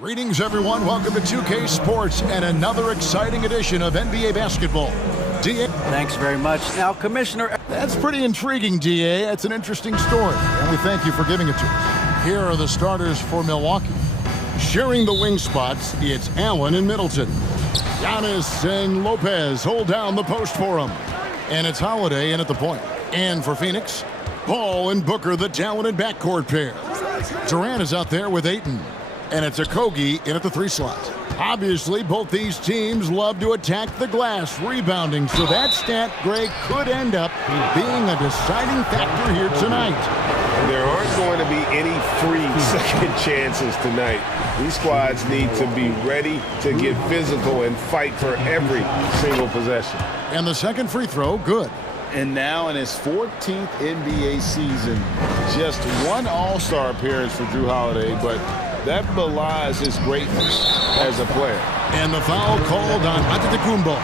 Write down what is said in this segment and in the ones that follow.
Greetings, everyone. Welcome to 2K Sports and another exciting edition of NBA basketball. DA. Thanks very much. Now, Commissioner. That's pretty intriguing, DA. That's an interesting story, and we thank you for giving it to us. Here are the starters for Milwaukee. Sharing the wing spots, it's Allen and Middleton. Giannis and Lopez hold down the post for him. And it's Holiday in at the point. And for Phoenix, Paul and Booker, the talented backcourt pair. Durant is out there with Ayton. And it's Okogie in at the 3 slot. Obviously, both these teams love to attack the glass, rebounding, so that stat, Greg, could end up being a deciding factor here tonight. There aren't going to be any free second chances tonight. These squads need to be ready to get physical and fight for every single possession. And the second free throw, good. And now in his 14th NBA season, just one All-Star appearance for Jrue Holiday, but that belies his greatness as a player. And the foul called on Antetokounmpo.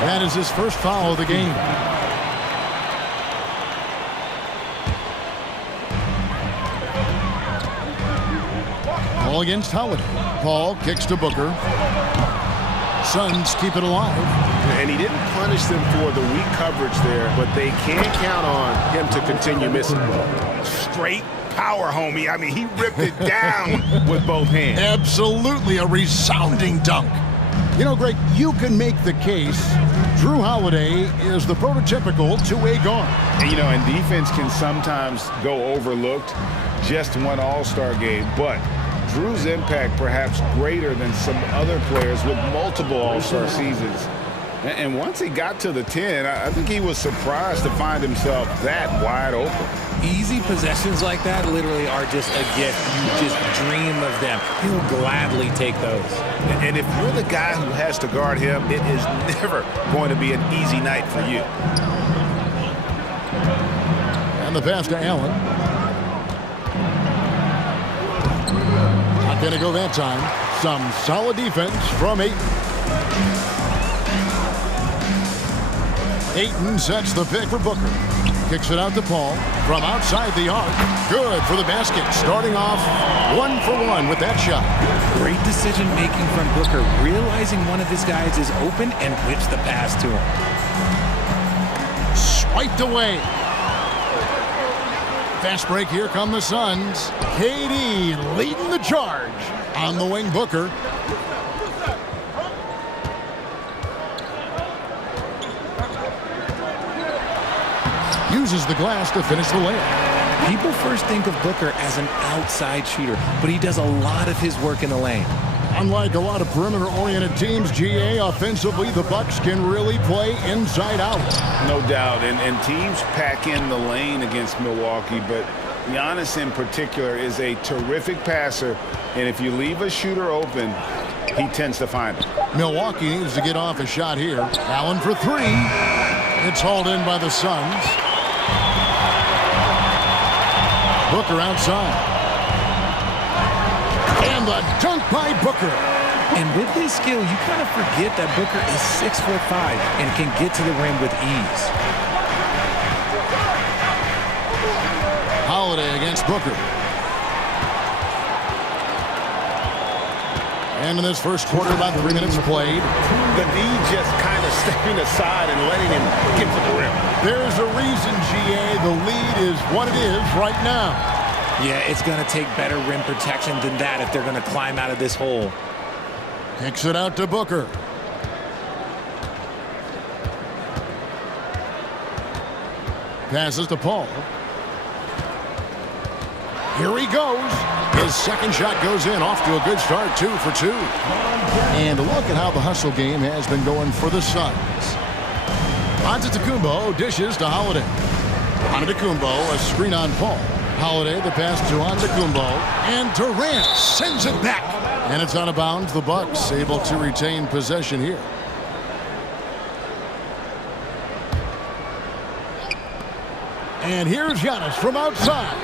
That is his first foul of the game. Ball against Holiday. Paul kicks to Booker. Suns keep it alive. And he didn't punish them for the weak coverage there, but they can't count on him to continue missing. Straight power, homie. I mean, he ripped it down with both hands. Absolutely a resounding dunk. You know, Greg, you can make the case Jrue Holiday is the prototypical two-way guard. And, you know, and defense can sometimes go overlooked. Just one All-Star game, but Jrue's impact perhaps greater than some other players with multiple All-Star seasons. And once he got to the 10, I think he was surprised to find himself that wide open. Easy possessions like that literally are just a gift. You just dream of them. He'll gladly take those. And if you're the guy who has to guard him, it is never going to be an easy night for you. And the pass to Allen. Not going to go that time. Some solid defense from Ayton. Ayton sets the pick for Booker. Kicks it out to Paul from outside the arc. Good for the basket. Starting off 1 for 1 with that shot. Great decision making from Booker, realizing one of his guys is open and whips the pass to him. Swiped away. Fast break. Here come the Suns. KD leading the charge. On the wing, Booker. Uses the glass to finish the layup. People first think of Booker as an outside shooter, but he does a lot of his work in the lane. Unlike a lot of perimeter-oriented teams, GA, offensively, the Bucks can really play inside out. No doubt, and teams pack in the lane against Milwaukee, but Giannis in particular is a terrific passer, and if you leave a shooter open, he tends to find it. Milwaukee needs to get off a shot here. Allen for 3. It's hauled in by the Suns. Booker outside. And the dunk by Booker. And with his skill, you kind of forget that Booker is 6'5" and can get to the rim with ease. Holiday against Booker. And in this first quarter, about 3 minutes played. The D just kind of stepping aside and letting him get to the rim. There's a reason, GA, the lead is what it is right now. Yeah, it's going to take better rim protection than that if they're going to climb out of this hole. Kicks it out to Booker. Passes to Paul. Here he goes. His second shot goes in, off to a good start, 2 for 2. And look at how the hustle game has been going for the Suns. Antetokounmpo dishes to Holiday. Antetokounmpo, a screen on Paul. Holiday, the pass to Antetokounmpo. And Durant sends it back. And it's out of bounds. The Bucks able to retain possession here. And here's Giannis from outside.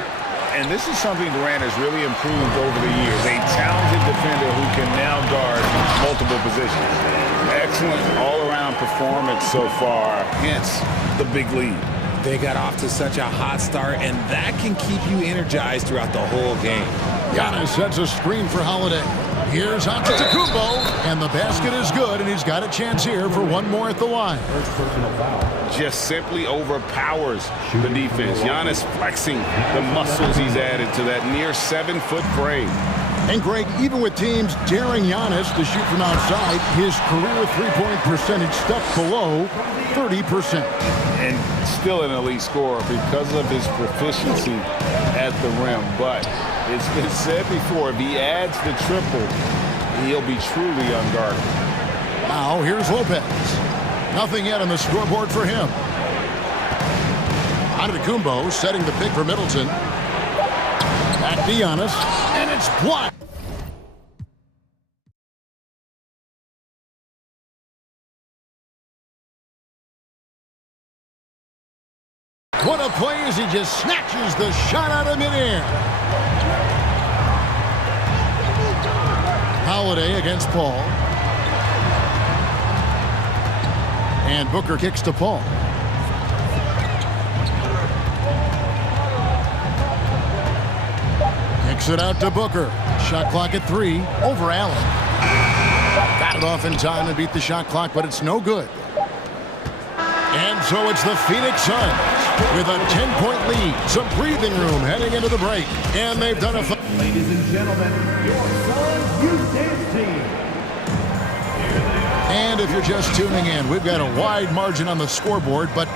And this is something Durant has really improved over the years. A talented defender who can now guard multiple positions. Excellent all-around performance so far, hence the big lead. They got off to such a hot start, and that can keep you energized throughout the whole game. Giannis sets a screen for Holiday. Here's Antetokounmpo, and the basket is good, and he's got a chance here for one more at the line. Just simply overpowers the defense. Giannis flexing the muscles he's added to that near 7-foot frame. And Greg, even with teams daring Giannis to shoot from outside, his career three-point percentage stuck below 30%. And still an elite scorer because of his proficiency at the rim. But it's been said before, if he adds the triple, he'll be truly unguarded. Now here's Lopez. Nothing yet on the scoreboard for him. Antetokounmpo setting the pick for Middleton. Back to Giannis, and it's blocked. What a play as he just snatches the shot out of midair. Holiday against Paul. And Booker kicks to Paul. Kicks it out to Booker. Shot clock at 3. Over Allen. Got it off in time and beat the shot clock, but it's no good. And so it's the Phoenix Suns with a 10-point lead. Some breathing room heading into the break. And they've done a... Ladies and gentlemen, your Suns Youth Dance Team. And if you're just tuning in, we've got a wide margin on the scoreboard, but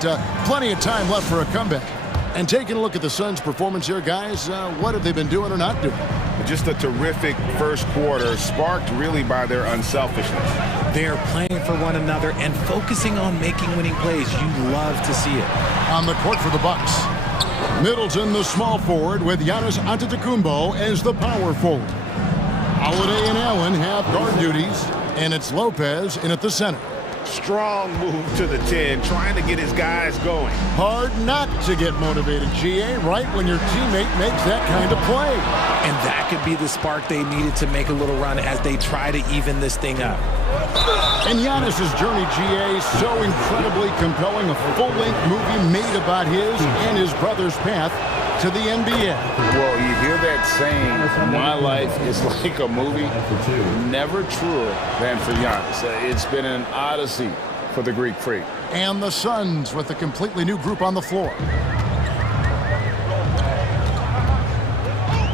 plenty of time left for a comeback. And taking a look at the Suns' performance here, guys, what have they been doing or not doing? Just a terrific first quarter, sparked really by their unselfishness. They're playing for one another and focusing on making winning plays. You love to see it. On the court for the Bucks, Middleton, the small forward, with Giannis Antetokounmpo as the power forward. Holiday and Allen have guard duties, and it's Lopez in at the center. Strong move to the 10, trying to get his guys going. Hard not to get motivated, GA, right when your teammate makes that kind of play. And that could be the spark they needed to make a little run as they try to even this thing up. And Giannis's journey, GA, so incredibly compelling. A full-length movie made about his and his brother's path to the NBA. Well, you hear that saying, my life is like a movie. Never truer than for Giannis. It's been an odyssey for the Greek freak. And the Suns with a completely new group on the floor.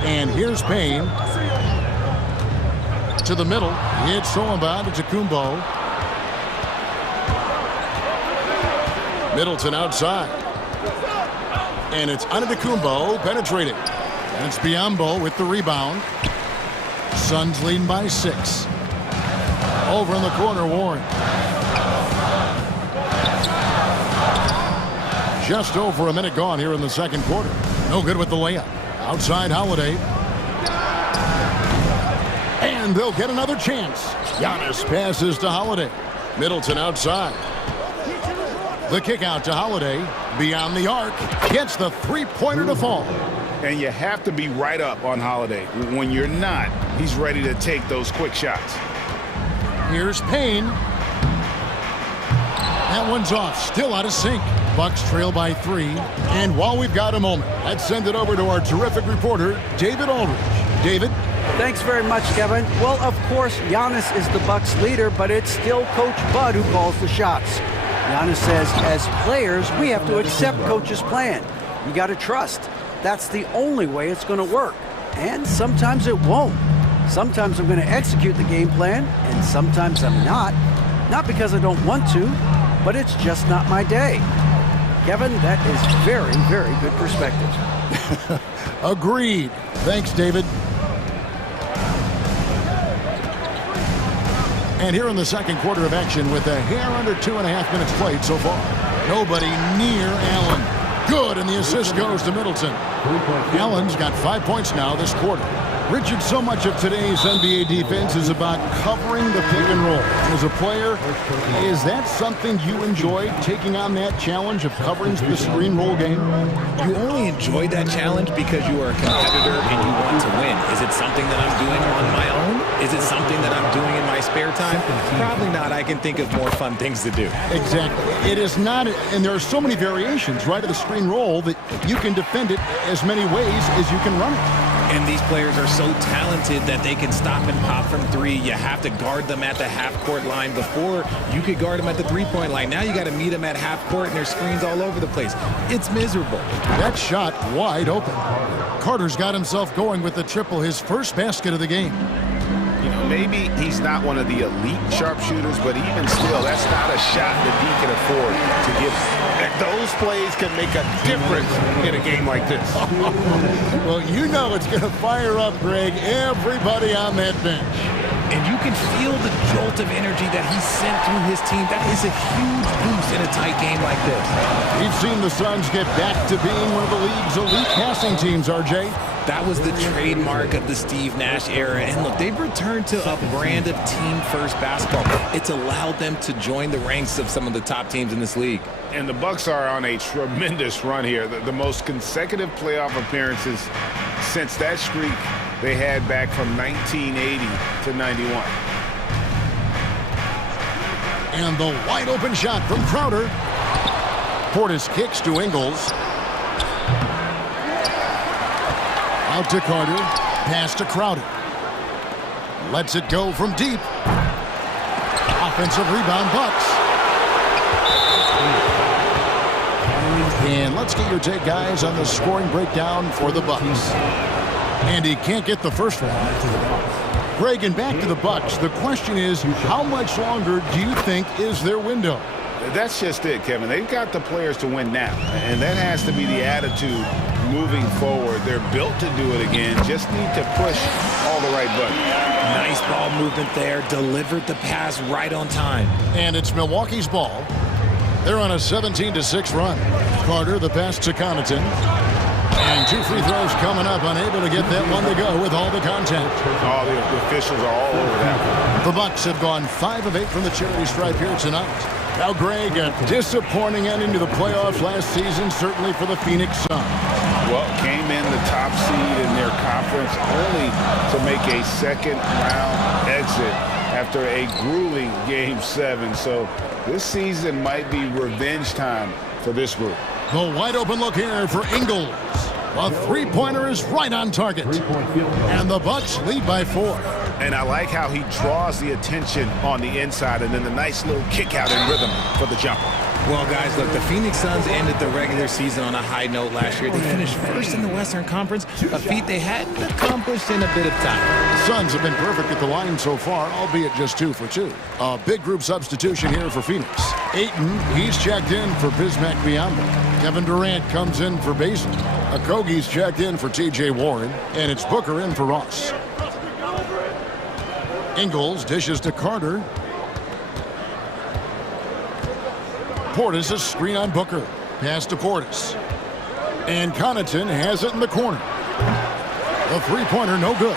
And here's Payne. To the middle. It's Solomon to Antetokounmpo. Middleton outside. And it's Antetokounmpo penetrating. And it's Biyombo with the rebound. Suns leading by 6. Over in the corner, Warren. Just over a minute gone here in the second quarter. No good with the layup. Outside Holiday. And they'll get another chance. Giannis passes to Holiday. Middleton outside. The kick out to Holiday. Beyond the arc. Gets the three-pointer to fall. And you have to be right up on Holiday. When you're not, he's ready to take those quick shots. Here's Payne. That one's off. Still out of sync. Bucks trail by 3. And while we've got a moment, let's send it over to our terrific reporter, David Aldridge. David? Thanks very much, Kevin. Well, of course, Giannis is the Bucks leader, but it's still Coach Bud who calls the shots. Giannis says, as players, we have to accept Coach's plan. You got to trust. That's the only way it's going to work. And sometimes it won't. Sometimes I'm going to execute the game plan, and sometimes I'm not. Not because I don't want to, but it's just not my day. Kevin, that is very, very good perspective. Agreed. Thanks, David. And here in the second quarter of action with a hair under 2.5 minutes played so far. Nobody near Allen. Good, and the assist goes to Middleton. Allen's got 5 points now this quarter. Richard, so much of today's NBA defense is about covering the pick and roll. As a player, is that something you enjoy, taking on that challenge of covering the screen roll game? You only enjoy that challenge because you are a competitor and you want to win. Is it something that I'm doing on my own? Is it something that I'm doing in my spare time? Probably not. I can think of more fun things to do. Exactly. It is not, and there are so many variations, right, of the screen roll that you can defend it as many ways as you can run it. And these players are so talented that they can stop and pop from three. You have to guard them at the half-court line. Before, you could guard them at the three-point line. Now you got to meet them at half-court, and there's screens all over the place. It's miserable. That shot wide open. Carter's got himself going with the triple, his first basket of the game. You know, maybe he's not one of the elite sharpshooters, but even still, that's not a shot that he can afford to give. Those plays can make a difference in a game like this. Well, you know it's going to fire up, Greg, everybody on that bench. And you can feel the jolt of energy that he sent through his team. That is a huge boost in a tight game like this. We've seen the Suns get back to being one of the league's elite passing teams, RJ. That was the trademark of the Steve Nash era. And look, they've returned to a brand of team-first basketball. It's allowed them to join the ranks of some of the top teams in this league. And the Bucks are on a tremendous run here. The most consecutive playoff appearances since that streak they had back from 1980 to 91. And the wide open shot from Crowder. Portis kicks to Ingles. Out to Carter. Pass to Crowder. Lets it go from deep. Offensive rebound, Bucks. And let's get your take, guys, on the scoring breakdown for the Bucks. And he can't get the first one. Greg, and back to the Bucks. The question is, how much longer do you think is their window? That's just it, Kevin. They've got the players to win now, and that has to be the attitude moving forward. They're built to do it again. Just need to push all the right buttons. Nice ball movement there. Delivered the pass right on time. And it's Milwaukee's ball. They're on a 17-6 run. Carter, the pass to Connaughton. And two free throws coming up, unable to get that one to go with all the contact. All the officials are all over that one. The Bucks have gone 5 of 8 from the charity stripe here tonight. Now, Greg, a disappointing ending to the playoffs last season, certainly for the Phoenix Suns. Well, came in the top seed in their conference only to make a second-round exit after a grueling Game 7. So this season might be revenge time for this group. The wide open look here for Ingles. A three-pointer is right on target. And the Bucks lead by 4. And I like how he draws the attention on the inside and then the nice little kick out in rhythm for the jumper. Well, guys, look, the Phoenix Suns ended the regular season on a high note last year. They finished first in the Western Conference, a feat they hadn't accomplished in a bit of time. Suns have been perfect at the line so far, albeit just 2 for 2. A big group substitution here for Phoenix. Ayton, he's checked in for Bismack Biyombo. Kevin Durant comes in for Basin. Okogie's checked in for T.J. Warren, and it's Booker in for Ross. Ingles dishes to Carter. Portis, a screen on Booker. Pass to Portis. And Connaughton has it in the corner. The three-pointer, no good.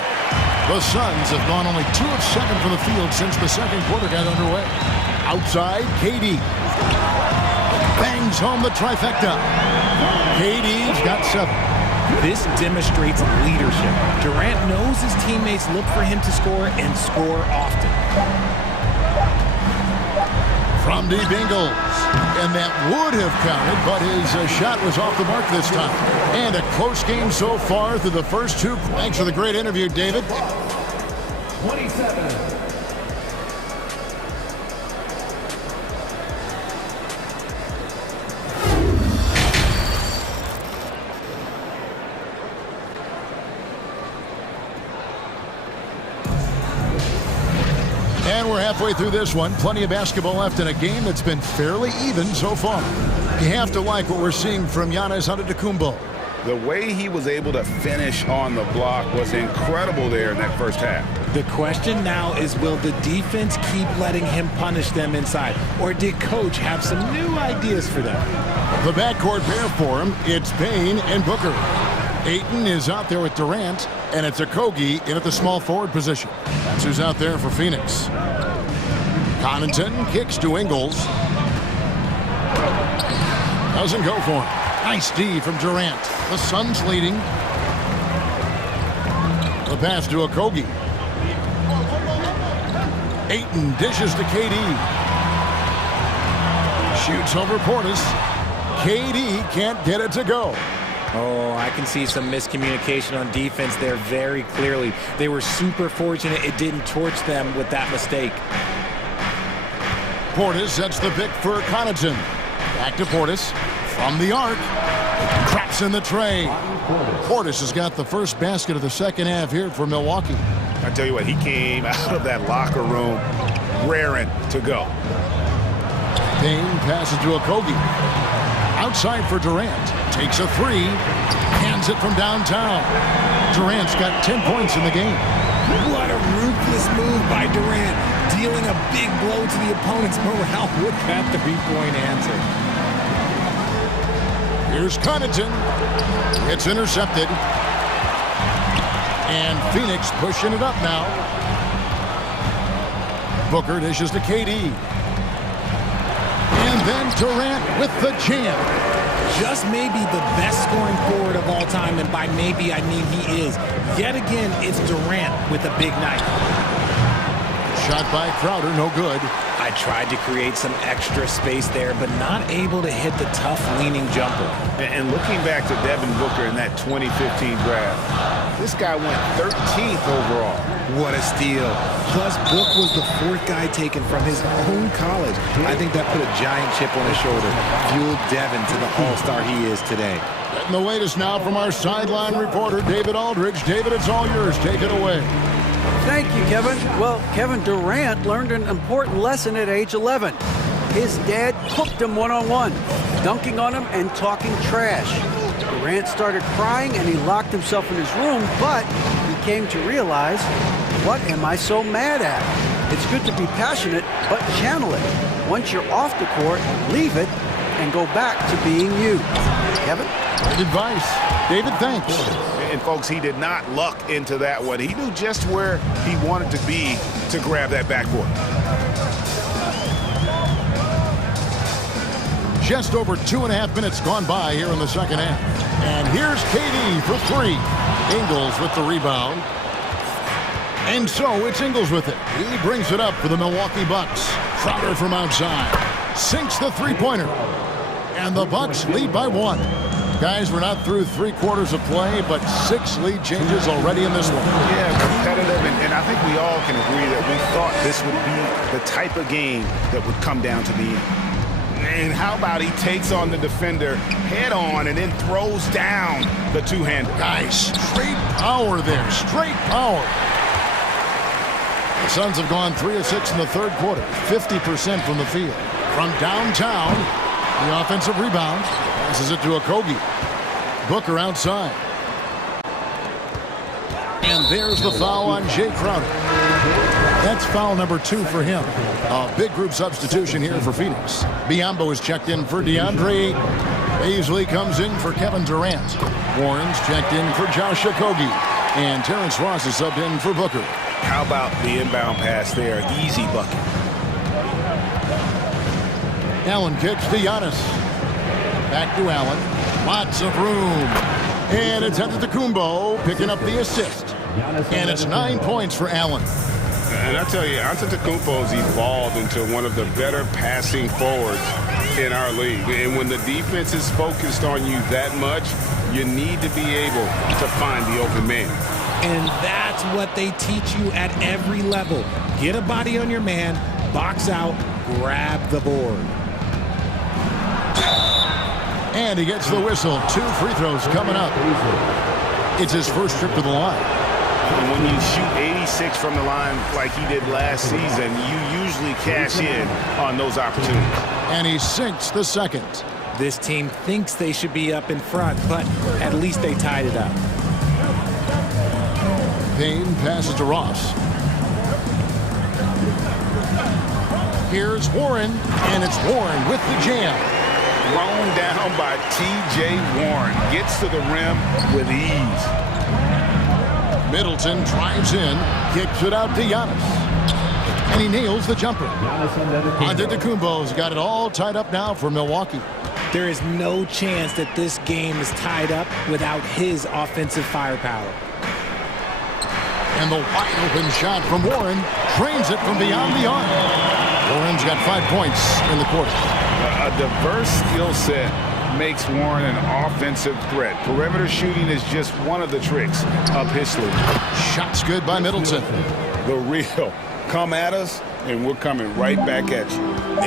The Suns have gone only 2 of 7 from the field since the second quarter got underway. Outside, KD. Bangs home the trifecta. KD's got 7. This demonstrates leadership. Durant knows his teammates look for him to score and score often. From deep, Ingles. And that would have counted, but his shot was off the mark this time. And a close game so far through the first 2. Thanks for the great interview, David. 27. And we're halfway through this one. Plenty of basketball left in a game that's been fairly even so far. You have to like what we're seeing from Giannis Antetokounmpo. The way he was able to finish on the block was incredible there in that first half. The question now is, will the defense keep letting him punish them inside? Or did Coach have some new ideas for them? The backcourt pair for him, it's Payne and Booker. Ayton is out there with Durant, and it's Okogie in at the small forward position. That's who's out there for Phoenix. Connaughton kicks to Ingles. Doesn't go for him. Nice D from Durant. The Suns leading. The pass to Okogie. Ayton dishes to KD. Shoots over Portis. KD can't get it to go. Oh, I can see some miscommunication on defense there very clearly. They were super fortunate it didn't torch them with that mistake. Portis sets the pick for Connaughton. Back to Portis from the arc. Craps in the tray. Portis has got the first basket of the second half here for Milwaukee. I tell you what, he came out of that locker room raring to go. Payne passes to Okogie. Outside for Durant. Takes a three. Hands it from downtown. Durant's got 10 points in the game. What a ruthless move by Durant, dealing a big blow to the opponent's morale with that three-point answer. Here's Connaughton. It's intercepted. And Phoenix pushing it up now. Booker dishes to KD. And then Durant with the jam. Just maybe the best scoring forward of all time, and by maybe I mean he is. Yet again, it's Durant with a big night. Shot by Crowder, no good. I tried to create some extra space there, but not able to hit the tough leaning jumper. And looking back to Devin Booker in that 2015 draft, this guy went 13th overall. What a steal. Plus, Book was the fourth guy taken from his own college. I think that put a giant chip on his shoulder, fueled Devin to the all-star he is today. Getting the latest now from our sideline reporter, David Aldridge. David, it's all yours. Take it away. Thank you, Kevin. Well, Kevin Durant learned an important lesson at age 11. His dad cooked him one-on-one, dunking on him and talking trash. Durant started crying and he locked himself in his room, but he came to realize, what am I so mad at? It's good to be passionate, but channel it. Once you're off the court, leave it and go back to being you. Kevin? Good advice. David, thanks. And folks, he did not luck into that one. He knew just where he wanted to be to grab that backboard. Just over 2.5 minutes gone by here in the second half. And here's KD for three. Ingles with the rebound. And so it's Ingles with it. He brings it up for the Milwaukee Bucks. Crowder from outside. Sinks the three-pointer. And the Bucks lead by one. Guys, we're not through 3 quarters of play, but 6 lead changes already in this one. Yeah, competitive, and I think we all can agree that we thought this would be the type of game that would come down to the end. And how about he takes on the defender head on and then throws down the two-hander. Guys, straight power there, straight power. The Suns have gone 3 of 6 in the third quarter, 50% from the field. From downtown, the offensive rebound. Passes it to Okogie. Booker outside. And there's the foul on Jay Crowder. That's foul number 2 for him. A big group substitution here for Phoenix. Biyombo is checked in for DeAndre. Baisley comes in for Kevin Durant. Warren's checked in for Josh Okogie. And Terrence Ross is subbed in for Booker. How about the inbound pass there? Easy bucket. Allen kicks to Giannis. Back to Allen. Lots of room. And it's Antetokounmpo picking up the assist. And it's 9 points for Allen. And I tell you, Antetokounmpo's evolved into one of the better passing forwards in our league. And when the defense is focused on you that much, you need to be able to find the open man. And that's what they teach you at every level. Get a body on your man, box out, grab the board. And he gets the whistle. 2 free throws coming up. It's his first trip to the line. And when you shoot 86 from the line like he did last season, you usually cash in on those opportunities. And he sinks the second. This team thinks they should be up in front, but at least they tied it up. Payne passes to Ross. Here's Warren, and it's Warren with the jam. Thrown down by T.J. Warren. Gets to the rim with ease. Middleton drives in, kicks it out to Giannis. And he nails the jumper. Antetokounmpo's got it all tied up now for Milwaukee. There is no chance that this game is tied up without his offensive firepower. And the wide open shot from Warren drains it from beyond the arc. Warren's got 5 points in the quarter. A diverse skill set makes Warren an offensive threat. Perimeter shooting is just one of the tricks up his sleeve. Shots good by Middleton. The real come at us, and we're coming right back at you.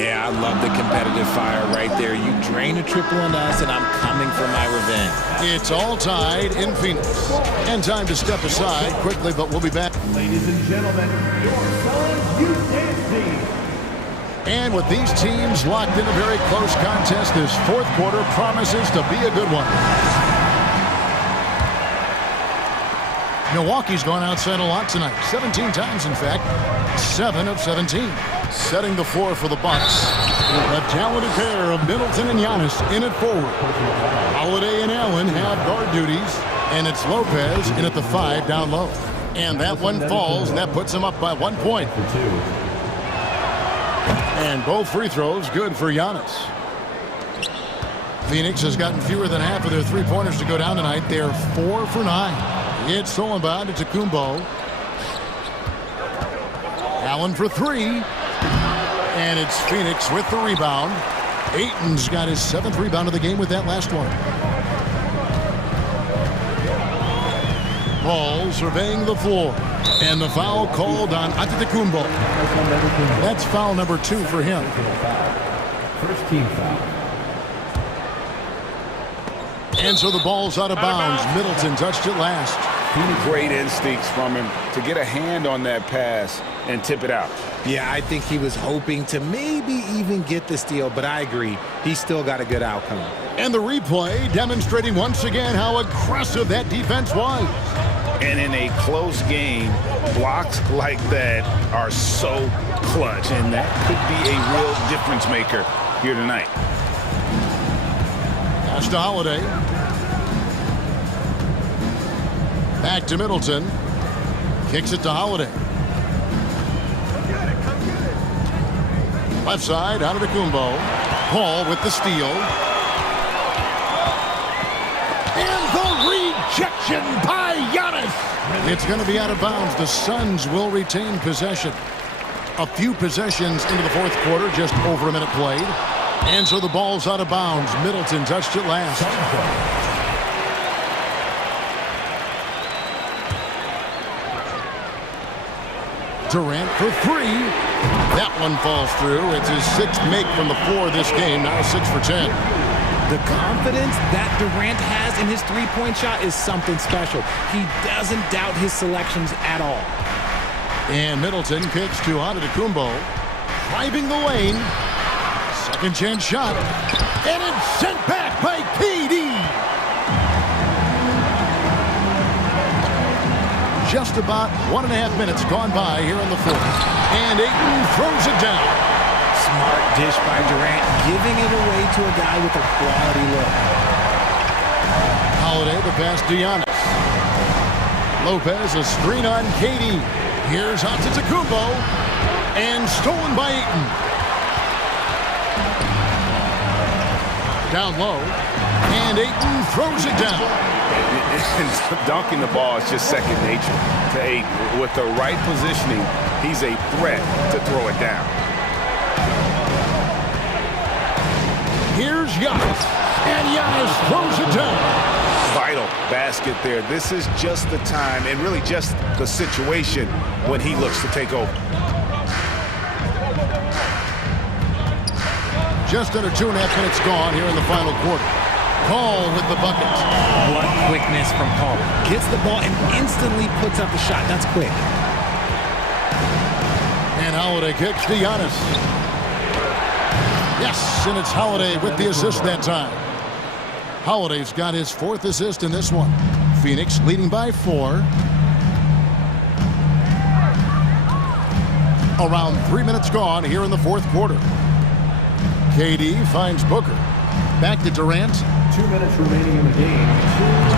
Yeah, I love the competitive fire right there. You drain a triple on us, and I'm coming for my revenge. It's all tied in Phoenix. And time to step aside quickly, but we'll be back. Ladies and gentlemen, your Suns Youth Dance Team. And with these teams locked in a very close contest, this fourth quarter promises to be a good one. Milwaukee's gone outside a lot tonight. 17 times, in fact. 7 of 17. Setting the floor for the Bucks. A talented pair of Middleton and Giannis in at forward. Holiday and Allen have guard duties. And it's Lopez in at the 5 down low. And that one falls, and that puts him up by 1 point. And both free throws good for Giannis. Phoenix has gotten fewer than half of their three-pointers to go down tonight. They're 4 for 9. It's stolen by Antetokounmpo. Allen for 3. And it's Phoenix with the rebound. Ayton's got his 7th rebound of the game with that last one. Paul surveying the floor. And the foul called on Antetokounmpo. That's foul number 2 for him. First team foul. And so the ball's out of bounds. Middleton touched it last. Great instincts from him to get a hand on that pass and tip it out. Yeah, I think he was hoping to maybe even get the steal, but I agree. He still got a good outcome. And the replay demonstrating once again how aggressive that defense was. And in a close game, blocks like that are so clutch, and that could be a real difference maker here tonight. Pass to Holiday. Back to Middleton. Kicks it to Holiday. Left side, out of the Antetokounmpo. Paul with the steal. And the rejection by Giannis. It's going to be out of bounds. The Suns will retain possession. A few possessions into the fourth quarter, just over a minute played. And so the ball's out of bounds. Middleton touched it last. Durant for 3. That one falls through. It's his 6th make from the floor this game. Now 6 for 10. The confidence that Durant has in his three-point shot is something special. He doesn't doubt his selections at all. And Middleton kicks to Antetokounmpo. Driving the lane. Second chance shot. And it's sent back by KD. Just about 1.5 minutes gone by here in the fourth. And Ayton throws it down. Smart dish by Durant, giving it away to a guy with a quality look. Holiday the pass to Giannis. Lopez a screen on KD. Here's Antetokounmpo. And stolen by Ayton. Down low. And Ayton throws it down. Dunking the ball is just second nature to Ayton. With the right positioning, he's a threat to throw it down. Here's Giannis. And Giannis throws it down. Vital basket there. This is just the time and really just the situation when he looks to take over. Just under 2.5 minutes gone here in the final quarter. Paul with the bucket. What quickness from Paul. Gets the ball and instantly puts up the shot. That's quick. And Holiday kicks to Giannis. Yes, and it's Holiday with the assist that time. Holiday's got his 4th assist in this one. Phoenix leading by 4. Around 3 minutes gone here in the fourth quarter. KD finds Booker. Back to Durant. 2 minutes remaining in the game.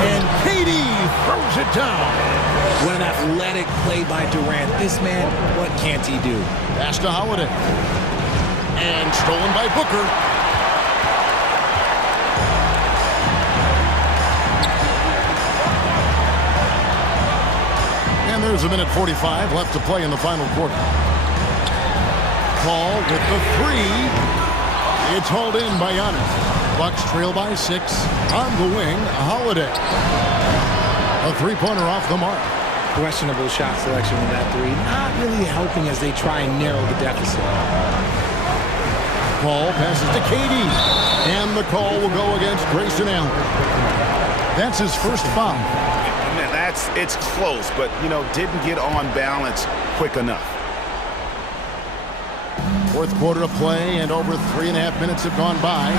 And KD throws it down. What an athletic play by Durant. This man, what can't he do? Pass to Holiday. And stolen by Booker. And there's 1:45 left to play in the final quarter. Paul with the 3. It's hauled in by Giannis. Bucks trail by 6. On the wing, Holiday. A three-pointer off the mark. Questionable shot selection in that three. Not really helping as they try and narrow the deficit. Paul passes to Katie. And the call will go against Grayson Allen. That's his first foul. Man, it's close, but, didn't get on balance quick enough. Fourth quarter of play, and over 3.5 minutes have gone by.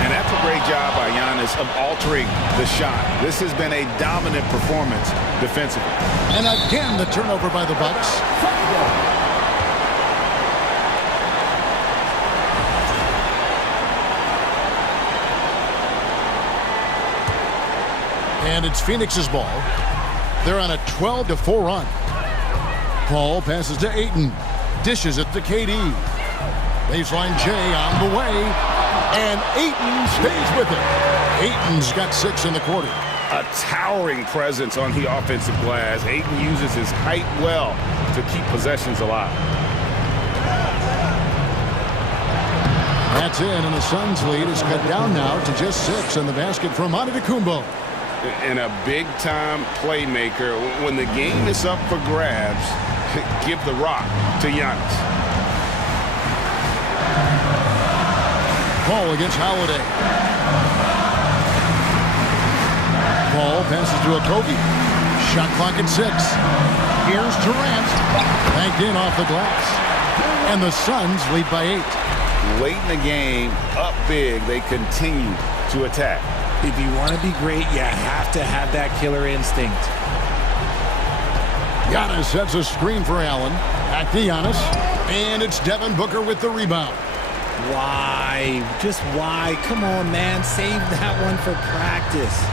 And that's a great job by Giannis of altering the shot. This has been a dominant performance defensively. And again, the turnover by the Bucks. And it's Phoenix's ball. They're on a 12-4 run. Paul passes to Ayton. Dishes it to KD. Baseline J on the way. And Ayton stays with it. Ayton's got 6 in the quarter. A towering presence on the offensive glass. Ayton uses his height well to keep possessions alive. That's in, and the Suns' lead is cut down now to just 6 in the basket from Antetokounmpo. And a big-time playmaker. When the game is up for grabs, give the rock to Giannis. Paul against Holiday. Paul passes to Okogie. Shot clock at 6. Here's Durant. Banked in off the glass. And the Suns lead by 8. Late in the game, up big, they continue to attack. If you want to be great, you have to have that killer instinct. Giannis sets a screen for Allen. Back to Giannis. And it's Devin Booker with the rebound. Why? Just why? Come on, man. Save that one for practice.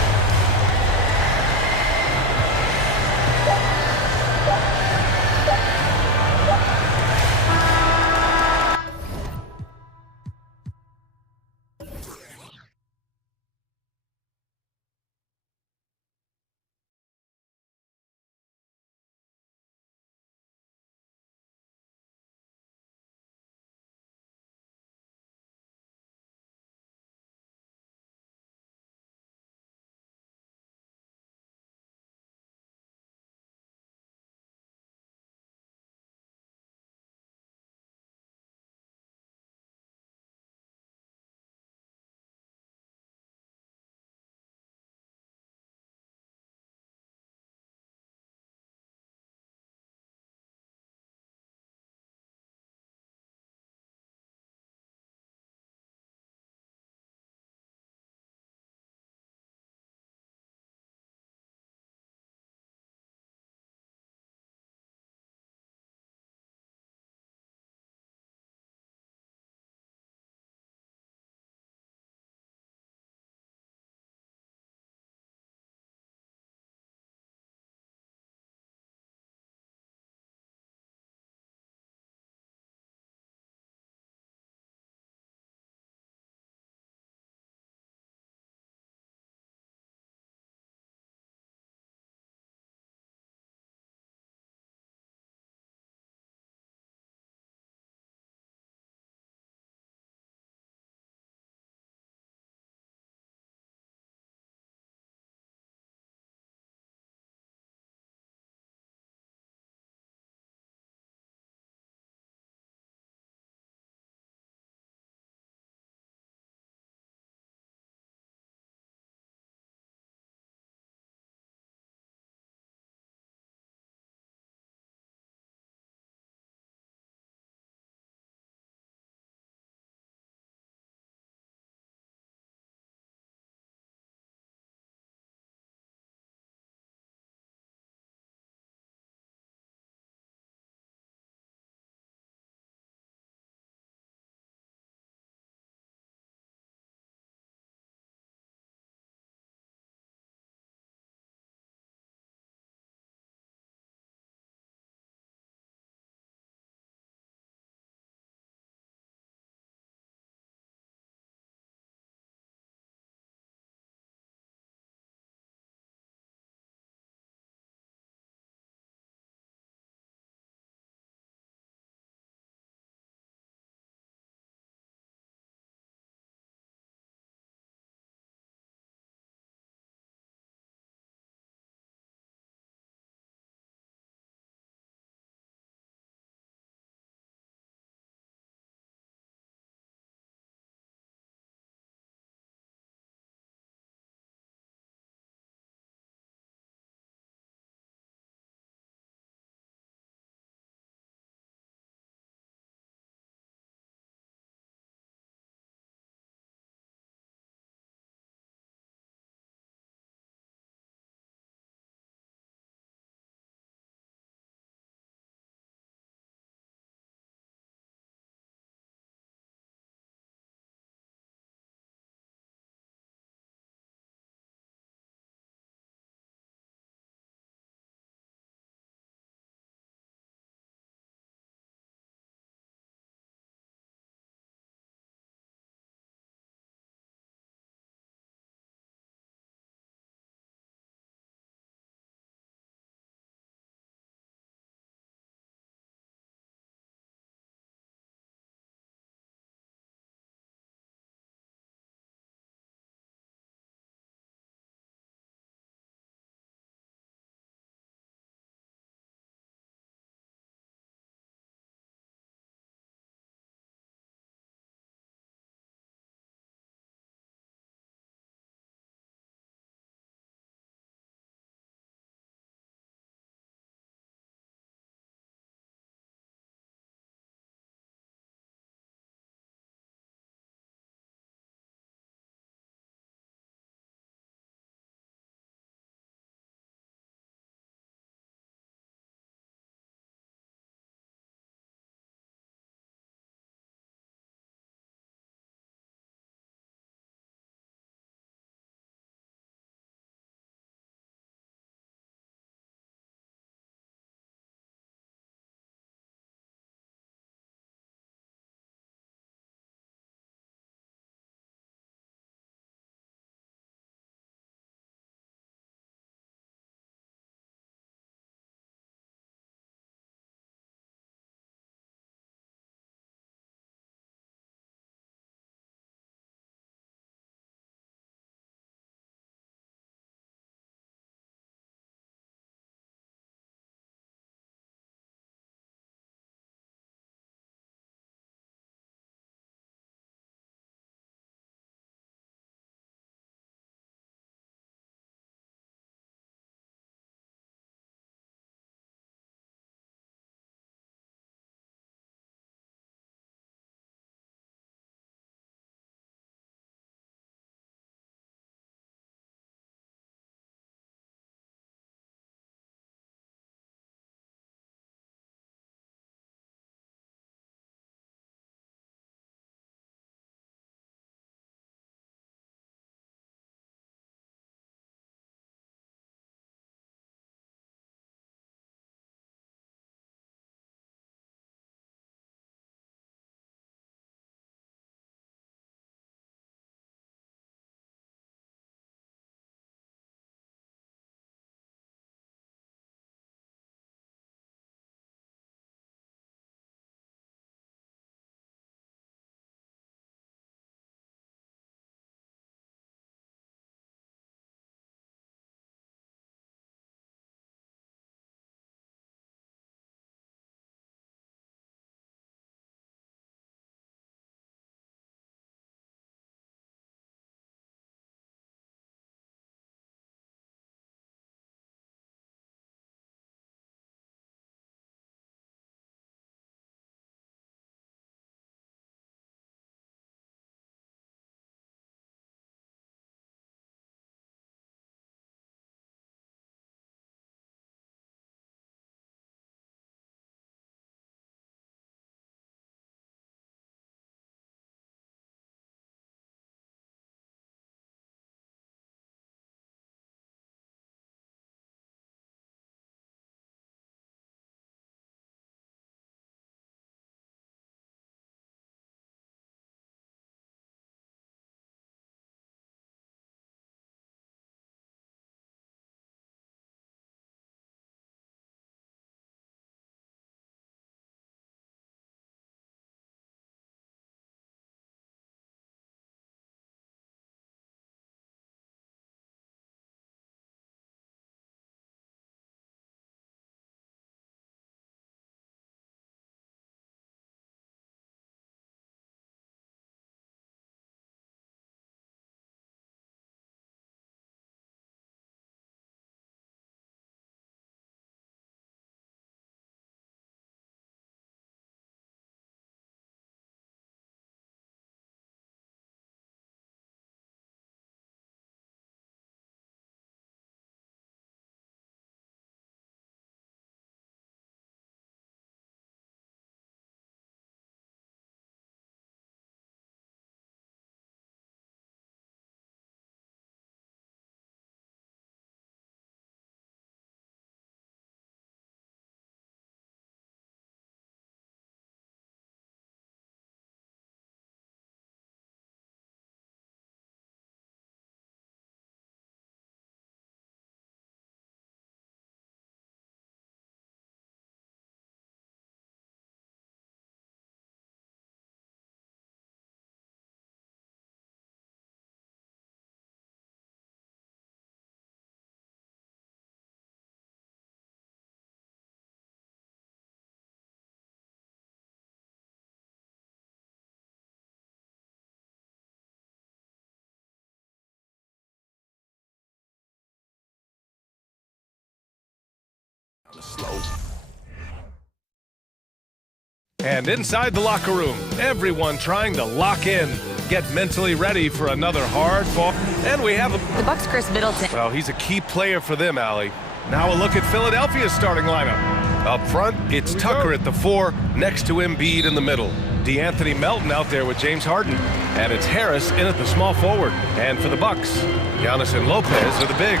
And inside the locker room, everyone trying to lock in, get mentally ready for another hard fall. And we have The Bucks' Chris Middleton. well, he's a key player for them, Allie. Now a look at Philadelphia's starting lineup. Up front, it's Tucker at the 4, next to Embiid in the middle. DeAnthony Melton out there with James Harden. And it's Harris in at the small forward. And for the Bucks, Giannis and Lopez are the bigs.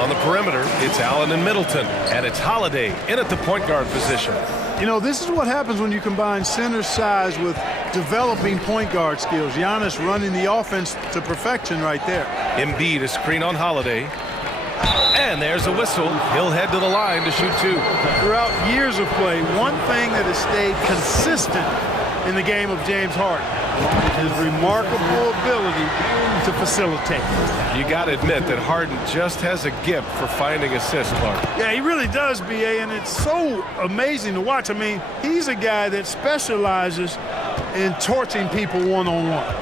On the perimeter, it's Allen and Middleton. And it's Holiday in at the point guard position. You know, this is what happens when you combine center size with developing point guard skills. Giannis running the offense to perfection right there. Embiid a screen on Holiday. And there's a whistle. He'll head to the line to shoot 2. Throughout years of play, one thing that has stayed consistent in the game of James Harden is his remarkable ability to facilitate. You got to admit that Harden just has a gift for finding assists, Clark. Yeah, he really does, B.A., and it's so amazing to watch. I mean, he's a guy that specializes in torching people one-on-one.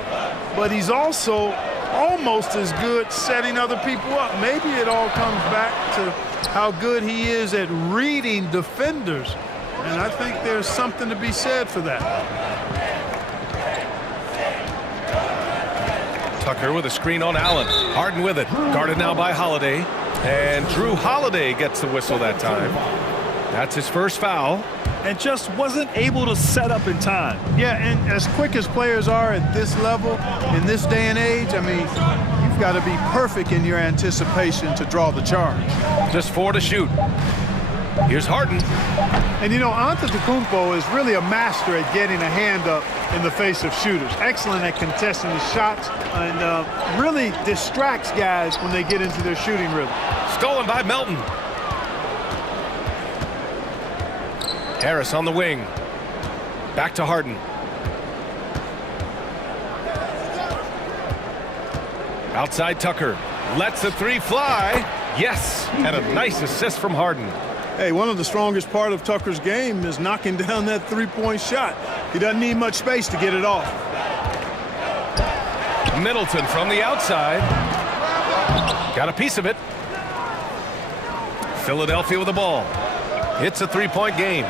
But he's also almost as good setting other people up. Maybe it all comes back to how good he is at reading defenders. And I think there's something to be said for that. Tucker with a screen on Allen. Harden with it. Guarded now by Holiday. And Drew Holiday gets the whistle that time. That's his first foul. And just wasn't able to set up in time. Yeah, and as quick as players are at this level, in this day and age, I mean, you've got to be perfect in your anticipation to draw the charge. Just 4 to shoot. Here's Harden. And, you know, Antetokounmpo is really a master at getting a hand up in the face of shooters. Excellent at contesting the shots and really distracts guys when they get into their shooting rhythm. Stolen by Melton. Harris on the wing. Back to Harden. Outside Tucker. Lets the 3 fly. Yes. And a nice assist from Harden. Hey, one of the strongest part of Tucker's game is knocking down that three-point shot. He doesn't need much space to get it off. Middleton from the outside. Got a piece of it. Philadelphia with the ball. It's a 3-point game.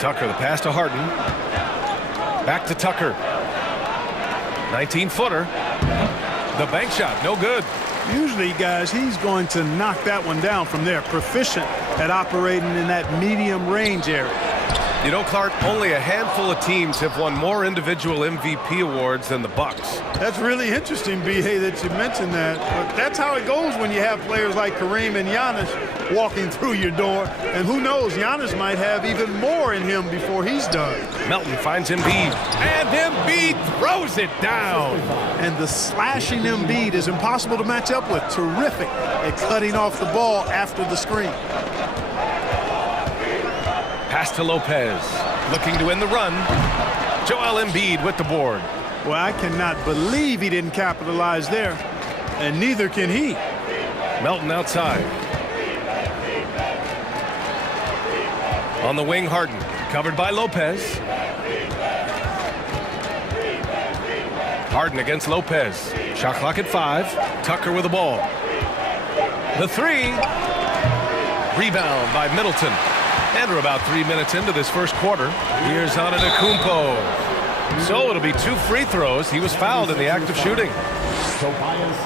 Tucker, the pass to Harden. Back to Tucker. 19-footer. The bank shot, no good. Usually, guys, he's going to knock that one down from there. Proficient at operating in that medium range area. You know, Clark, only a handful of teams have won more individual MVP awards than the Bucks. That's really interesting, B.A., that you mentioned that. But that's how it goes when you have players like Kareem and Giannis walking through your door. And who knows, Giannis might have even more in him before he's done. Melton finds Embiid. And Embiid throws it down. And the slashing Embiid is impossible to match up with. Terrific at cutting off the ball after the screen. Pass to Lopez, looking to win the run. Joel Embiid with the board. Well, I cannot believe he didn't capitalize there, and neither can he. Melton outside. On the wing, Harden, covered by Lopez. Harden against Lopez. Shot clock at 5. Tucker with the ball. The 3. Rebound by Middleton. And we're about 3 minutes into this first quarter. Here's Antetokounmpo. So it'll be 2 free throws. He was fouled in the act of shooting.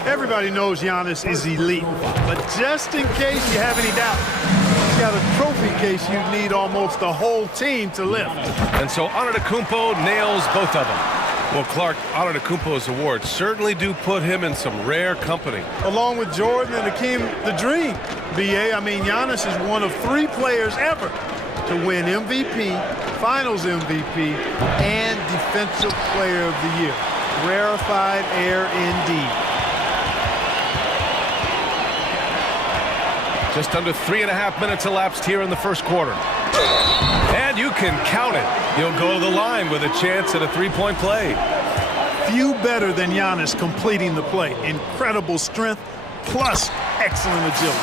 Everybody knows Giannis is elite, but just in case you have any doubt, he's got a trophy case you need almost the whole team to lift. And so Antetokounmpo nails both of them. Well, Clark, Antetokounmpo's awards certainly do put him in some rare company. Along with Jordan and Hakeem the Dream, B.A., I mean, Giannis is one of 3 players ever to win MVP, Finals MVP, and Defensive Player of the Year. Rarefied air indeed. Just under 3.5 minutes elapsed here in the first quarter. And you can count it. He'll go to the line with a chance at a 3-point play. Few better than Giannis completing the play. Incredible strength, plus excellent agility.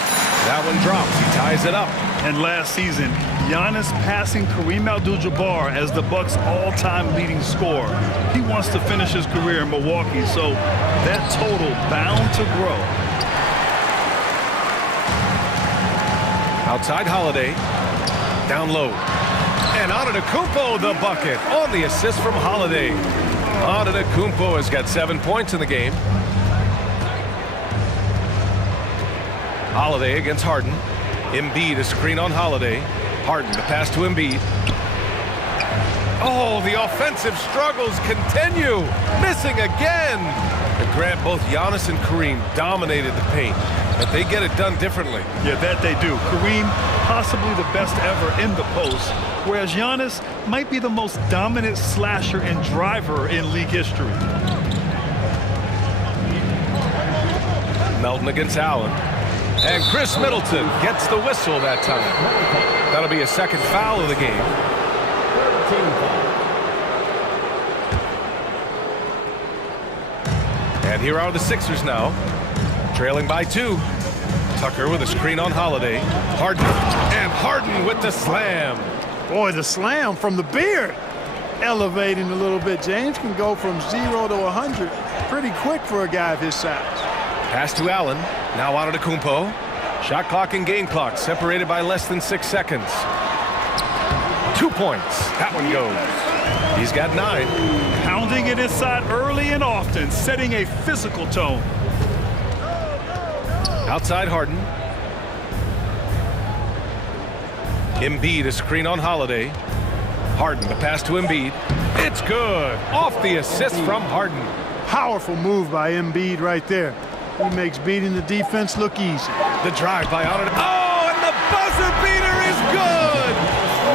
That one drops. He ties it up. And last season, Giannis passing Kareem Abdul-Jabbar as the Bucks' all-time leading scorer. He wants to finish his career in Milwaukee, so that total bound to grow. Outside Holiday. Down low. And Antetokounmpo the bucket on the assist from Holiday. Antetokounmpo has got 7 points in the game. Holiday against Harden. Embiid a screen on Holiday. Harden the pass to Embiid. Oh, the offensive struggles continue. Missing again. And Grant, both Giannis and Kareem dominated the paint, but they get it done differently. Yeah, that they do. Kareem, possibly the best ever in the post, whereas Giannis might be the most dominant slasher and driver in league history. Melton against Allen. And Chris Middleton gets the whistle that time. That'll be a second foul of the game. And here are the Sixers now, trailing by 2. Tucker with a screen on Holiday. Harden, and Harden with the slam. Boy, the slam from the beard. Elevating a little bit. James can go from 0 to 100 pretty quick for a guy of his size. Pass to Allen. Now Antetokounmpo. Shot clock and game clock separated by less than 6 seconds. 2 points. That one goes. He's got 9. Pounding it inside early and often, setting a physical tone. Outside Harden. Embiid a screen on Holiday. Harden the pass to Embiid. It's good. Off the assist from Harden. Powerful move by Embiid right there. He makes beating the defense look easy. The drive by Antetokounmpo. Oh, and the buzzer beater is good.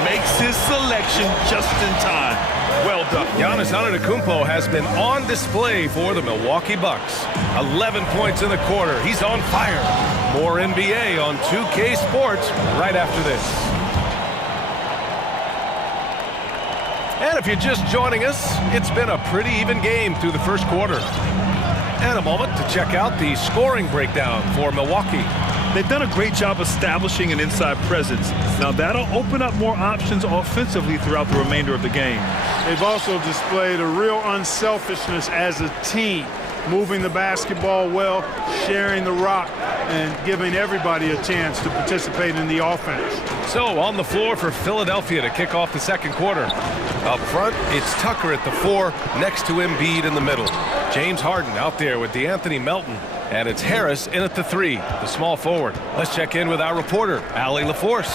Makes his selection just in time. Well done. Giannis Antetokounmpo has been on display for the Milwaukee Bucks. 11 points in the quarter. He's on fire. More NBA on 2K Sports right after this. And if you're just joining us, it's been a pretty even game through the first quarter. And a moment to check out the scoring breakdown for Milwaukee. They've done a great job establishing an inside presence. Now that'll open up more options offensively throughout the remainder of the game. They've also displayed a real unselfishness as a team, moving the basketball well, sharing the rock, and giving everybody a chance to participate in the offense. So on the floor for Philadelphia to kick off the second quarter. Up front, it's Tucker at the 4, next to Embiid in the middle. James Harden out there with DeAnthony Melton. And it's Harris in at the 3, the small forward. Let's check in with our reporter, Allie LaForce.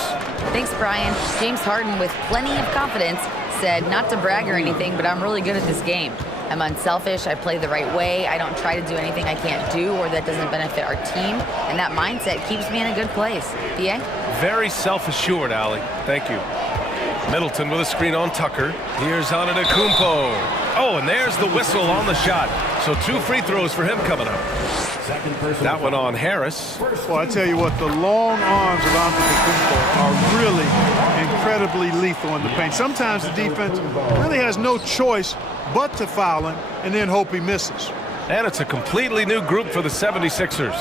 Thanks, Brian. James Harden, with plenty of confidence, said not to brag or anything, but I'm really good at this game. I'm unselfish. I play the right way. I don't try to do anything I can't do or that doesn't benefit our team. And that mindset keeps me in a good place. DA? Very self-assured, Allie. Thank you. Middleton with a screen on Tucker. Here's Antetokounmpo. Oh, and there's the whistle on the shot. So 2 free throws for him coming up. That one on Harris. Well, I tell you what, the long arms of Antetokounmpo are really incredibly lethal in the paint. Sometimes the defense really has no choice but to foul him and then hope he misses. And it's a completely new group for the 76ers.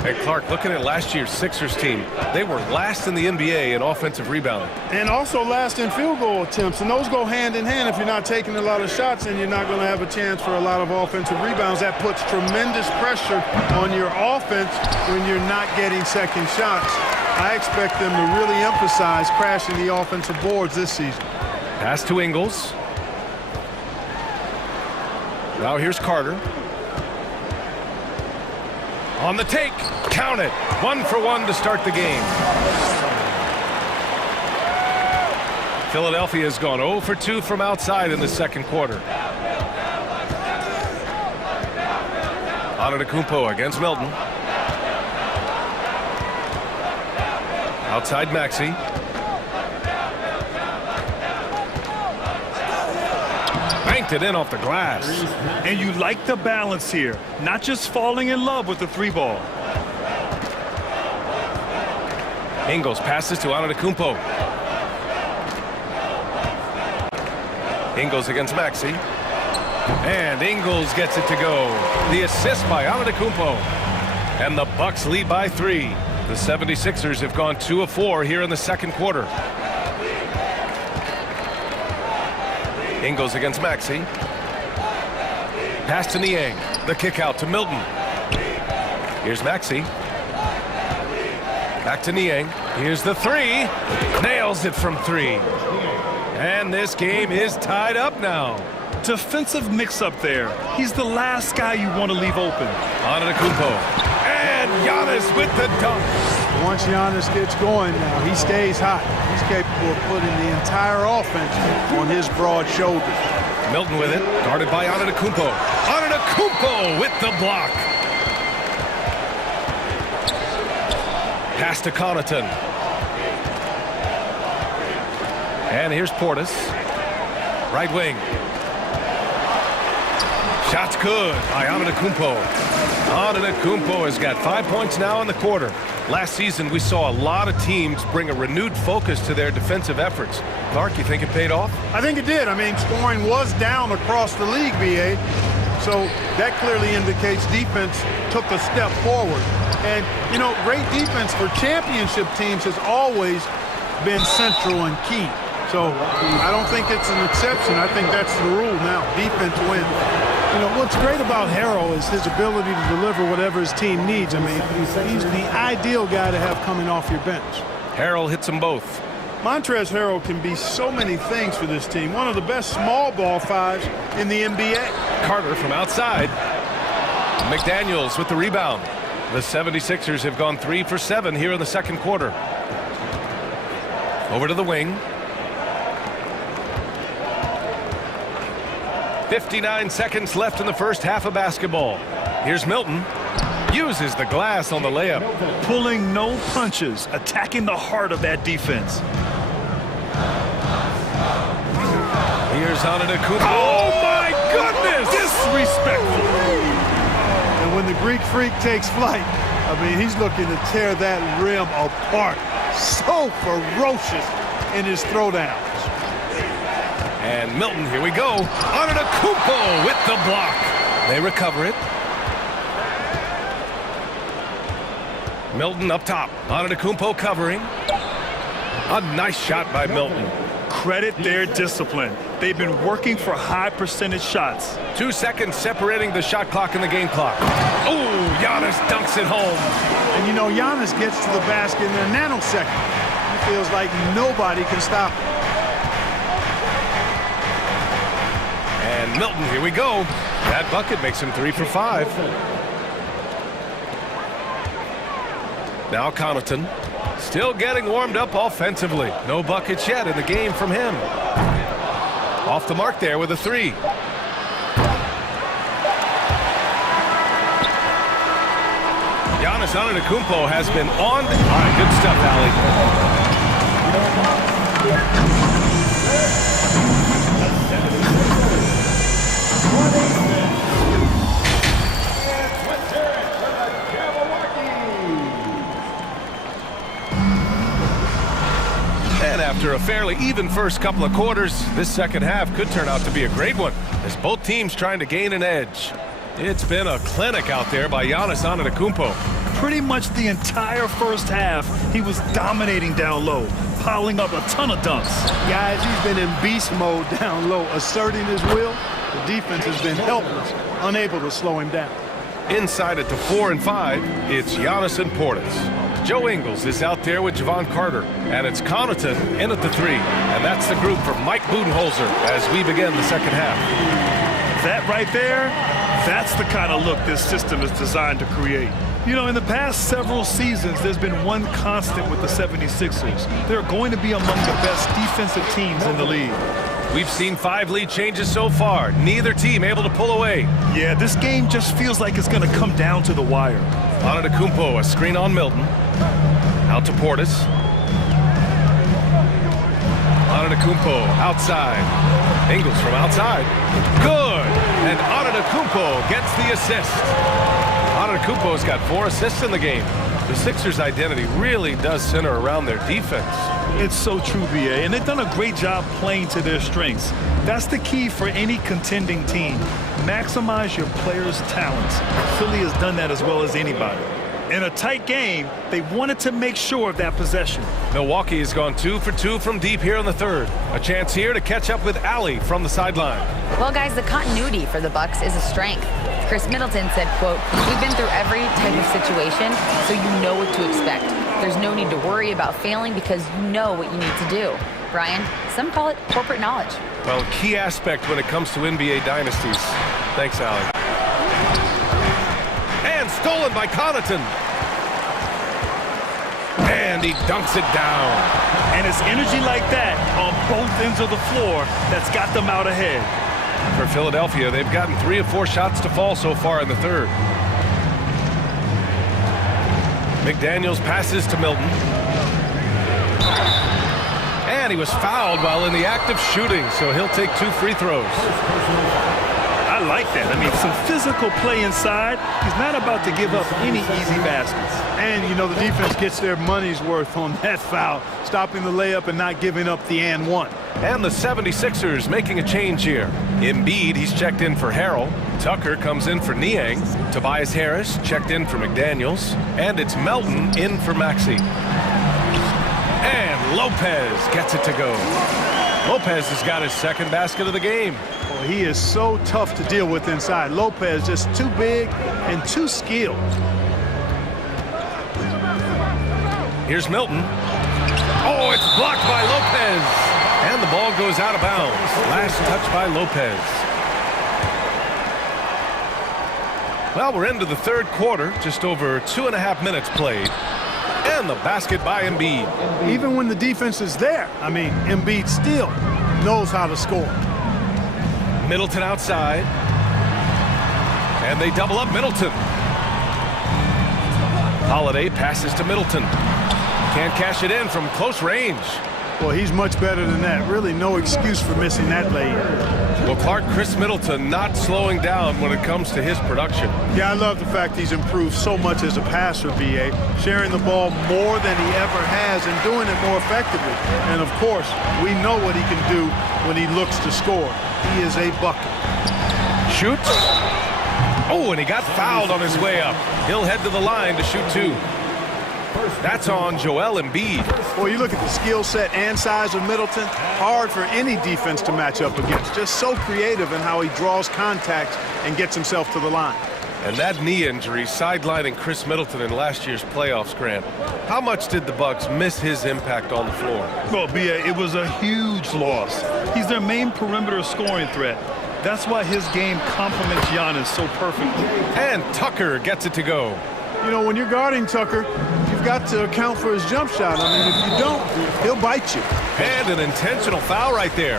Hey, Clark, looking at last year's Sixers team, they were last in the NBA in offensive rebounding. And also last in field goal attempts. And those go hand in hand. If you're not taking a lot of shots, and you're not going to have a chance for a lot of offensive rebounds. That puts tremendous pressure on your offense when you're not getting second shots. I expect them to really emphasize crashing the offensive boards this season. Pass to Ingles. Now here's Carter. On the take, count it. 1 for 1 to start the game. Philadelphia has gone 0 for 2 from outside in the second quarter. Antetokounmpo against Melton. Outside Maxey. Banked it in off the glass. And you like the balance here, not just falling in love with the 3-ball. Ingles passes to Antetokounmpo. Ingles against Maxey. And Ingles gets it to go. The assist by Antetokounmpo. And the Bucks lead by 3. The 76ers have gone 2 of 4 here in the second quarter. Ingles against Maxey. Pass to Niang. The kick out to Milton. Here's Maxey. Back to Niang. Here's the three. Nails it from three. And this game is tied up now. Defensive mix-up there. He's the last guy you want to leave open. Antetokounmpo. And Giannis with the dunk. Once Giannis gets going now, he stays hot. He's capable of putting the entire offense on his broad shoulders. Milton with it, guarded by Antetokounmpo. Antetokounmpo with the block. Pass to Connaughton. And here's Portis. Right wing. Shot's good by Antetokounmpo. Antetokounmpo has got 5 points now in the quarter. Last season, we saw a lot of teams bring a renewed focus to their defensive efforts. Clark, you think it paid off? I think it did. I mean, scoring was down across the league, BA. So that clearly indicates defense took a step forward. And, you know, great defense for championship teams has always been central and key. So I don't think it's an exception. I think that's the rule now. Defense wins. You know, what's great about Harrell is his ability to deliver whatever his team needs. I mean, he's the ideal guy to have coming off your bench. Harrell hits them both. Montrezl Harrell can be so many things for this team. One of the best small ball fives in the NBA. Carter from outside. McDaniels with the rebound. The 76ers have gone 3 for 7 here in the second quarter. Over to the wing. 59 seconds left in the first half of basketball. Here's Milton. Uses the glass on the layup. Pulling no punches, attacking the heart of that defense. Here's Antetokounmpo. Oh my goodness! Disrespectful. And when the Greek Freak takes flight, I mean, he's looking to tear that rim apart. So ferocious in his throwdowns. And Milton, here we go. Antetokounmpo with the block. They recover it. Milton up top. Antetokounmpo covering. A nice shot by Milton. Credit their discipline. They've been working for high percentage shots. 2 seconds separating the shot clock and the game clock. Oh, Giannis dunks it home. And you know, Giannis gets to the basket in a nanosecond. He feels like nobody can stop him. And Milton, here we go. That bucket makes him 3 for 5. Now Connaughton. Still getting warmed up offensively. No buckets yet in the game from him. Off the mark there with a 3. Giannis Antetokounmpo has been on. All right, good stuff, Allie. And after a fairly even first couple of quarters, this second half could turn out to be a great one as both teams trying to gain an edge. It's been a clinic out there by Giannis Antetokounmpo. Pretty much the entire first half, he was dominating down low, piling up a ton of dunks. Guys, he's been in beast mode down low, asserting his will. The defense has been helpless, unable to slow him down. Inside at the 4 and 5, it's Giannis and Portis. Joe Ingles is out there with Javon Carter, and it's Connaughton in at the 3. And that's the group for Mike Budenholzer as we begin the second half. That right there, that's the kind of look this system is designed to create. You know, in the past several seasons, there's been one constant with the 76ers. They're going to be among the best defensive teams in the league. We've seen 5 lead changes so far. Neither team able to pull away. Yeah, this game just feels like it's going to come down to the wire. Antetokounmpo, a screen on Milton. Out to Portis. Antetokounmpo outside. Ingles from outside. Good! And Antetokounmpo gets the assist. Antetokounmpo's got 4 assists in the game. The Sixers' identity really does center around their defense. It's so true, BA, and they've done a great job playing to their strengths. That's the key for any contending team. Maximize your players' talents. Philly has done that as well as anybody. In a tight game, they wanted to make sure of that possession. Milwaukee has gone 2 for 2 from deep here in the third. A chance here to catch up with Allie from the sideline. Well, guys, the continuity for the Bucks is a strength. Chris Middleton said, quote, "We've been through every type of situation, so you know what to expect. There's no need to worry about failing because you know what you need to do. Brian, some call it corporate knowledge. Well, key aspect when it comes to NBA dynasties. Thanks, Allie. And stolen by Connaughton. And he dunks it down. And it's energy like that on both ends of the floor that's got them out ahead. For Philadelphia, they've gotten 3 of 4 shots to fall so far in the third. McDaniels passes to Milton. And he was fouled while in the act of shooting, so he'll take 2 free throws. I like that. I mean, some physical play inside. He's not about to give up any easy baskets. And, you know, the defense gets their money's worth on that foul, stopping the layup and not giving up the and one. And the 76ers making a change here. Embiid, he's checked in for Harrell. Tucker comes in for Niang. Tobias Harris checked in for McDaniels. And it's Melton in for Maxey. And Lopez gets it to go. Lopez has got his second basket of the game. Well, he is so tough to deal with inside. Lopez just too big and too skilled. Here's Milton. Oh, it's blocked by Lopez. And the ball goes out of bounds. Last touch by Lopez. Well, we're into the third quarter. Just over 2.5 minutes played. And the basket by Embiid. Even when the defense is there, I mean, Embiid still knows how to score. Middleton outside. And they double up Middleton. Holiday passes to Middleton. Can't cash it in from close range. Well, he's much better than that. Really no excuse for missing that layup. Well, Clark, Chris Middleton not slowing down when it comes to his production. Yeah, I love the fact he's improved so much as a passer, B.A. Sharing the ball more than he ever has and doing it more effectively. And, of course, we know what he can do when he looks to score. He is a bucket. Shoots. Oh, and he got fouled on his way up. He'll head to the line to shoot 2. That's on Joel Embiid. Well, you look at the skill set and size of Middleton. Hard for any defense to match up against. Just so creative in how he draws contact and gets himself to the line. And that knee injury sidelining Chris Middleton in last year's playoffs, Grant. How much did the Bucks miss his impact on the floor? Well, B.A., it was a huge loss. He's their main perimeter scoring threat. That's why his game complements Giannis so perfectly. And Tucker gets it to go. You know, when you're guarding Tucker, you've got to account for his jump shot. I mean, if you don't, he'll bite you. And an intentional foul right there.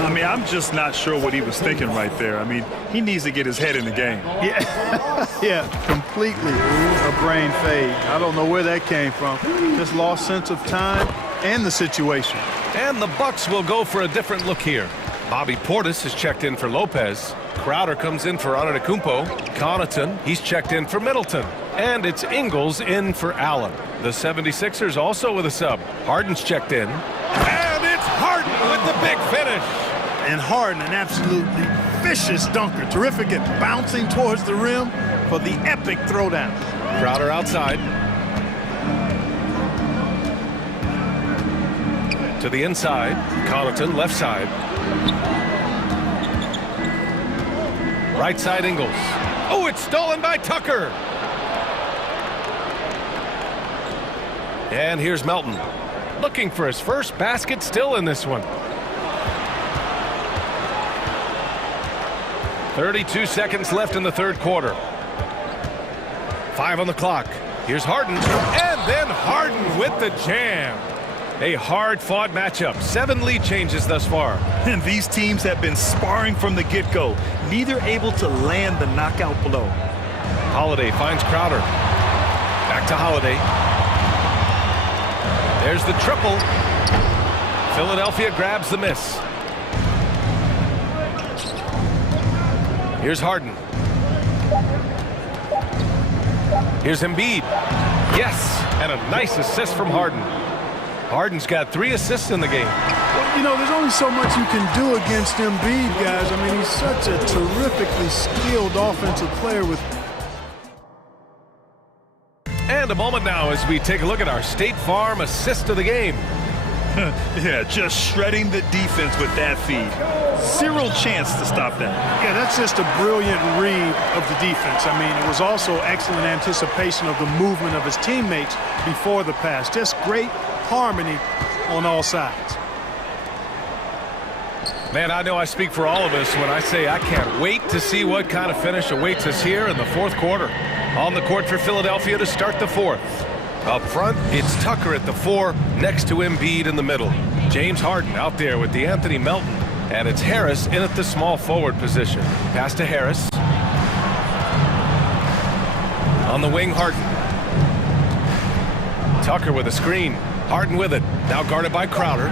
I mean, I'm just not sure what he was thinking right there. I mean, he needs to get his head in the game. Yeah, yeah, completely a brain fade. I don't know where that came from. Just lost sense of time and the situation. And the Bucks will go for a different look here. Bobby Portis is checked in for Lopez. Crowder comes in for Antetokounmpo. Connaughton, he's checked in for Middleton. And it's Ingles in for Allen. The 76ers also with a sub. Harden's checked in. And it's Harden with the big finish. And Harden, an absolutely vicious dunker. Terrific at bouncing towards the rim for the epic throwdown. Crowder outside. To the inside. Connaughton left side. Right side Ingles. Oh, it's stolen by Tucker. And here's Melton. Looking for his first basket still in this one. 32 seconds left in the third quarter. 5 on the clock. Here's Harden. And then Harden with the jam. A hard-fought matchup. 7 lead changes thus far. And these teams have been sparring from the get-go. Neither able to land the knockout blow. Holiday finds Crowder. Back to Holiday. There's the triple. Philadelphia grabs the miss. Here's Harden. Here's Embiid. Yes, and a nice assist from Harden. Harden's got 3 assists in the game. Well, you know, there's only so much you can do against Embiid, guys. I mean, he's such a terrifically skilled offensive player with... And a moment now as we take a look at our State Farm assist of the game. Yeah, just shredding the defense with that feed. Zero chance to stop that. Yeah, that's just a brilliant read of the defense. I mean, it was also excellent anticipation of the movement of his teammates before the pass. Just great harmony on all sides. Man, I know I speak for all of us when I say I can't wait to see what kind of finish awaits us here in the fourth quarter. On the court for Philadelphia to start the fourth. Up front, it's Tucker at the 4, next to Embiid in the middle. James Harden out there with D'Anthony Melton. And it's Harris in at the small forward position. Pass to Harris. On the wing, Harden. Tucker with a screen. Harden with it. Now guarded by Crowder.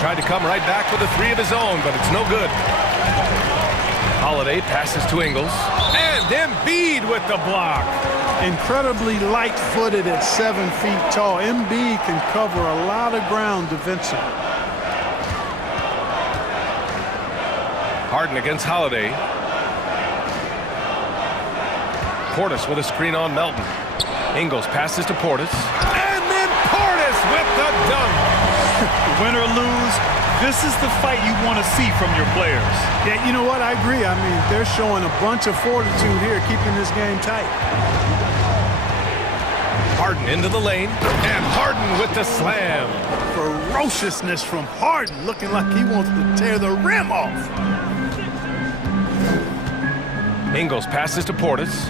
Tried to come right back with a 3 of his own, but it's no good. Holiday passes to Ingles. And Embiid with the block. Incredibly light-footed at 7 feet tall. Embiid can cover a lot of ground defensively. Harden against Holiday. Portis with a screen on Melton. Ingles passes to Portis. And then Portis with the dunk. Win or lose, this is the fight you want to see from your players. Yeah, you know what? I agree. I mean, they're showing a bunch of fortitude here, keeping this game tight. Harden into the lane, and Harden with the slam. Ferociousness from Harden, looking like he wants to tear the rim off. Ingles passes to Portis.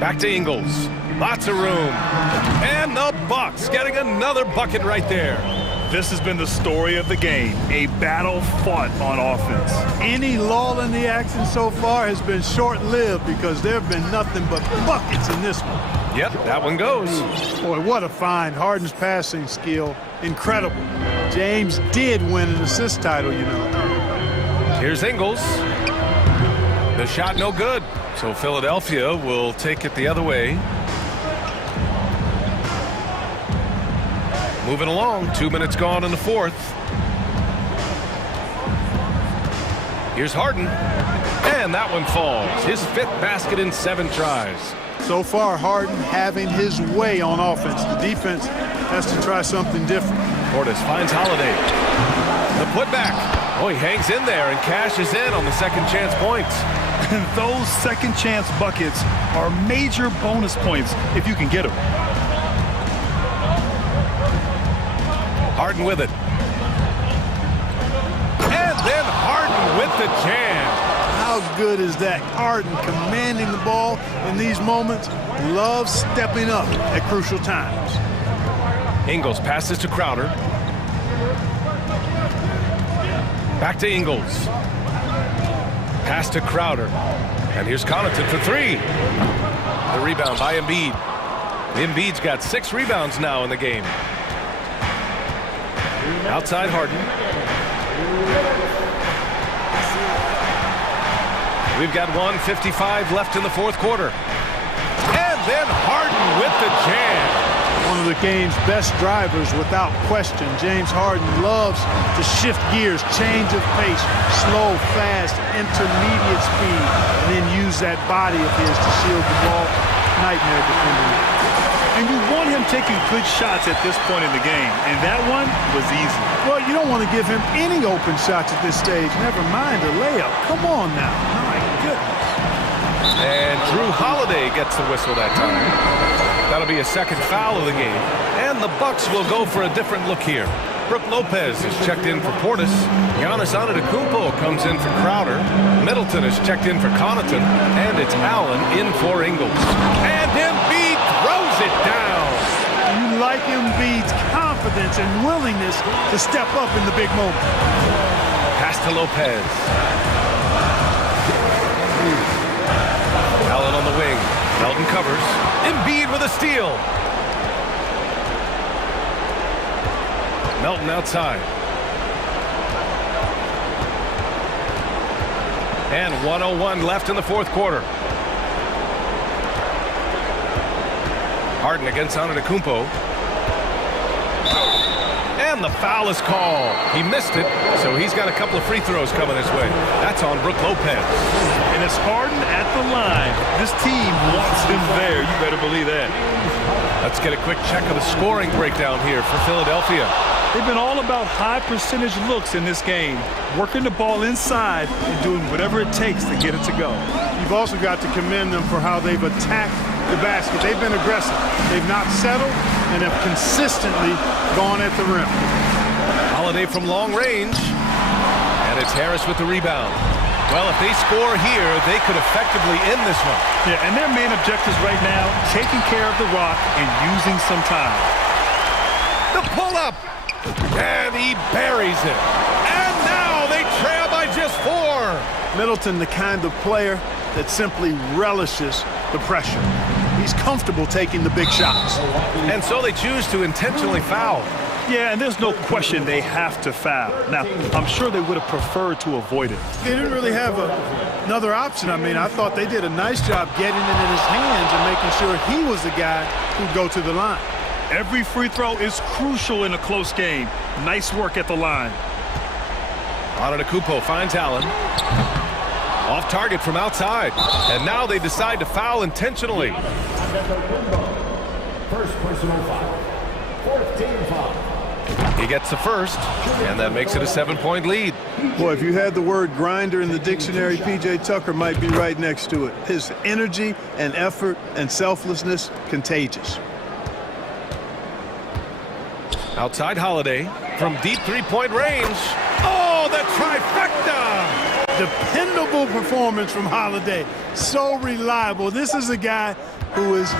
Back to Ingles. Lots of room. And the Bucks getting another bucket right there. This has been the story of the game, a battle fought on offense. Any lull in the action so far has been short-lived because there have been nothing but buckets in this one. Yep, that one goes. Boy, what a find. Harden's passing skill, incredible. James did win an assist title, you know. Here's Ingles. The shot no good. So Philadelphia will take it the other way. Moving along, 2 minutes gone in the fourth. Here's Harden. And that one falls. His 5th basket in 7 tries. So far, Harden having his way on offense. The defense has to try something different. Portis finds Holiday. The putback. Oh, he hangs in there and cashes in on the second chance points. Those second chance buckets are major bonus points if you can get them. Harden with it. And then Harden with the jam. How good is that? Harden commanding the ball in these moments. Loves stepping up at crucial times. Ingles passes to Crowder. Back to Ingles. Pass to Crowder. And here's Connaughton for 3. The rebound by Embiid. Embiid's got 6 rebounds now in the game. Outside Harden. We've got 1:55 left in the fourth quarter. And then Harden with the jam. One of the game's best drivers without question. James Harden loves to shift gears, change of pace, slow, fast, intermediate speed, and then use that body of his to shield the ball. Nightmare defending. And you want him taking good shots at this point in the game, and that one was easy. Well, you don't want to give him any open shots at this stage, never mind a layup. Come on now. My goodness. And Drew Holiday gets the whistle that time. That'll be a second foul of the game. And the Bucks will go for a different look here. Brook Lopez is checked in for Portis. Giannis Antetokounmpo comes in for Crowder. Middleton is checked in for Connaughton. And it's Allen in for Ingles. And Embiid throws it down. You like Embiid's confidence and willingness to step up in the big moment. Pass to Lopez. Allen on the wing. Melton covers. Embiid with a steal. Melton outside. And 1:01 left in the fourth quarter. Harden against Antetokounmpo. And the foul is called. He missed it, so he's got a couple of free throws coming his way. That's on Brook Lopez. And it's Harden at the line. This team wants him there. You better believe that. Let's get a quick check of the scoring breakdown here for Philadelphia. They've been all about high percentage looks in this game, working the ball inside and doing whatever it takes to get it to go. You've also got to commend them for how they've attacked the basket. They've been aggressive. They've not settled and have consistently gone at the rim. Holiday from long range. And it's Harris with the rebound. Well, if they score here, they could effectively end this one. Yeah, and their main objectives right now, taking care of the rock and using some time. The pull-up. And he buries it. And now they trail by just 4. Middleton, the kind of player that simply relishes the pressure. He's comfortable taking the big shots. And so they choose to intentionally foul. Yeah, and there's no question they have to foul. Now, I'm sure they would have preferred to avoid it. They didn't really have another option. I mean, I thought they did a nice job getting it in his hands and making sure he was the guy who'd go to the line. Every free throw is crucial in a close game. Nice work at the line. Antetokounmpo finds Allen. Off target from outside. And now they decide to foul intentionally. First personal foul. Fourth team foul. He gets the first, and that makes it a 7-point lead. Boy, if you had the word grinder in the dictionary, P.J. Tucker might be right next to it. His energy and effort and selflessness, contagious. Outside Holiday from deep three-point range. Oh, the trifecta! Dependable performance from Holiday. So reliable. This is a guy who is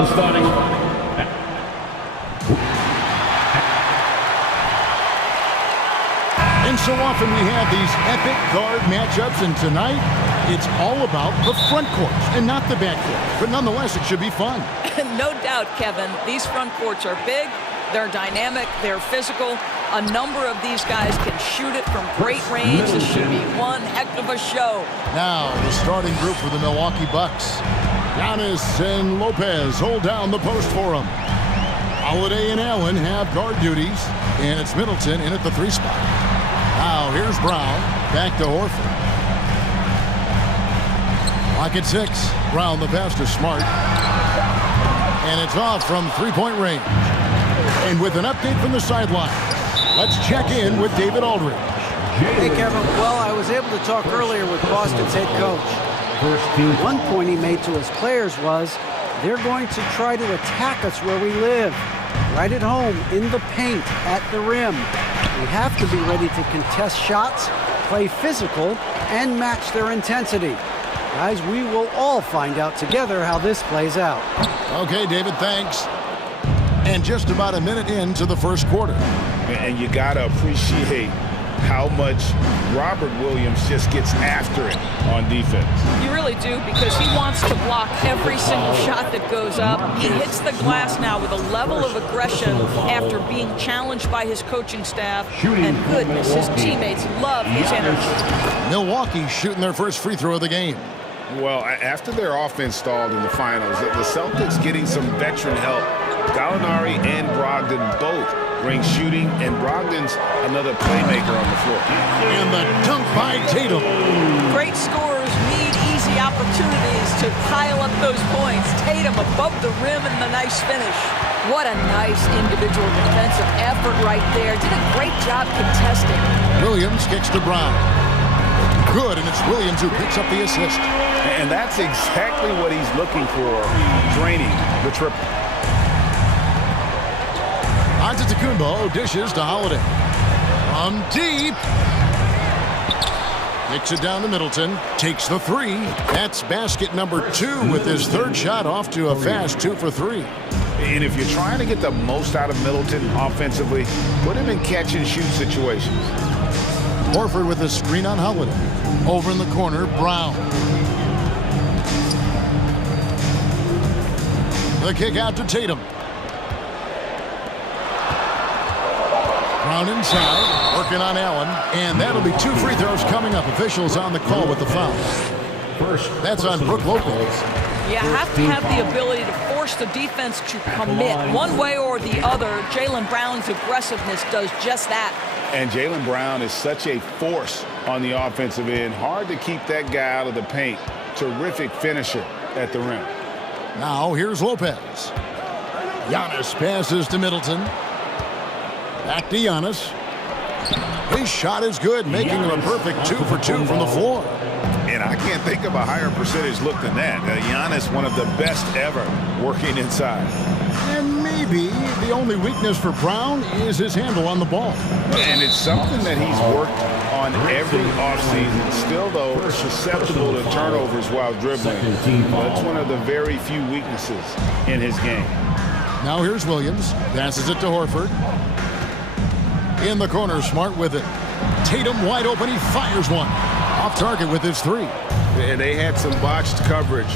The starting. And so often we have these epic guard matchups, and tonight it's all about the front courts and not the back court. But nonetheless, it should be fun. No doubt, Kevin. These front courts are big, they're dynamic, they're physical. A number of these guys can shoot it from great range. This should be one heck of a show. Now, the starting group for the Milwaukee Bucks. Giannis and Lopez hold down the post for him. Holiday and Allen have guard duties, and it's Middleton in at the 3 spot. Now, here's Brown, back to Horford. Lock at 6. Brown, the pass to Smart. And it's off from 3-point range. And with an update from the sideline, let's check in with David Aldridge. Hey, Kevin. Well, I was able to talk earlier with Boston's head coach. One point he made to his players was, they're going to try to attack us where we live. Right at home, in the paint, at the rim. We have to be ready to contest shots, play physical, and match their intensity. Guys, we will all find out together how this plays out. Okay, David, thanks. And just about a minute into the first quarter. And you got to appreciate how much Robert Williams just gets after it on defense. You really do, because he wants to block every single shot that goes up. He hits the glass now with a level of aggression after being challenged by his coaching staff. And goodness, his teammates love his energy. Milwaukee shooting their first free throw of the game. Well, after their offense stalled in the finals, the Celtics getting some veteran help. Gallinari and Brogdon both bring shooting, and Brogdon's another playmaker on the floor. And the dunk by Tatum. Great scorers need easy opportunities to pile up those points. Tatum above the rim and the nice finish. What a nice individual defensive effort right there. Did a great job contesting. Williams kicks to Brown. Good, and it's Williams who picks up the assist. And that's exactly what he's looking for, draining the triple. Antetokounmpo dishes to Holiday. From deep. Kicks it down to Middleton. Takes the 3. That's basket number 2 with his 3rd shot off to a fast 2 for 3. And if you're trying to get the most out of Middleton offensively, put him in catch-and-shoot situations. Horford with a screen on Holiday. Over in the corner, Brown. The kick out to Tatum. Brown inside, working on Allen, and that'll be 2 free throws coming up. Officials on the call with the foul. That's on Brook Lopez. You have to have the ability to force the defense to commit one way or the other. Jaylen Brown's aggressiveness does just that. And Jaylen Brown is such a force on the offensive end. Hard to keep that guy out of the paint. Terrific finisher at the rim. Now here's Lopez. Giannis passes to Middleton. Back to Giannis. His shot is good, making him a perfect 2 for 2 from the floor. And I can't think of a higher percentage look than that. Giannis, one of the best ever working inside. And maybe the only weakness for Brown is his handle on the ball. And it's something that he's worked on every offseason. Still, though, susceptible to turnovers while dribbling. That's one of the very few weaknesses in his game. Now here's Williams. Passes it to Horford. In the corner, Smart with it. Tatum wide open. He fires one. Off target with his 3. And they had some botched coverage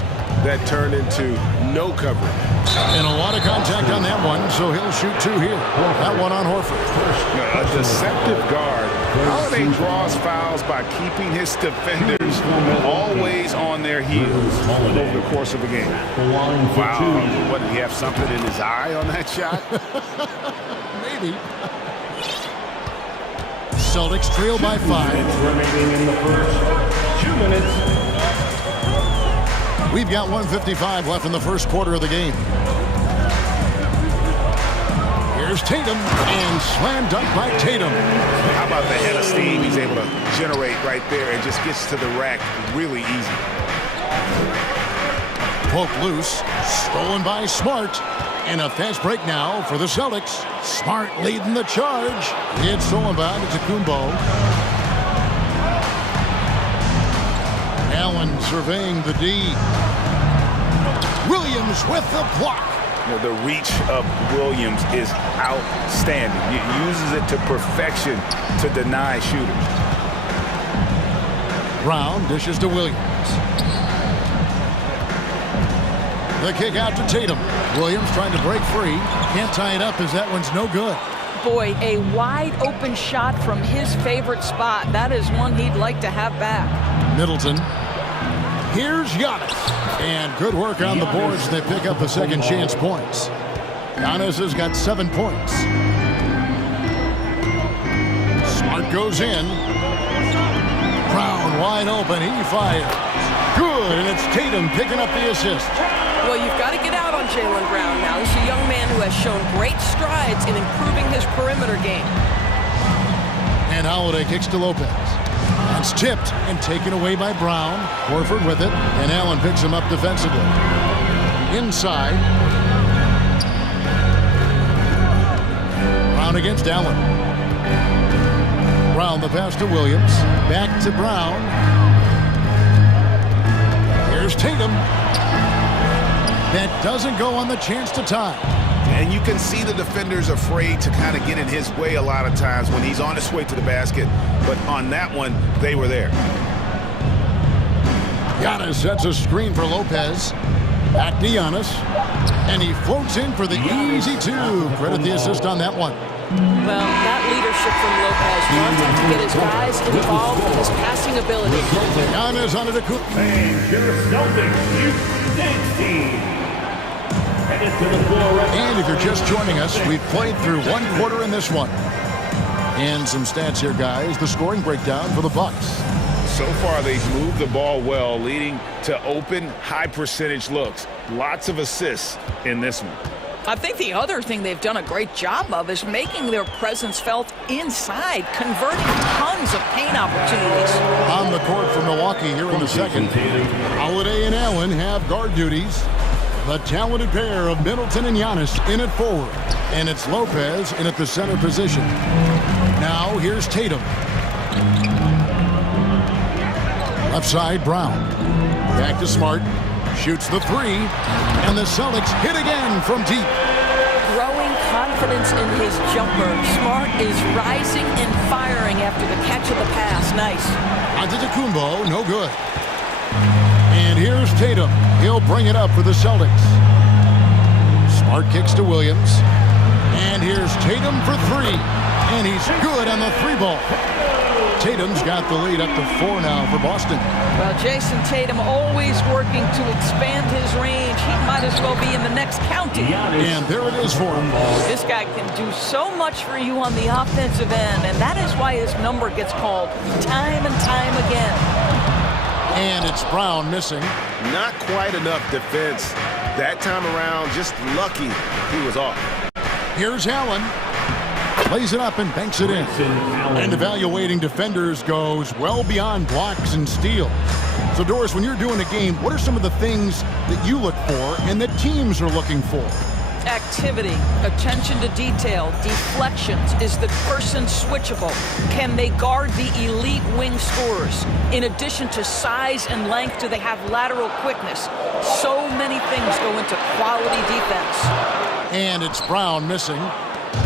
that turned into no coverage. And a lot of contact on that one, so he'll shoot 2 here. That one on Horford. A deceptive guard. Holiday draws fouls by keeping his defenders always on their heels over the course of the game. Wow. What, did he have something in his eye on that shot? Maybe. Celtics trail by 5. Remaining in the first 2 minutes. We've got 1:55 left in the first quarter of the game. Here's Tatum, and slam dunk by Tatum. How about the head of steam he's able to generate right there and just gets to the rack really easy. Poke loose, stolen by Smart. And a fast break now for the Celtics. Smart leading the charge. It's stolen by Antetokounmpo. Allen surveying the D. Williams with the block. The reach of Williams is outstanding. He uses it to perfection to deny shooters. Brown dishes to Williams. The kick out to Tatum. Williams trying to break free. Can't tie it up as that one's no good. Boy, a wide open shot from his favorite spot. That is one he'd like to have back. Middleton. Here's Giannis. And good work on the boards. They pick up the second chance points. Giannis has got 7 points. Smart goes in. Brown wide open. He fires. Good, and it's Tatum picking up the assist. Well, you've got to get out on Jaylen Brown now. This is a young man who has shown great strides in improving his perimeter game. And Holiday kicks to Lopez. It's tipped and taken away by Brown. Horford with it, and Allen picks him up defensively. Inside. Brown against Allen. Brown the pass to Williams. Back to Brown. Here's Tatum. That doesn't go on the chance to tie. And you can see the defenders afraid to kind of get in his way a lot of times when he's on his way to the basket. But on that one, they were there. Giannis sets a screen for Lopez. Back to Giannis. And he floats in for the easy two. Credit the assist on that one. Well, that leadership from Lopez wanting to get his guys involved in his passing ability. Giannis under the cook. And your Celtics team. And if you're just joining us, we've played through 1 quarter in this one. And some stats here, guys. The scoring breakdown for the Bucks. So far, they've moved the ball well, leading to open, high-percentage looks. Lots of assists in this one. I think the other thing they've done a great job of is making their presence felt inside, converting tons of paint opportunities. On the court for Milwaukee here in the second. Holiday and Allen have guard duties. The talented pair of Middleton and Giannis in at forward. And it's Lopez in at the center position. Now here's Tatum. Left side, Brown. Back to Smart. Shoots the three. And the Celtics hit again from deep. Growing confidence in his jumper. Smart is rising and firing after the catch of the pass. Nice. Antetokounmpo, no good. And here's Tatum. He'll bring it up for the Celtics. Smart kicks to Williams. And here's Tatum for three. And he's good on the three ball. Tatum's got the lead up to 4 now for Boston. Well, Jason Tatum always working to expand his range. He might as well be in the next county. And there it is for him. This guy can do so much for you on the offensive end, and that is why his number gets called time and time again. And it's Brown missing. Not quite enough defense. That time around, just lucky he was off. Here's Allen. Plays it up and banks it in. And evaluating defenders goes well beyond blocks and steals. So, Doris, when you're doing a game, what are some of the things that you look for and that teams are looking for? Activity, attention to detail, deflections. Is the person switchable? Can they guard the elite wing scorers? In addition to size and length, do they have lateral quickness? So many things go into quality defense. And it's Brown missing.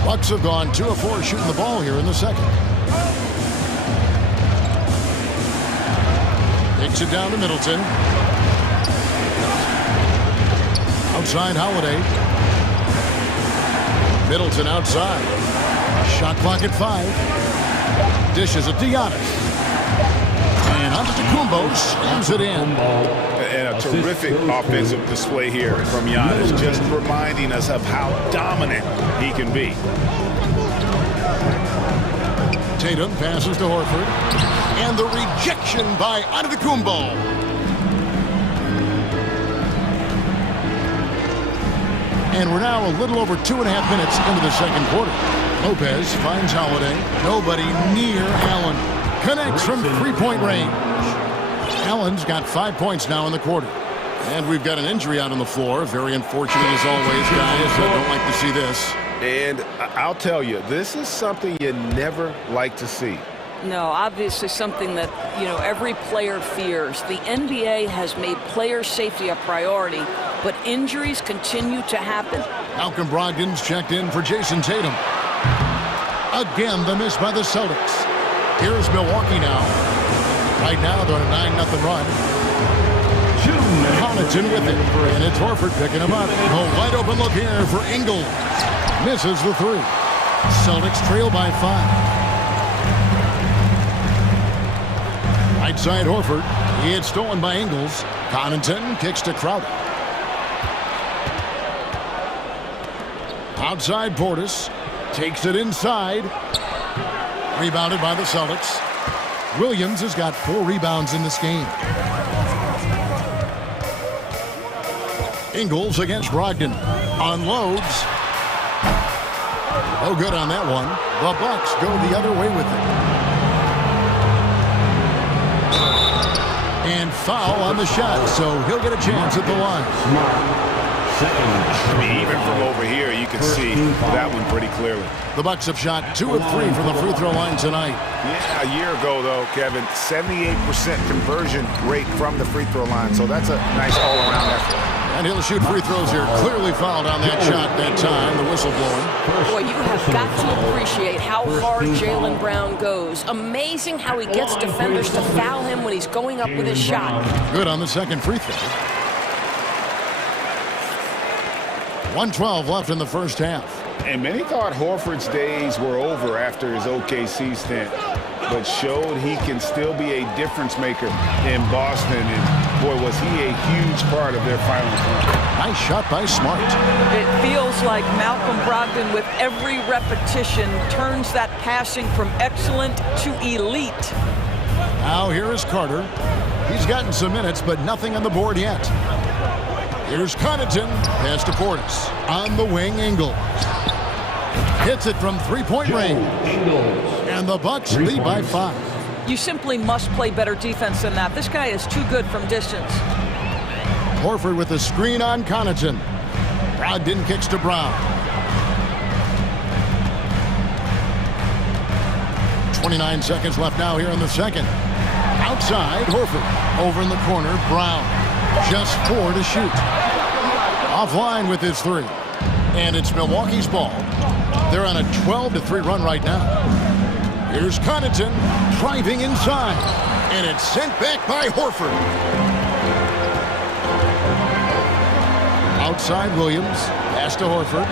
Bucks have gone 2 of 4 shooting the ball here in the second. Takes it down to Middleton. Outside Holiday. Middleton outside. Shot clock at 5. Dishes it to Giannis. And Antetokounmpo slams it in. And a terrific offensive display here from Giannis, just reminding us of how dominant he can be. Tatum passes to Horford. And the rejection by Antetokounmpo. And we're now a little over 2.5 minutes into the second quarter. Lopez finds Holiday. Nobody near Allen. Connects from three-point range. Allen's got 5 points now in the quarter. And we've got an injury out on the floor. Very unfortunate as always, guys. I don't like to see this. And I'll tell you, this is something you never like to see. No, obviously something that, every player fears. The NBA has made player safety a priority, but injuries continue to happen. Malcolm Brogdon's checked in for Jason Tatum. Again, the miss by the Celtics. Here's Milwaukee now. Right now, they're on a 9-0 run. Connaughton with it, and it's Horford picking him up. A wide open look here for Ingles. Misses the three. Celtics trail by 5. Right side Horford. It's stolen by Ingles. Connaughton kicks to Crowder. Outside Portis. Takes it inside. Rebounded by the Celtics. Williams has got 4 rebounds in this game. Ingles against Brogdon. Unloads. No good on that one. The Bucks go the other way with it. And foul on the shot, so he'll get a chance at the line. I mean, even from over here, you can see that one pretty clearly. The Bucks have shot 2 of 3 from the free throw line tonight. Yeah, a year ago, though, Kevin, 78% conversion rate from the free throw line, so that's a nice all-around effort. And he'll shoot free throws here. Clearly fouled on that shot that time. The whistle blowing. Boy, you have got to appreciate how hard Jaylen Brown goes. Amazing how he gets defenders to foul him when he's going up with his shot. Good on the second free throw. 1:12 left in the first half. And many thought Horford's days were over after his OKC stint, but showed he can still be a difference maker in Boston. And boy, was he a huge part of their final run. Nice shot by Smart. It feels like Malcolm Brogdon, with every repetition, turns that passing from excellent to elite. Now here is Carter. He's gotten some minutes, but nothing on the board yet. Here's Connaughton. Pass to Portis. On the wing, Ingles. Hits it from three-point range. And the Bucks lead by 5. You simply must play better defense than that. This guy is too good from distance. Horford with the screen on Connaughton. Brogdon kicks to Brown. 29 seconds left now here in the second. Outside, Horford. Over in the corner, Brown. Just 4 to shoot. Offline with his 3. And it's Milwaukee's ball. They're on a 12-3 run right now. Here's Connaughton driving inside. And it's sent back by Horford. Outside Williams. Pass to Horford.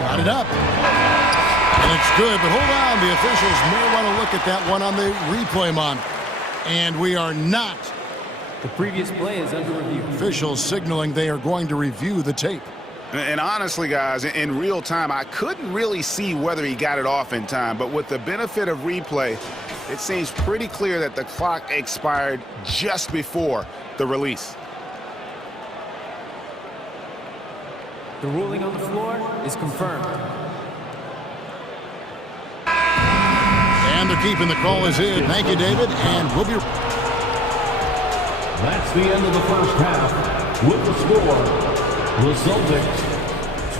Got it up. And it's good, but hold on. The officials may want to look at that one on the replay monitor. And we are not. The previous play is under review. Officials signaling they are going to review the tape. And honestly, guys, in real time, I couldn't really see whether he got it off in time. But with the benefit of replay, it seems pretty clear that the clock expired just before the release. The ruling on the floor is confirmed. And they're keeping the call as in. Thank you, David. And we'll be... That's the end of the first half. With the score, the Celtics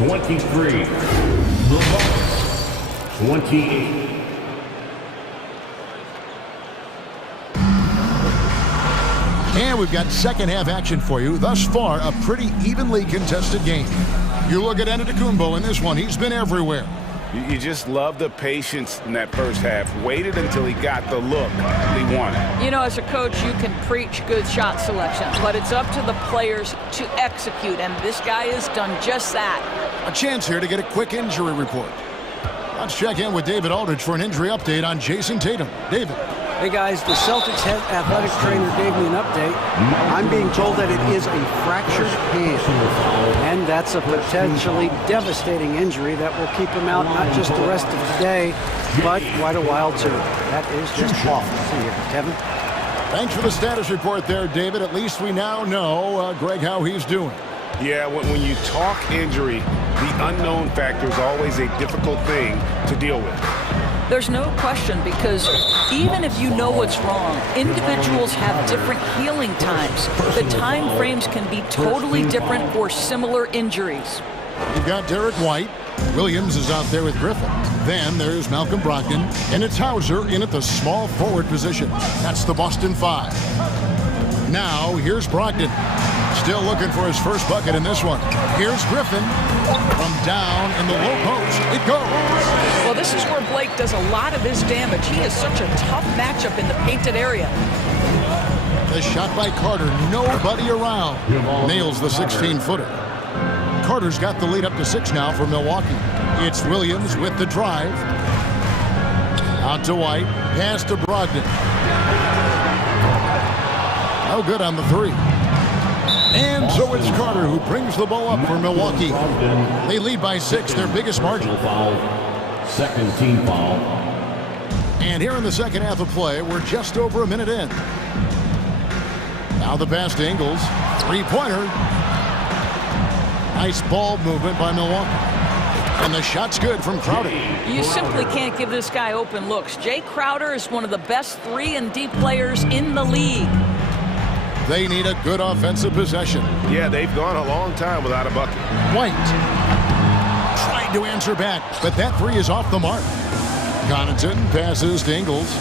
23, the Bucks 28. And we've got second half action for you. Thus far, a pretty evenly contested game. You look at Antetokounmpo in this one. He's been everywhere. You just love the patience in that first half. Waited until he got the look he wanted. You know, as a coach, you can preach good shot selection, but it's up to the players to execute, and this guy has done just that. A chance here to get a quick injury report. Let's check in with David Aldridge for an injury update on Jason Tatum. David. Hey guys, the Celtics head athletic trainer gave me an update. I'm being told that it is a fractured hand, and that's a potentially devastating injury that will keep him out not just the rest of the day, but quite a while too. That is just awful. See you, Kevin. Thanks for the status report there, David. At least we now know, Greg, how he's doing. Yeah, when you talk injury, the unknown factor is always a difficult thing to deal with. There's no question, because even if you know what's wrong, individuals have different healing times. The time frames can be totally different for similar injuries. You've got Derek White. Williams is out there with Griffin. Then there's Malcolm Brogdon, and it's Hauser in at the small forward position. That's the Boston 5. Now, here's Brogdon. Still looking for his first bucket in this one. Here's Griffin. From down in the low post, it goes. Well, this is where Blake does a lot of his damage. He is such a tough matchup in the painted area. The shot by Carter, nobody around. Nails the 16-footer. Carter's got the lead up to 6 now for Milwaukee. It's Williams with the drive. Out to White, pass to Brogdon. No good on the 3. And so it's Carter who brings the ball up for Milwaukee. They lead by 6, their biggest margin. Second team foul. And here in the second half of play, we're just over a minute in. Now the pass to Ingles. 3-pointer. Nice ball movement by Milwaukee. And the shot's good from Crowder. You simply can't give this guy open looks. Jay Crowder is one of the best 3-and-D players in the league. They need a good offensive possession. Yeah, they've gone a long time without a bucket. White trying to answer back, but that 3 is off the mark. Connaughton passes to Ingles.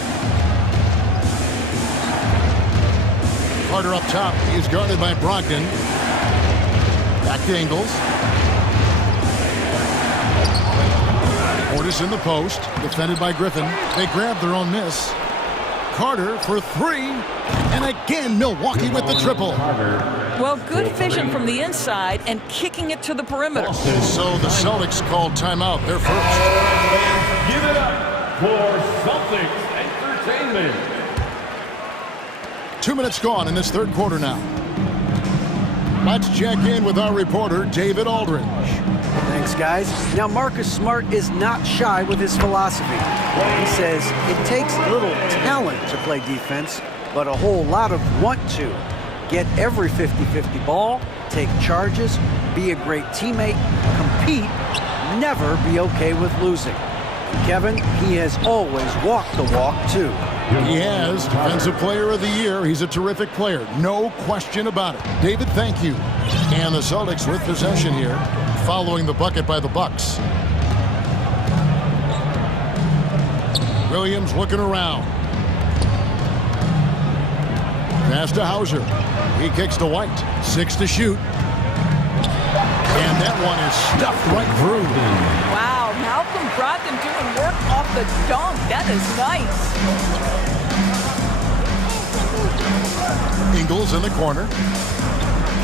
Carter up top. He's guarded by Brogdon. Back to Ingles. Portis in the post, defended by Griffin. They grab their own miss. Carter for 3, and again Milwaukee with the triple. Well, good vision from the inside and kicking it to the perimeter. So the Celtics called timeout. They're first. Give it up for Celtics Entertainment. 2 minutes gone in this third quarter now. Let's check in with our reporter, David Aldridge. Thanks, guys. Now, Marcus Smart is not shy with his philosophy. He says it takes little talent to play defense, but a whole lot of want to. Get every 50-50 ball, take charges, be a great teammate, compete, never be okay with losing. And Kevin, he has always walked the walk, too. He has Defensive Player of the Year. He's a terrific player. No question about it. David, thank you. And the Celtics with possession here, following the bucket by the Bucks. Williams looking around. Pass to Hauser. He kicks to White. 6 to shoot. And that one is stuffed right through. Wow, Malcolm Brogdon doing work off the dunk. That is nice. Ingles in the corner.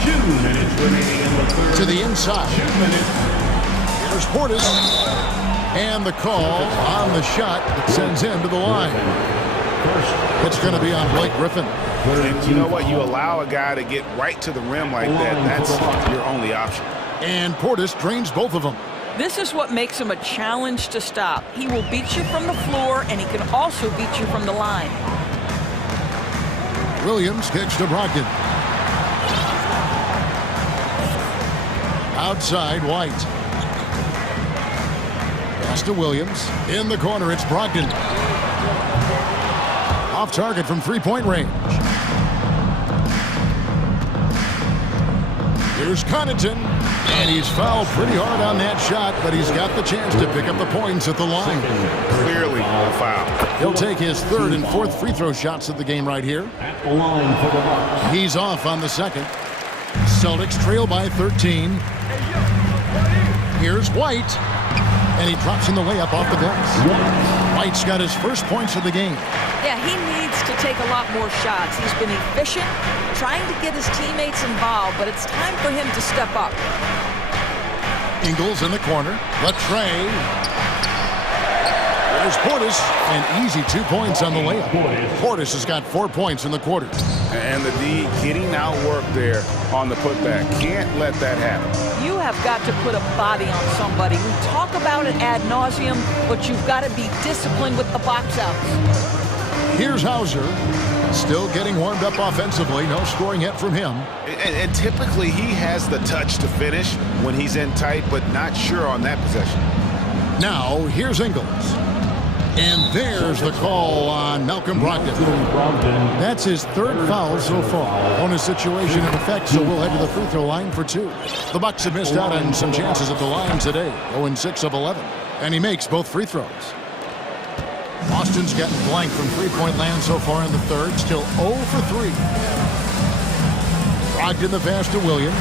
2 minutes remaining in the third. To the inside. 2 minutes. There's Portis. And the call on the shot that sends him to the line. It's going to be on Blake Griffin. And you know what? You allow a guy to get right to the rim like that. That's your only option. And Portis drains both of them. This is what makes him a challenge to stop. He will beat you from the floor, and he can also beat you from the line. Williams kicks to Brogdon. Outside, White. Pass to Williams. In the corner, it's Brogdon. Off target from three-point range. Here's Connaughton. And he's fouled pretty hard on that shot, but he's got the chance to pick up the points at the line. Clearly a foul. He'll take his third and fourth free throw shots of the game right here. At the line for the Bucks. He's off on the second. Celtics trail by 13. Here's White. And he drops in the layup off the glass. White's got his first points of the game. Yeah, he needs to take a lot more shots. He's been efficient, trying to get his teammates involved, but it's time for him to step up. Ingles in the corner. Latrey. There's Portis. And easy 2 points on the layup. Portis has got 4 points in the quarter. And the D getting outworked there on the putback. Can't let that happen. You have got to put a body on somebody. We talk about it ad nauseum, but you've got to be disciplined with the box outs. Here's Hauser. Still getting warmed up offensively. No scoring yet from him. And typically he has the touch to finish when he's in tight, but not sure on that possession. Now, here's Ingles. And there's the call on Malcolm Brogdon. That's his third foul so far. Bonus situation in effect, so we'll head to the free throw line for 2. The Bucks have missed out on some chances at the line today. 0-6 of 11. And he makes both free throws. Boston's gotten blank from three-point land so far in the third. Still 0 for 3. Brogdon the pass to Williams.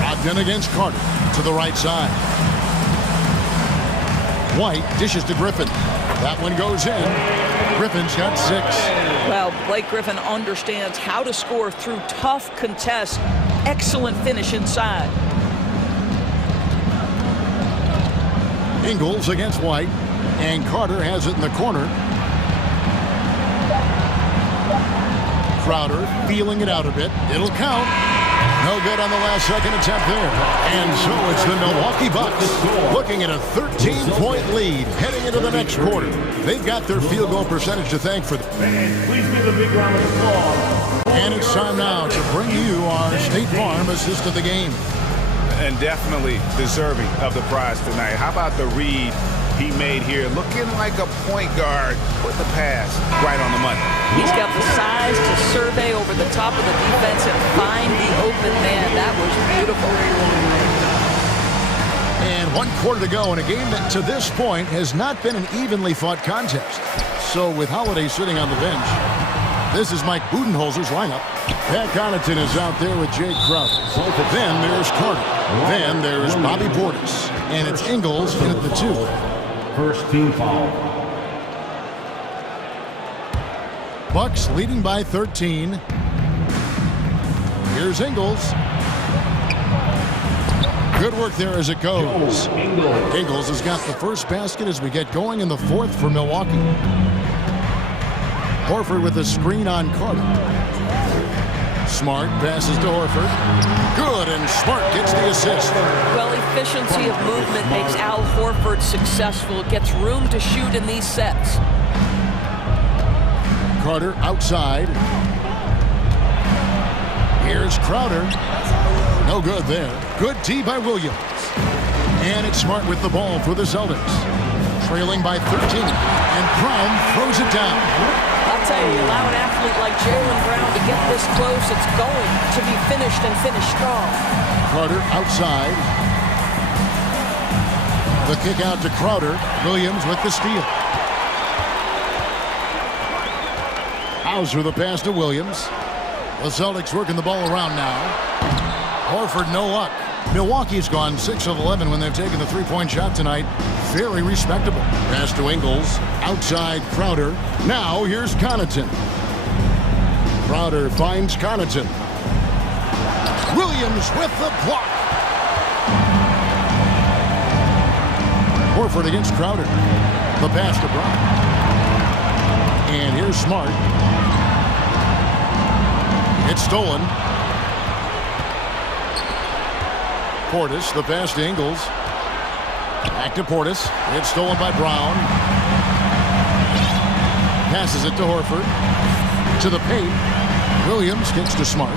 Brogdon against Carter to the right side. White dishes to Griffin. That one goes in. Griffin's got 6. Well, Blake Griffin understands how to score through tough contests. Excellent finish inside. Ingles against White, and Carter has it in the corner. Crowder feeling it out a bit. It'll count. No good on the last second attempt there. And so it's the Milwaukee Bucks looking at a 13-point lead heading into the next quarter. They've got their field goal percentage to thank for that. Please give a big round of applause. And it's time now to bring you our State Farm assist of the game. And definitely deserving of the prize tonight. How about the read he made here? Looking like a point guard with the pass right on the money. He's got the size to survey over the top of the defense and find the open man. That was beautiful. And 1 quarter to go in a game that to this point has not been an evenly fought contest. So with Holiday sitting on the bench, this is Mike Budenholzer's lineup. Pat Connaughton is out there with Jake Crowder. Then there's Carter. Then there's Bobby Portis. And it's Ingles in at the 2. First team foul. Bucks leading by 13. Here's Ingles. Good work there as it goes. Ingles has got the first basket as we get going in the 4th for Milwaukee. Horford with a screen on Carter. Smart passes to Horford. Good, and Smart gets the assist. Well, efficiency of movement makes Al Horford successful. Gets room to shoot in these sets. Carter outside. Here's Crowder. No good there. Good D by Williams. And it's Smart with the ball for the Celtics. Trailing by 13. And Brown throws it down. I'll tell you, allow an athlete like Jaylen Brown to get this close, it's going to be finished and finished strong. Carter outside. The kick out to Crowder. Williams with the steal. Hauser the pass to Williams. The Celtics working the ball around now. Horford no luck. Milwaukee's gone 6 of 11 when they've taken the three-point shot tonight. Very respectable. Pass to Ingles. Outside Crowder. Now here's Connaughton. Crowder finds Connaughton. Williams with the block. Horford against Crowder. The pass to Brown. And here's Smart. It's stolen. Portis, the pass to Ingles. Back to Portis. It's stolen by Brown. Passes it to Horford. To the paint. Williams kicks to Smart.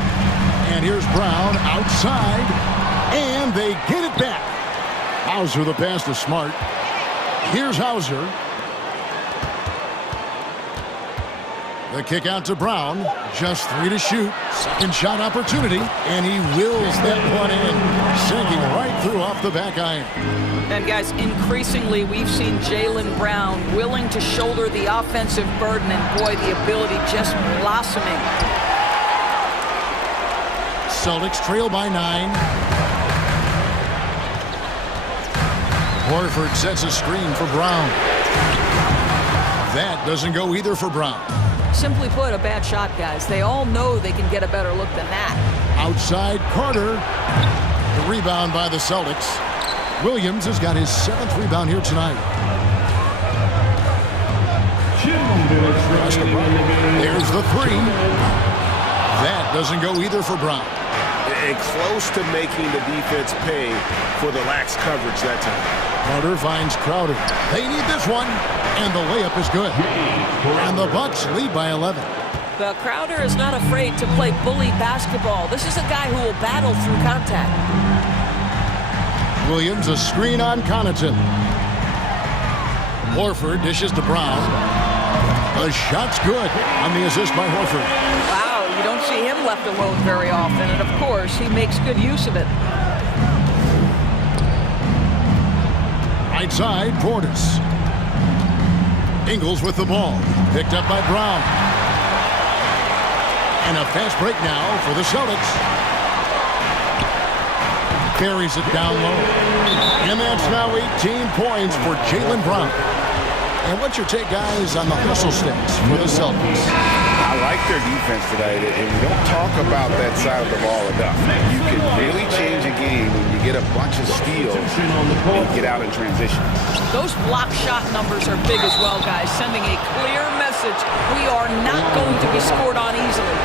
And here's Brown outside. And they get it back. Hauser the pass to Smart. Here's Hauser. The kick out to Brown. Just 3 to shoot. Second shot opportunity. And he wills that one in. Sinking right through off the back iron. And guys, increasingly we've seen Jaylen Brown willing to shoulder the offensive burden. And boy, the ability just blossoming. Celtics trail by 9. Horford sets a screen for Brown. That doesn't go either for Brown. Simply put, a bad shot, guys. They all know they can get a better look than that. Outside Carter. The rebound by the Celtics. Williams has got his 7th rebound here tonight. There's the 3. That doesn't go either for Brown. And close to making the defense pay for the lax coverage that time. Carter finds Crowder. They need this one. And the layup is good. And the Bucks lead by 11. Well, Crowder is not afraid to play bully basketball. This is a guy who will battle through contact. Williams, a screen on Connaughton. Horford dishes to Brown. The shot's good on the assist by Horford. Wow, you don't see him left alone very often. And, of course, he makes good use of it. Right side, Portis. Ingles with the ball. Picked up by Brown. And a fast break now for the Celtics. Carries it down low. And that's now 18 points for Jaylen Brown. And what's your take, guys, on the hustle stats for the Celtics? I like their defense today, and we don't talk about that side of the ball enough. You can really change a game when you get a bunch of steals and get out in transition. Those block shot numbers are big as well, guys, sending a clear message. We are not going to be scored on easily.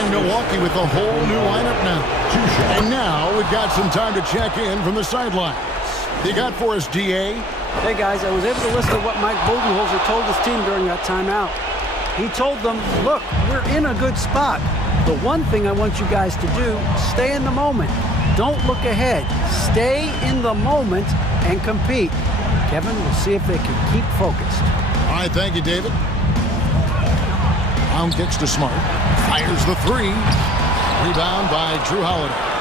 And Milwaukee with a whole new lineup now. And now we've got some time to check in from the sidelines. You got for us, DA? Hey, guys, I was able to listen to what Mike Budenholzer told his team during that timeout. He told them, look, we're in a good spot. The one thing I want you guys to do, stay in the moment. Don't look ahead. Stay in the moment and compete. Kevin, we'll see if they can keep focused. All right, thank you, David. Brown kicks to Smart. Fires the three. Rebound by Drew Holiday.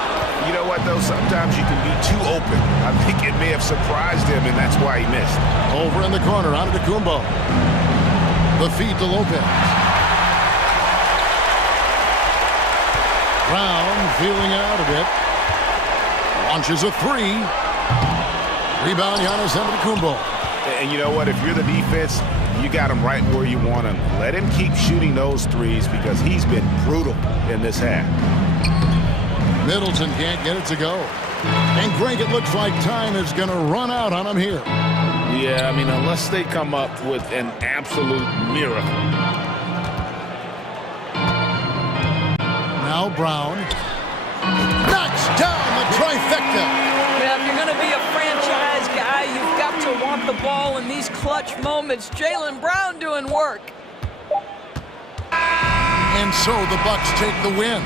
You know what, though? Sometimes you can be too open. I think it may have surprised him, and that's why he missed. Over in the corner, out of Kumbo. The feed to Lopez. Brown feeling it out a bit. Launches a three. Rebound, Giannis Antetokounmpo. And you know what? If you're the defense, you got him right where you want him. Let him keep shooting those threes because he's been brutal in this half. Middleton can't get it to go. And Greg, it looks like time is going to run out on him here. Yeah, I mean, unless they come up with an absolute miracle. Now Brown knocks down the trifecta. Yeah, if you're going to be a franchise guy, you've got to want the ball in these clutch moments. Jaylen Brown doing work. And so the Bucks take the win.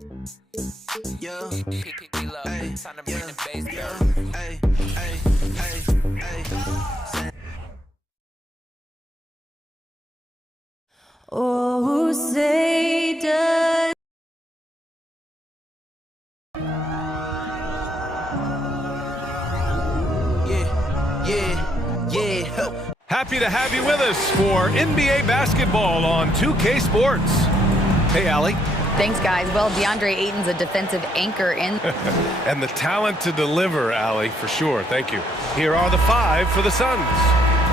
Yeah. Hey, time to bring the bass down. Hey, hey, hey, hey. Oh, say does yeah. Happy to have you with us for NBA basketball on 2K Sports. Hey, Allie. Thanks, guys. Well, DeAndre Ayton's a defensive anchor in. And the talent to deliver, Allie, for sure. Thank you. Here are the 5 for the Suns.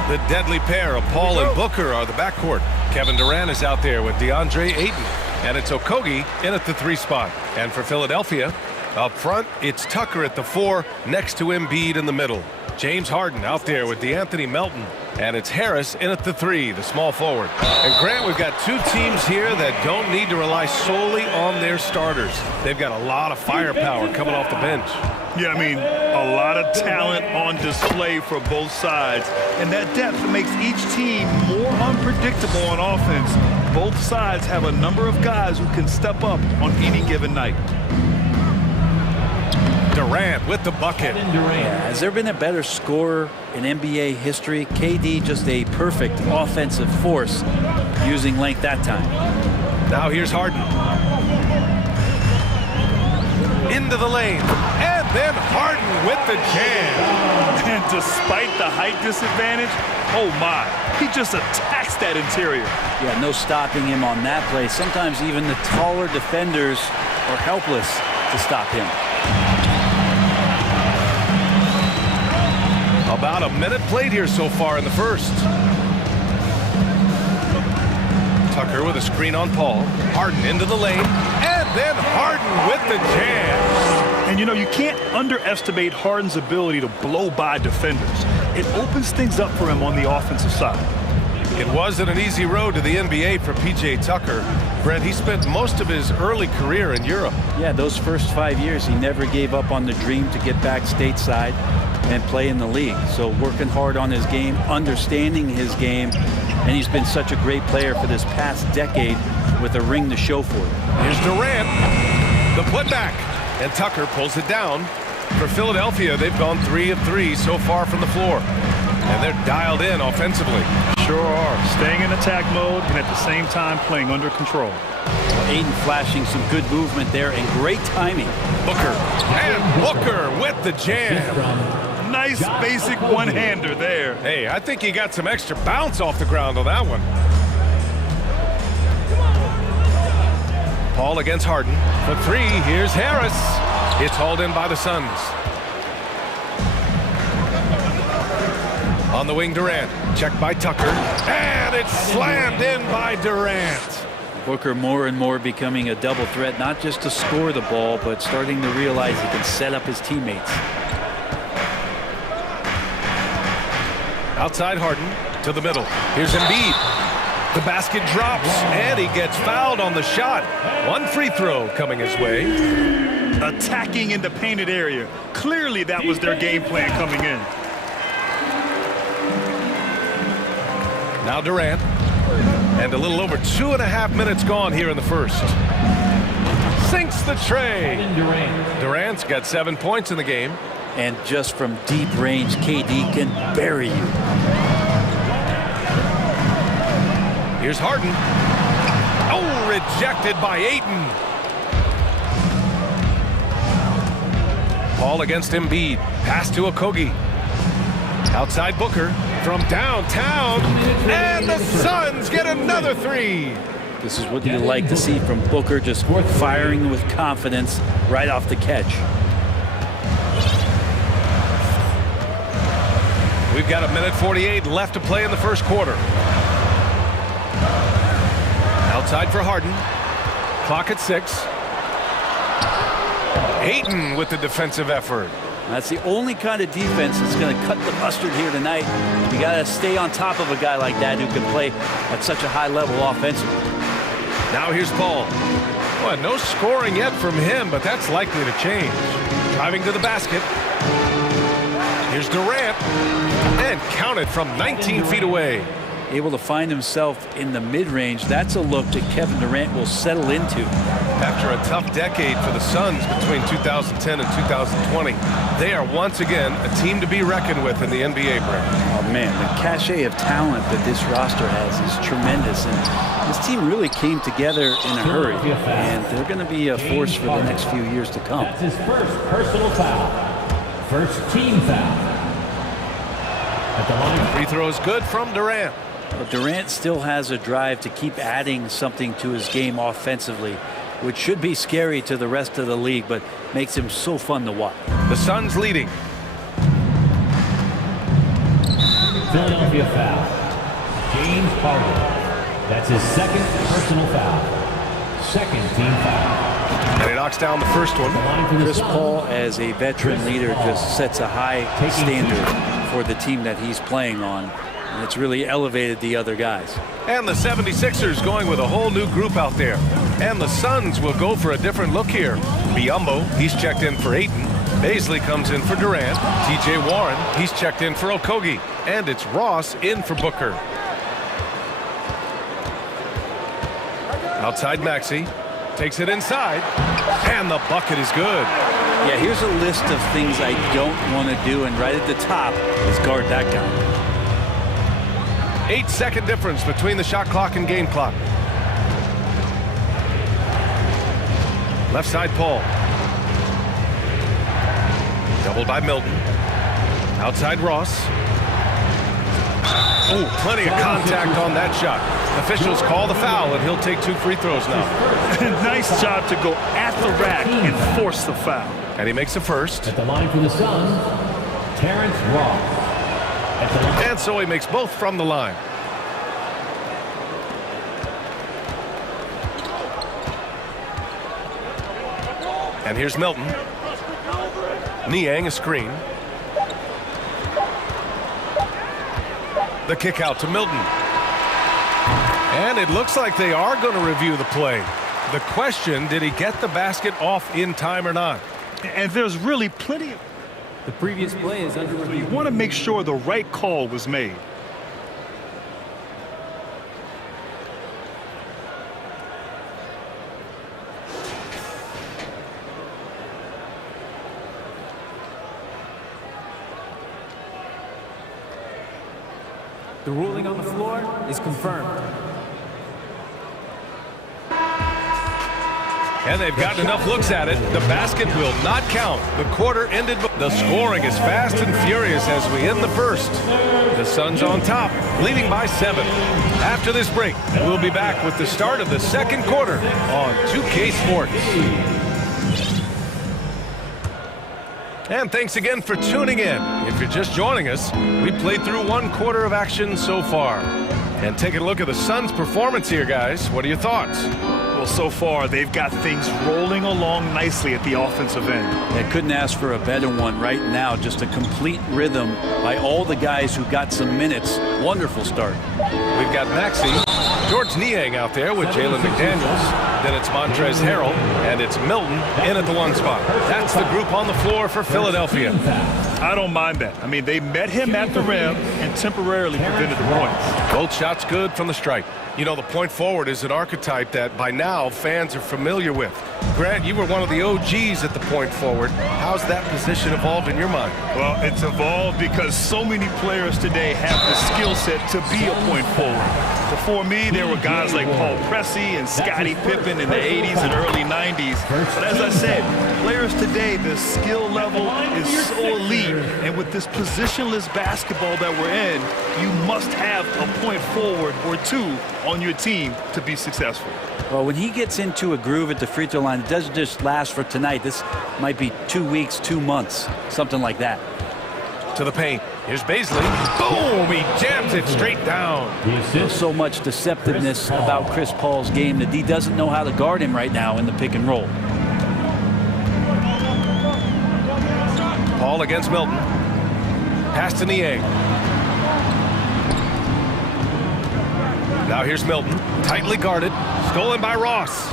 The deadly pair of Paul and Booker are the backcourt. Kevin Durant is out there with DeAndre Ayton. And it's Okogie in at the 3 spot. And for Philadelphia, up front, it's Tucker at the 4 next to Embiid in the middle. James Harden out there with D'Anthony Melton. And it's Harris in at the 3, the small forward. And Grant, we've got 2 teams here that don't need to rely solely on their starters. They've got a lot of firepower coming off the bench. Yeah, I mean, a lot of talent on display for both sides. And that depth makes each team more unpredictable on offense. Both sides have a number of guys who can step up on any given night. Durant with the bucket. Has there been a better scorer in NBA history? KD just a perfect offensive force using length that time. Now here's Harden. Into the lane. And then Harden with the jam. And despite the height disadvantage, oh my, he just attacks that interior. Yeah, no stopping him on that play. Sometimes even the taller defenders are helpless to stop him. About a minute played here so far in the first. Tucker with a screen on Paul. Harden into the lane. And then Harden with the jam. And you know, you can't underestimate Harden's ability to blow by defenders. It opens things up for him on the offensive side. It wasn't an easy road to the NBA for P.J. Tucker. Brent, he spent most of his early career in Europe. Yeah, those first 5 years, he never gave up on the dream to get back stateside and play in the league. So working hard on his game, understanding his game, and he's been such a great player for this past decade with a ring to show for it. Here's Durant, the putback, and Tucker pulls it down. For Philadelphia, they've gone 3 of 3 so far from the floor, and they're dialed in offensively. Sure are, staying in attack mode and at the same time playing under control. Ayton flashing some good movement there and great timing. Booker, and Booker with the jam. Nice basic one-hander there. Hey, I think he got some extra bounce off the ground on that one. Paul against Harden. For 3, here's Harris. It's hauled in by the Suns. On the wing, Durant. Checked by Tucker. And it's slammed in by Durant. Booker more and more becoming a double threat, not just to score the ball, but starting to realize he can set up his teammates. Outside Harden to the middle. Here's Embiid. The basket drops, and he gets fouled on the shot. 1 free throw coming his way. Attacking in the painted area. Clearly that was their game plan coming in. Now Durant. And a little over 2.5 minutes gone here in the first. Sinks the tray. Durant's got 7 points in the game. And just from deep range, KD can bury you. Here's Harden. Oh, rejected by Ayton. Paul against Embiid. Pass to Okogie. Outside Booker from downtown. And the Suns get another 3. This is what you like to see from Booker, just firing with confidence right off the catch. We've got 1:48 left to play in the first quarter. Outside for Harden. Clock at 6. Ayton with the defensive effort. That's the only kind of defense that's going to cut the mustard here tonight. You got to stay on top of a guy like that who can play at such a high level offensively. Now here's Paul. Well, no scoring yet from him, but that's likely to change. Driving to the basket. Here's Durant. And counted from 19 feet away. able to find himself in the mid-range. That's a look that Kevin Durant will settle into. After a tough decade for the Suns between 2010 and 2020, they are once again a team to be reckoned with in the NBA, Brad. Oh, man, the cachet of talent that this roster has is tremendous. And this team really came together in a hurry. And they're going to be a force for the next few years to come. That's his first personal foul. First team foul. At the line. Free throw is good from Durant. Well, Durant still has a drive to keep adding something to his game offensively, which should be scary to the rest of the league, but makes him so fun to watch. The Suns leading. Philadelphia foul. James Harden. That's his second personal foul. Second team foul. And he knocks down the first one. Chris Paul, as a veteran leader, just sets a high standard for the team that he's playing on. And it's really elevated the other guys. And the 76ers going with a whole new group out there. And the Suns will go for a different look here. Biyombo, he's checked in for Ayton. Baisley comes in for Durant. T.J. Warren, he's checked in for Okogie. And it's Ross in for Booker. Outside Maxey. Takes it inside. And the bucket is good. Yeah, here's a list of things I don't want to do. And right at the top is guard that guy. 8-second difference between the shot clock and game clock. Left side Paul. Doubled by Milton. Outside Ross. Oh, plenty of contact on that shot. Officials call the foul, and he'll take 2 free throws now. Nice job to go at the rack and force the foul. And he makes a first. At the line for the Suns, Terrence Ross. And so he makes both from the line. And here's Milton. Niang a screen. The kick out to Milton. And it looks like they are going to review the play. The question, did he get the basket off in time or not? And there's really plenty of... The previous play is under review. You want to make sure the right call was made. The ruling on the floor is confirmed. And they've gotten enough looks at it. The basket will not count. The quarter ended. The scoring is fast and furious as we end the first. The Suns on top, leading by 7. After this break, we'll be back with the start of the second quarter on 2K Sports. And thanks again for tuning in. If you're just joining us, we played through 1 quarter of action so far. And take a look at the Suns' performance here, guys. What are your thoughts? Well, so far, they've got things rolling along nicely at the offensive end. They couldn't ask for a better one right now. Just a complete rhythm by all the guys who got some minutes. Wonderful start. We've got Maxey, George Niang out there with Jalen McDaniels. Then it's Montrezl Harrell, and it's Milton in at the 1 spot. That's the group on the floor for Philadelphia. I don't mind that. I mean, they met him at the rim and temporarily prevented the points. Both shots good from the stripe. You know, the point forward is an archetype that by now fans are familiar with. Grant, you were one of the OGs at the point forward. How's that position evolved in your mind? Well, it's evolved because so many players today have the skill set to be a point forward. Before me, there were guys like Paul Pressey and Scottie Pippen in the 80s and early 90s. But as I said, players today, the skill level is so elite. And with this positionless basketball that we're in, you must have a point forward or 2 on your team to be successful. Well, when he gets into a groove at the free throw line, it doesn't just last for tonight. This might be 2 weeks, 2 months, something like that. To the paint. Here's Baisley. Boom! He jams it straight down. There's so much deceptiveness about Chris Paul's game that he doesn't know how to guard him right now in the pick and roll. Paul against Milton. Pass to Niang. Now here's Milton. Tightly guarded. Stolen by Ross.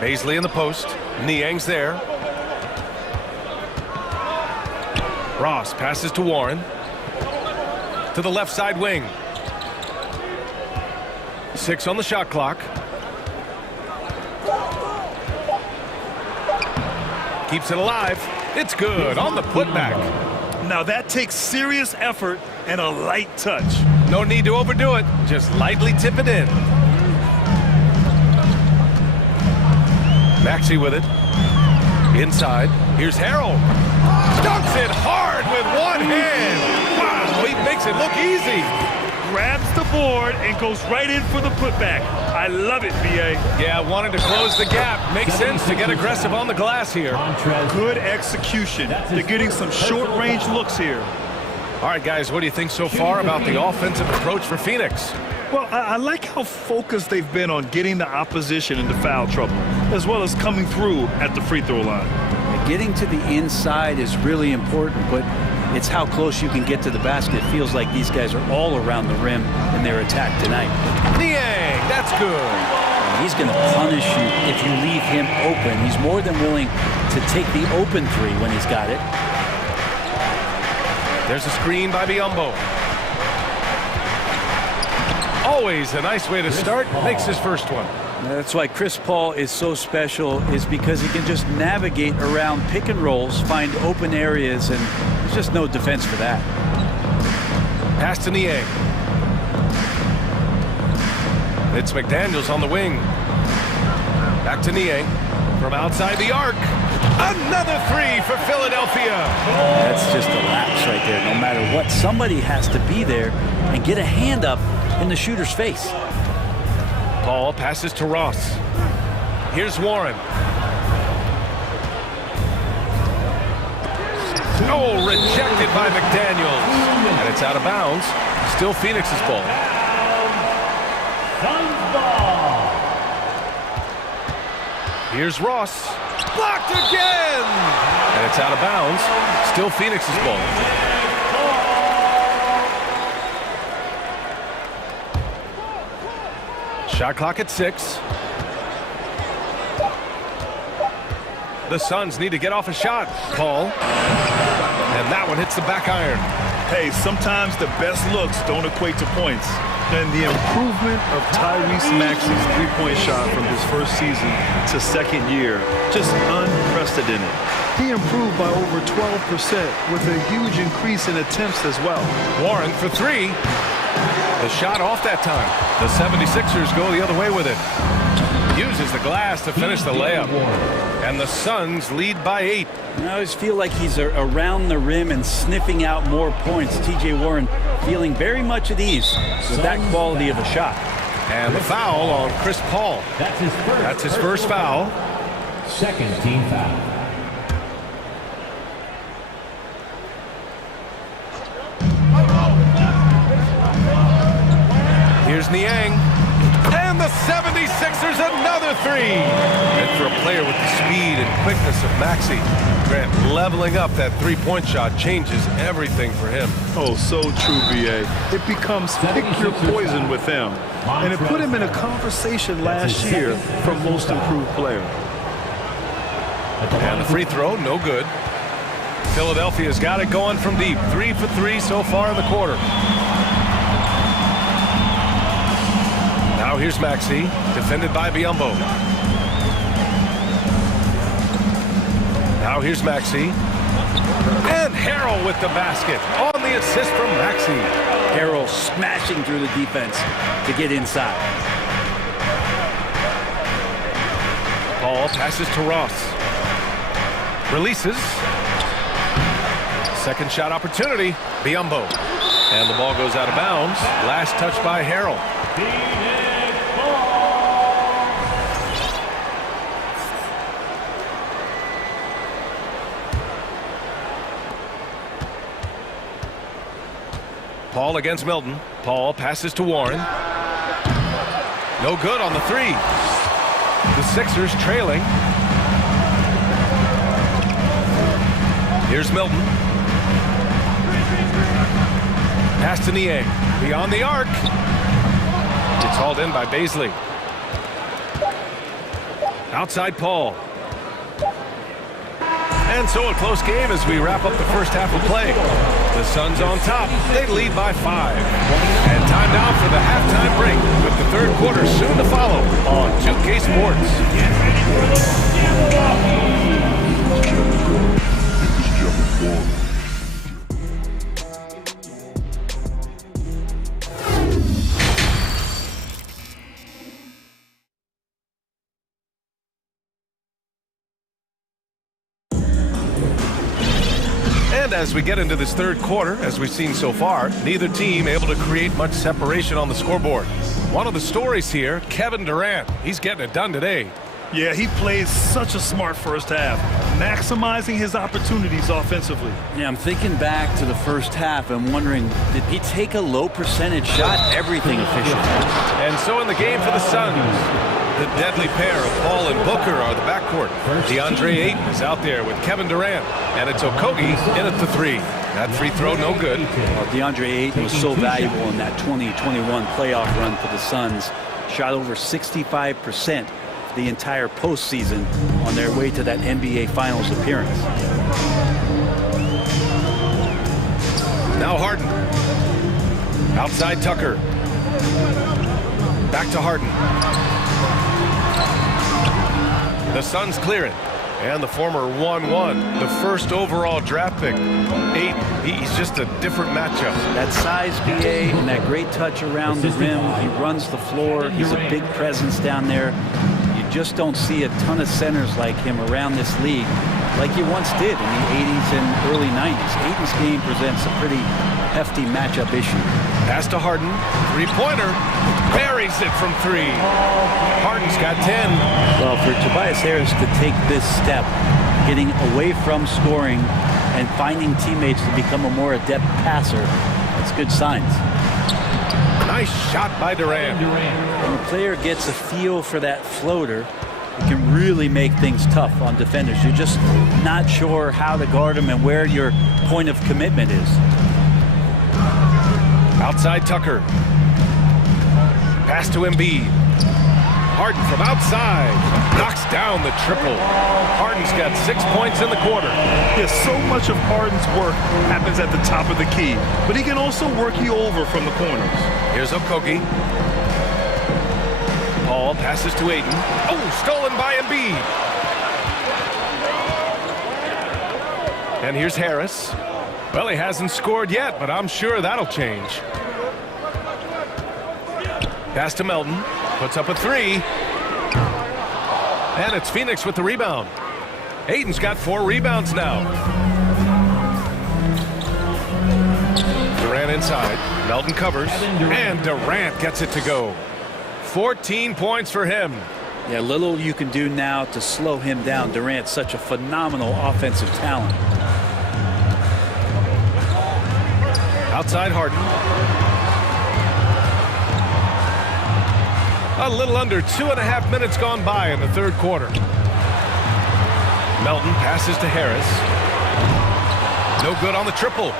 Baisley in the post. Niang's there. Ross passes to Warren. to the left side wing. 6 on the shot clock. Keeps it alive. It's good on the putback. Now that takes serious effort and a light touch. No need to overdo it. Just lightly tip it in. Maxey with it. Inside. Here's Harrell. Dunks it hard with one hand. Wow, he makes it look easy. Grabs the board and goes right in for the putback. I love it, B.A. Yeah, wanted to close the gap. Makes sense to get aggressive on the glass here. Good execution. They're getting some short-range looks here. All right, guys, what do you think so far about the offensive approach for Phoenix? Well, I like how focused they've been on getting the opposition into foul trouble, as well as coming through at the free throw line. Getting to the inside is really important, but it's how close you can get to the basket. It feels like these guys are all around the rim in their attack tonight. Niang, that's good. He's going to punish you if you leave him open. He's more than willing to take the open three when he's got it. There's a screen by Biyombo. Always a nice way to start. Makes his first one. That's why Chris Paul is so special, is because he can just navigate around pick and rolls, find open areas, and there's just no defense for that. Pass to Niang. It's McDaniels on the wing. Back to Niang from outside the arc. Another three for Philadelphia. That's just a lapse right there. No matter what, somebody has to be there and get a hand up in the shooter's face. Paul passes to Ross. Here's Warren. Oh, rejected by McDaniels. And it's out of bounds. Still Phoenix's ball. Here's Ross. Blocked again! And it's out of bounds. Still Phoenix's ball. Shot clock at 6. The Suns need to get off a shot. Paul. And that one hits the back iron. Hey, sometimes the best looks don't equate to points. And the improvement of Tyrese Maxey's three-point shot from his first season to second year, just unprecedented. He improved by over 12% with a huge increase in attempts as well. Warren for 3. The shot off that time. The 76ers go the other way with it. Uses the glass to finish the layup. And the Suns lead by 8. I always feel like he's around the rim and sniffing out more points. T.J. Warren feeling very much at ease with that quality of a shot. And the foul on Chris Paul. That's his first foul. Second team foul. Here's Niang. And the 76ers another 3. And for a player with the speed and quickness of Maxey, Grant, leveling up that three-point shot changes everything for him. Oh, so true, B.A. It becomes pick your poison with him. And it put him in a conversation last year for most improved player. And the free throw, no good. Philadelphia's got it going from deep. 3 for 3 so far in the quarter. Now here's Maxey, defended by Biyombo. Now here's Maxey. And Harrell with the basket on the assist from Maxey. Harrell smashing through the defense to get inside. Paul passes to Ross. Releases. Second shot opportunity. Biyombo. And the ball goes out of bounds. Last touch by Harrell. Paul against Milton. Paul passes to Warren. No good on the 3. The Sixers trailing. Here's Milton. Pass to Niang. Beyond the arc. It's hauled in by Baisley. Outside Paul. And so a close game as we wrap up the first half of play. The Suns on top. They lead by 5. And time now for the halftime break with the third quarter soon to follow on 2K Sports. And as we get into this third quarter, as we've seen so far, neither team able to create much separation on the scoreboard. One of the stories here, Kevin Durant. He's getting it done today. Yeah, he plays such a smart first half, maximizing his opportunities offensively. Yeah, I'm thinking back to the first half and wondering, did he take a low percentage shot? Everything efficient. And so in the game for the Suns, the deadly pair of Paul and Booker are the backcourt. DeAndre Ayton is out there with Kevin Durant, and it's Okogie in at the 3. That free throw no good. Well, DeAndre Ayton was so valuable in that 2021 playoff run for the Suns. Shot over 65% the entire postseason on their way to that NBA Finals appearance. Now Harden. Outside Tucker. Back to Harden. The Suns clear it. And the former 1-1, the first overall draft pick. Ayton, he's just a different matchup. That size, BA, and that great touch around the rim. He runs the floor. He's a big presence down there. You just don't see a ton of centers like him around this league like you once did in the 80s and early 90s. Ayton's game presents a pretty hefty matchup issue. Pass to Harden. Three-pointer. Buries it from 3. Harden's got 10. Well, for Tobias Harris to take this step, getting away from scoring and finding teammates to become a more adept passer, that's good signs. Nice shot by Durant. When a player gets a feel for that floater, it can really make things tough on defenders. You're just not sure how to guard them and where your point of commitment is. Outside Tucker. Pass to Embiid. Harden from outside. Knocks down the triple. Harden's got 6 points in the quarter. Yeah, so much of Harden's work happens at the top of the key, but he can also work you over from the corners. Here's Okogie. Paul passes to Ayton. Oh, stolen by Embiid. And here's Harris. Well, he hasn't scored yet, but I'm sure that'll change. Pass to Melton. Puts up a 3. And it's Phoenix with the rebound. Ayton's got 4 rebounds now. Durant inside. Melton covers. And Durant gets it to go. 14 points for him. Yeah, little you can do now to slow him down. Durant's such a phenomenal offensive talent. Outside Harden. A little under 2.5 minutes gone by in the third quarter. Melton passes to Harris. No good on the triple.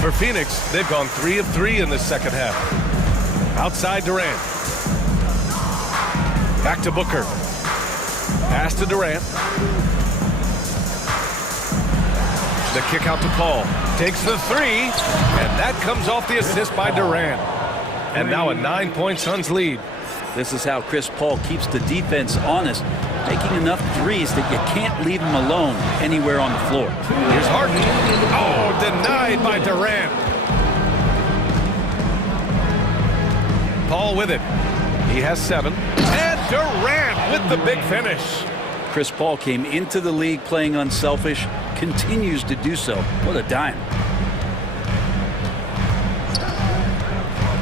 For Phoenix, they've gone 3 of 3 in this second half. Outside Durant. Back to Booker. Pass to Durant. The kick out to Paul. Takes the 3, and that comes off the assist by Durant. And now a 9-point Suns lead. This is how Chris Paul keeps the defense honest, making enough threes that you can't leave him alone anywhere on the floor. Here's Harden. Oh, denied by Durant. Paul with it. He has 7. And Durant with the big finish. Chris Paul came into the league playing unselfish, continues to do so. What a dime.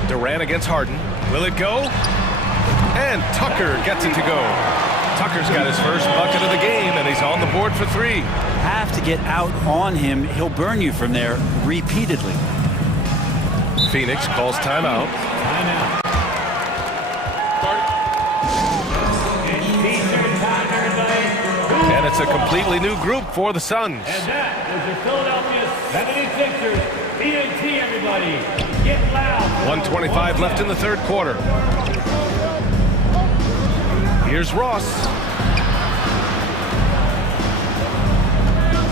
Durant against Harden. Will it go? And Tucker gets it to go. Tucker's got his first bucket of the game, and he's on the board for 3. Have to get out on him. He'll burn you from there repeatedly. Phoenix calls timeout. And it's a completely new group for the Suns. And that was your Philadelphia 76ers. TNT, everybody. Get loud. 1:25 left in the third quarter. Here's Ross.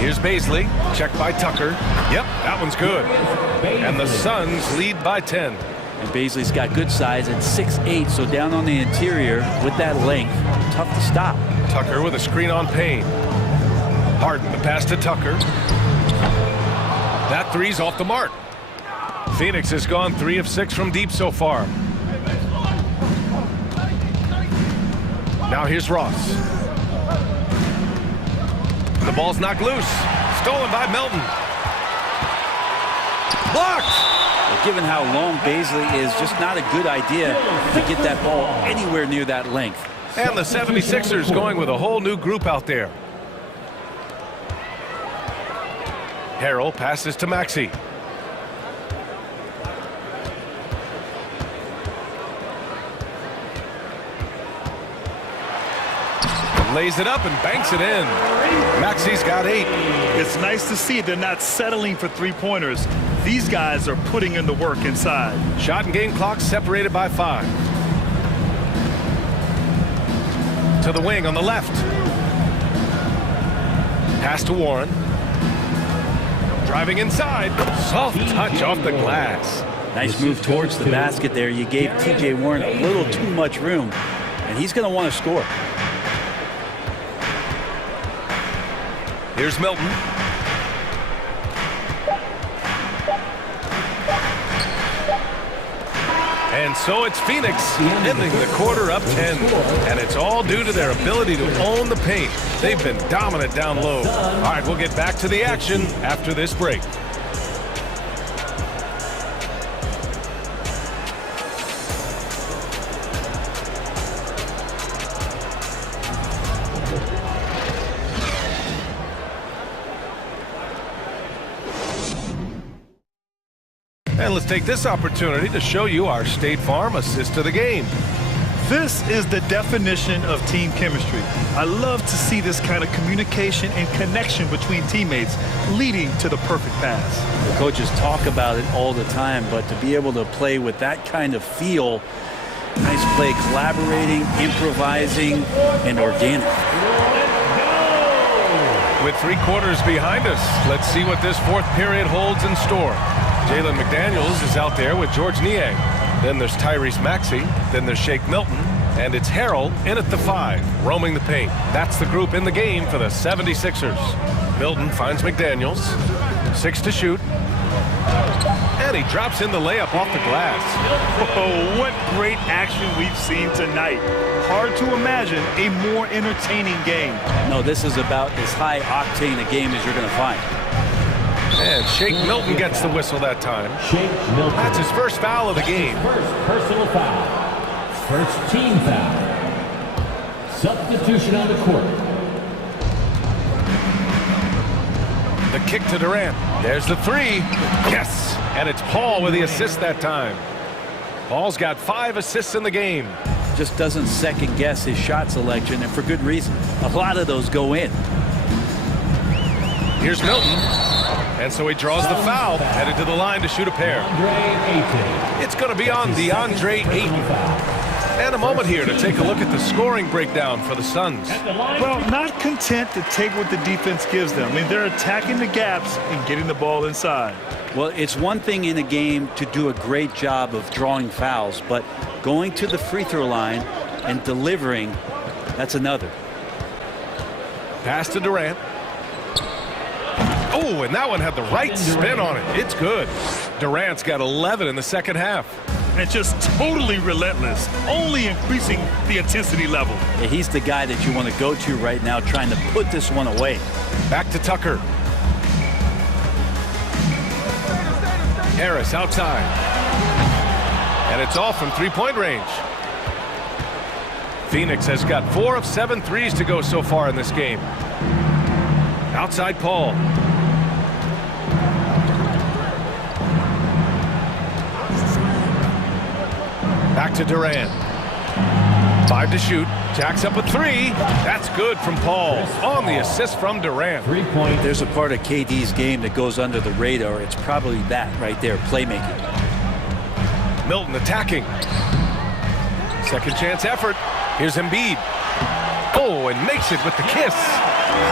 Here's Baisley, checked by Tucker. Yep, that one's good. And the Suns lead by 10. And Baisley's got good size at 6'8", so down on the interior with that length, tough to stop. Tucker with a screen on Payne. Harden, the pass to Tucker. That three's off the mark. Phoenix has gone 3 of 6 from deep so far. Now here's Ross. The ball's knocked loose. Stolen by Melton. Blocked! Well, given how long Baisley is, just not a good idea to get that ball anywhere near that length. And the 76ers going with a whole new group out there. Harrell passes to Maxey. Lays it up and banks it in. Maxey's got 8. It's nice to see they're not settling for three-pointers. These guys are putting in the work inside. Shot and game clock separated by 5. To the wing on the left. Pass to Warren. Driving inside. Soft touch off the glass. Nice move towards the basket there. You gave T.J. Warren a little too much room, and he's going to want to score. Here's Milton. And so it's Phoenix ending the quarter up 10. And it's all due to their ability to own the paint. They've been dominant down low. All right, we'll get back to the action after this break. And let's take this opportunity to show you our State Farm assist to the game. This is the definition of team chemistry. I love to see this kind of communication and connection between teammates leading to the perfect pass. The coaches talk about it all the time, but to be able to play with that kind of feel, nice play, collaborating, improvising, and organic. With 3 quarters behind us, let's see what this 4th period holds in store. Jalen McDaniels is out there with George Niang. Then there's Tyrese Maxey. Then there's Shake Milton. And it's Harrell in at the 5, roaming the paint. That's the group in the game for the 76ers. Milton finds McDaniels. 6 to shoot. And he drops in the layup off the glass. Oh, what great action we've seen tonight. Hard to imagine a more entertaining game. No, this is about as high octane a game as you're going to find. And Shake Milton gets the whistle that time. Shake Milton. That's his first foul of the game. First personal foul. First team foul. Substitution on the court. The kick to Durant. There's the 3. Yes! And it's Paul with the assist that time. Paul's got 5 assists in the game. Just doesn't second guess his shot selection, and for good reason. A lot of those go in. Here's Milton. And so he draws the foul, headed to the line to shoot a pair. It's going to be on DeAndre Ayton. And a moment here to take a look at the scoring breakdown for the Suns. Well, not content to take what the defense gives them. I mean, they're attacking the gaps and getting the ball inside. Well, it's one thing in a game to do a great job of drawing fouls, but going to the free throw line and delivering, that's another. Pass to Durant. Oh, and that one had the right spin on it. It's good. Durant's got 11 in the second half. And just totally relentless, only increasing the intensity level. Yeah, he's the guy that you want to go to right now, trying to put this one away. Back to Tucker. Harris outside. And it's off from three-point range. Phoenix has got 4 of 7 threes to go so far in this game. Outside Paul. Back to Durant. 5 to shoot. Jacks up a 3. That's good from Paul. On the assist from Durant. 3-point. There's a part of KD's game that goes under the radar. It's probably that right there, playmaking. Milton attacking. Second chance effort. Here's Embiid. Oh, and makes it with the kiss.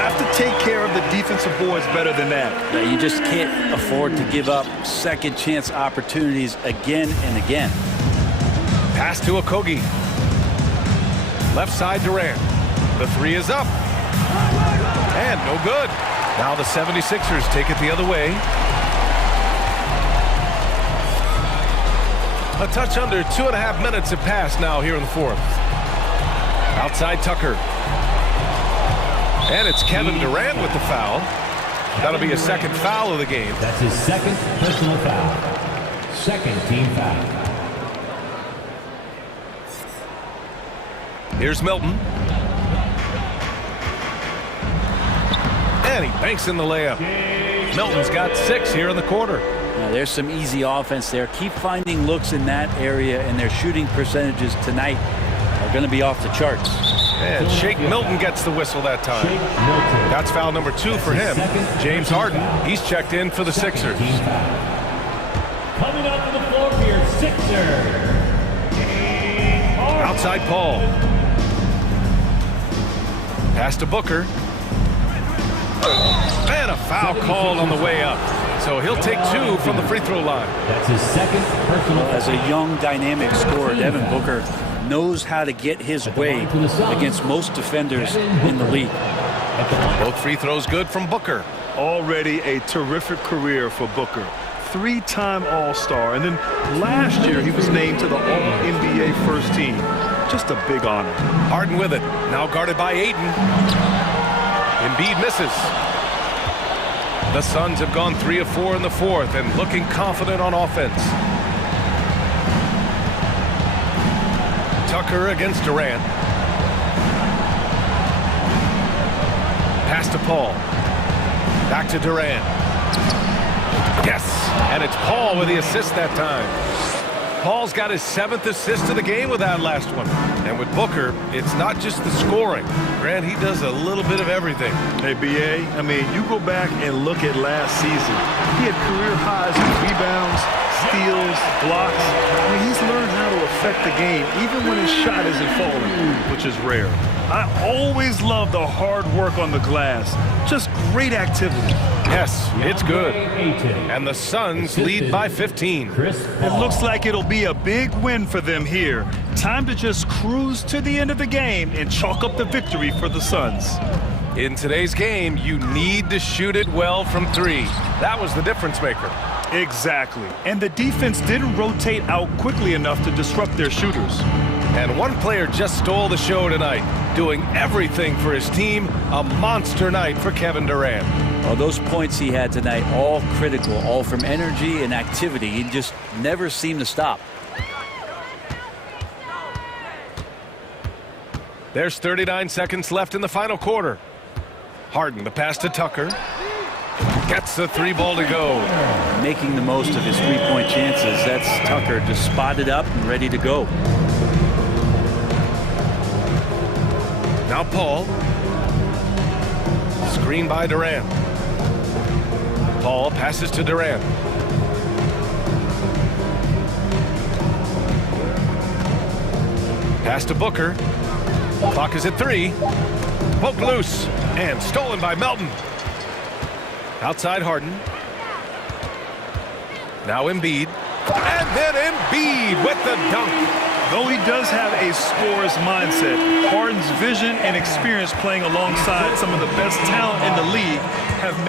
Have to take care of the defensive boards better than that. Yeah, you just can't afford to give up second chance opportunities again and again. Pass to Okogie. Left side Durant. The three is up. And no good. Now the 76ers take it the other way. A touch under 2.5 minutes have passed now here in the fourth. Outside Tucker. And it's Kevin Durant with the foul. That'll be his second foul of the game. That's his second personal foul. Second team foul. Here's Milton. And he banks in the layup. Milton's got 6 here in the quarter. Now, there's some easy offense there. Keep finding looks in that area, and their shooting percentages tonight are going to be off the charts. And Shake Milton gets the whistle that time. That's foul number 2 for him. James Harden, he's checked in for the Sixers. Coming up to the floor for your Sixers. Outside Paul. Pass to Booker. And a foul called on the way up. So he'll take 2 from the free throw line. That's his second personal. As a young, dynamic scorer, Devin Booker knows how to get his way against most defenders in the league. Both free throws good from Booker. Already a terrific career for Booker. 3-time All-Star, and then last year he was named to the All-NBA first team. Just a big honor. Harden with it. Now guarded by Ayton. Embiid misses. The Suns have gone 3 of 4 in the fourth and looking confident on offense. Tucker against Durant. Pass to Paul. Back to Durant. Yes, and it's Paul with the assist that time. Paul's got his 7th assist of the game with that last one. And with Booker, it's not just the scoring. Grant, he does a little bit of everything. Hey, B.A., I mean, you go back and look at last season. He had career highs in rebounds, steals, blocks. I mean, he's learned how to affect the game, even when his shot isn't falling, which is rare. I always love the hard work on the glass. Just great activity. Yes, it's good. And the Suns lead by 15. It looks like it'll be a big win for them here. Time to just cruise to the end of the game and chalk up the victory for the Suns. In today's game, you need to shoot it well from 3. That was the difference maker. Exactly. And the defense didn't rotate out quickly enough to disrupt their shooters. And one player just stole the show tonight, doing everything for his team. A monster night for Kevin Durant. Well, those points he had tonight, all critical, all from energy and activity. He just never seemed to stop. There's 39 seconds left in the final quarter. Harden, the pass to Tucker. Gets the 3 ball to go. Making the most of his 3-point chances. That's Tucker just spotted up and ready to go. Now Paul. Screen by Durant. Paul passes to Durant. Pass to Booker. Clock is at 3. Poke loose and stolen by Melton. Outside Harden. Now Embiid. And then Embiid with the dunk. Though he does have a scorer's mindset, Harden's vision and experience playing alongside some of the best talent in the league have made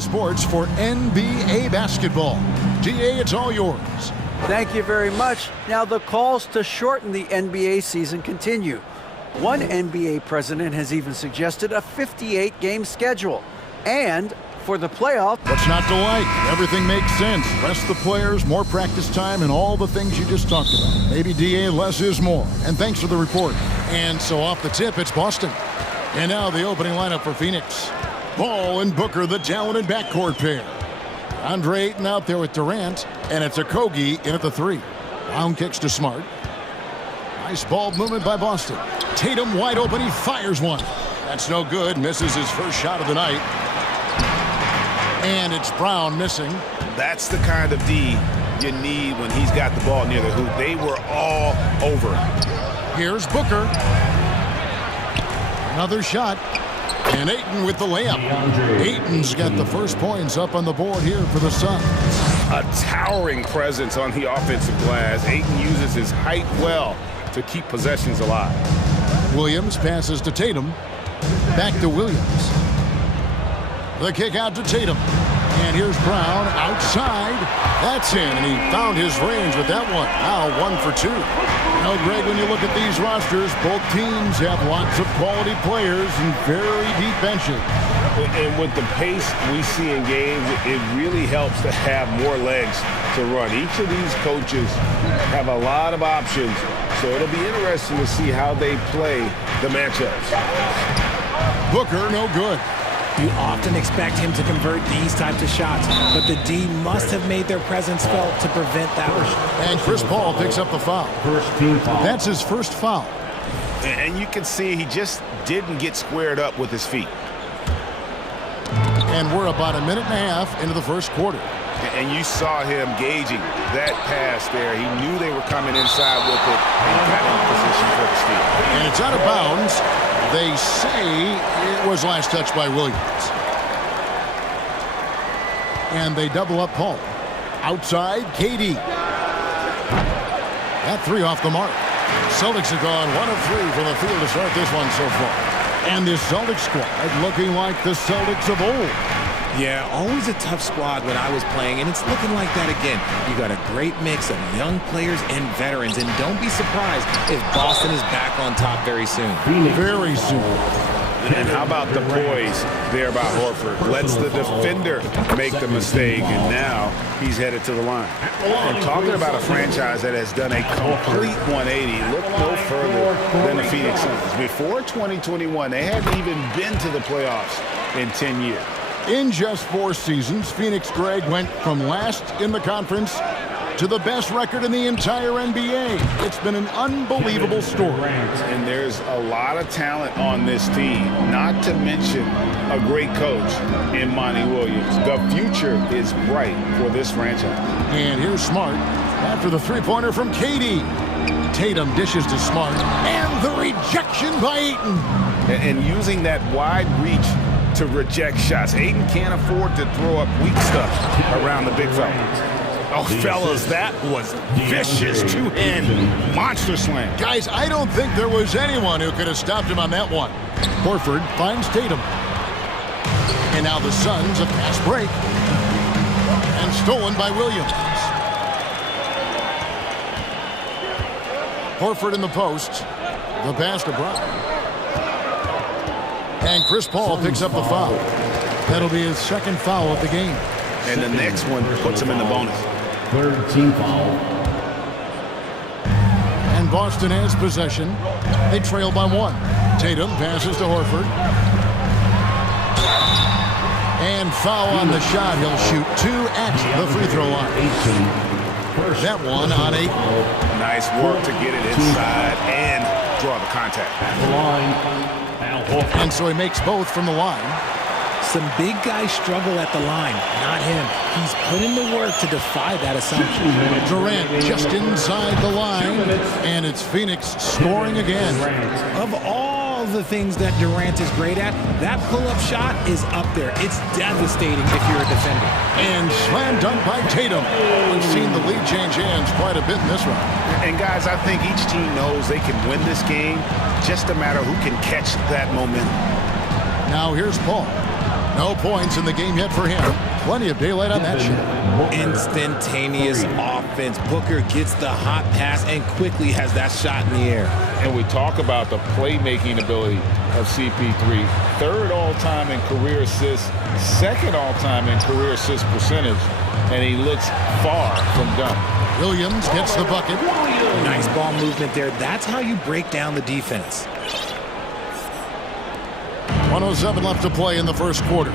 Sports for NBA basketball. GA, it's all yours. Thank you very much. Now the calls to shorten the NBA season continue. One NBA president has even suggested a 58-game schedule. And for the playoff, what's not to like? Everything makes sense. Rest the players, more practice time, and all the things you just talked about. Maybe DA, less is more. And thanks for the report. And so off the tip, it's Boston. And now the opening lineup for Phoenix. Ball and Booker, the talented backcourt pair. Andre Ayton out there with Durant, and it's Okogie in at the 3. Round kicks to Smart. Nice ball movement by Boston. Tatum wide open, he fires one. That's no good, misses his first shot of the night. And it's Brown missing. That's the kind of D you need when he's got the ball near the hoop. They were all over him. Here's Booker. Another shot. And Ayton with the layup. Ayton's got the first points up on the board here for the Suns. A towering presence on the offensive glass. Ayton uses his height well to keep possessions alive. Williams passes to Tatum. Back to Williams. The kick out to Tatum. And here's Brown outside. That's in, and he found his range with that one. Now 1 for 2. You know, Greg, when you look at these rosters, both teams have lots of quality players and very deep benches. And with the pace we see in games, it really helps to have more legs to run. Each of these coaches have a lot of options, so it'll be interesting to see how they play the matchups. Booker, no good. You often expect him to convert these types of shots, but the D must have made their presence felt to prevent that one. And Chris Paul picks up the foul. First team foul. That's his first foul. And you can see he just didn't get squared up with his feet. And we're about a minute and a half into the first quarter. And you saw him gauging that pass there. He knew they were coming inside with it and got in position for the steal. And it's out of bounds. They say it was last touched by Williams. And they double up Paul. Outside, KD. That 3 off the mark. Celtics have gone 1 of 3 from the field to start this one so far. And this Celtics squad looking like the Celtics of old. Yeah, always a tough squad when I was playing, and it's looking like that again. You got a great mix of young players and veterans, and don't be surprised if Boston is back on top very soon. Very soon. And how about the poise there by Horford? Lets the defender make the mistake, and now he's headed to the line. And talking about a franchise that has done a complete 180, look no further than the Phoenix Suns. Before 2021, they hadn't even been to the playoffs in 10 years. In just 4 seasons, Phoenix, Greg, went from last in the conference to the best record in the entire NBA. It's been an unbelievable story. And there's a lot of talent on this team, not to mention a great coach in Monty Williams. The future is bright for this franchise. And here's Smart after the three-pointer from KD. Tatum dishes to Smart, and the rejection by Ayton. And using that wide reach to reject shots. Ayton can't afford to throw up weak stuff around the big fella. Oh, fellas, that was vicious two-hand monster slam. Guys, I don't think there was anyone who could have stopped him on that one. Horford finds Tatum. And now the Suns a fast break. And stolen by Williams. Horford in the post. The pass to Brown. And Chris Paul picks up the foul. That'll be his second foul of the game. And the next one puts him in the bonus. Third team foul. And Boston has possession. They trail by 1. Tatum passes to Horford. And foul on the shot. He'll shoot 2 at the free throw line. That one on 8. Nice work to get it inside and draw the contact. At the line. And so he makes both from the line. Some big guys struggle at the line, not him. He's put in the work to defy that assumption. Durant just inside the line, and it's Phoenix scoring again. Of all the things that Durant is great at, that pull-up shot is up there. It's devastating if you're a defender. And slam dunk by Tatum. We've seen the lead change hands quite a bit in this round. And guys, I think each team knows they can win this game, just a matter who can catch that momentum. Now here's Paul. No points in the game yet for him. Plenty of daylight on that shot. Instantaneous offense. Booker gets the hot pass and quickly has that shot in the air. And we talk about the playmaking ability of CP3. Third all-time in career assists, second all-time in career assist percentage, and he looks far from done. Williams gets the bucket. Nice ball movement there. That's how you break down the defense. 1:07 left to play in the first quarter.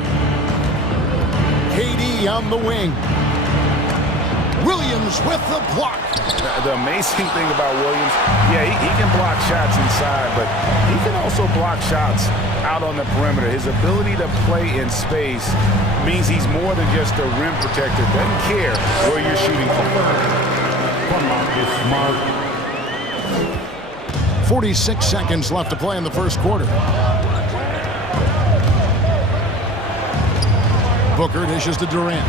KD on the wing. Williams with the block. The amazing thing about Williams, yeah, he can block shots inside, but he can also block shots out on the perimeter. His ability to play in space means he's more than just a rim protector. Doesn't care where you're shooting from. 46 seconds left to play in the first quarter. Booker dishes to Durant.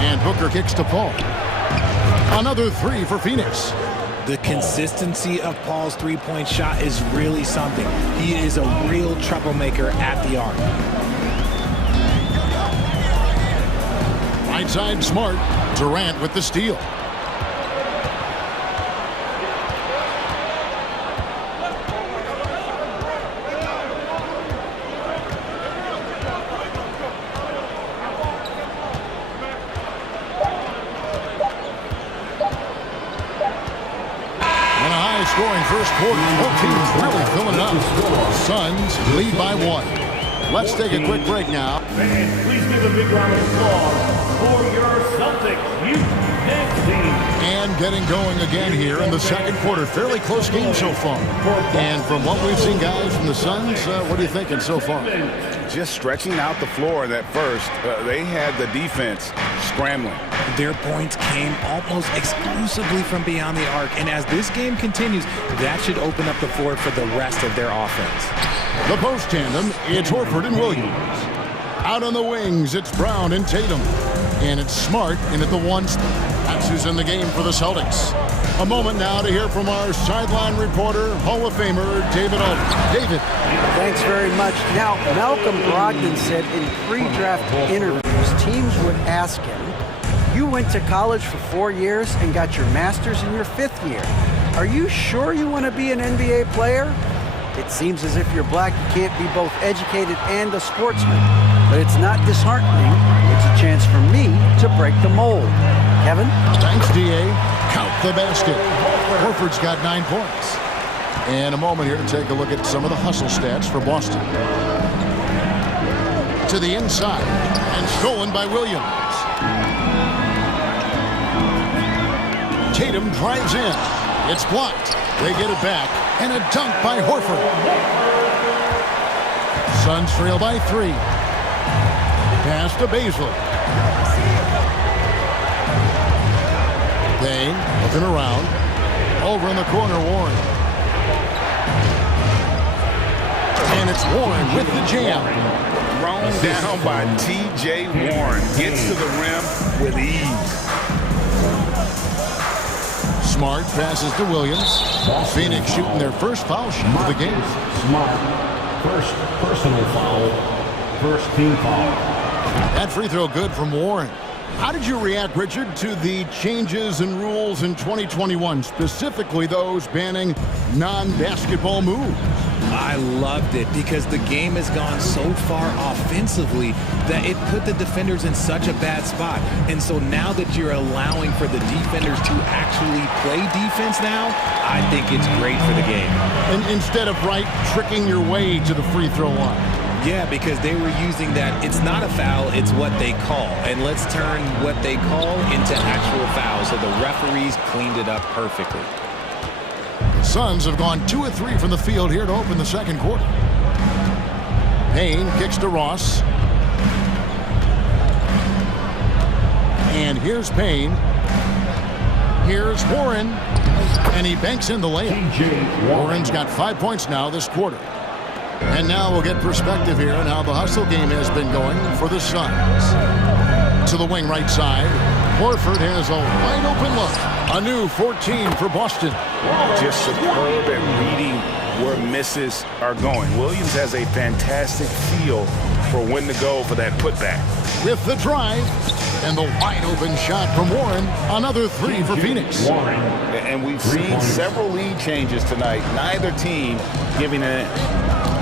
And Booker kicks to Paul. Another three for Phoenix. The consistency of Paul's three-point shot is really something. He is a real troublemaker at the arc. Right side Smart. Durant with the steal. Scoring first quarter. Both teams really filling it up. Suns lead by 1. Let's take a quick break now. Fans, please give a big round of applause for your Celtics youth dance team. And getting going again here in the second quarter. Fairly close game so far. And from what we've seen, guys, from the Suns, what are you thinking so far? Just stretching out the floor in that first. They had the defense scrambling. Their points came almost exclusively from beyond the arc, and as this game continues, that should open up the floor for the rest of their offense. The post tandem, it's Horford and Williams. Out on the wings, it's Brown and Tatum. And it's Smart in at the 1 spot. That's who's in the game for the Celtics. A moment now to hear from our sideline reporter, Hall of Famer David Aldridge. David. Thanks very much. Now, Malcolm Brogdon said in pre-draft interviews, teams would ask him, you went to college for 4 years and got your master's in your 5th year. Are you sure you want to be an NBA player? It seems as if you're black, you can't be both educated and a sportsman. But it's not disheartening. It's a chance for me to break the mold. Kevin? Thanks, D.A. Count the basket. Horford's got 9 points. And a moment here to take a look at some of the hustle stats for Boston. To the inside. And stolen by Williams. Tatum drives in. It's blocked. They get it back. And a dunk by Horford. Suns trail by 3. Pass to Baisley. Payne looking around. Over in the corner, Warren. And it's Warren with the jam. Thrown down by T.J. Warren. Gets to the rim with ease. Smart passes to Williams. Phoenix shooting their first foul shot of the game. Smart. First personal foul. First team foul. That free throw good from Warren. How did you react, Richard, to the changes in rules in 2021, specifically those banning non-basketball moves? I loved it because the game has gone so far offensively that it put the defenders in such a bad spot. And so now that you're allowing for the defenders to actually play defense now, I think it's great for the game. And instead of tricking your way to the free throw line. Yeah, because they were using that, it's not a foul, it's what they call. And let's turn what they call into actual fouls. So the referees cleaned it up perfectly. The Suns have gone 2 of 3 from the field here to open the second quarter. Payne kicks to Ross. And here's Payne. Here's Warren. And he banks in the layup. Warren's got 5 points now this quarter. And now we'll get perspective here on how the hustle game has been going for the Suns. To the wing right side. Horford has a wide open look. A new 14 for Boston. Just superb at reading where misses are going. Williams has a fantastic feel for when to go for that putback. With the drive and the wide open shot from Warren. Another 3 for Phoenix. And we've seen several lead changes tonight. Neither team giving an inch.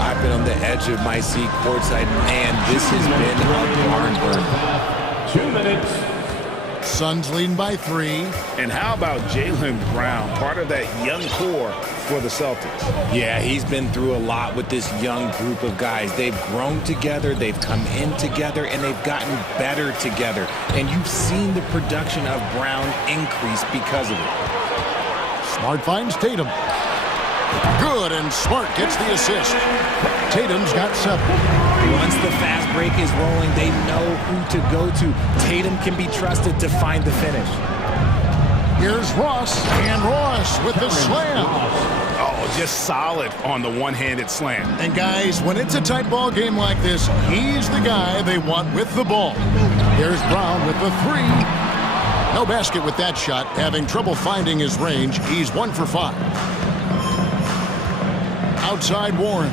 I've been on the edge of my seat courtside. Man, this has been a barn burner. 2 minutes. Suns leading by 3. And how about Jaylen Brown, part of that young core for the Celtics? Yeah, he's been through a lot with this young group of guys. They've grown together, they've come in together, and they've gotten better together. And you've seen the production of Brown increase because of it. Smart finds Tatum. Good, and Smart gets the assist. Tatum's got 7. Once the fast break is rolling, they know who to go to. Tatum can be trusted to find the finish. Here's Ross, and Ross with the slam. Oh, just solid on the one-handed slam. And guys, when it's a tight ball game like this, he's the guy they want with the ball. Here's Brown with the 3. No basket with that shot. Having trouble finding his range. He's 1 for 5. Outside Warren.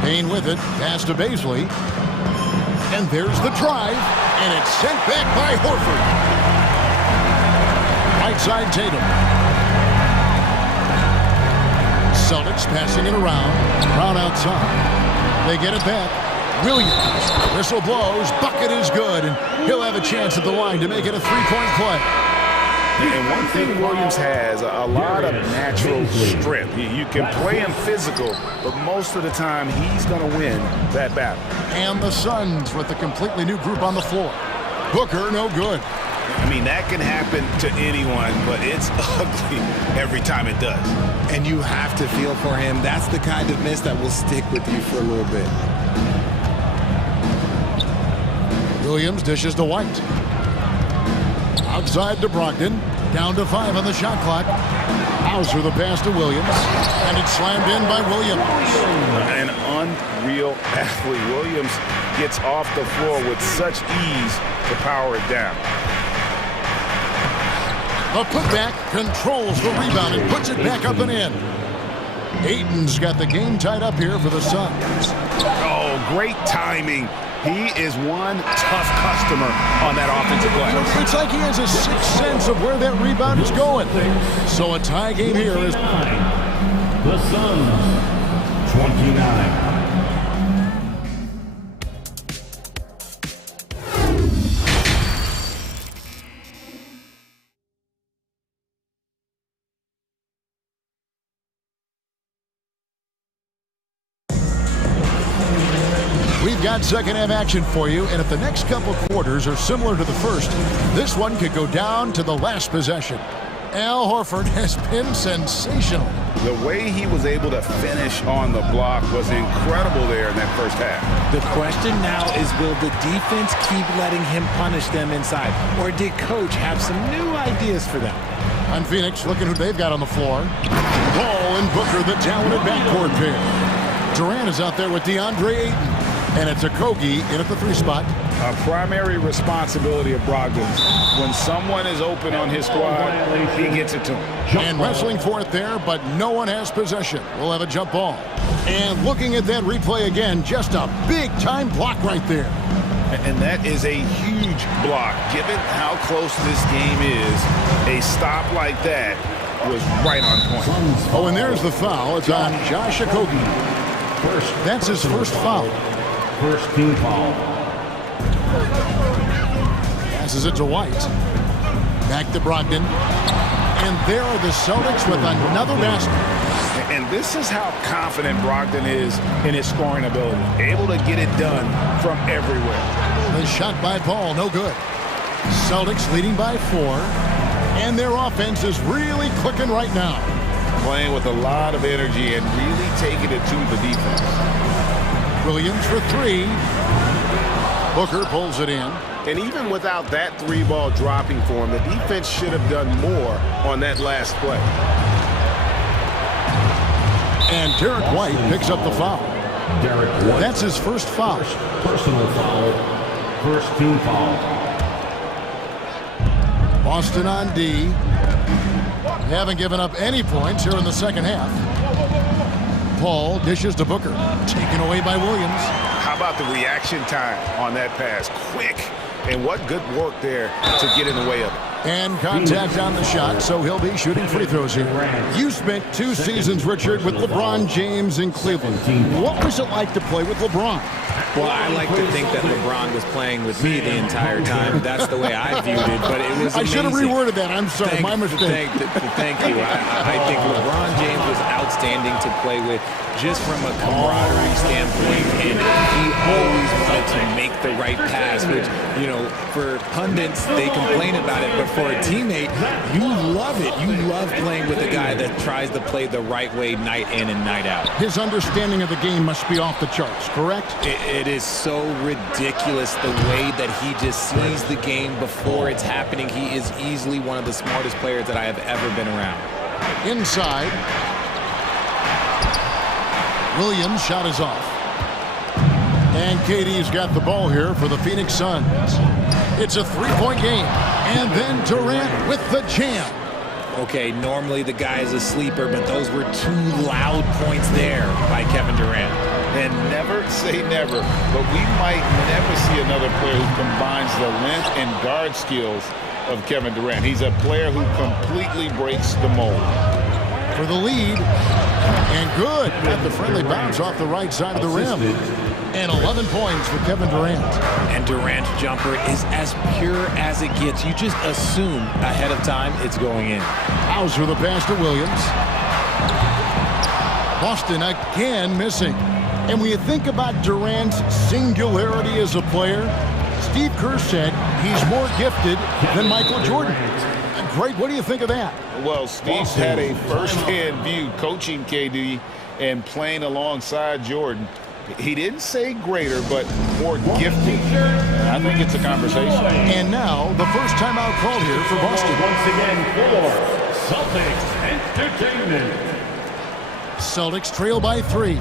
Payne with it. Pass to Baisley. And there's the drive. And it's sent back by Horford. Right side Tatum. Celtics passing it around. Brown outside. They get it back. Williams. Whistle blows. Bucket is good. And he'll have a chance at the line to make it a 3-point play. And one thing Williams has, a lot of natural strength. You can play him physical, but most of the time he's going to win that battle. And the Suns with a completely new group on the floor. Booker, no good. I mean, that can happen to anyone, but it's ugly every time it does. And you have to feel for him. That's the kind of miss that will stick with you for a little bit. Williams dishes to White. Outside to Brogdon. Down to 5 on the shot clock. Hauser the pass to Williams. And it's slammed in by Williams. An unreal athlete. Williams gets off the floor with such ease to power it down. A putback controls the rebound and puts it back up and in. Ayton's got the game tied up here for the Suns. Oh, great timing. He is one tough customer on that offensive play. It's like he has a sixth sense of where that rebound is going. So a tie game here is The Suns, 29. We've got second half action for you, and if the next couple quarters are similar to the first, this one could go down to the last possession. Al Horford has been sensational. The way he was able to finish on the block was incredible there in that first half. The question now is, will the defense keep letting him punish them inside, or did Coach have some new ideas for them? On Phoenix, looking who they've got on the floor. Ball and Booker, the talented backcourt pair. Durant is out there with DeAndre Ayton. And it's a Kogi in at the 3 spot. A primary responsibility of Brogdon. When someone is open on his squad, he gets it to him. And wrestling for it there, but no one has possession. We'll have a jump ball. And looking at that replay again, just a big-time block right there. And that is a huge block. Given how close this game is, a stop like that was right on point. Oh, and there's the foul. It's on Josh Okogie. That's his first foul. First team foul. Passes it to White. Back to Brogdon. And there are the Celtics with another basket. And this is how confident Brogdon is in his scoring ability. Able to get it done from everywhere. The shot by Paul, no good. Celtics leading by 4. And their offense is really clicking right now. Playing with a lot of energy and really taking it to the defense. Williams for 3. Booker pulls it in. And even without that 3-ball dropping for him, the defense should have done more on that last play. And Derek White picks up the foul. Derek White. That's his first foul. Personal foul. First team foul. Boston on D. Haven't given up any points here in the second half. Paul dishes to Booker. Taken away by Williams. How about the reaction time on that pass? Quick. And what good work there to get in the way of it. And contact on the shot, so he'll be shooting free throws here. You spent 2 seasons, Richard, with LeBron James in Cleveland. What was it like to play with LeBron? Well, I like to think that LeBron was playing with me the entire time. That's the way I viewed it, but it was amazing. I should have reworded that. I'm sorry, my mistake. Thank you. I think LeBron James was outstanding to play with just from a camaraderie standpoint, and he always wanted to make the right pass, which, you know, for pundits, they complain about it, but for a teammate, you love it. You love playing with a guy that tries to play the right way night in and night out. His understanding of the game must be off the charts, correct? It is so ridiculous the way that he just sees the game before it's happening. He is easily one of the smartest players that I have ever been around. Inside. Williams' shot is off. And KD's got the ball here for the Phoenix Suns. It's a 3-point game. And then Durant with the jam. Okay, normally the guy is a sleeper, but those were 2 loud points there by Kevin Durant. And never say never, but we might never see another player who combines the length and guard skills of Kevin Durant. He's a player who completely breaks the mold. For the lead. And good at the friendly bounce off the right side of the rim. And 11 points for Kevin Durant. And Durant's jumper is as pure as it gets. You just assume ahead of time it's going in. House with the pass to Williams. Boston again missing. And when you think about Durant's singularity as a player, Steve Kerr said he's more gifted than Michael Jordan. Great. What do you think of that? Well, Steve's had a first-hand view coaching KD and playing alongside Jordan. He didn't say greater, but more gifted. I think it's a conversation. And now the first timeout called here for Boston. Once again for Celtics Entertainment. Celtics trail by 3.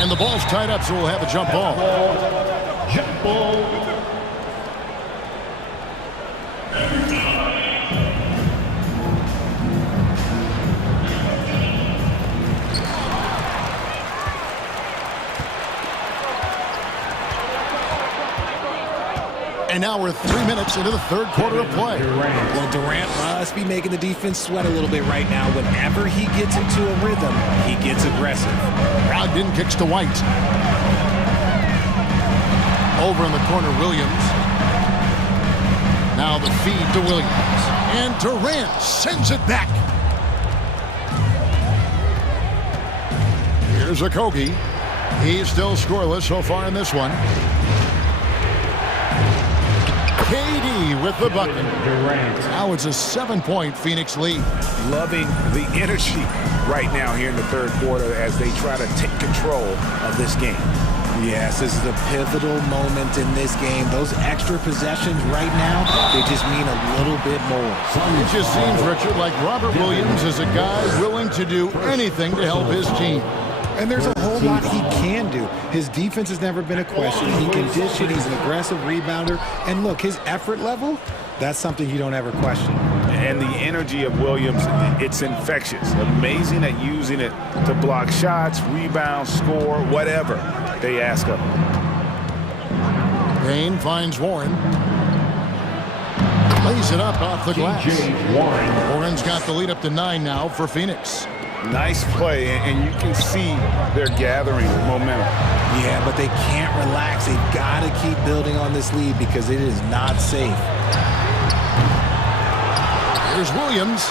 And the ball's tied up, so we'll have a jump ball. Jump ball. And now we're 3 minutes into the third quarter of play. Well, Durant must be making the defense sweat a little bit right now. Whenever he gets into a rhythm, he gets aggressive. Brogdon kicks to White. Over in the corner, Williams. Now the feed to Williams. And Durant sends it back. Here's Okogie. He's still scoreless so far in this one. KD with the bucket. Now it's a 7-point Phoenix lead. Loving the energy right now here in the third quarter as they try to take control of this game. Yes, this is a pivotal moment in this game. Those extra possessions right now, they just mean a little bit more. It just seems, Richard, like Robert Williams is a guy willing to do anything to help his team. And there's a whole lot he can do. His defense has never been a question. He can dish it. He's an aggressive rebounder. And look, his effort level, that's something you don't ever question. And the energy of Williams, it's infectious. Amazing at using it to block shots, rebound, score, whatever they ask of him. Payne finds Warren. Lays it up off the glass. Warren's got the lead up to 9 now for Phoenix. Nice play, and you can see they're gathering momentum. Yeah, but they can't relax. They've got to keep building on this lead because it is not safe. Here's Williams.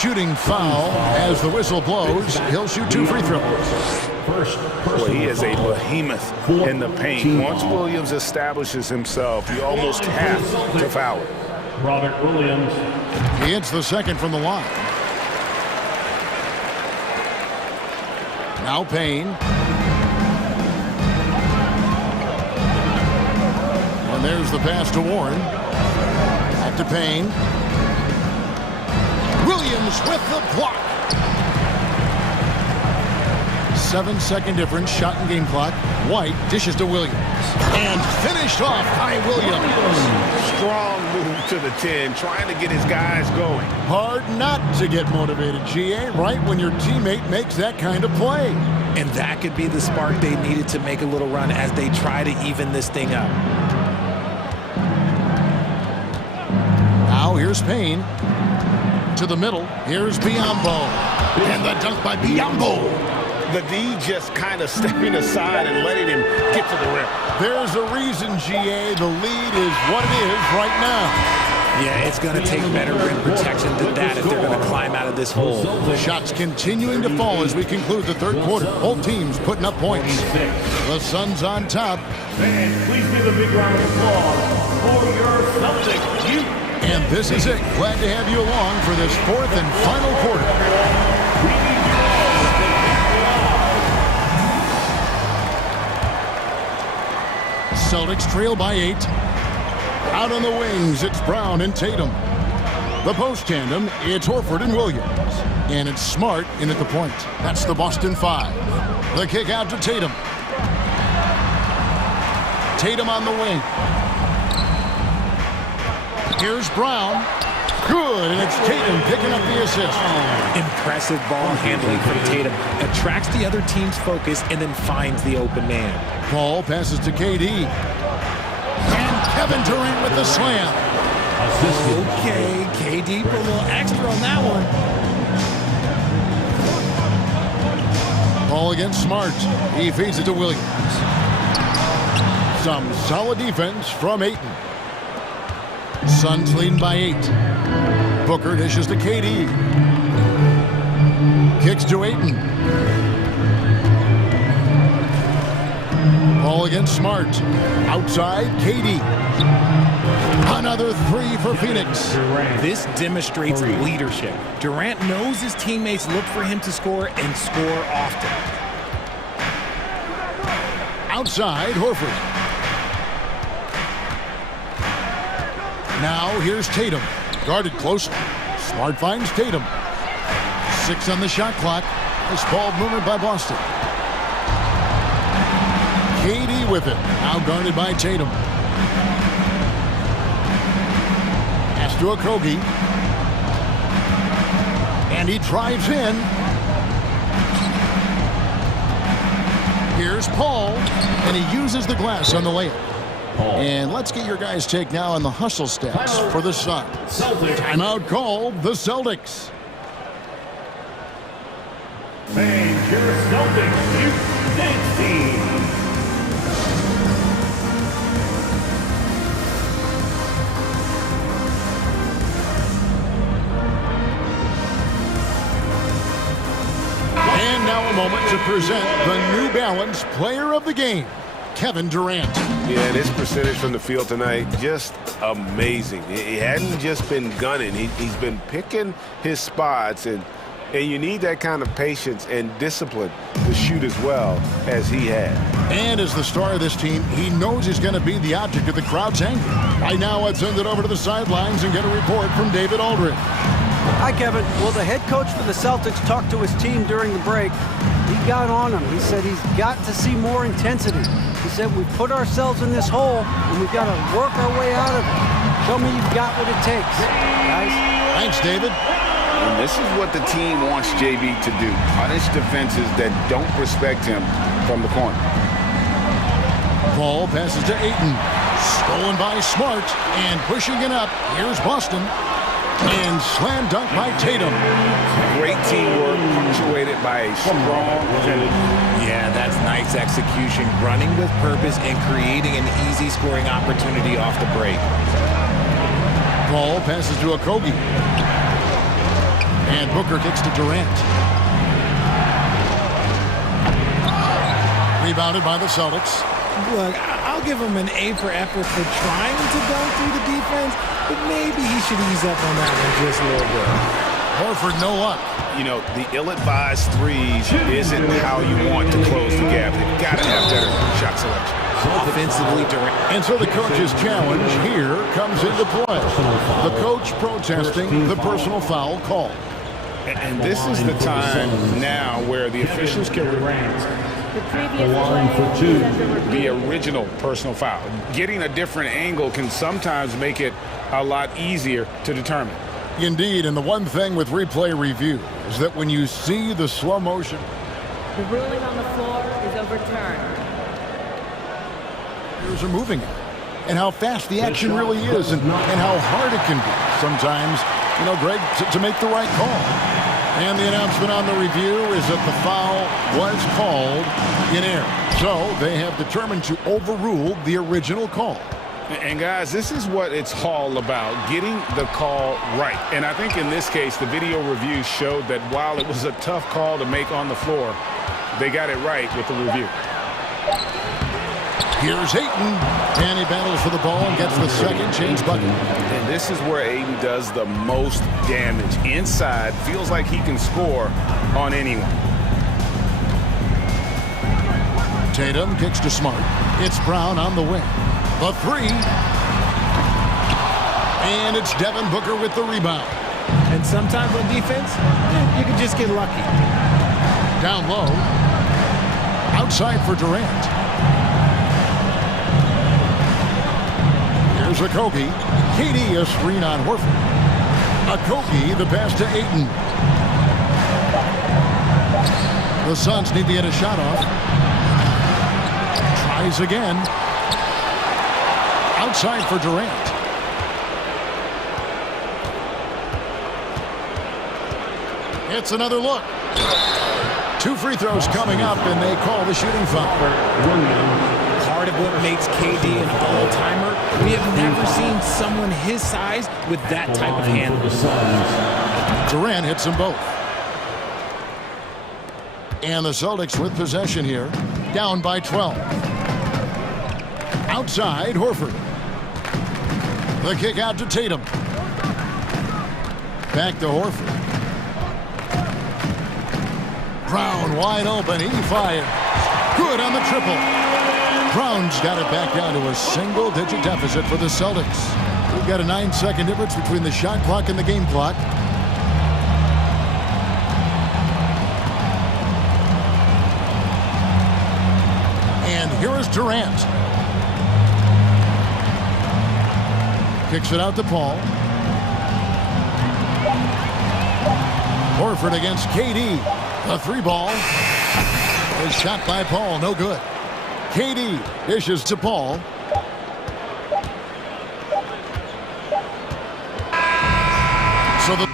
Shooting foul as the whistle blows. He'll shoot 2 free throws. Boy, he is a behemoth in the paint. Once Williams establishes himself, you almost have to foul it. Robert Williams. He hits the second from the line. Now Payne. And there's the pass to Warren. Back to Payne. Williams with the block. 7-second difference, shot and game clock. White dishes to Williams. And finished off by Williams. Strong move to the 10, trying to get his guys going. Hard not to get motivated, GA, right when your teammate makes that kind of play. And that could be the spark they needed to make a little run as they try to even this thing up. Now here's Payne. To the middle. Here's Biombo. And the dunk by Biombo. The D just kind of stepping aside and letting him get to the rim. There's a reason, GA. The lead is what it is right now. Yeah, it's going to take better rim protection than that if they're going to climb out of this hole. The shots continuing to fall as we conclude the third quarter. Both teams putting up points. The Suns on top. And please give a big round of applause for your Celtics. And this is it. Glad to have you along for this fourth and final quarter. Celtics trail by 8. Out on the wings, it's Brown and Tatum. The post tandem, it's Horford and Williams. And it's Smart in at the point. That's the Boston 5. The kick out to Tatum. Tatum on the wing. Here's Brown. Good, and it's Tatum picking up the assist. Impressive ball handling from Tatum. Attracts the other team's focus and then finds the open man. Ball passes to KD. And Kevin Durant with the slam. Okay, KD put a little extra on that one. Ball against Smart. He feeds it to Williams. Some solid defense from Ayton. Suns leading by 8. Booker dishes to KD. Kicks to Ayton. Ball against Smart. Outside, KD. Another 3 for Phoenix. This demonstrates leadership. Durant knows his teammates look for him to score and score often. Outside, Horford. Now here's Tatum. Guarded closely. Smart finds Tatum. 6 on the shot clock. This ball moved by Boston. KD with it. Now guarded by Tatum. Pass to Okogie. And he drives in. Here's Paul. And he uses the glass on the layup. And let's get your guys' take now on the hustle stats for the Suns. Timeout called the Celtics. And your Celtics, 16. And now a moment to present the New Balance Player of the Game, Kevin Durant. Yeah, this percentage from the field tonight, just amazing. He hadn't just been gunning. He's been picking his spots, and you need that kind of patience and discipline to shoot as well as he had. And as the star of this team, he knows he's going to be the object of the crowd's anger. Right now, let's send it over to the sidelines and get a report from David Aldridge. Hi, Kevin. Well, the head coach for the Celtics talked to his team during the break. He got on him. He said he's got to see more intensity. He said we've put ourselves in this hole, and we've got to work our way out of it. Show me you've got what it takes, guys. Thanks, David. And this is what the team wants JB to do. Punish defenses that don't respect him from the corner. Ball passes to Ayton. Stolen by Smart. And pushing it up. Here's Boston. And slam dunk by Tatum. Great teamwork punctuated by a strong finish. Yeah, that's nice execution. Running with purpose and creating an easy scoring opportunity off the break. Ball passes to Okogie. And Booker kicks to Durant. Rebounded by the Celtics. Look, I'll give him an A for effort for trying to dunk through the defense, but maybe he should ease up on that one just a little bit. Horford, no luck. You know, the ill-advised threes isn't how you want to close the gap. You've got to have better shot selection. Offensively, Durant. And so the coach's challenge here comes into play. The coach protesting the personal foul call. And this is the time now where the officials can the original personal foul. Getting a different angle can sometimes make it a lot easier to determine. Indeed, and the one thing with replay review is that when you see the slow motion, the ruling on the floor is overturned. players are moving it, and how fast the action really is, and how hard it can be sometimes, you know, Greg, to make the right call. And the announcement on the review is that the foul was called in error. So they have determined to overrule the original call. And guys, this is what it's all about, getting the call right. And I think in this case, the video review showed that while it was a tough call to make on the floor, they got it right with the review. Here's Ayton, and he battles for the ball and gets the second change bucket. And this is where Ayton does the most damage. Inside, feels like he can score on anyone. Tatum kicks to Smart. It's Brown on the wing. The three. And it's Devin Booker with the rebound. And sometimes on defense, you can just get lucky. Down low. Outside for Durant. Here's Okogie. KD a screen on Horford. Okogie the pass to Ayton. The Suns need to get a shot off. Tries again. Outside for Durant. It's another look. 2 free throws coming up, and they call the shooting foul. Part of what makes KD an all-timer, we have never seen someone his size with that type of handle. Durant hits them both. And the Celtics with possession here, down by 12. Outside, Horford. The kick out to Tatum. Back to Horford. Brown wide open. He fires. Good on the triple. Brown's got it back down to a single-digit deficit for the Celtics. We've got a 9-second difference between the shot clock and the game clock. And here is Durant. Kicks it out to Paul. Horford against KD. The 3-ball is shot by Paul. No good. KD dishes to Paul. So the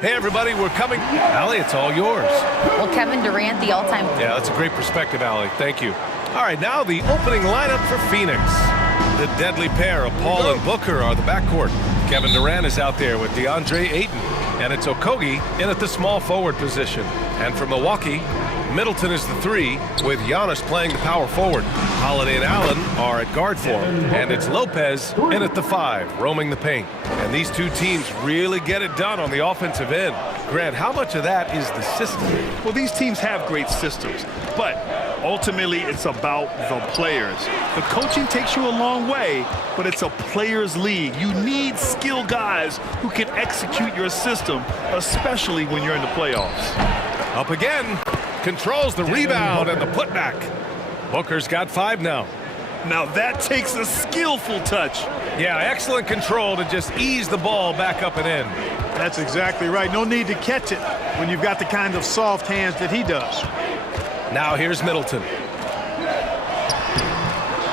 Hey, everybody, we're coming. Allie, it's all yours. Well, Kevin Durant, the all-time... Yeah, that's a great perspective, Allie. Thank you. All right, now the opening lineup for Phoenix. The deadly pair of Paul and Booker are the backcourt. Kevin Durant is out there with DeAndre Ayton. And it's Okogie in at the small forward position. And for Milwaukee, Middleton is the 3, with Giannis playing the power forward. Holiday and Allen are at guard form. And it's Lopez in at the 5, roaming the paint. And these two teams really get it done on the offensive end. Grant, how much of that is the system? Well, these teams have great systems, but ultimately it's about the players. The coaching takes you a long way, but it's a players' league. You need skilled guys who can execute your system, especially when you're in the playoffs. Up again. Controls the rebound and the putback. Booker's got 5 now. Now that takes a skillful touch. Yeah, excellent control to just ease the ball back up and in. That's exactly right. No need to catch it when you've got the kind of soft hands that he does. Now here's Middleton.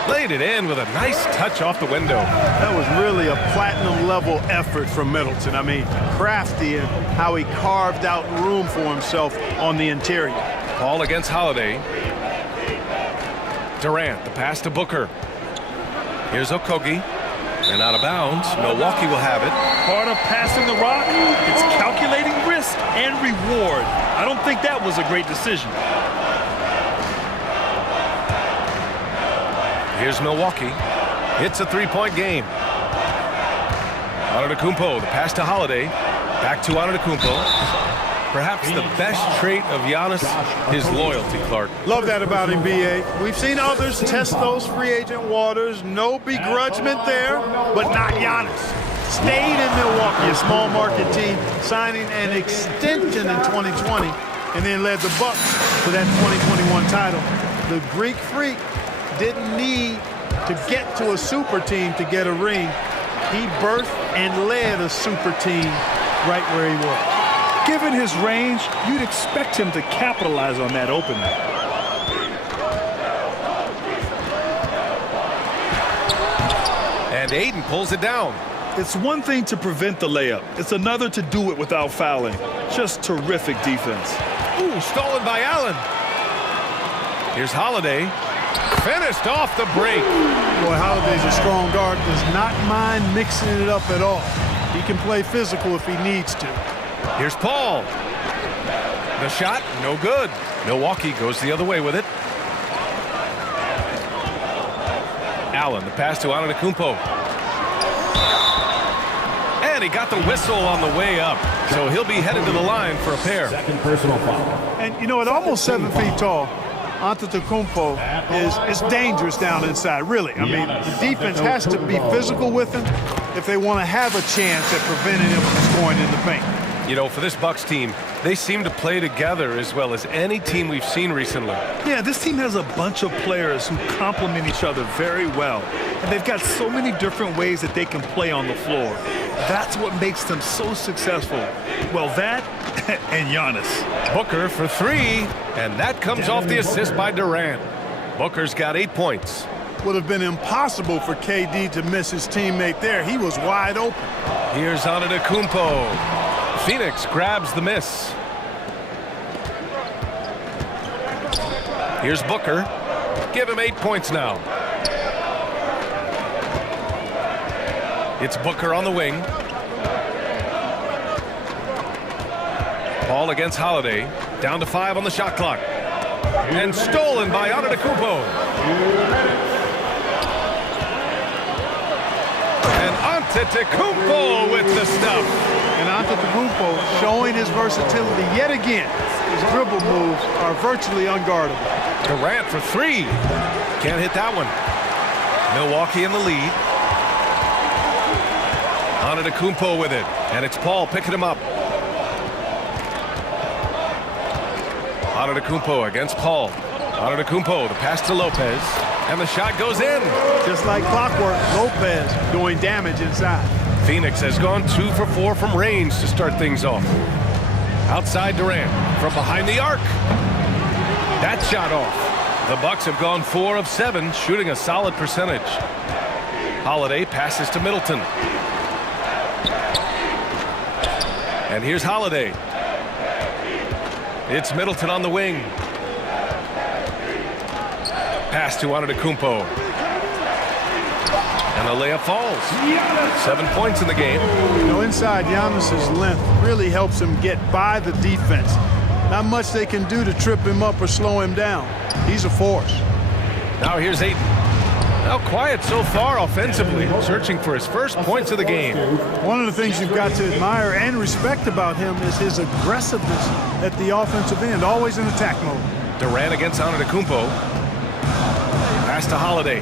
Laid it in with a nice touch off the window. That was really a platinum-level effort from Middleton. I mean, crafty in how he carved out room for himself on the interior. Paul against Holiday. Durant, the pass to Booker. Here's Okogie. And out of bounds. Milwaukee will have it. Part of passing the rock, it's calculating risk and reward. I don't think that was a great decision. Here's Milwaukee. It's a 3-point game. Antetokounmpo, the pass to Holiday. Back to Antetokounmpo. Perhaps the best trait of Giannis, his loyalty, Clark. Love that about him, B.A. We've seen others test those free agent waters. No begrudgment there, but not Giannis. Stayed in Milwaukee, a small market team, signing an extension in 2020, and then led the Bucks to that 2021 title. The Greek Freak didn't need to get to a super team to get a ring. He birthed and led a super team right where he was. Given his range, you'd expect him to capitalize on that opening. And Ayton pulls it down. It's one thing to prevent the layup. It's another to do it without fouling. Just terrific defense. Ooh, stolen by Allen. Here's Holiday. Finished off the break. Boy, Holiday's a strong guard. Does not mind mixing it up at all. He can play physical if he needs to. Here's Paul. The shot, no good. Milwaukee goes the other way with it. Allen, the pass to Antetokounmpo. And he got the whistle on the way up. So he'll be headed to the line for a pair. Second personal foul. And, you know, at almost 7 feet tall, Antetokounmpo is dangerous down inside, really. I mean, the defense has to be physical with him if they want to have a chance at preventing him from scoring in the paint. You know, for this Bucks team, they seem to play together as well as any team we've seen recently. Yeah, this team has a bunch of players who complement each other very well. And they've got so many different ways that they can play on the floor. That's what makes them so successful. Well, that and Giannis. Booker for 3, and that comes off the assist by Durant. Booker's got 8 points. Would have been impossible for KD to miss his teammate there. He was wide open. Here's Antetokounmpo. Phoenix grabs the miss. Here's Booker. Give him 8 points now. It's Booker on the wing. Paul against Holiday. Down to 5 on the shot clock. And stolen by Antetokounmpo. And Antetokounmpo with the stuff. And Antetokounmpo showing his versatility yet again. His dribble moves are virtually unguardable. Durant for 3. Can't hit that one. Milwaukee in the lead. Antetokounmpo with it. And it's Paul picking him up. Antetokounmpo against Paul. Antetokounmpo, the pass to Lopez. And the shot goes in. Just like clockwork, Lopez doing damage inside. Phoenix has gone 2 for 4 from range to start things off. Outside Durant from behind the arc. That shot off. The Bucks have gone 4 of 7, shooting a solid percentage. Holiday passes to Middleton. And here's Holiday. It's Middleton on the wing. Pass to Antetokounmpo. And the layup falls. 7 points in the game. You know, inside Giannis's length really helps him get by the defense. Not much they can do to trip him up or slow him down. He's a force. Now here's Ayton. Now quiet so far offensively, searching for his first points of the game. One of the things you've got to admire and respect about him is his aggressiveness at the offensive end, always in attack mode. Durant against Antetokounmpo. Pass to Holiday.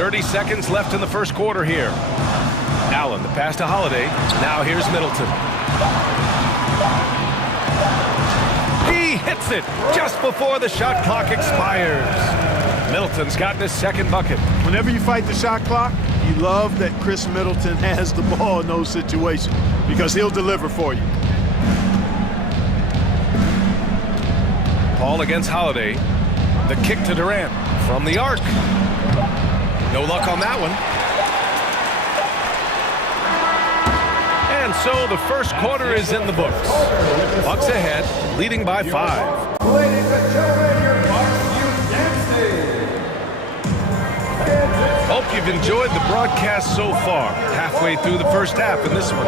30 seconds left in the first quarter here. Allen, the pass to Holiday. Now here's Middleton. He hits it just before the shot clock expires. Middleton's gotten his second bucket. Whenever you fight the shot clock, you love that Chris Middleton has the ball in those situations because he'll deliver for you. Paul against Holiday. The kick to Durant from the arc. No luck on that one. And so the first quarter is in the books. Bucks ahead, leading by 5. Ladies and gentlemen, your Bucks Youth Dance Day. Hope you've enjoyed the broadcast so far. Halfway through the first half in this one.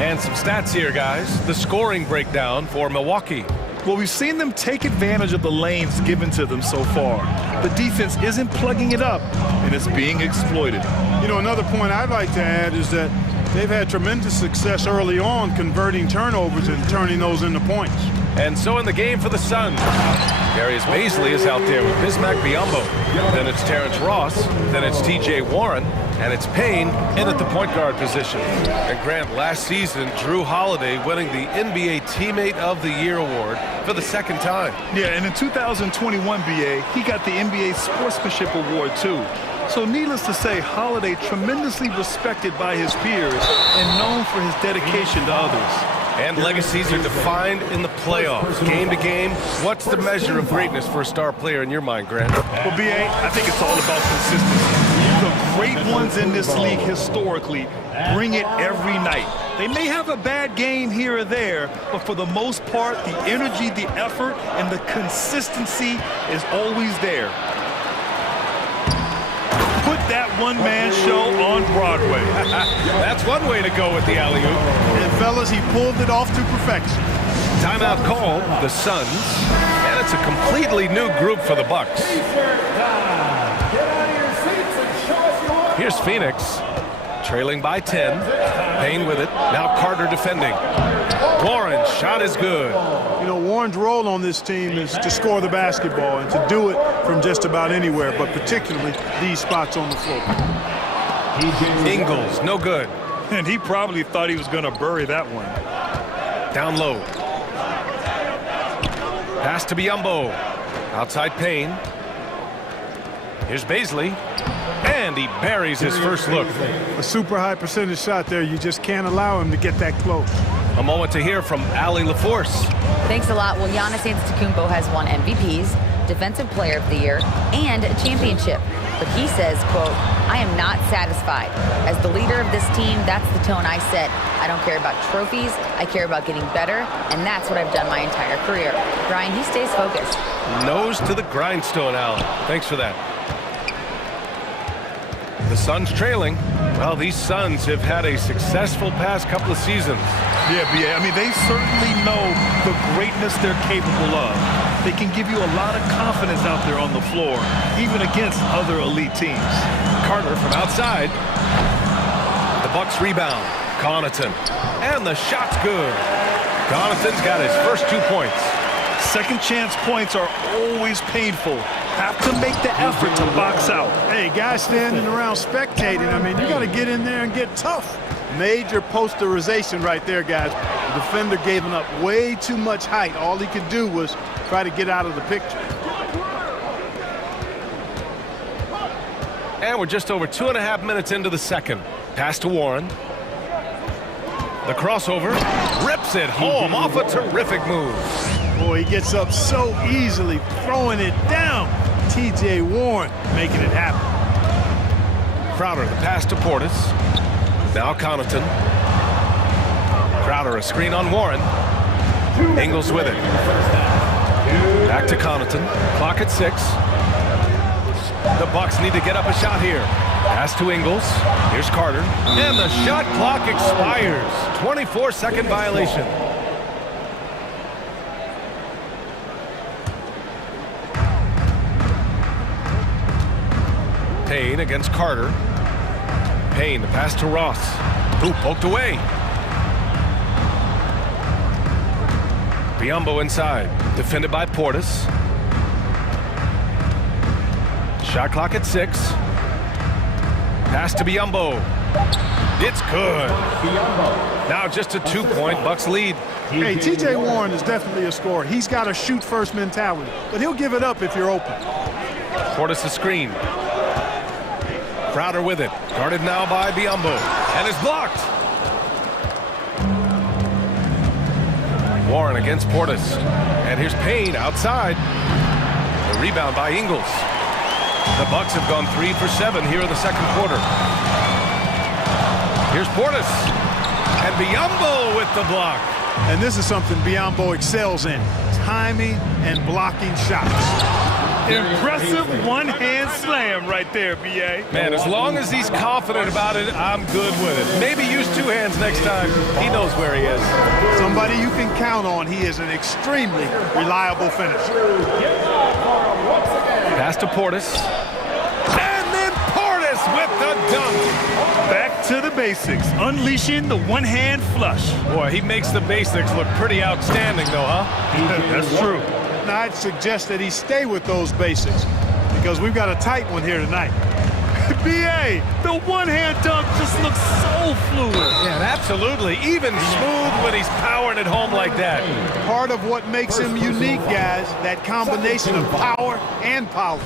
And some stats here, guys. The scoring breakdown for Milwaukee. Well, we've seen them take advantage of the lanes given to them so far. The defense isn't plugging it up, and it's being exploited. You know, another point I'd like to add is that they've had tremendous success early on converting turnovers and turning those into points. And so in the game for the Suns, Darius Bazley is out there with Bismack Biyombo. Then it's Terrence Ross. Then it's T.J. Warren. And it's Payne in at the point guard position. And Grant, last season, Drew Holiday winning the NBA Teammate of the Year award for the second time. Yeah, and in 2021, BA, he got the NBA Sportsmanship Award, too. So needless to say, Holiday tremendously respected by his peers and known for his dedication to others. And legacies are defined in the playoffs. Game to game, what's the measure of greatness for a star player in your mind, Grant? Well, BA, I think it's all about consistency. The great ones in this league historically bring it every night. They may have a bad game here or there, but for the most part, the energy, the effort, and the consistency is always there. Put that one-man show on Broadway. That's one way to go with the alley-oop. And fellas, he pulled it off to perfection. Timeout call, the Suns, and it's a completely new group for the Bucks. Here's Phoenix, trailing by 10. Payne with it. Now Carter defending. Warren's shot is good. You know, Warren's role on this team is to score the basketball and to do it from just about anywhere, but particularly these spots on the floor. Ingles, no good. And he probably thought he was going to bury that one. Down low. Pass to Biyombo. Outside Payne. Here's Bazley. And he buries his first look. A super high percentage shot there. You just can't allow him to get that close. A moment to hear from Allie LaForce. Thanks a lot. Well, Giannis Antetokounmpo has won MVPs, Defensive Player of the Year, and a championship. But he says, quote, I am not satisfied. As the leader of this team, that's the tone I set. I don't care about trophies. I care about getting better, and that's what I've done my entire career. Brian, he stays focused. Nose to the grindstone, Allen. Thanks for that. The Suns trailing. Well, these Suns have had a successful past couple of seasons. Yeah, BA. I mean, they certainly know the greatness they're capable of. They can give you a lot of confidence out there on the floor, even against other elite teams. Carter from outside. The Bucks rebound. Connaughton. And the shot's good. Connaughton's got his first 2 points. Second chance points are always painful. Have to make the effort to box out. Hey, guys standing around spectating, I mean, you got to get in there and get tough. Major posterization right there, guys. The defender gave him up way too much height. All he could do was try to get out of the picture. And we're just over 2.5 minutes into the second. Pass to Warren. The crossover. Rips it home off a terrific move. Boy, he gets up so easily, throwing it down. T.J. Warren making it happen. Crowder, the pass to Portis. Now Connaughton. Crowder, a screen on Warren. Ingles with it. Back to Connaughton. Clock at 6. The Bucks need to get up a shot here. Pass to Ingles. Here's Carter. And the shot clock expires. 24-second violation. Payne against Carter. Payne, the pass to Ross. Ooh, poked away. Biyombo inside. Defended by Portis. Shot clock at 6. Pass to Biyombo. It's good. Now just a 2-point Bucks lead. Hey, T.J. Warren is definitely a scorer. He's got a shoot-first mentality, but he'll give it up if you're open. Portis a screen. Crowder with it. Guarded now by Biyombo. And is blocked. Warren against Portis. And here's Payne outside. The rebound by Ingles. The Bucks have gone 3 for 7 here in the second quarter. Here's Portis. And Biyombo with the block. And this is something Biyombo excels in. Timing and blocking shots. Impressive one-hand slam right there, B.A. Man, as long as he's confident about it, I'm good with it. Maybe use 2 hands next time. He knows where he is. Somebody you can count on. He is an extremely reliable finisher. Pass to Portis. And then Portis with the dunk. Back to the basics. Unleashing the one-hand flush. Boy, he makes the basics look pretty outstanding, though, huh? That's true. Now, I'd suggest that he stay with those basics because we've got a tight one here tonight. B.A., the one-hand dunk just looks so fluid. Yeah, absolutely. Even smooth when he's powering it home like that. Part of what makes him unique, guys, that combination of power and polish.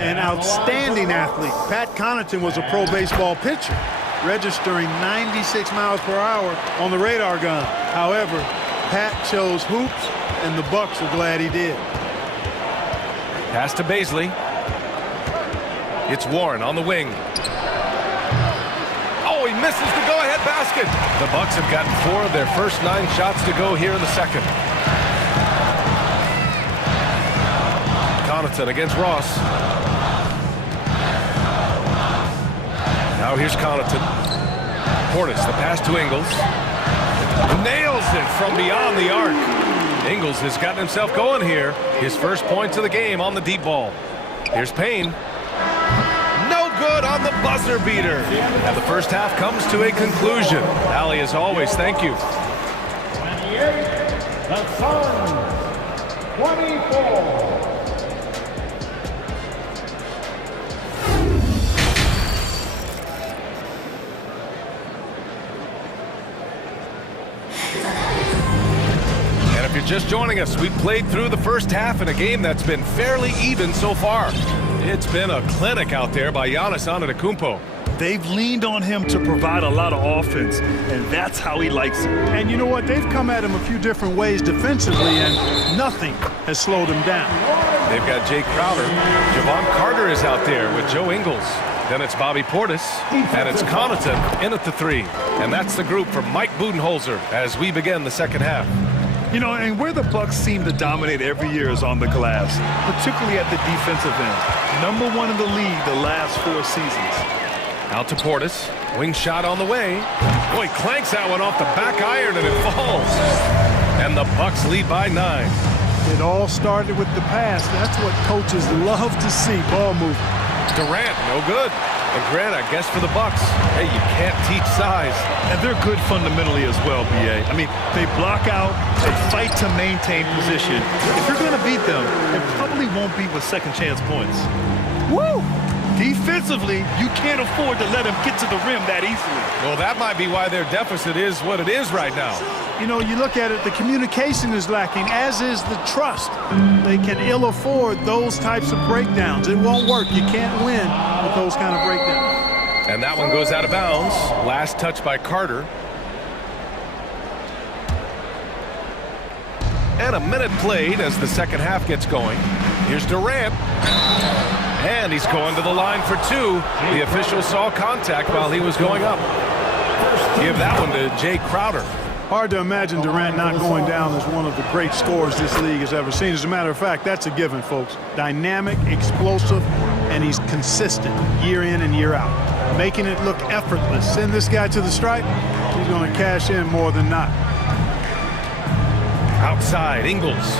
An outstanding athlete. Pat Connaughton was a pro baseball pitcher, registering 96 miles per hour on the radar gun. However, Pat chose hoops, and the Bucks are glad he did. Pass to Baisley. It's Warren on the wing. Oh, he misses the go-ahead basket. The Bucks have gotten 4 of their first 9 shots to go here in the second. Connaughton against Ross. Now here's Connaughton. Portis, the pass to Ingles. Nails it from beyond the arc. Ingles has gotten himself going here. His first points of the game on the deep ball. Here's Payne. No good on the buzzer beater. And the first half comes to a conclusion. Allie, as always, thank you. 28, the Suns, 24. And if you're just joining us, we played through the first half in a game that's been fairly even so far. It's been a clinic out there by Giannis Antetokounmpo. They've leaned on him to provide a lot of offense, and that's how he likes it. And you know what? They've come at him a few different ways defensively, and nothing has slowed him down. They've got Jay Crowder. Javon Carter is out there with Joe Ingles. Then it's Bobby Portis, and it's Connaughton in at the 3. And that's the group for Mike Budenholzer as we begin the second half. You know, and where the Bucks seem to dominate every year is on the glass, particularly at the defensive end. #1 in the league the last 4 seasons. Out to Portis. Wing shot on the way. Boy, clanks that one off the back iron and it falls. And the Bucks lead by 9. It all started with the pass. That's what coaches love to see, ball movement. Durant, no good. And Grant, I guess for the Bucks, hey, you can't teach size. And they're good fundamentally as well, B.A. I mean, they block out, they fight to maintain position. If you're going to beat them, it probably won't be with second chance points. Woo! Defensively, you can't afford to let them get to the rim that easily. Well, that might be why their deficit is what it is right now. You know, you look at it, the communication is lacking, as is the trust. They can ill afford those types of breakdowns. It won't work. You can't win with those kind of breakdowns. And that one goes out of bounds. Last touch by Carter. And a minute played as the second half gets going. Here's Durant. And he's going to the line for two. The official saw contact while he was going up. Give that one to Jay Crowder. Hard to imagine Durant not going down as one of the great scorers this league has ever seen. As a matter of fact, that's a given, folks. Dynamic, explosive, and he's consistent year in and year out, making it look effortless. Send this guy to the stripe, he's going to cash in more than not. Outside, Ingles.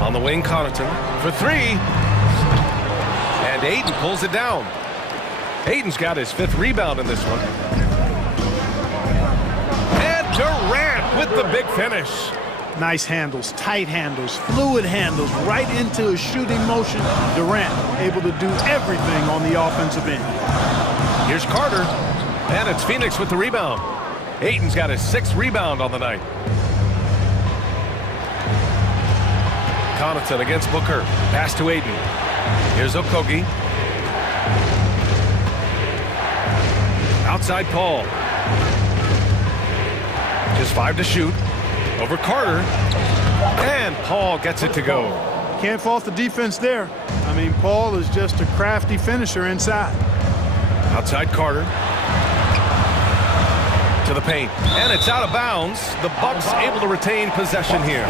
On the wing, Connaughton for three. And Ayton pulls it down. Ayton's got his 5th rebound in this one. And Durant with the big finish. Nice handles, tight handles, fluid handles, right into a shooting motion. Durant able to do everything on the offensive end. Here's Carter. And it's Phoenix with the rebound. Ayton's got his 6th rebound on the night. Connaughton against Booker. Pass to Ayton. Here's Okogie. Outside Paul. Just 5 to shoot. Over Carter. And Paul gets it to go. Can't fault the defense there. I mean, Paul is just a crafty finisher inside. Outside Carter. To the paint. And it's out of bounds. The Bucks able to retain possession here.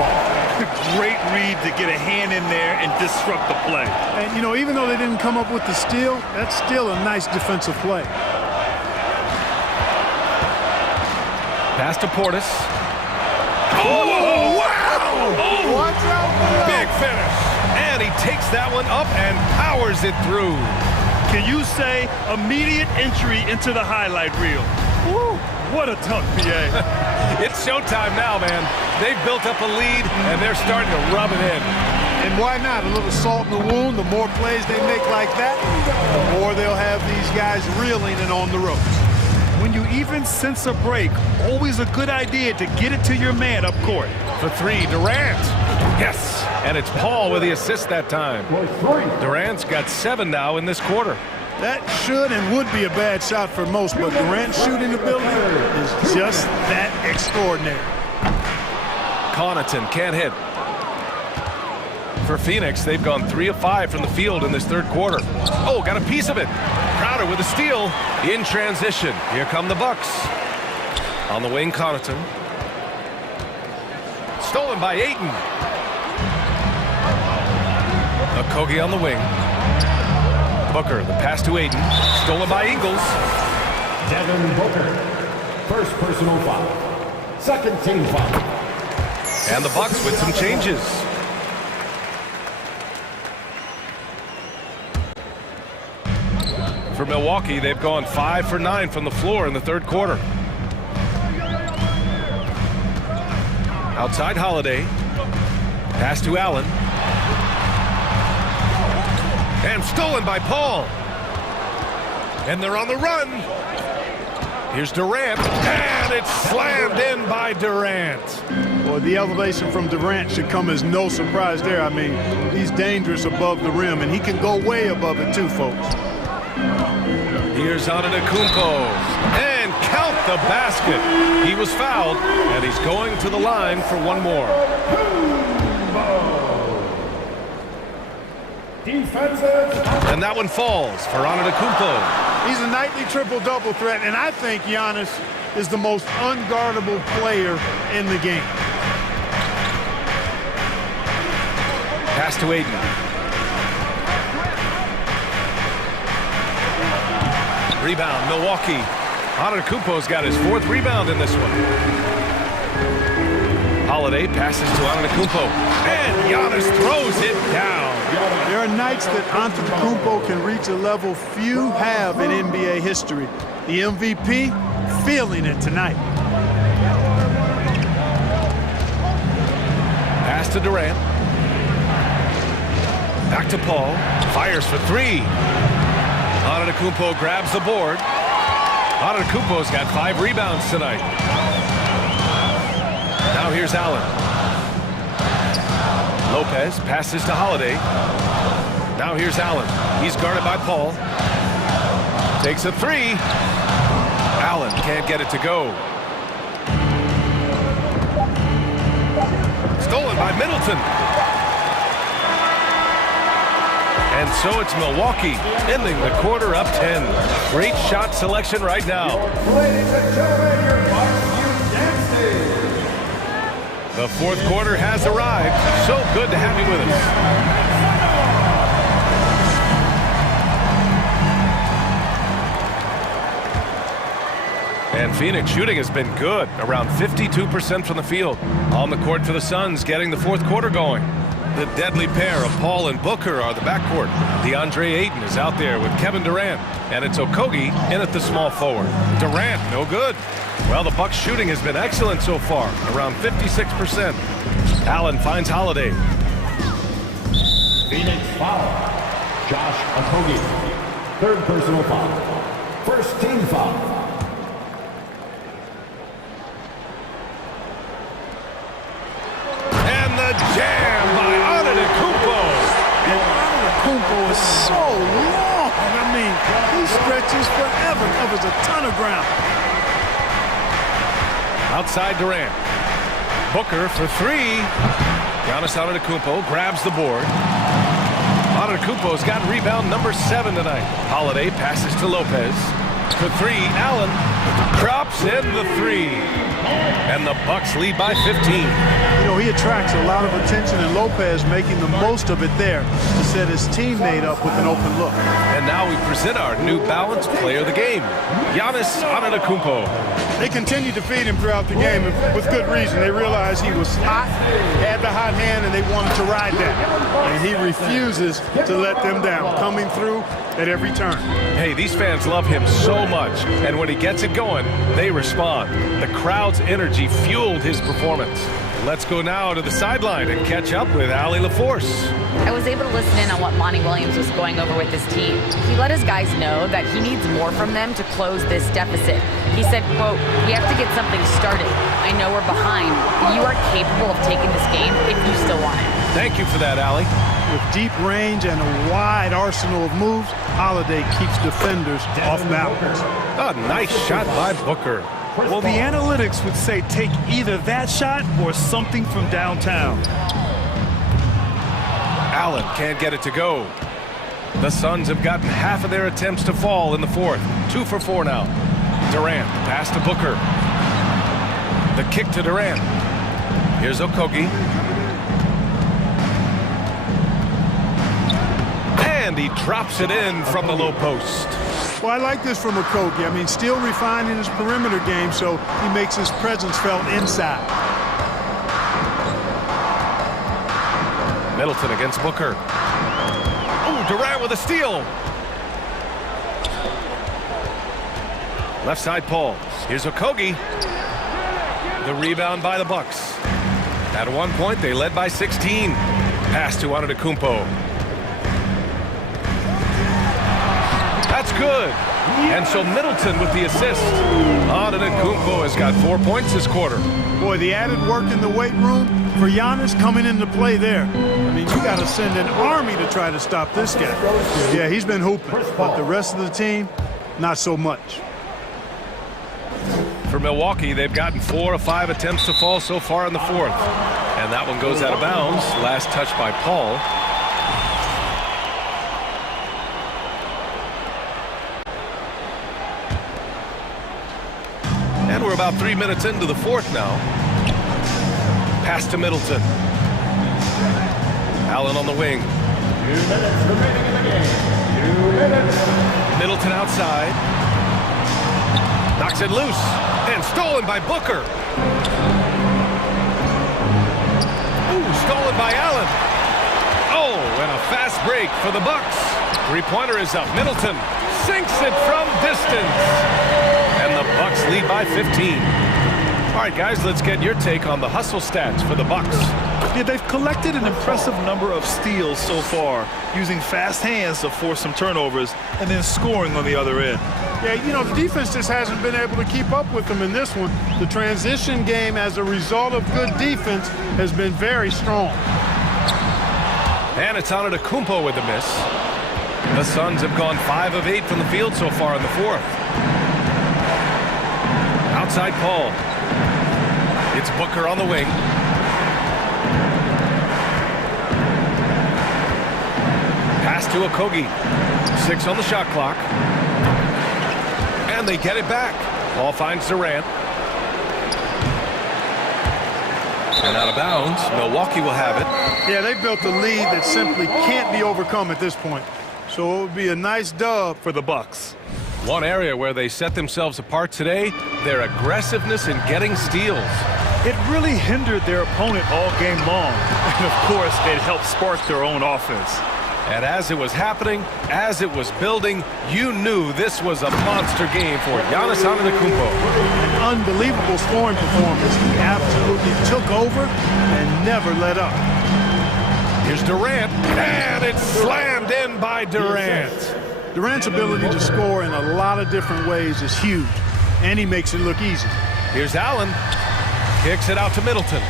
Great read to get a hand in there and disrupt the play. And, you know, even though they didn't come up with the steal, that's still a nice defensive play. Pass to Portis. Oh, wow! Oh, watch out for that. Big finish. And he takes that one up and powers it through. Can you say immediate entry into the highlight reel? Woo, what a dunk, PA. It's showtime now, man. They've built up a lead, and they're starting to rub it in. And why not? A little salt in the wound. The more plays they make like that, the more they'll have these guys reeling and on the ropes. When you even sense a break, always a good idea to get it to your man up court. For three, Durant. Yes, and it's Paul with the assist that time. Durant's got 7 now in this quarter. That should and would be a bad shot for most, but Durant's shooting ability is just that extraordinary. Connaughton can't hit. For Phoenix, they've gone 3 of 5 from the field in this 3rd quarter. Oh, got a piece of it. Crowder with a steal in transition. Here come the Bucks. On the wing, Connaughton. Stolen by Ayton. Okogie on the wing. Booker, the pass to Ayton. Stolen by Ingles. Devin Booker. First personal foul. Second team foul. And the Bucks with some changes. For Milwaukee, they've gone 5 for 9 from the floor in the 3rd quarter. Outside Holiday. Pass to Allen. And stolen by Paul. And they're on the run. Here's Durant. And it's slammed in by Durant. Well, the elevation from Durant should come as no surprise there. I mean, he's dangerous above the rim, and he can go way above it too, folks. Here's Antetokounmpo. And count the basket. He was fouled, and he's going to the line for one more. And that one falls for Antetokounmpo. He's a nightly triple-double threat, and I think Giannis is the most unguardable player in the game. Pass to Ayton. Rebound, Milwaukee. Antetokounmpo's got his 4th rebound in this one. Holiday passes to Antetokounmpo. And Giannis throws it down. There are nights that Antetokounmpo can reach a level few have in NBA history. The MVP feeling it tonight. Pass to Durant. Back to Paul. Fires for 3. Antetokounmpo grabs the board. Antetokounmpo's got 5 rebounds tonight. Now here's Allen. Lopez passes to Holiday. Now here's Allen. He's guarded by Paul. Takes a 3. Allen can't get it to go. Stolen by Middleton. And so it's Milwaukee ending the quarter up 10. Great shot selection right now. Ladies and gentlemen, your Bucks Youth Dance Stage. The fourth quarter has arrived. So good to have you with us. And Phoenix shooting has been good, around 52% from the field. On the court for the Suns, getting the fourth quarter going. The deadly pair of Paul and Booker are the backcourt. DeAndre Ayton is out there with Kevin Durant, and it's Okogie in at the small forward. Durant, no good. Well, the Bucks shooting has been excellent so far, around 56%. Allen finds Holiday. Phoenix foul. Josh Okogie. Third personal foul. First team foul. Jam by Antetokounmpo. And Antetokounmpo is so long. I mean, he stretches forever, covers a ton of ground. Outside Durant. Booker for three. Giannis Antetokounmpo grabs the board. Antetokounmpo's got rebound number 7 tonight. Holiday passes to Lopez. For three, Allen drops in the three. And the Bucks lead by 15. You know, he attracts a lot of attention, and Lopez making the most of it there to set his teammate up with an open look. And now we present our new balanced player of the game, Giannis Antetokounmpo. They continued to feed him throughout the game, and with good reason. They realized he was hot, had the hot hand, and they wanted to ride that. And he refuses to let them down, coming through at every turn. Hey, these fans love him so much, and when he gets it going, they respond. The crowd's energy fueled his performance. Let's go now to the sideline and catch up with Allie LaForce. I was able to listen in on what Monty Williams was going over with his team. He let his guys know that he needs more from them to close this deficit. He said, quote, "We have to get something started. I know we're behind, but you are capable of taking this game if you still want it." Thank you for that, Allie. With deep range and a wide arsenal of moves, Holiday keeps defenders off balance. A nice shot by Booker. Well, the analytics would say take either that shot or something from downtown. Allen can't get it to go. The Suns have gotten half of their attempts to fall in the fourth. 2 for 4 now. Durant, pass to Booker. The kick to Durant. Here's Okogie. And he drops it in from the low post. Well, I like this from Okogie. I mean, still refining his perimeter game, so he makes his presence felt inside. Middleton against Booker. Oh, Durant with a steal. Left side Paul. Here's Okogie. The rebound by the Bucks. At one point, they led by 16. Pass to Antetokounmpo. That's good. And so Middleton with the assist. Antetokounmpo has got 4 points this quarter. Boy, the added work in the weight room for Giannis coming into play there. I mean, you got to send an army to try to stop this guy. Yeah, he's been hooping, but the rest of the team, not so much. For Milwaukee, they've gotten 4 of 5 attempts to fall so far in the fourth. And that one goes out of bounds. Last touch by Paul. And we're about 3 minutes into the fourth now. Pass to Middleton. Allen on the wing. 2 minutes remaining in the game. 2 minutes. Middleton outside. Knocks it loose. And stolen by Booker. Ooh, stolen by Allen. Oh, and a fast break for the Bucks. Three-pointer is up. Middleton sinks it from distance. And the Bucks lead by 15. All right, guys, let's get your take on the hustle stats for the Bucks. Yeah, they've collected an impressive number of steals so far, using fast hands to force some turnovers and then scoring on the other end. Yeah, you know, the defense just hasn't been able to keep up with them in this one. The transition game, as a result of good defense, has been very strong. And it's Antetokounmpo with the miss. The Suns have gone 5 of 8 from the field so far in the fourth. Outside Paul. It's Booker on the wing. Pass to Okogie. 6 on the shot clock. And they get it back. Ball finds Durant. And out of bounds. Milwaukee will have it. Yeah, they built a lead that simply can't be overcome at this point. So it would be a nice dub for the Bucks. One area where they set themselves apart today, their aggressiveness in getting steals. It really hindered their opponent all game long. And, of course, it helped spark their own offense. And as it was happening, as it was building, you knew this was a monster game for Giannis Antetokounmpo. An unbelievable scoring performance. He absolutely took over and never let up. Here's Durant, and it's slammed in by Durant. Durant's ability to score in a lot of different ways is huge, and he makes it look easy. Here's Allen. Kicks it out to Middleton.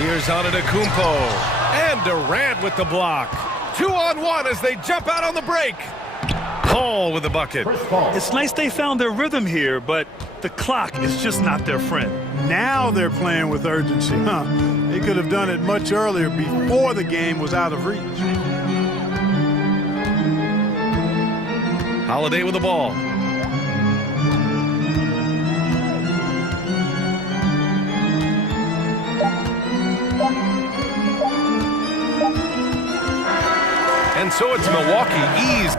Here's Antetokounmpo. And Durant with the block. 2-on-1 as they jump out on the break. Paul with the bucket. It's nice they found their rhythm here, but the clock is just not their friend. Now they're playing with urgency. They could have done it much earlier before the game was out of reach. Holiday with the ball. And so it's Milwaukee ease.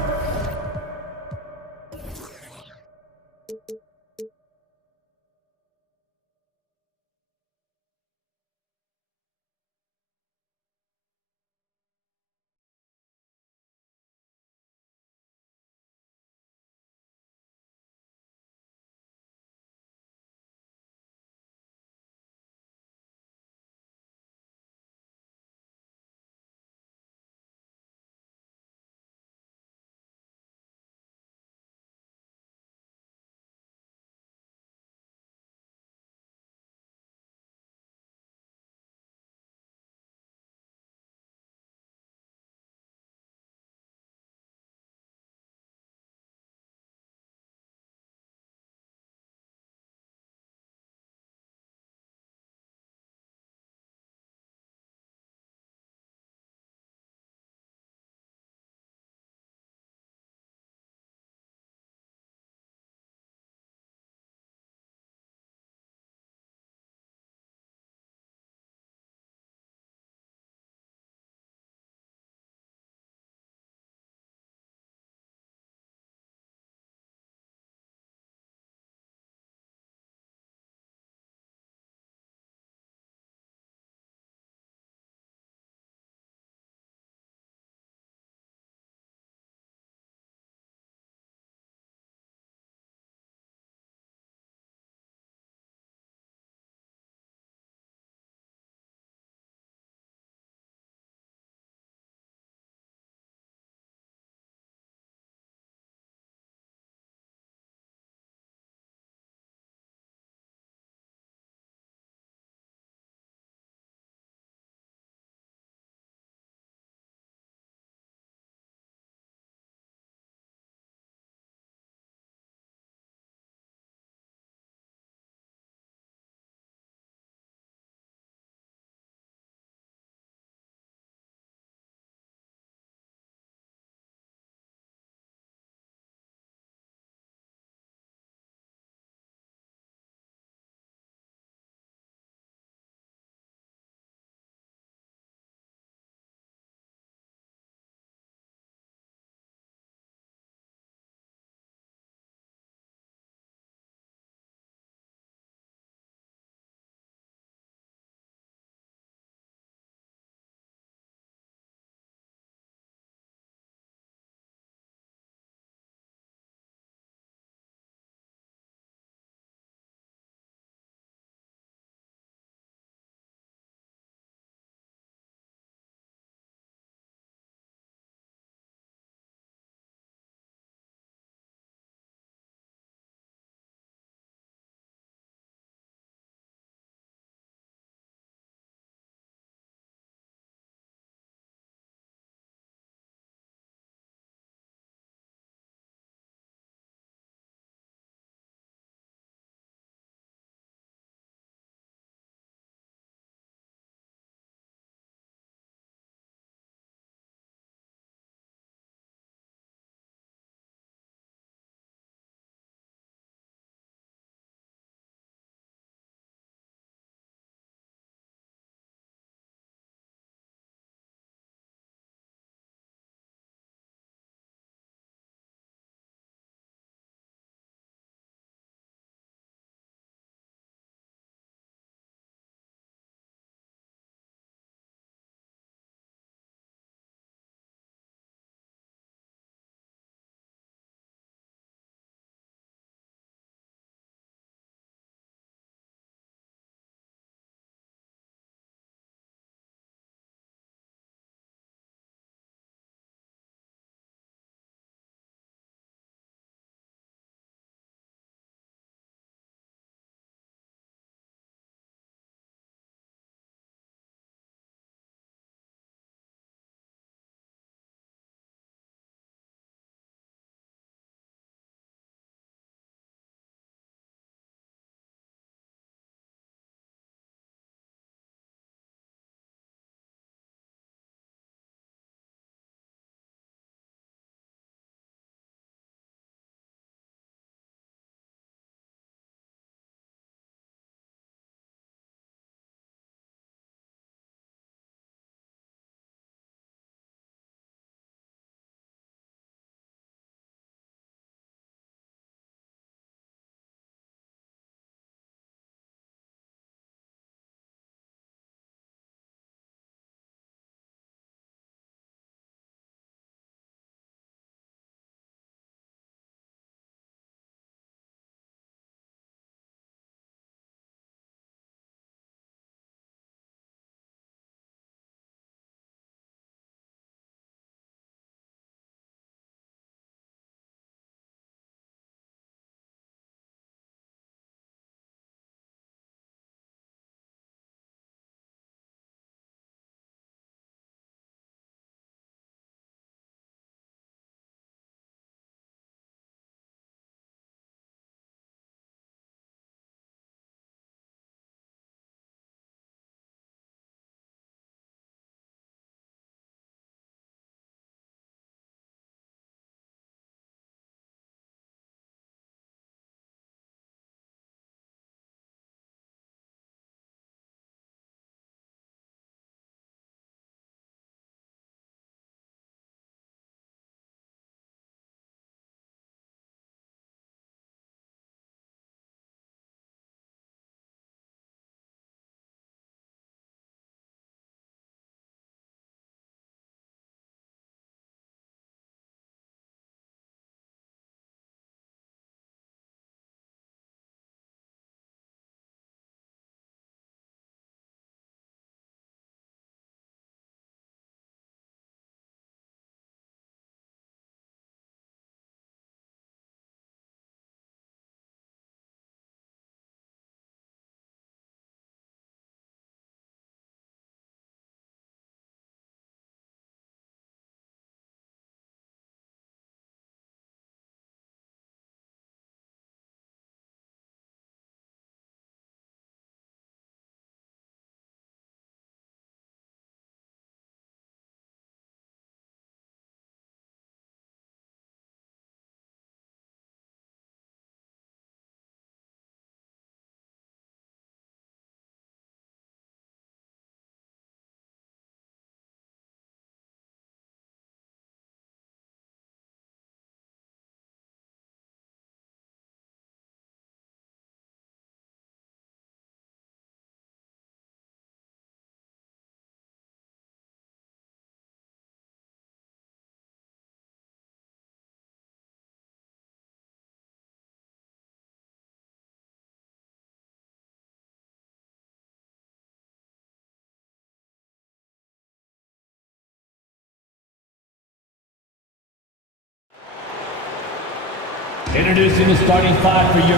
Introducing the starting five for your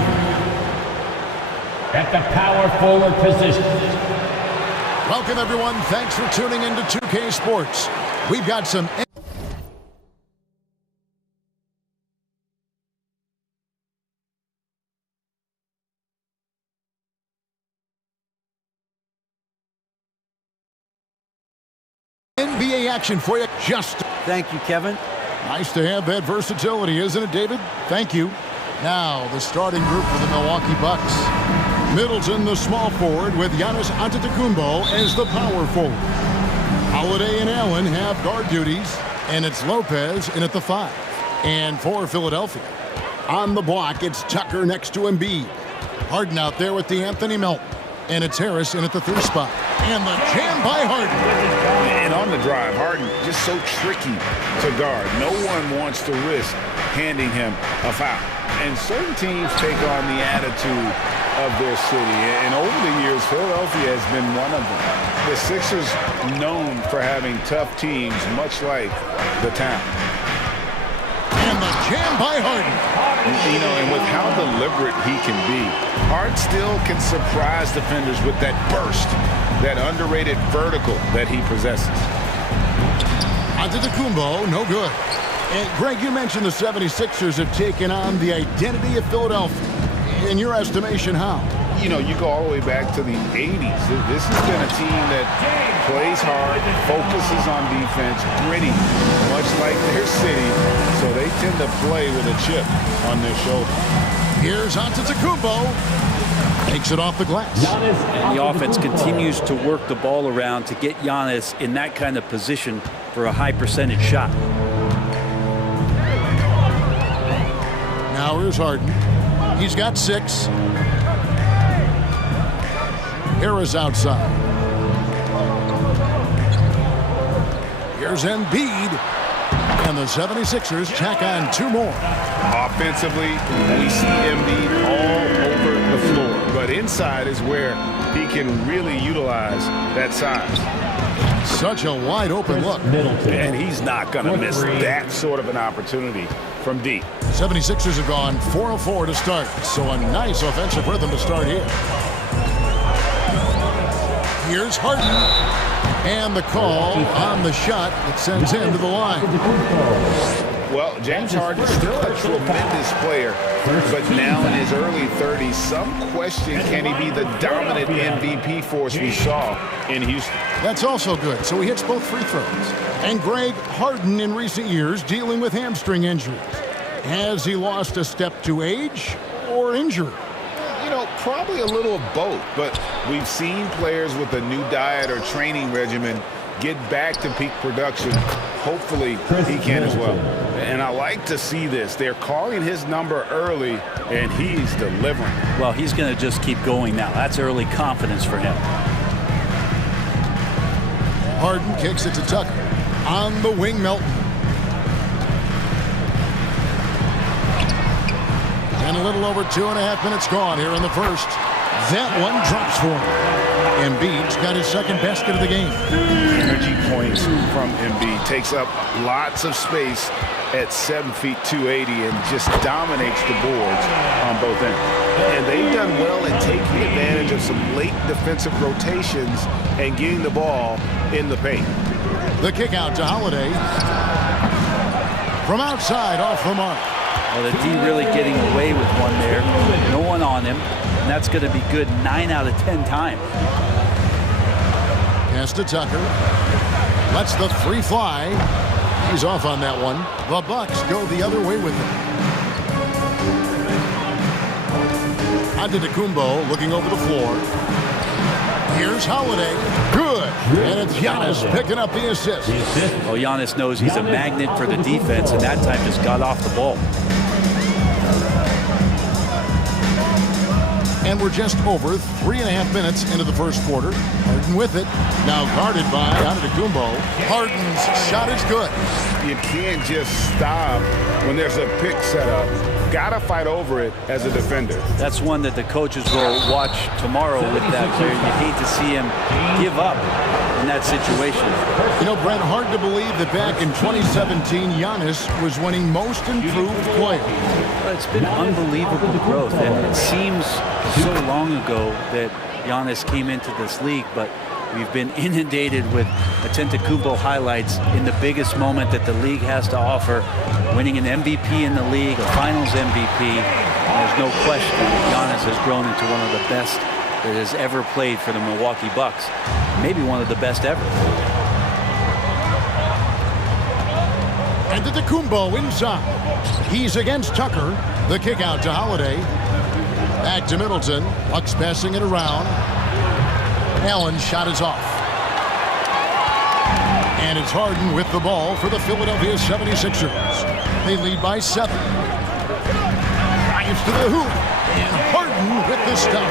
at the power forward position. Welcome, everyone. Thanks for tuning into 2K Sports. We've got some NBA action for you. Thank you, Kevin. Nice to have that versatility, isn't it, David? Thank you. Now, the starting group for the Milwaukee Bucks. Middleton, the small forward, with Giannis Antetokounmpo as the power forward. Holiday and Allen have guard duties, and it's Lopez in at the 5. And for Philadelphia, on the block, it's Tucker next to Embiid. Harden out there with Anthony Melton. And it's Harris in at the 3 spot. And the jam by Harden. And on the drive, Harden just so tricky to guard. No one wants to risk handing him a foul. And certain teams take on the attitude of their city. And over the years, Philadelphia has been one of them. The Sixers known for having tough teams, much like the town. And the jam by Harden. You know, and with how deliberate he can be, Harden still can surprise defenders with that burst, that underrated vertical that he possesses. Antetokounmpo, no good. And Greg, you mentioned the 76ers have taken on the identity of Philadelphia. In your estimation, how? You know, you go all the way back to the 80s. This has been a team that plays hard, focuses on defense, gritty, much like their city. So they tend to play with a chip on their shoulder. Here's Antetokounmpo. Takes it off the glass. And the offense continues to work the ball around to get Giannis in that kind of position for a high percentage shot. Now here's Harden. He's got 6. Harris outside. Here's Embiid. And the 76ers tack on 2 more. Offensively, we see Embiid all over the floor. But inside is where he can really utilize that size. Such a wide open look. And he's not going to miss that sort of an opportunity from deep. 76ers have gone 4 of 4 to start. So a nice offensive rhythm to start here. Here's Harden. And the call on the shot that sends him to the line. Well, James Harden is still a tremendous player, but now in his early 30s, some question, can he be the dominant MVP force we saw in Houston? That's also good. So he hits both free throws. And Greg, Harden in recent years dealing with hamstring injuries. Has he lost a step to age or injury? You know, probably a little of both, but we've seen players with a new diet or training regimen get back to peak production. Hopefully he can as well. And I like to see this. They're calling his number early, and he's delivering. Well, he's going to just keep going now. That's early confidence for him. Harden kicks it to Tucker. On the wing, Melton. And a little over 2.5 minutes gone here in the first. That one drops for him. Embiid's got his second basket of the game. Energy points from Embiid. Takes up lots of space at 7 feet 280 and just dominates the boards on both ends. And they've done well at taking advantage of some late defensive rotations and getting the ball in the paint. The kick out to Holiday. From outside, off the mark. Well, the D really getting away with one there. No one on him. And that's going to be good 9 out of 10 times. Pass to Tucker. Lets the 3 fly. He's off on that one. The Bucks go the other way with it. Antetokounmpo looking over the floor. Here's Holiday. Good. And it's Giannis picking up the assist. Well, Giannis knows he's a magnet for the defense, and that time just got off the ball. And we're just over 3.5 minutes into the first quarter. Harden with it. Now guarded by Antetokounmpo. Harden's shot is good. You can't just stop when there's a pick set up. got to fight over it as a defender. That's one that the coaches will watch tomorrow with that player. You hate to see him give up in that situation. You know, Brent, hard to believe that back in 2017, Giannis was winning most improved player. But it's been unbelievable growth, and it seems so long ago that Giannis came into this league, but we've been inundated with Antetokounmpo highlights in the biggest moment that the league has to offer, winning an MVP in the league, a Finals MVP. And there's no question that Giannis has grown into one of the best that has ever played for the Milwaukee Bucks, maybe one of the best ever. Antetokounmpo inside. He's against Tucker. The kick out to Holiday. Back to Middleton. Bucks passing it around. Allen's shot is off. And it's Harden with the ball for the Philadelphia 76ers. They lead by 7. Drives to the hoop. And Harden with the stuff.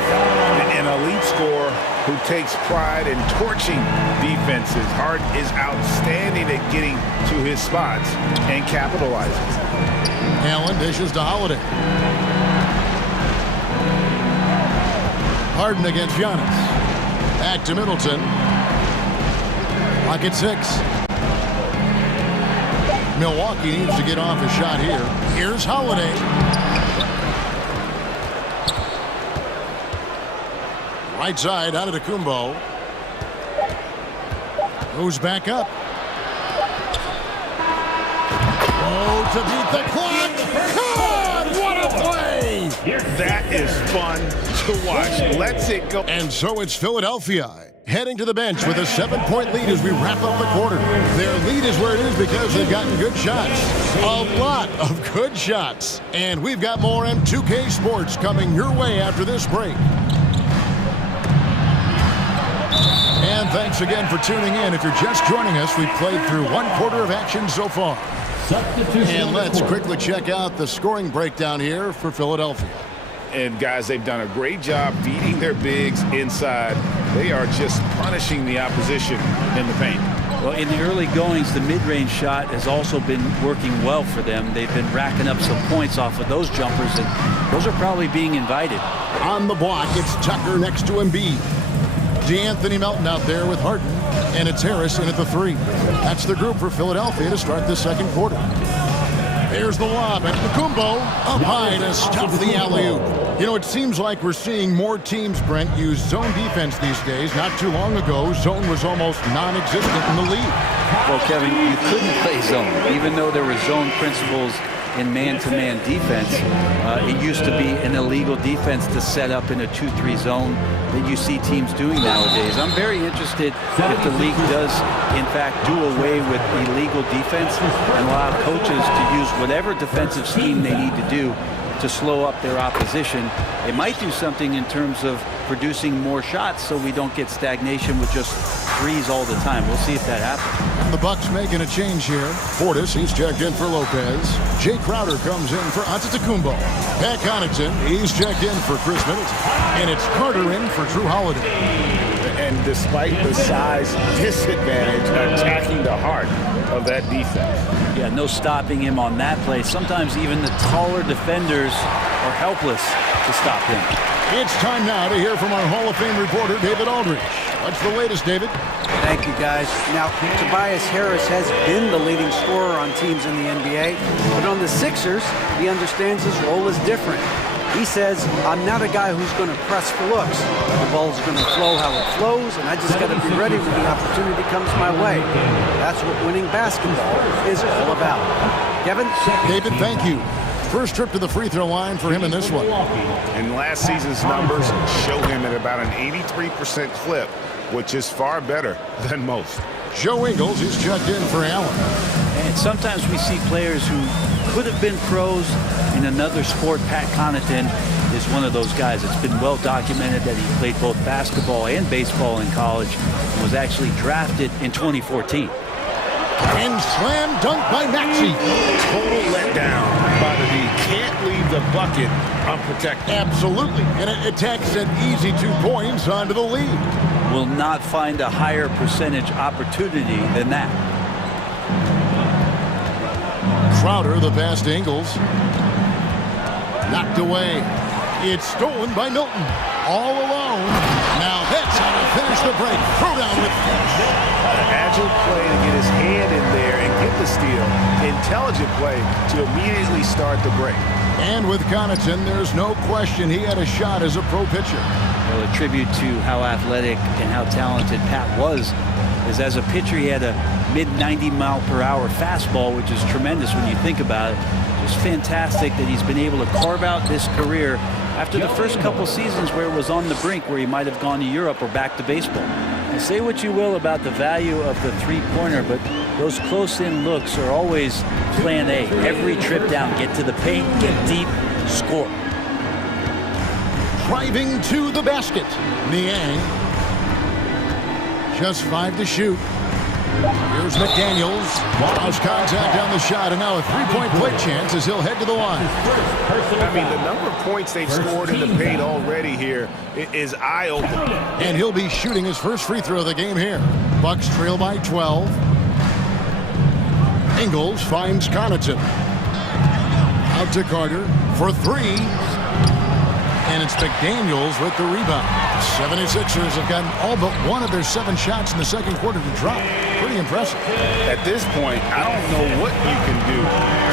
An elite scorer who takes pride in torching defenses. Harden is outstanding at getting to his spots and capitalizing. Allen dishes to Holiday. Harden against Giannis. Back to Middleton. Clock at 6. Milwaukee needs to get off a shot here. Here's Holiday. Right side out of Antetokounmpo. Goes back up. Oh, to beat the clock. God, what a play! That is fun to watch. Let's it go. And so it's Philadelphia heading to the bench with a 7-point lead as we wrap up the quarter. Their lead is where it is because they've gotten good shots. A lot of good shots. And we've got more M2K Sports coming your way after this break. And thanks again for tuning in. If you're just joining us, we've played through 1 quarter of action so far. And let's quickly check out the scoring breakdown here for Philadelphia. And guys, they've done a great job feeding their bigs inside. They are just punishing the opposition in the paint. Well, in the early goings, the mid-range shot has also been working well for them. They've been racking up some points off of those jumpers, and those are probably being invited. On the block, it's Tucker next to Embiid. D'Anthony Melton out there with Harden, and it's Harris in at the 3. That's the group for Philadelphia to start the second quarter. There's the lob at Antetokounmpo, up high to stuff the alley-oop. You know, it seems like we're seeing more teams, Brent, use zone defense these days. Not too long ago, zone was almost non-existent in the league. Well, Kevin, you couldn't play zone. Even though there were zone principles in man-to-man defense, it used to be an illegal defense to set up in a 2-3 zone that you see teams doing nowadays. I'm very interested if the league does, in fact, do away with illegal defense and allow coaches to use whatever defensive scheme they need to do to slow up their opposition. It might do something in terms of producing more shots so we don't get stagnation with just threes all the time. We'll see if that happens. And the Bucks making a change here. Portis, he's checked in for Lopez. Jay Crowder comes in for Antetokounmpo. Pat Connaughton, he's checked in for Chris Middleton. And it's Carter in for Drew Holiday. And despite the size disadvantage, attacking the heart of that defense. Yeah, no stopping him on that play. Sometimes even the taller defenders are helpless to stop him. It's time now to hear from our Hall of Fame reporter, David Aldridge. What's the latest, David? Thank you, guys. Now, Tobias Harris has been the leading scorer on teams in the NBA, but on the Sixers, he understands his role is different. He says, I'm not a guy who's going to press for looks. The ball's going to flow how it flows, and I just got to be ready when the opportunity comes my way. That's what winning basketball is all about. Kevin? David, thank you. First trip to the free throw line for him in this one. And last season's numbers show him at about an 83% clip, which is far better than most. Joe Ingles is checked in for Allen. And sometimes we see players who could have been pros in another sport. Pat Connaughton is one of those guys. It's been well documented that he played both basketball and baseball in college and was actually drafted in 2014. And slam dunk by Maxey. Total letdown by the D. Can't leave the bucket unprotected. Absolutely. And it attacks an easy 2 points onto the lead. Will not find a higher percentage opportunity than that. Crowder, the pass to Ingles. Knocked away. It's stolen by Milton. All alone. Now that's how to finish the break. Throw down with Agile play to get his hand in there and get the steal. Intelligent play to immediately start the break. And with Connaughton, there's no question he had a shot as a pro pitcher. Well, a tribute to how athletic and how talented Pat was is as a pitcher, he had a mid-90-mile-per-hour fastball, which is tremendous when you think about it. Just fantastic that he's been able to carve out this career after the first couple seasons where it was on the brink, where he might have gone to Europe or back to baseball. And say what you will about the value of the three-pointer, but those close-in looks are always plan A. Every trip down, get to the paint, get deep, score. Driving to the basket. Niang. Just 5 to shoot. Here's McDaniels. Draws contact on the shot, and now a three-point play chance as he'll head to the line. I mean, the number of points they've scored in the paint already here is eye-opening. And he'll be shooting his first free throw of the game here. Bucks trail by 12. Ingles finds Connaughton. Out to Carter for 3. And it's McDaniels with the rebound. 76ers have gotten all but one of their 7 shots in the second quarter to drop. Pretty impressive. At this point, I don't know what you can do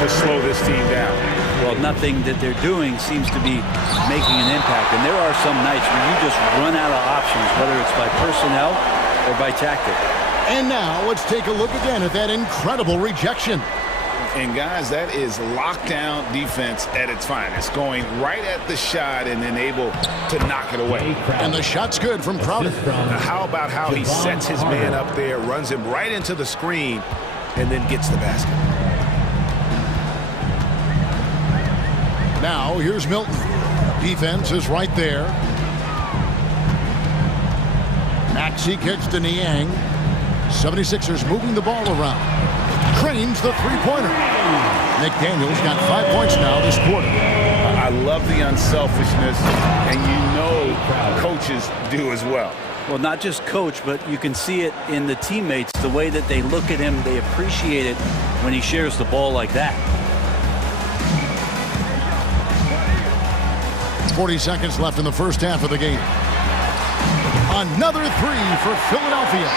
to slow this team down. Well, nothing that they're doing seems to be making an impact. And there are some nights where you just run out of options, whether it's by personnel or by tactic. And now let's take a look again at that incredible rejection. And guys, that is lockdown defense at its finest, going right at the shot and then able to knock it away. And the shot's good from Crowder. Now, how about how he sets his man up there, runs him right into the screen, and then gets the basket. Now here's Milton. Defense is right there. Maxey kicks to Niang. 76ers moving the ball around. Trains the three-pointer. McDaniels got 5 points now this quarter. I love the unselfishness, and you know coaches do as well. Well, not just coach, but you can see it in the teammates, the way that they look at him. They appreciate it when he shares the ball like that. 40 seconds left in the first half of the game. Another 3 for Philadelphia.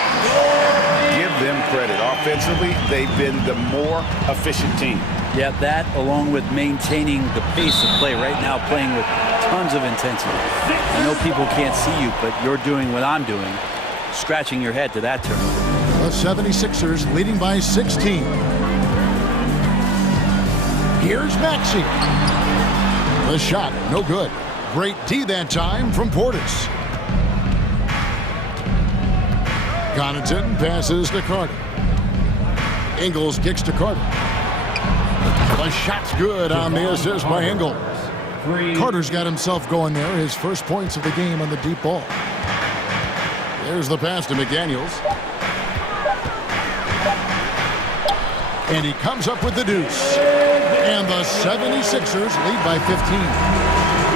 Give them credit. Offensively, they've been the more efficient team. Yeah, that along with maintaining the pace of play right now, playing with tons of intensity. I know people can't see you, but you're doing what I'm doing, scratching your head to that turnover. The 76ers leading by 16. Here's Maxey. The shot, no good. Great D that time from Portis. Connaughton passes to Carter. Ingles kicks to Carter. The shot's good on the assist by Ingles. Carter's got himself going there. His first points of the game on the deep ball. There's the pass to McDaniels. And he comes up with the deuce. And the 76ers lead by 15.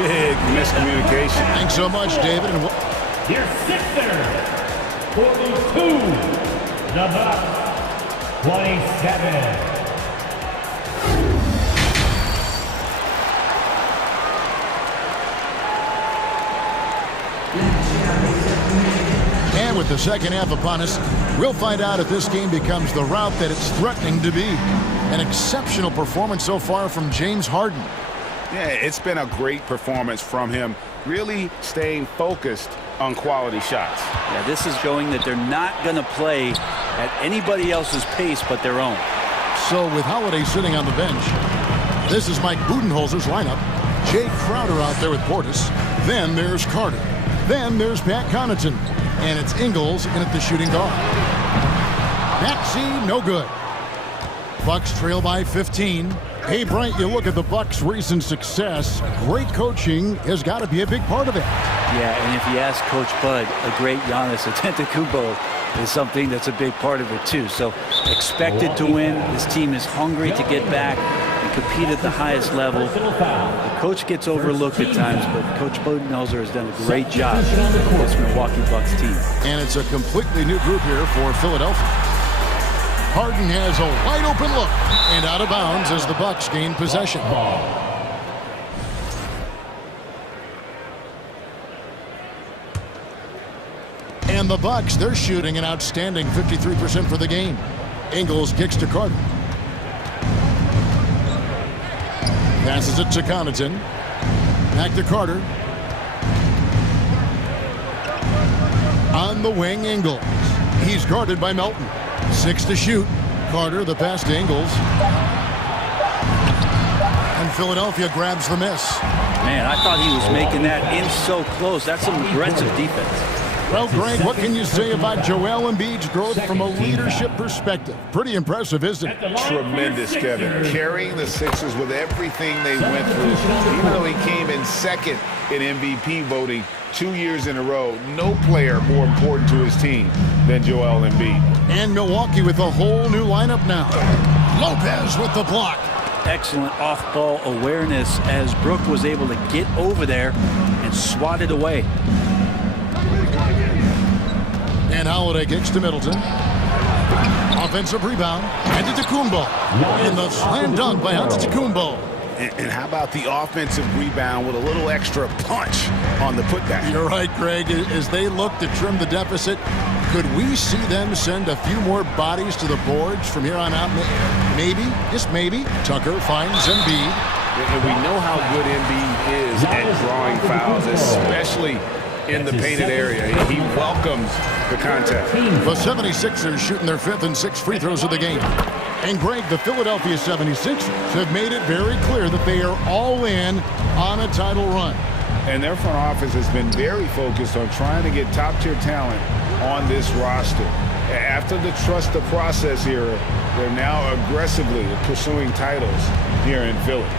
Big miscommunication. Thanks so much, David. Your Sixers. 42, the Bucks, 27. And with the second half upon us, we'll find out if this game becomes the route that it's threatening to be. An exceptional performance so far from James Harden. Yeah, it's been a great performance from him, really staying focused on quality shots. Yeah, this is showing that they're not going to play at anybody else's pace but their own. So with Holiday sitting on the bench, this is Mike Budenholzer's lineup. Jay Crowder out there with Portis. Then there's Carter. Then there's Pat Connaughton. And it's Ingles in at the shooting guard. Maxey, no good. Bucks trail by 15. Hey, Bryant, you look at the Bucks' recent success. Great coaching has got to be a big part of it. Yeah, and if you ask Coach Bud, a great Giannis Antetokounmpo is something that's a big part of it too. So expected to win. This team is hungry to get back and compete at the highest level. The coach gets overlooked at times, but Coach Budenholzer has done a great job with this Milwaukee Bucks team. And it's a completely new group here for Philadelphia. Harden has a wide open look and out of bounds as the Bucks gain possession. And the Bucks, they're shooting an outstanding 53% for the game. Ingles kicks to Carter. Passes it to Connaughton. Back to Carter. On the wing, Ingles. He's guarded by Melton. 6 to shoot. Carter, the pass to Ingles. And Philadelphia grabs the miss. Man, I thought he was making that in so close. That's some aggressive defense. Well, Greg, what can you say about Joel Embiid's growth from a leadership perspective? Pretty impressive, isn't it? Tremendous, Kevin. Carrying the Sixers with everything they went through. Even though he came in second in MVP voting 2 years in a row, no player more important to his team than Joel Embiid. And Milwaukee with a whole new lineup now. Lopez with the block. Excellent off-ball awareness as Brook was able to get over there and swat it away. And Holiday kicks to Middleton. Offensive rebound. Antetokounmpo. And the slam dunk by Antetokounmpo. And how about the offensive rebound with a little extra punch on the putback? You're right, Greg. As they look to trim the deficit, could we see them send a few more bodies to the boards from here on out? Maybe, just maybe. Tucker finds Embiid. And we know how good Embiid is at drawing fouls, especially in the painted area. He welcomes the contact. The 76ers shooting their 5th and 6th free throws of the game. And Greg, the Philadelphia 76ers have made it very clear that they are all in on a title run. And their front office has been very focused on trying to get top-tier talent on this roster. After the trust the process era, they're now aggressively pursuing titles here in Philly.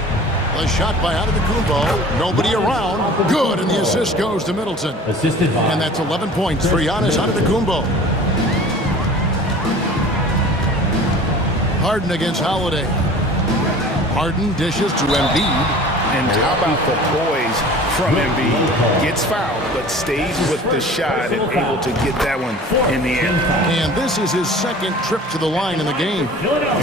A shot by Antetokounmpo. Nobody around. Good, and the assist goes to Middleton. And that's 11 points for Giannis Antetokounmpo. Harden against Holiday. Harden dishes to Embiid. And how about the poise from Embiid? Gets fouled, but stays with the shot and able to get that one in the end. And this is his second trip to the line in the game.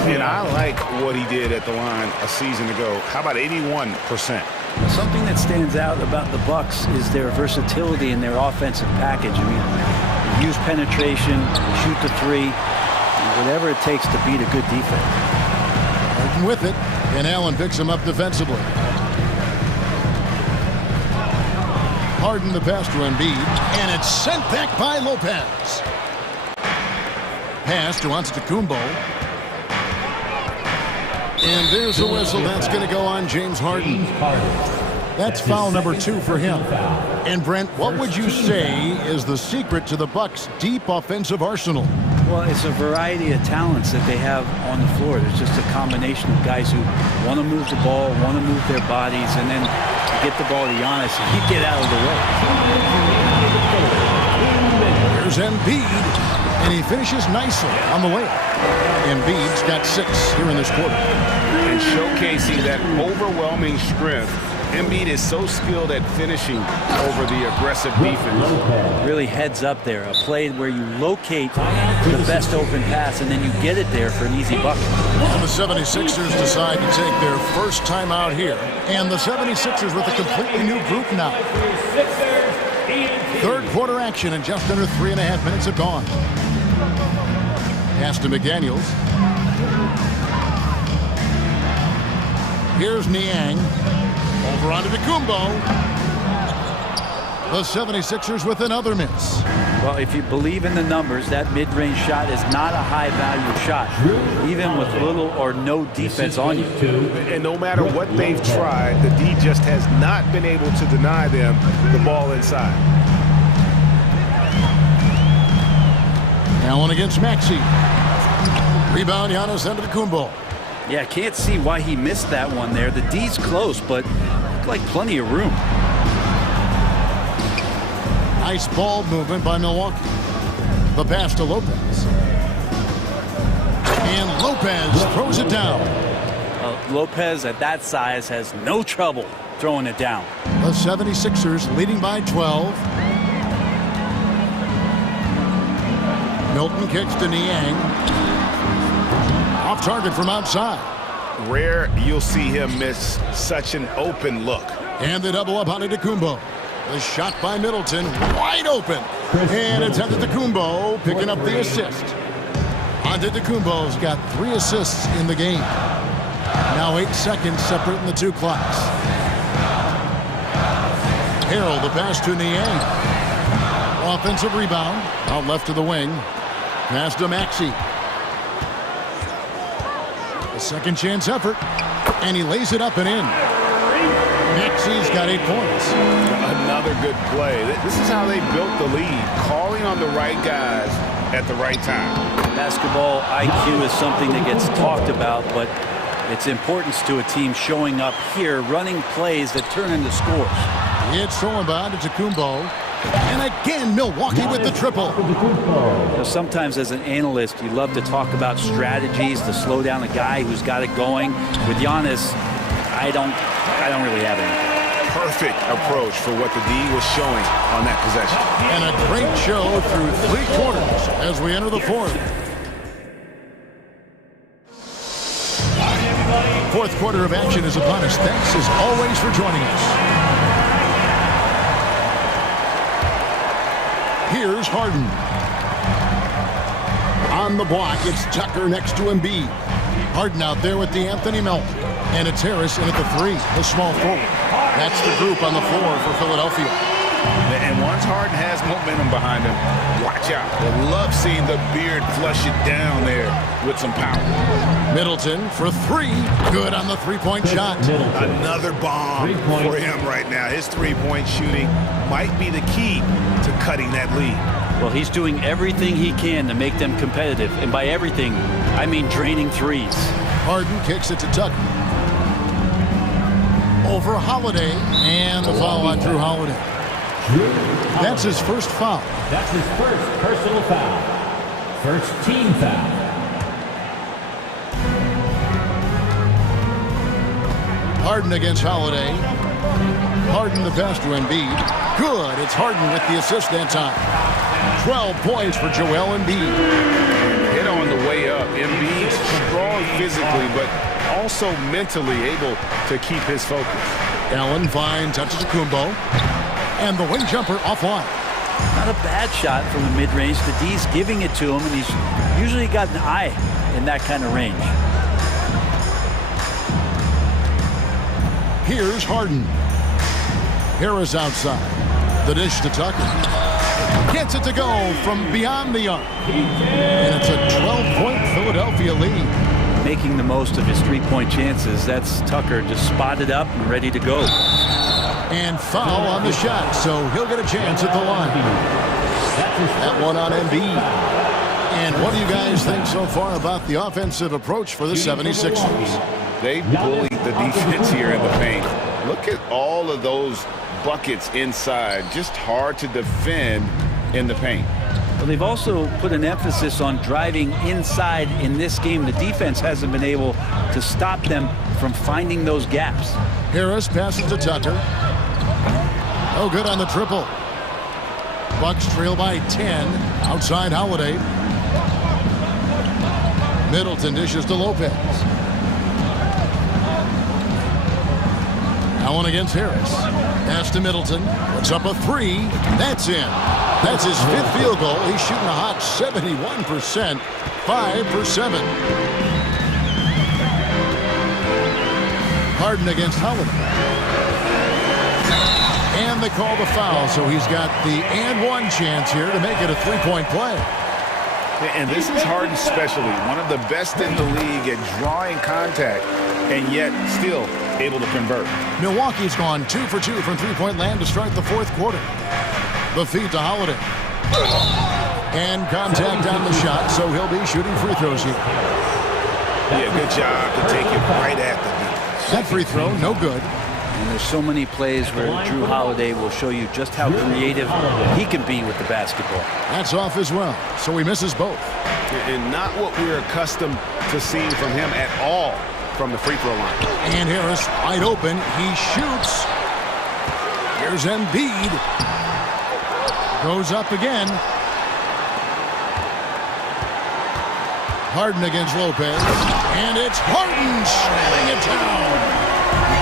And I like what he did at the line a season ago. How about 81%? Something that stands out about the Bucks is their versatility in their offensive package. I mean, use penetration, shoot the three, whatever it takes to beat a good defense. Harden with it, and Allen picks him up defensively. Harden the pass to Embiid, and it's sent back by Lopez. Pass to Antetokounmpo. And there's the whistle. That's going to go on James Harden. That's foul number 2 for him. And Brent, what would you say is the secret to the Bucks' deep offensive arsenal? Well, it's a variety of talents that they have on the floor. There's just a combination of guys who want to move the ball, want to move their bodies, and then get the ball to Giannis and you get out of the way. Here's Embiid, and he finishes nicely on the layup. Embiid's got 6 here in this quarter. And showcasing that overwhelming strength. Embiid is so skilled at finishing over the aggressive defense. Really heads up there. A play where you locate the best open pass and then you get it there for an easy bucket. And the 76ers decide to take their first time out here. And the 76ers with a completely new group now. Third quarter action and just under 3.5 minutes have gone. Pass to McDaniels. Here's Niang. Over onto Antetokounmpo. The 76ers with another miss. Well, if you believe in the numbers, that mid-range shot is not a high-value shot, even with little or no defense on you. And no matter what they've tried, the D just has not been able to deny them the ball inside. Allen against Maxey. Rebound, Giannis Antetokounmpo. Yeah, can't see why he missed that one there. The D's close, but looked like plenty of room. Nice ball movement by Milwaukee. The pass to Lopez. And Lopez throws it down. Lopez at that size has no trouble throwing it down. The 76ers leading by 12. Milton kicks to Niang. Off target from outside. Rare you'll see him miss such an open look. And the double up on Antetokounmpo. The shot by Middleton, wide open. And it's Antetokounmpo picking up the assist. Antetokounmpo's got 3 assists in the game. Now 8 seconds separating the two clocks. Harrell, the pass to Niang. Offensive rebound. Out left to the wing. Pass to Maxey. A second chance effort. And he lays it up and in. Maxey's got 8 points. Another good play. This is how they built the lead. Calling on the right guys at the right time. Basketball IQ is something that gets talked about, but its importance to a team showing up here, running plays that turn into scores. It's stolen by Antetokounmpo. And again, Milwaukee with the triple. You know, sometimes as an analyst, you love to talk about strategies to slow down a guy who's got it going. With Giannis, I don't really have anything. Perfect approach for what the D was showing on that possession. And a great show through 3 quarters as we enter the fourth. Fourth quarter of action is upon us. Thanks as always for joining us. Here's Harden. On the block, it's Tucker next to Embiid. Harden out there with D'Anthony Melton. And it's Harris in at the 3, the small forward. That's the group on the floor for Philadelphia. And once Harden has momentum behind him, watch out. I love seeing the beard flush it down there with some power. Middleton for 3. Good on the 3-point shot. Another bomb for him right now. His 3-point shooting might be the key to cutting that lead. Well, he's doing everything he can to make them competitive. And by everything, I mean draining threes. Harden kicks it to Tucker. Over Holiday, and the foul on Drew Holiday. That's his first foul. That's his first personal foul. First team foul. Harden against Holiday. Harden the pass to Embiid. Good. It's Harden with the assist that time. 12 points for Joel Embiid. Hit on the way up. Embiid's strong physically, but also mentally able to keep his focus. Allen finds Antetokounmpo. And the wing jumper offline. Not a bad shot from the mid-range. The D's giving it to him, and he's usually got an eye in that kind of range. Here's Harden. Harris outside. The dish to Tucker. Gets it to go from beyond the arc. And it's a 12-point Philadelphia lead. Making the most of his 3-point chances. That's Tucker just spotted up and ready to go. And foul on the shot, so he'll get a chance at the line. That one on Embiid. And what do you guys think so far about the offensive approach for the 76ers? They bullied the defense here in the paint. Look at all of those buckets inside. Just hard to defend in the paint. Well, they've also put an emphasis on driving inside in this game. The defense hasn't been able to stop them from finding those gaps. Harris passes to Tucker. Oh, good on the triple. Bucks trail by 10. Outside Holiday. Middleton dishes to Lopez. Allen against Harris. Pass to Middleton. Puts up a 3. That's in. That's his 5th field goal. He's shooting a hot 71%. 5 for 7. Harden against Holiday. And they call the foul, so he's got the and-one chance here to make it a 3-point play. And this is Harden's specialty. One of the best in the league at drawing contact, and yet still able to convert. Milwaukee's gone 2 for 2 from 3-point land to start the fourth quarter. The feed to Holiday. And contact on the shot, so he'll be shooting free throws here. Yeah, good job to take it right at the beat. That free throw, no good. And there's so many plays where Drew Holiday will show you just how creative he can be with the basketball. That's off as well, so he misses both. And not what we're accustomed to seeing from him at all from the free throw line. And Harris wide open. He shoots. Here's Embiid. Goes up again. Harden against Lopez. And it's Harden slamming it down.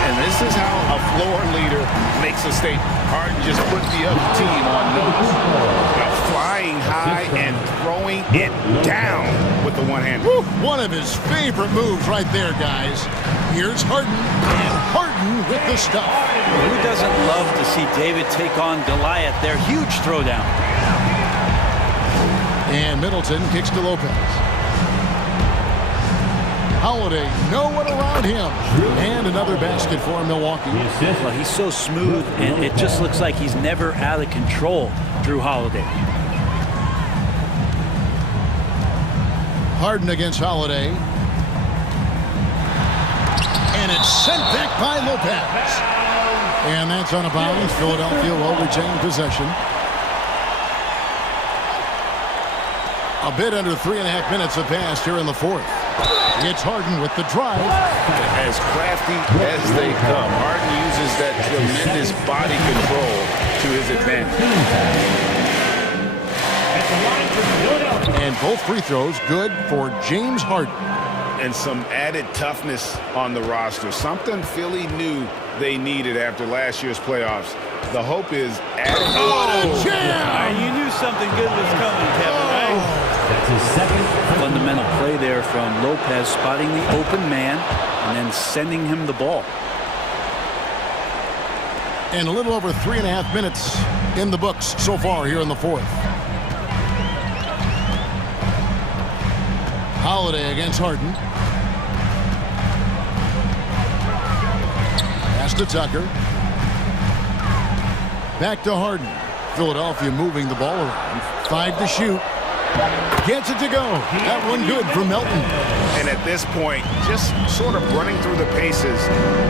And this is how a floor leader makes a statement. Harden just put the other team on notice. A down with the one-hand. One of his favorite moves right there, guys. Here's Harden, and Harden with the stuff. Who doesn't love to see David take on Goliath? Their huge throwdown. And Middleton kicks to Lopez. Holiday, no one around him. And another basket for Milwaukee. Well, he's so smooth, and it just looks like he's never out of control, Drew Holiday. Harden against Holiday. And it's sent back by Lopez. And that's on a bounce. Philadelphia will retain possession. A bit under 3.5 minutes have passed here in the fourth. It's Harden with the drive. As crafty as they come, Harden uses that tremendous body control to his advantage. And both free throws good for James Harden. And some added toughness on the roster. Something Philly knew they needed after last year's playoffs. The hope is adding. You knew something good was coming, Kevin, right? That's his second. Fundamental play there from Lopez, spotting the open man and then sending him the ball. And a little over 3.5 minutes in the books so far here in the fourth. Holiday against Harden. Pass to Tucker. Back to Harden. Philadelphia moving the ball around. 5 to shoot. Gets it to go. That one good from Melton. And at this point, just sort of running through the paces,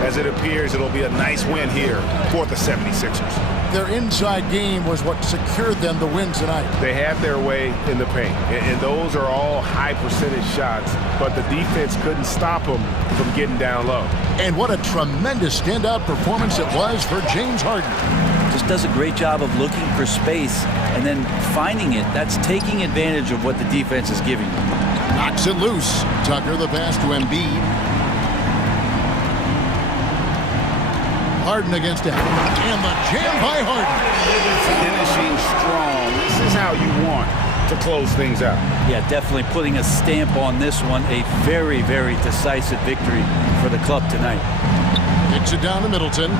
as it appears it'll be a nice win here for the 76ers. Their inside game was what secured them the win tonight. They had their way in the paint, and those are all high percentage shots, but the defense couldn't stop them from getting down low. And what a tremendous standout performance it was for James Harden. Just does a great job of looking for space and then finding it. That's taking advantage of what the defense is giving you. Knocks it loose. Tucker the pass to Embiid. Harden against him. And the jam by Harden. Finishing strong. This is how you want to close things out. Yeah, definitely putting a stamp on this one. A very, very decisive victory for the club tonight. Kicks it down to Middleton.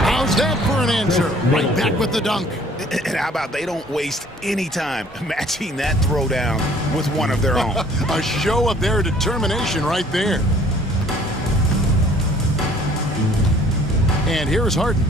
How's that for an answer? Right back with the dunk. And how about they don't waste any time matching that throwdown with one of their own. A show of their determination right there. And here's Harden.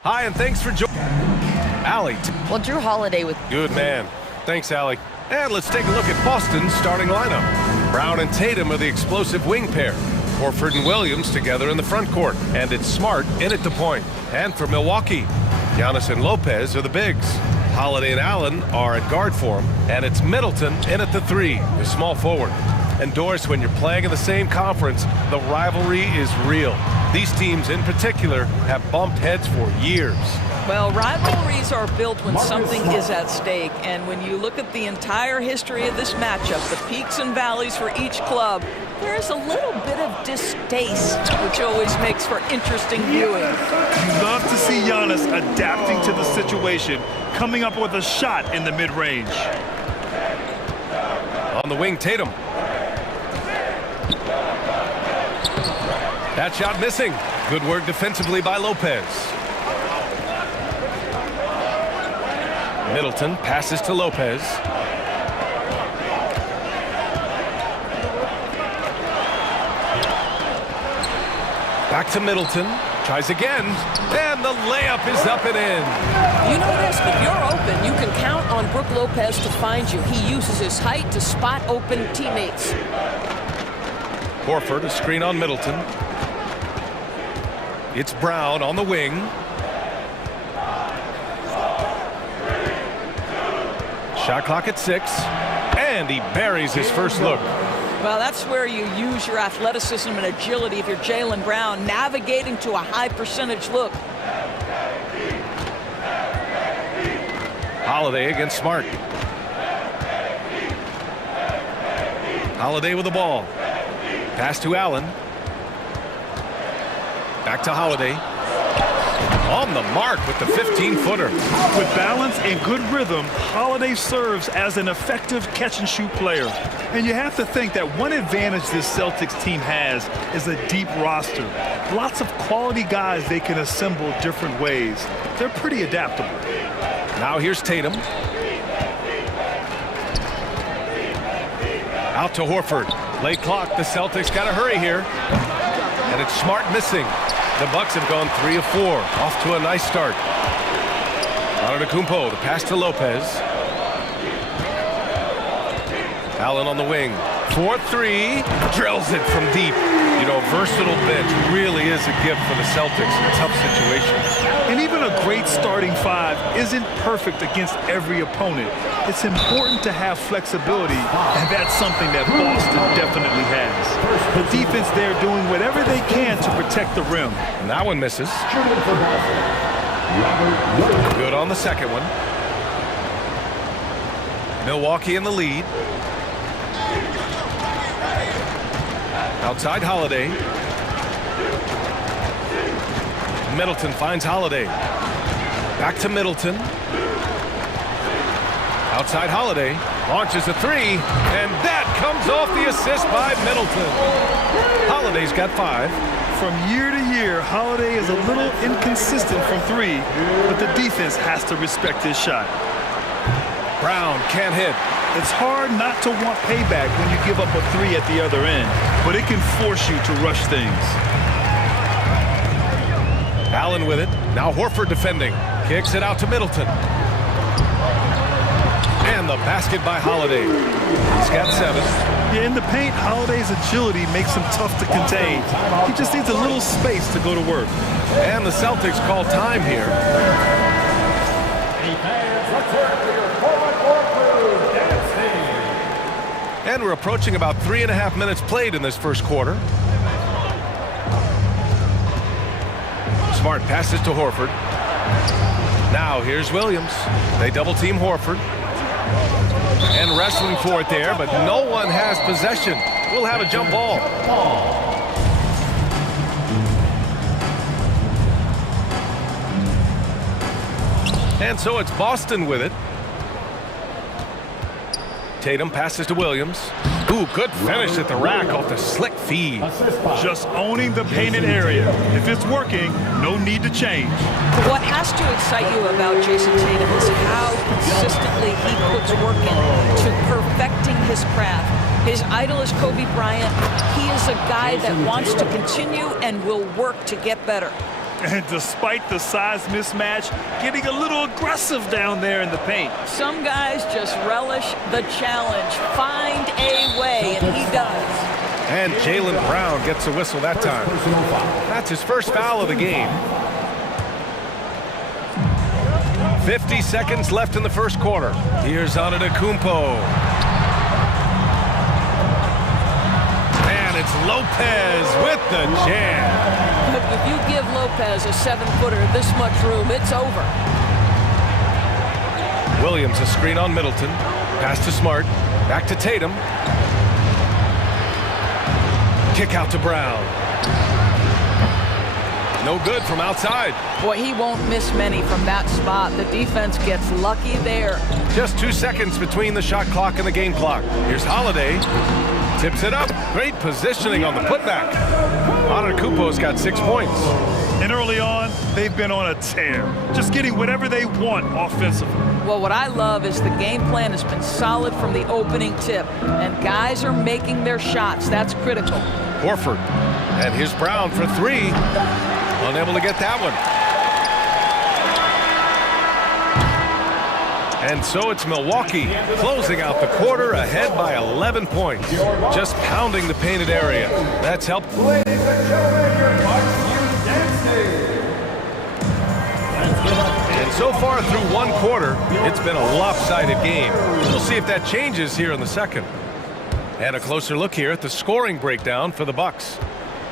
Hi, and thanks for joining. Allie. Well, Drew Holiday with... Good man. Thanks, Allie. And let's take a look at Boston's starting lineup. Brown and Tatum are the explosive wing pair. Horford and Williams together in the front court. And it's Smart in at the point. And for Milwaukee, Giannis and Lopez are the bigs. Holiday and Allen are at guard for him. And it's Middleton in at the 3, the small forward. And Doris, when you're playing in the same conference, the rivalry is real. These teams in particular have bumped heads for years. Well, rivalries are built when something is at stake. And when you look at the entire history of this matchup, the peaks and valleys for each club, there's a little bit of distaste, which always makes for interesting viewing. You love to see Giannis adapting to the situation, coming up with a shot in the mid-range. On the wing, Tatum. That shot missing. Good work defensively by Lopez. Middleton passes to Lopez. Back to Middleton. Tries again. And the layup is up and in. You know this, if you're open, you can count on Brook Lopez to find you. He uses his height to spot open teammates. Horford, a screen on Middleton. It's Brown on the wing. Shot clock at 6. And he buries his first look. Well, that's where you use your athleticism and agility if you're Jaylen Brown, navigating to a high percentage look. Holiday against Smart. Holiday with the ball. Pass to Allen. Back to Holiday. On the mark with the 15-footer. With balance and good rhythm, Holiday serves as an effective catch-and-shoot player. And you have to think that one advantage this Celtics team has is a deep roster. Lots of quality guys they can assemble different ways. They're pretty adaptable. Now here's Tatum. Out to Horford. Late clock. The Celtics got to hurry here. And it's Smart missing. The Bucks have gone 3 of 4. Off to a nice start. Antetokounmpo, the pass to Lopez. Allen on the wing. 4-3. Drills it from deep. You know, versatile bench really is a gift for the Celtics in tough situations. And even a great starting 5 isn't perfect against every opponent. It's important to have flexibility, and that's something that Boston definitely has. The defense there doing whatever they can to protect the rim. And that one misses. Good on the second one. Milwaukee in the lead. Outside Holiday. Middleton finds Holiday. Back to Middleton. Outside Holiday. Launches a 3. And that comes off the assist by Middleton. Holiday's got 5. From year to year, Holiday is a little inconsistent from 3, but the defense has to respect his shot. Brown can't hit. It's hard not to want payback when you give up a 3 at the other end, but it can force you to rush things. Allen with it. Now Horford defending. Kicks it out to Middleton. And the basket by Holiday. He's got 7. Yeah, in the paint, Holiday's agility makes him tough to contain. He just needs a little space to go to work. And the Celtics call time here. And we're approaching about 3.5 minutes played in this first quarter. Smart passes to Horford. Now here's Williams. They double team Horford. And wrestling for it there, but no one has possession. We'll have a jump ball. And so it's Boston with it. Tatum passes to Williams. Ooh, good finish at the rack off the slick feed. Just owning the painted area. If it's working, no need to change. What has to excite you about Jason Tatum is how consistently he puts work into perfecting his craft. His idol is Kobe Bryant. He is a guy that wants to continue and will work to get better. And despite the size mismatch, getting a little aggressive down there in the paint. Some guys just relish the challenge. Find a way, and he does. And Jaylen Brown gets a whistle that time. That's his first foul of the game. 50 seconds left in the first quarter. Here's Antetokounmpo. And it's Lopez with the jam. If you give Lopez a 7-footer this much room, it's over. Williams a screen on Middleton. Pass to Smart. Back to Tatum. Kick out to Brown. No good from outside. Boy, he won't miss many from that spot. The defense gets lucky there. Just 2 seconds between the shot clock and the game clock. Here's Holiday. Tips it up. Great positioning on the putback. Antetokounmpo's got 6 points. And early on, they've been on a tear. Just getting whatever they want offensively. Well, what I love is the game plan has been solid from the opening tip. And guys are making their shots. That's critical. Horford. And here's Brown for 3. Unable to get that one. And so it's Milwaukee closing out the quarter ahead by 11 points. Just pounding the painted area. That's helped. Ladies and gentlemen, your Bucks Youth Dance And so far through one quarter, it's been a lopsided game. We'll see if that changes here in the second. And a closer look here at the scoring breakdown for the Bucks.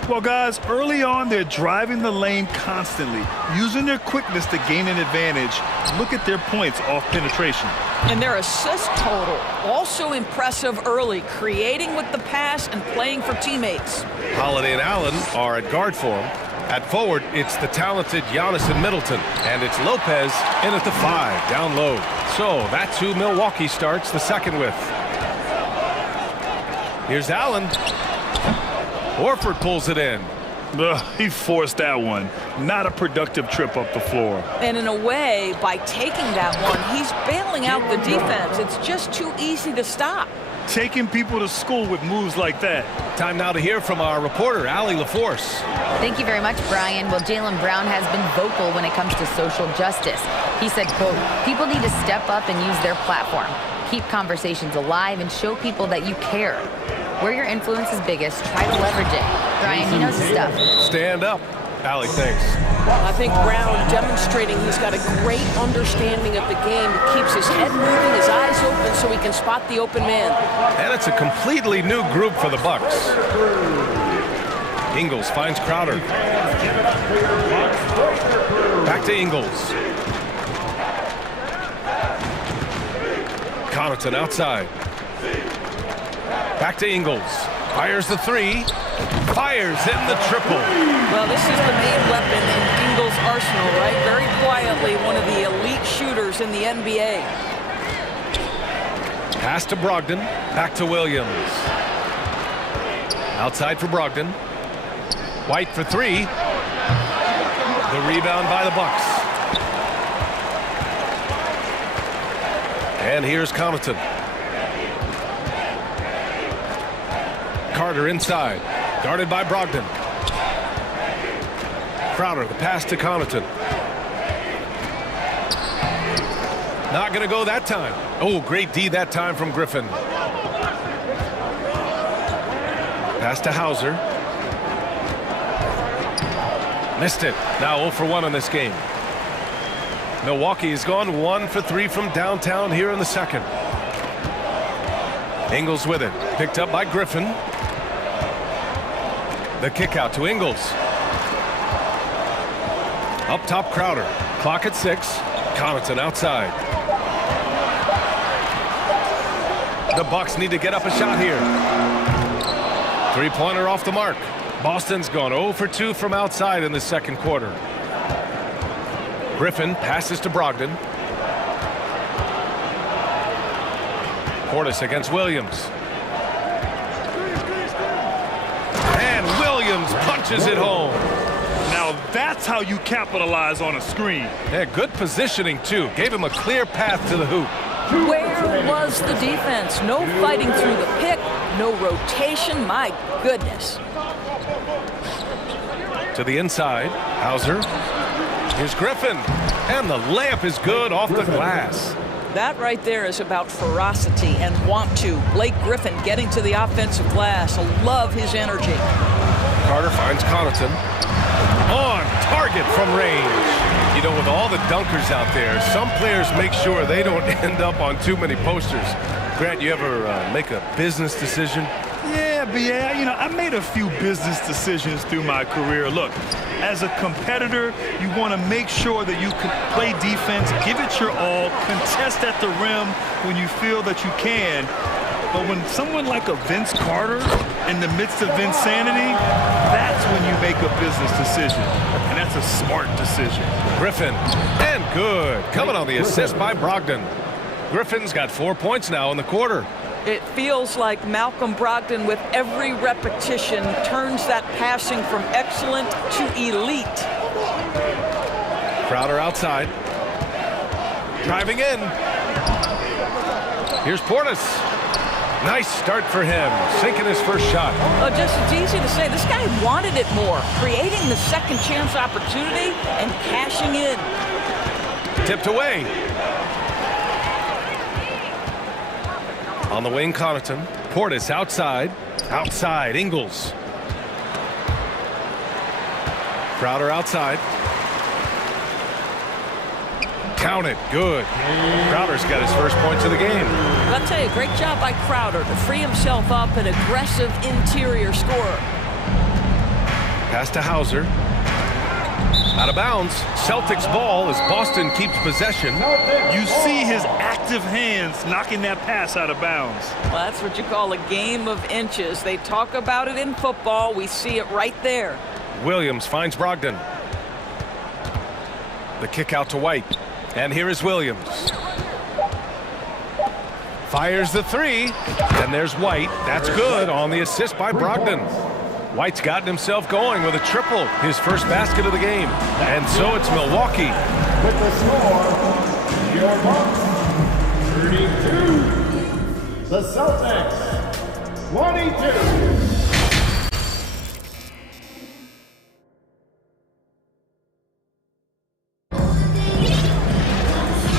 Well, guys, early on, they're driving the lane constantly, using their quickness to gain an advantage. Look at their points off penetration. And their assist total, also impressive early, creating with the pass and playing for teammates. Holiday and Allen are at guard for him. At forward, it's the talented Giannis and Middleton. And it's Lopez in at the 5, down low. So that's who Milwaukee starts the second with. Here's Allen. Horford pulls it in. He forced that one. Not a productive trip up the floor. And in a way, by taking that one, he's bailing out the defense. It's just too easy to stop. Taking people to school with moves like that. Time now to hear from our reporter, Allie LaForce. Thank you very much, Brian. Well, Jaylen Brown has been vocal when it comes to social justice. He said, quote, "People need to step up and use their platform. Keep conversations alive and show people that you care. Where your influence is biggest, try to leverage it." Brian, he knows his stuff. Stand up. Allie, thanks. I think Brown demonstrating he's got a great understanding of the game. He keeps his head moving, his eyes open so he can spot the open man. And it's a completely new group for the Bucks. Ingles finds Crowder. Back to Ingles. Connaughton outside. Back to Ingles. Fires the 3. Fires in the triple. Well, this is the main weapon in Ingles' arsenal, right? Very quietly, one of the elite shooters in the NBA. Pass to Brogdon. Back to Williams. Outside for Brogdon. White for 3. The rebound by the Bucks. And here's Connaughton. Carter inside. Guarded by Brogdon. Crowder, the pass to Connaughton. Not going to go that time. Oh, great D that time from Griffin. Pass to Hauser. Missed it. Now 0 for 1 in this game. Milwaukee has gone 1 for 3 from downtown here in the second. Ingles with it. Picked up by Griffin. The kick out to Ingles. Up top, Crowder. Clock at 6. Connaughton outside. The Bucks need to get up a shot here. 3-pointer off the mark. Boston's gone 0 for 2 from outside in the second quarter. Griffin passes to Brogdon. Portis against Williams. And Williams punches it home. Now that's how you capitalize on a screen. Yeah, good positioning too. Gave him a clear path to the hoop. Where was the defense? No fighting through the pick. No rotation, my goodness. To the inside, Hauser. Here's Griffin, and the layup is good off the glass. That right there is about ferocity and want to. Blake Griffin getting to the offensive glass. I love his energy. Carter finds Connaughton. On target from range. You know, with all the dunkers out there, some players make sure they don't end up on too many posters. Grant, you ever make a business decision? Yeah, B.A., you know, I made a few business decisions through my career. Look, as a competitor, you want to make sure that you can play defense, give it your all, contest at the rim when you feel that you can. But when someone like a Vince Carter in the midst of insanity, that's when you make a business decision. And that's a smart decision. Griffin, and good. Coming on the assist by Brogdon. Griffin's got 4 points now in the quarter. It feels like Malcolm Brogdon, with every repetition, turns that passing from excellent to elite. Crowder outside. Driving in. Here's Portis. Nice start for him, sinking his first shot. Oh, just it's easy to say. This guy wanted it more, creating the second chance opportunity and cashing in. Tipped away. On the wing, Connaughton. Portis outside. Outside, Ingles. Crowder outside. Count it. Good. Crowder's got his first points of the game. I'll tell you, great job by Crowder to free himself up, an aggressive interior scorer. Pass to Hauser. Out of bounds. Celtics ball as Boston keeps possession. You see his active hands knocking that pass out of bounds. Well, that's what you call a game of inches. They talk about it in football. We see it right there. Williams finds Brogdon. The kick out to White. And here is Williams. Fires the three. And there's White. That's good on the assist by Brogdon. White's gotten himself going with a triple, his first basket of the game. And so it's Milwaukee. With the score, your Bucks 32, the Celtics 22.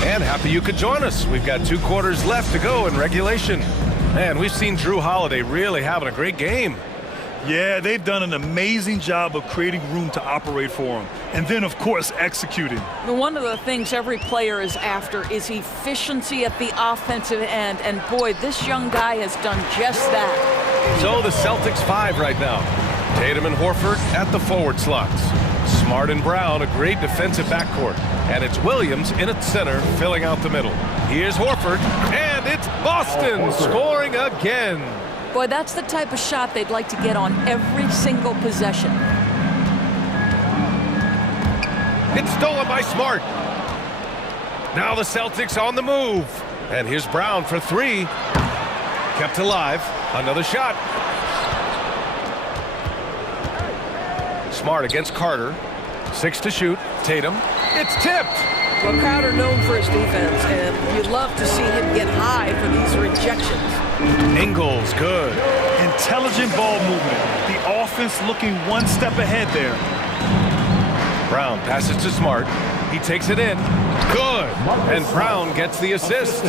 And happy you could join us. We've got 2 quarters left to go in regulation. Man, we've seen Drew Holiday really having a great game. Yeah, they've done an amazing job of creating room to operate for him. And then, of course, executing. One of the things every player is after is efficiency at the offensive end. And boy, this young guy has done just that. So the Celtics 5 right now. Tatum and Horford at the forward slots. Smart and Brown, a great defensive backcourt. And it's Williams in at center, filling out the middle. Here's Horford, and it's Boston scoring again. Boy, that's the type of shot they'd like to get on every single possession. It's stolen by Smart. Now the Celtics on the move. And here's Brown for 3. Kept alive. Another shot. Smart against Carter. 6 to shoot. Tatum. It's tipped. Well, Crowder known for his defense, and you'd love to see him get high for these rejections. Ingles, good. Intelligent ball movement. The offense looking one step ahead there. Brown passes to Smart. He takes it in. Good. And Brown gets the assist.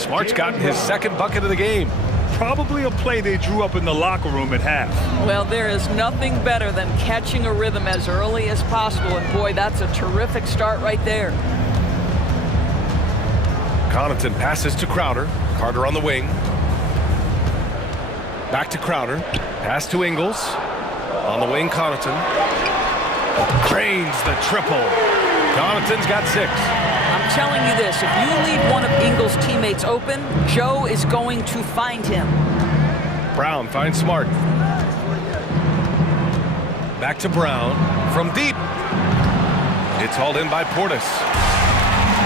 Smart's gotten his second bucket of the game. Probably a play they drew up in the locker room at half. Well, there is nothing better than catching a rhythm as early as possible, and boy, that's a terrific start right there. Connaughton passes to Crowder. Carter on the wing. Back to Crowder. Pass to Ingles. On the wing, Connaughton. Drains the triple. Connaughton's got 6. I'm telling you this, if you leave one of Ingles' teammates open, Joe is going to find him. Brown finds Smart. Back to Brown. From deep. It's hauled in by Portis.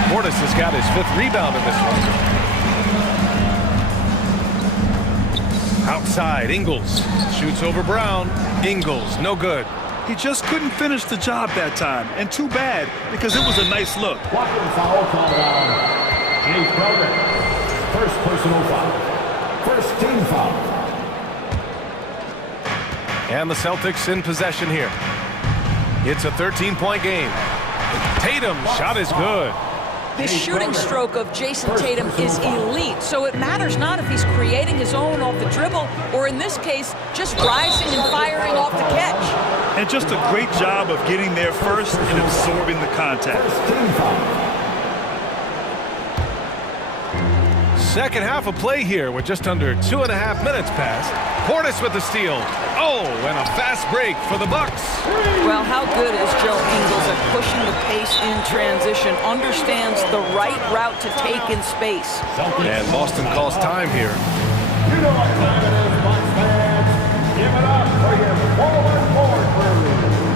Portis has got his 5th rebound in this one. Outside, Ingles. Shoots over Brown. Ingles, no good. He just couldn't finish the job that time. And too bad, because it was a nice look. Blocking foul called on Jay Crowder. First personal foul. First team foul. And the Celtics in possession here. It's a 13-point game. Tatum's shot is good. The shooting stroke of Jason Tatum is elite, so it matters not if he's creating his own off the dribble or, in this case, just rising and firing off the catch. And just a great job of getting there first and absorbing the contact. Second half of play here with just under 2.5 minutes passed. Portis with the steal. Oh, and a fast break for the Bucks. Well, how good is Joe Ingles at pushing the pace in transition, understands the right route to take in space. And Boston calls time here. You know what time it is, Bucks fans. Give it up for your forward crew.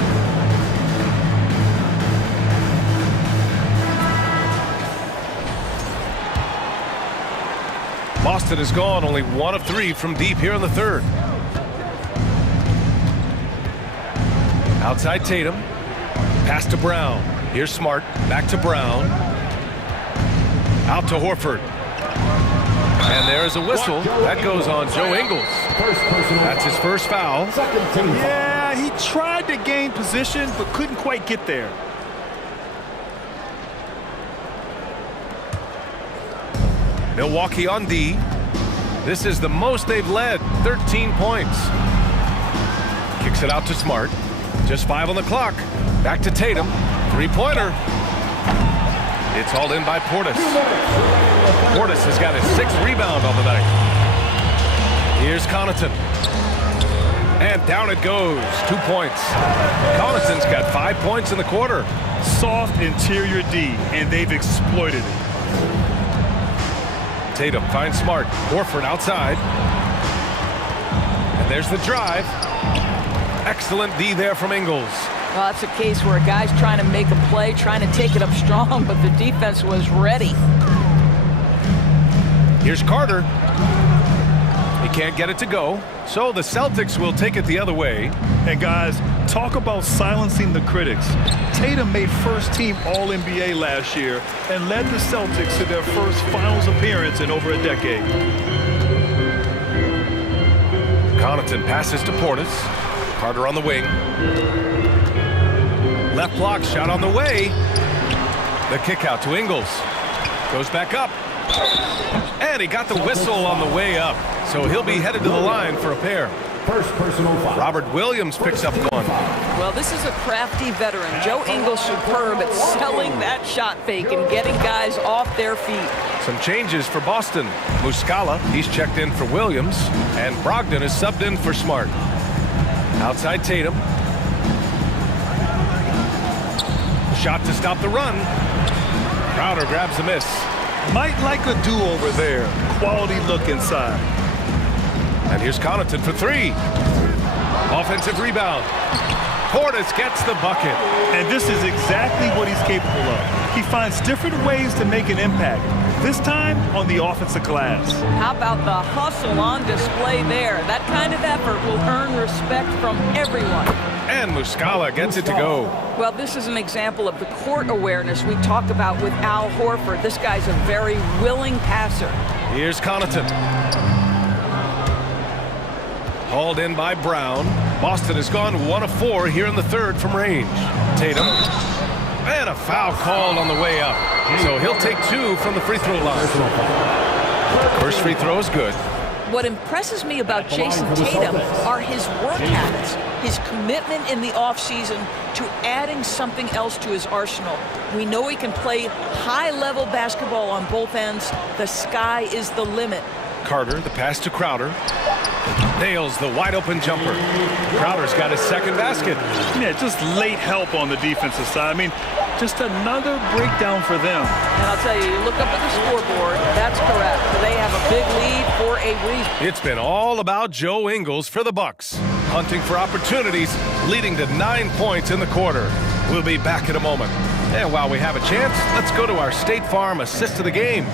Boston is gone only 1 of 3 from deep here in the third. Outside Tatum. Pass to Brown. Here's Smart. Back to Brown. Out to Horford. And there's a whistle. That goes on Joe Ingles. That's his first foul. Yeah, he tried to gain position but couldn't quite get there. Milwaukee on D. This is the most they've led, 13 points. Kicks it out to Smart. Just 5 on the clock. Back to Tatum. Three-pointer. It's hauled in by Portis. Portis has got his 6th rebound on the night. Here's Connaughton. And down it goes. 2 points. Connaughton's got 5 points in the quarter. Soft interior D, and they've exploited it. Tatum finds Smart. Horford outside. And there's the drive. Excellent D there from Ingles. Well, that's a case where a guy's trying to make a play, trying to take it up strong, but the defense was ready. Here's Carter. He can't get it to go, so the Celtics will take it the other way. And guys, talk about silencing the critics. Tatum made first-team All-NBA last year and led the Celtics to their first finals appearance in over a decade. Connaughton passes to Portis. Carter on the wing. Left block shot on the way. The kick out to Ingles. Goes back up. And he got the whistle on the way up. So he'll be headed to the line for a pair. First personal foul. Robert Williams picks up 1. Well, this is a crafty veteran. Joe Ingles superb at selling that shot fake and getting guys off their feet. Some changes for Boston. Muscala, he's checked in for Williams. And Brogdon is subbed in for Smart. Outside Tatum. Shot to stop the run. Crowder grabs the miss. Might like a do-over there. Quality look inside. And here's Connaughton for 3. Offensive rebound. Portis gets the bucket. And this is exactly what he's capable of. He finds different ways to make an impact. This time on the offensive glass. How about the hustle on display there? That kind of effort will earn respect from everyone. And Muscala gets it to go. Well, this is an example of the court awareness we talked about with Al Horford. This guy's a very willing passer. Here's Connaughton. Hauled in by Brown. Boston has gone 1 of 4 here in the third from range. Tatum. And a foul called on the way up. So he'll take 2 from the free throw line. First free throw is good. What impresses me about Jason Tatum are his work habits, his commitment in the offseason to adding something else to his arsenal. We know he can play high-level basketball on both ends. The sky is the limit. Carter, the pass to Crowder. Nails the wide-open jumper. Crowder's got his 2nd basket. Yeah, just late help on the defensive side. I mean, just another breakdown for them. And I'll tell you, you look up at the scoreboard, that's correct. They have a big lead for a reason. It's been all about Joe Ingles for the Bucks, hunting for opportunities, leading to 9 points in the quarter. We'll be back in a moment. And while we have a chance, let's go to our State Farm assist of the game.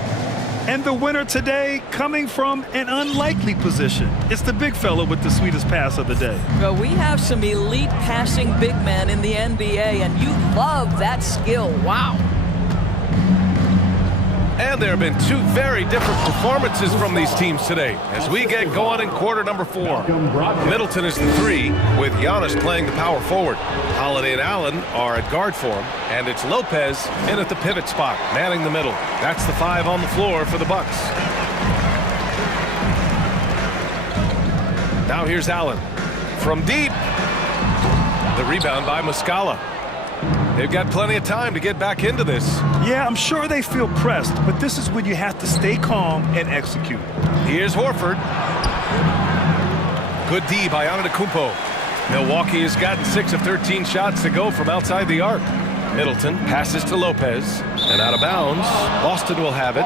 And the winner today coming from an unlikely position. It's the big fella with the sweetest pass of the day. Well, we have some elite passing big men in the NBA, and you love that skill. Wow. And there have been two very different performances from these teams today as we get going in quarter number 4. Middleton is the 3, with Giannis playing the power forward. Holiday and Allen are at guard for him, and it's Lopez in at the pivot spot, manning the middle. That's the 5 on the floor for the Bucks. Now here's Allen. From deep. The rebound by Muscala. They've got plenty of time to get back into this. Yeah, I'm sure they feel pressed, but this is when you have to stay calm and execute. Here's Horford. Good D by Antetokounmpo. Milwaukee has gotten 6 of 13 shots to go from outside the arc. Middleton passes to Lopez, and out of bounds. Boston will have it.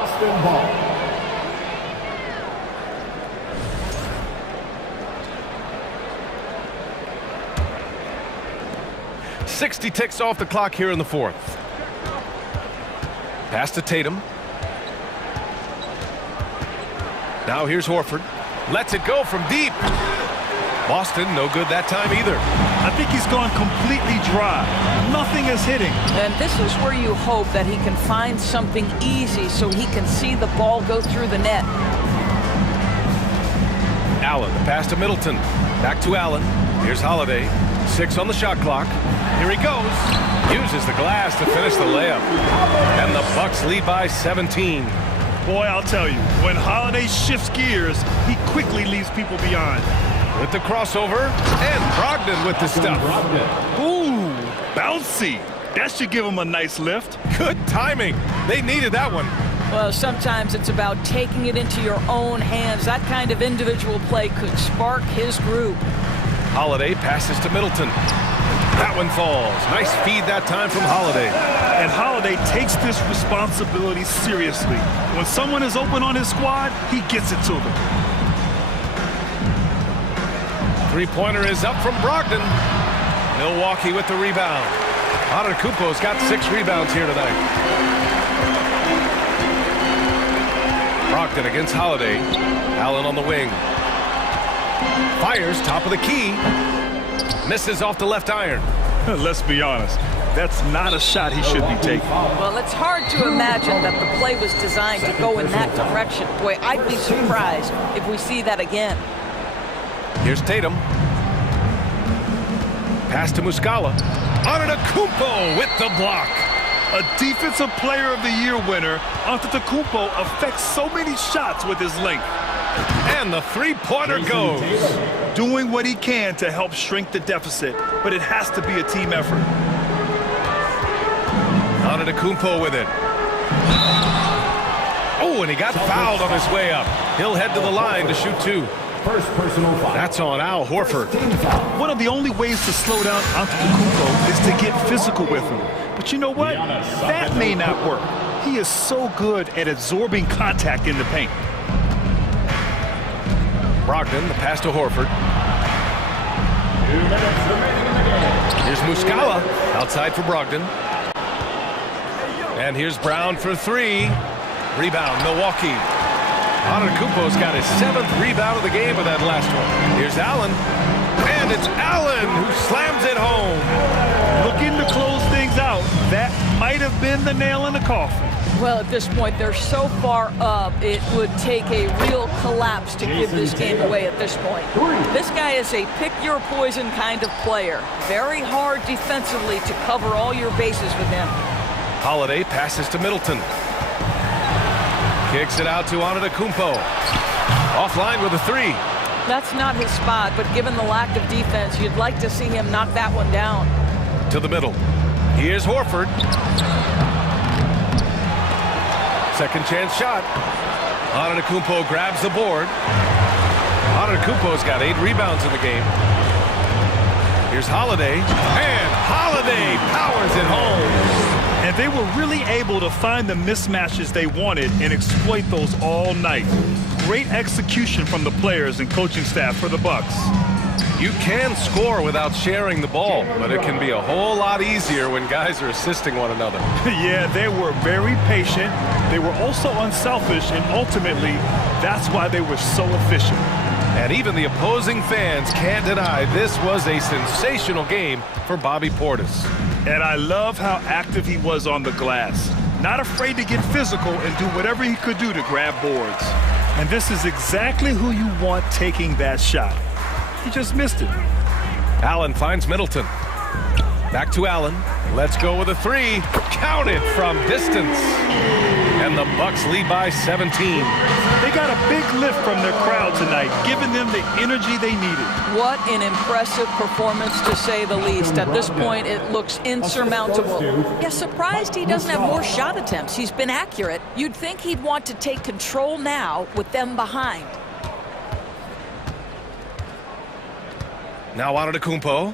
60 ticks off the clock here in the 4th. Pass to Tatum. Now here's Horford. Lets it go from deep. Boston, no good that time either. I think he's gone completely dry. Nothing is hitting. And this is where you hope that he can find something easy so he can see the ball go through the net. Allen, the pass to Middleton. Back to Allen. Here's Holiday. 6 on the shot clock. Here he goes. Uses the glass to finish the layup. And the Bucks lead by 17. Boy, I'll tell you, when Holiday shifts gears, he quickly leaves people behind. With the crossover, and Brogdon with the stuff. Ooh, bouncy. That should give him a nice lift. Good timing. They needed that one. Well, sometimes it's about taking it into your own hands. That kind of individual play could spark his group. Holiday passes to Middleton. That one falls. Nice feed that time from Holiday. And Holiday takes this responsibility seriously. When someone is open on his squad, he gets it to them. Three-pointer is up from Brogdon. Milwaukee with the rebound. Antetokounmpo's got 6 rebounds here tonight. Brogdon against Holiday. Allen on the wing. Fires top of the key. Misses off the left iron. Let's be honest. That's not a shot he should be taking. Well, it's hard to imagine that the play was designed to go in that direction. Boy, I'd be surprised if we see that again. Here's Tatum. Pass to Muscala. Antetokounmpo with the block. A Defensive Player of the Year winner, Antetokounmpo affects so many shots with his length. And the three-pointer goes. Doing what he can to help shrink the deficit, but it has to be a team effort. Antetokounmpo with it. Oh, and he got fouled on his way up. He'll head to the line to shoot 2. First personal foul. That's on Al Horford. One of the only ways to slow down Antetokounmpo is to get physical with him. But you know what? That may not work. He is so good at absorbing contact in the paint. Brogdon, the pass to Horford. 2 minutes remaining in the game. Here's Muscala, outside for Brogdon. And here's Brown for 3. Rebound, Milwaukee. Antetokounmpo's got his 7th rebound of the game with that last one. Here's Allen. And it's Allen who slams it home. Looking to close things out. That might have been the nail in the coffin. Well, at this point, they're so far up, it would take a real collapse to give this game away at this point. This guy is a pick-your-poison kind of player. Very hard defensively to cover all your bases with him. Holiday passes to Middleton. Kicks it out to Antetokounmpo. Offline with a 3. That's not his spot, but given the lack of defense, you'd like to see him knock that one down. To the middle. Here's Horford. Second chance shot. Antetokounmpo grabs the board. Antetokounmpo's got 8 rebounds in the game. Here's Holiday. And Holiday powers it home. And they were really able to find the mismatches they wanted and exploit those all night. Great execution from the players and coaching staff for the Bucks. You can score without sharing the ball, but it can be a whole lot easier when guys are assisting one another. Yeah, they were very patient. They were also unselfish, and ultimately, that's why they were so efficient. And even the opposing fans can't deny this was a sensational game for Bobby Portis. And I love how active he was on the glass. not afraid to get physical and do whatever he could do to grab boards. And this is exactly who you want taking that shot. He just missed it. Allen finds Middleton. Back to Allen. Let's go with a three. Count it from distance. And the Bucks lead by 17. They got a big lift from their crowd tonight, giving them the energy they needed. What an impressive performance, to say the least. At this point, it looks insurmountable. Yeah, surprised he doesn't have more shot attempts. He's been accurate. You'd think he'd want to take control now with them behind. Now Antetokounmpo.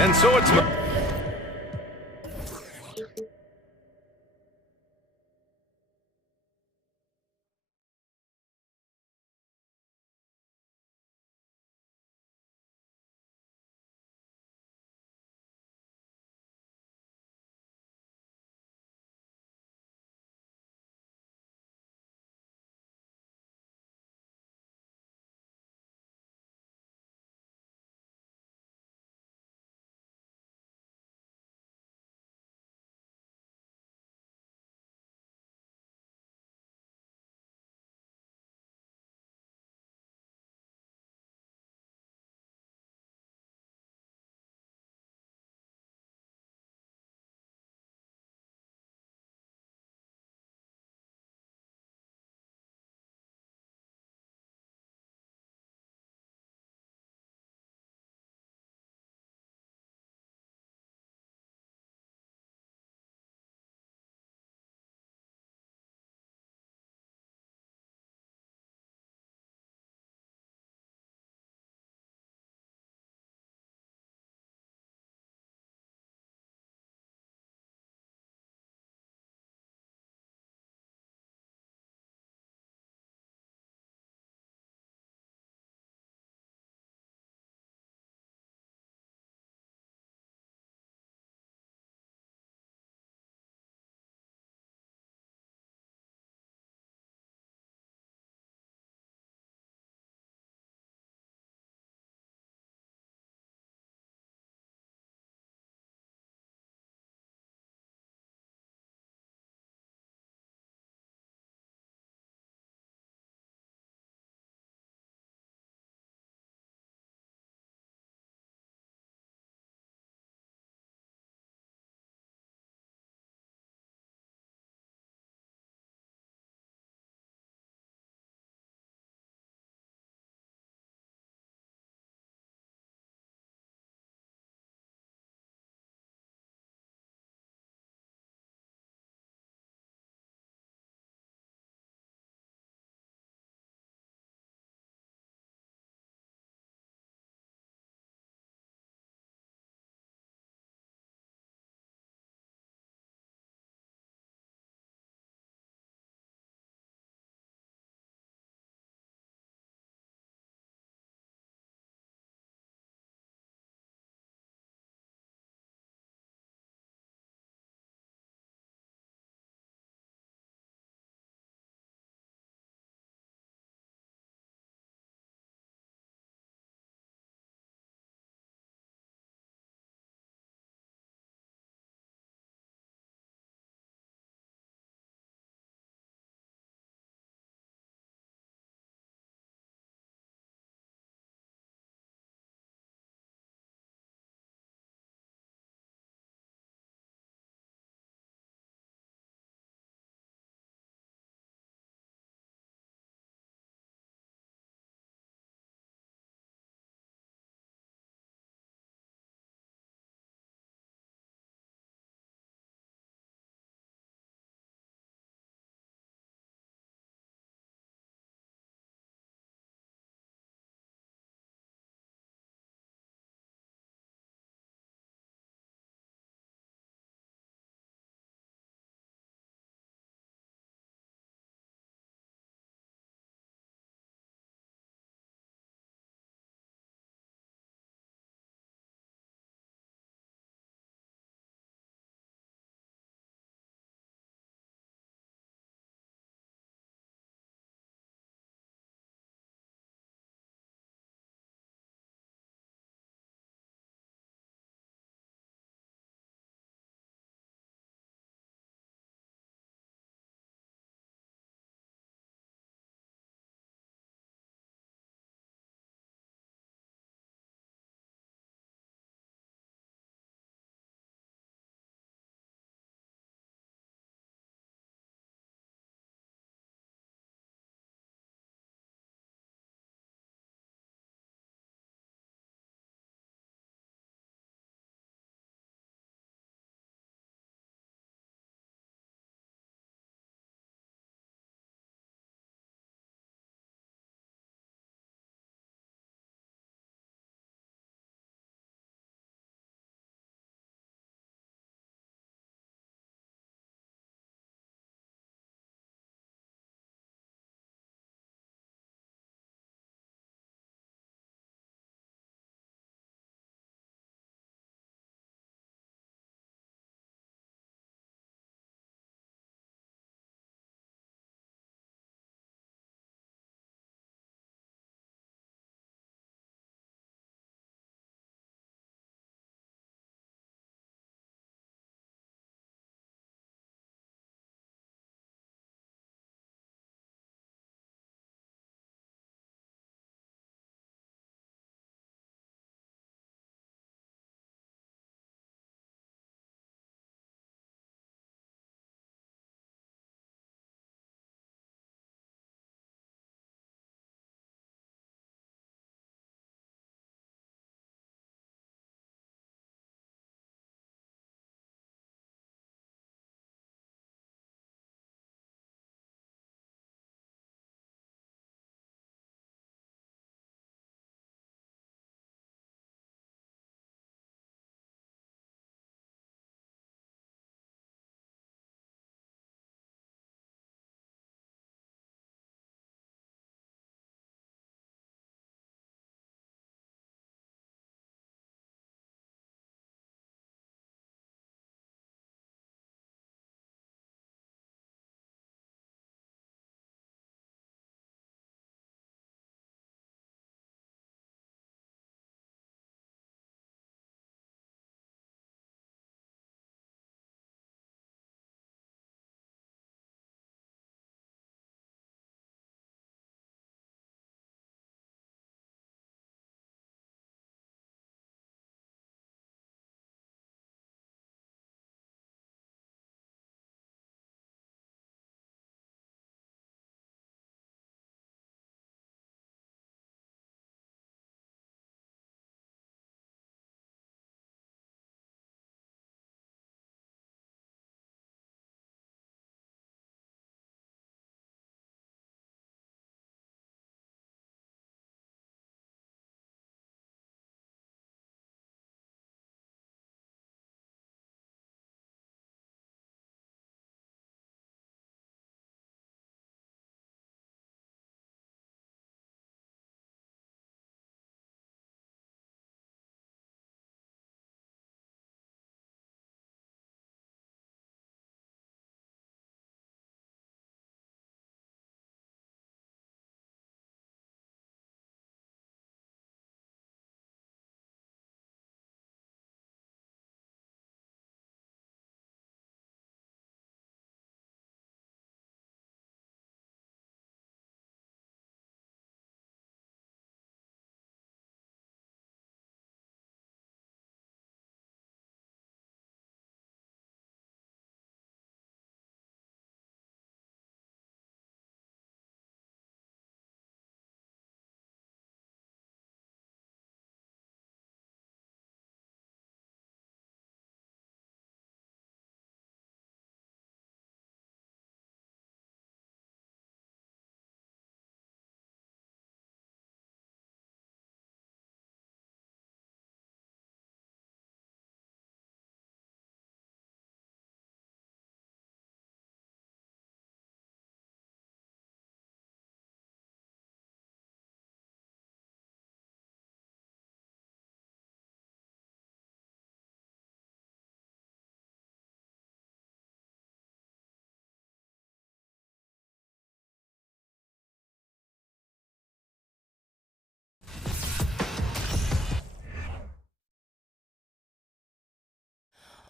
And so it's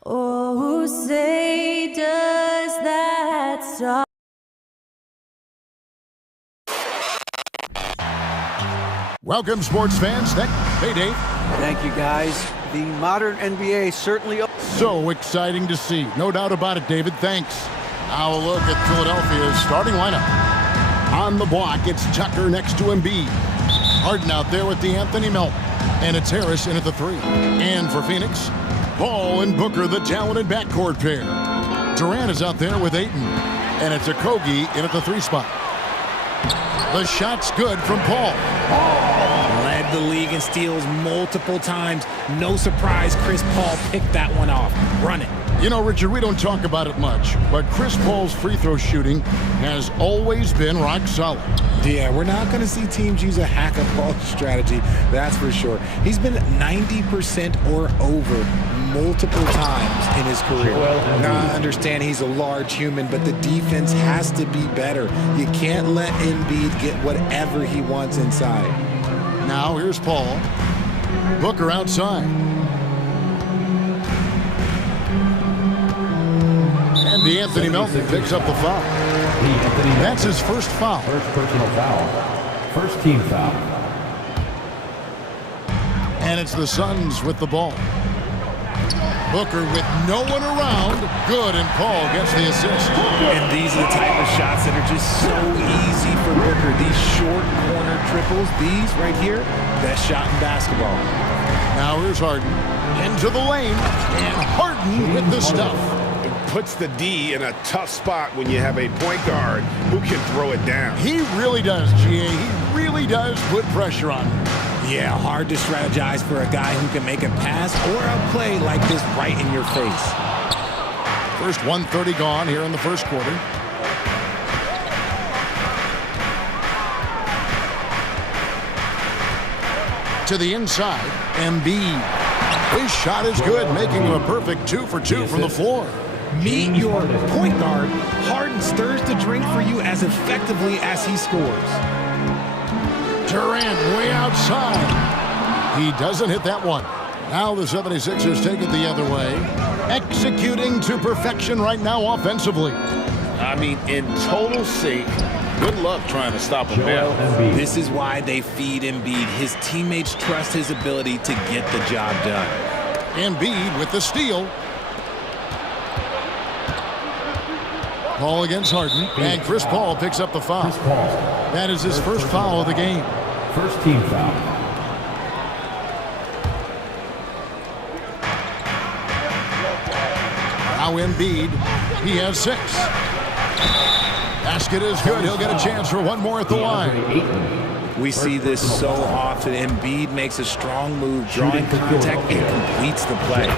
Oh, say does that song. Welcome, sports fans. Hey, Dave. Thank you, guys. The modern NBA certainly... So exciting to see. No doubt about it, David. Thanks. Now a look at Philadelphia's starting lineup. On the block, it's Tucker next to Embiid. Harden out there with DeAnthony Melton. And it's Harris in at the 3. And for Phoenix, Paul and Booker, the talented backcourt pair. Durant is out there with Ayton. And it's Okogie in at the 3 spot. The shot's good from Paul. Led the league in steals multiple times. No surprise Chris Paul picked that one off. Run it. You know, Richard, we don't talk about it much, but Chris Paul's free throw shooting has always been rock solid. Yeah, we're not going to see teams use a hack-a-ball strategy, that's for sure. He's been 90% or over multiple times in his career. Now, I understand he's a large human, but the defense has to be better. You can't let Embiid get whatever he wants inside. Now, here's Paul. Booker outside. And DeAnthony Melton picks up the foul. That's his first foul. First personal foul. First team foul. And it's the Suns with the ball. Booker with no one around. Good, and Paul gets the assist. And these are the type of shots that are just so easy for Booker. These short corner triples, these right here, best shot in basketball. Now here's Harden. Into the lane, and Harden with the stuff. Puts the D in a tough spot when you have a point guard who can throw it down. He really does, GA. He really does put pressure on him. Yeah, hard to strategize for a guy who can make a pass or a play like this right in your face. First 1:30 gone here in the first quarter. To the inside, Embiid. His shot is good, making him a perfect 2 for 2 from the floor. Meet your point guard. Harden stirs the drink for you as effectively as he scores. Durant way outside. He doesn't hit that one. Now the 76ers take it the other way. Executing to perfection right now offensively. I mean, in total sync. Good luck trying to stop him now. This is why they feed Embiid. His teammates trust his ability to get the job done. Embiid with the steal. Paul against Harden, and Chris Paul picks up the foul. That is his first foul of the game. First team foul. Now Embiid, he has 6. Basket is good. He'll get a chance for one more at the line. We see this so often. Embiid makes a strong move, drawing contact, and completes the play.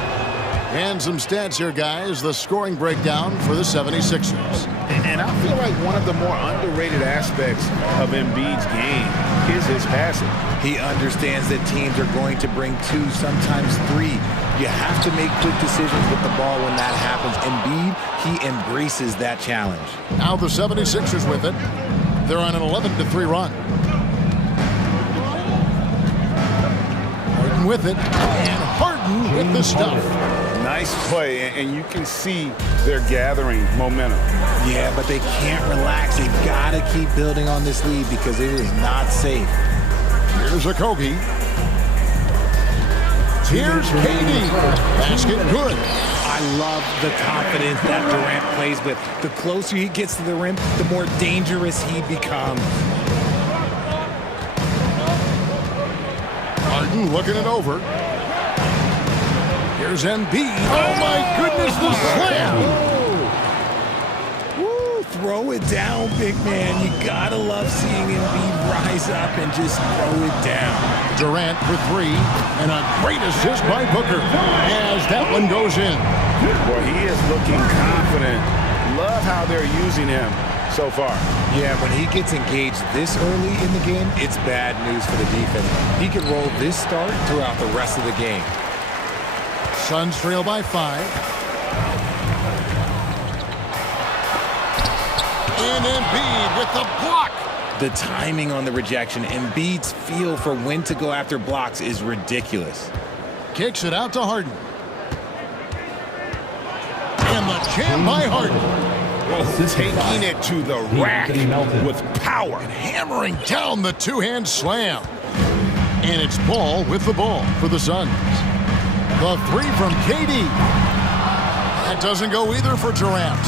And some stats here, guys. The scoring breakdown for the 76ers. And I feel like one of the more underrated aspects of Embiid's game is his passing. He understands that teams are going to bring 2, sometimes 3. You have to make quick decisions with the ball when that happens. Embiid, he embraces that challenge. Now the 76ers with it. They're on an 11-3 run. Harden with it. And Harden with the stuff. Nice play, and you can see they're gathering momentum. Yeah, but they can't relax. They've got to keep building on this lead because it is not safe. Here's Okogie. Here's KD. Basket good. I love the confidence that Durant plays with. The closer he gets to the rim, the more dangerous he becomes. Harden looking it over. Here's Embiid. Oh, my goodness, the slam. Woo, throw it down, big man. You got to love seeing Embiid rise up and just throw it down. Durant for 3, and a great assist by Booker as that one goes in. Boy, he is looking confident. Love how they're using him so far. Yeah, when he gets engaged this early in the game, it's bad news for the defense. He can roll this start throughout the rest of the game. Suns trail by 5. And Embiid with the block. The timing on the rejection, Embiid's feel for when to go after blocks is ridiculous. Kicks it out to Harden. And the jam by Harden. Taking it to the rack with power. And hammering down the two-hand slam. And it's Ball with the ball for the Suns. The three from KD. That doesn't go either for Durant.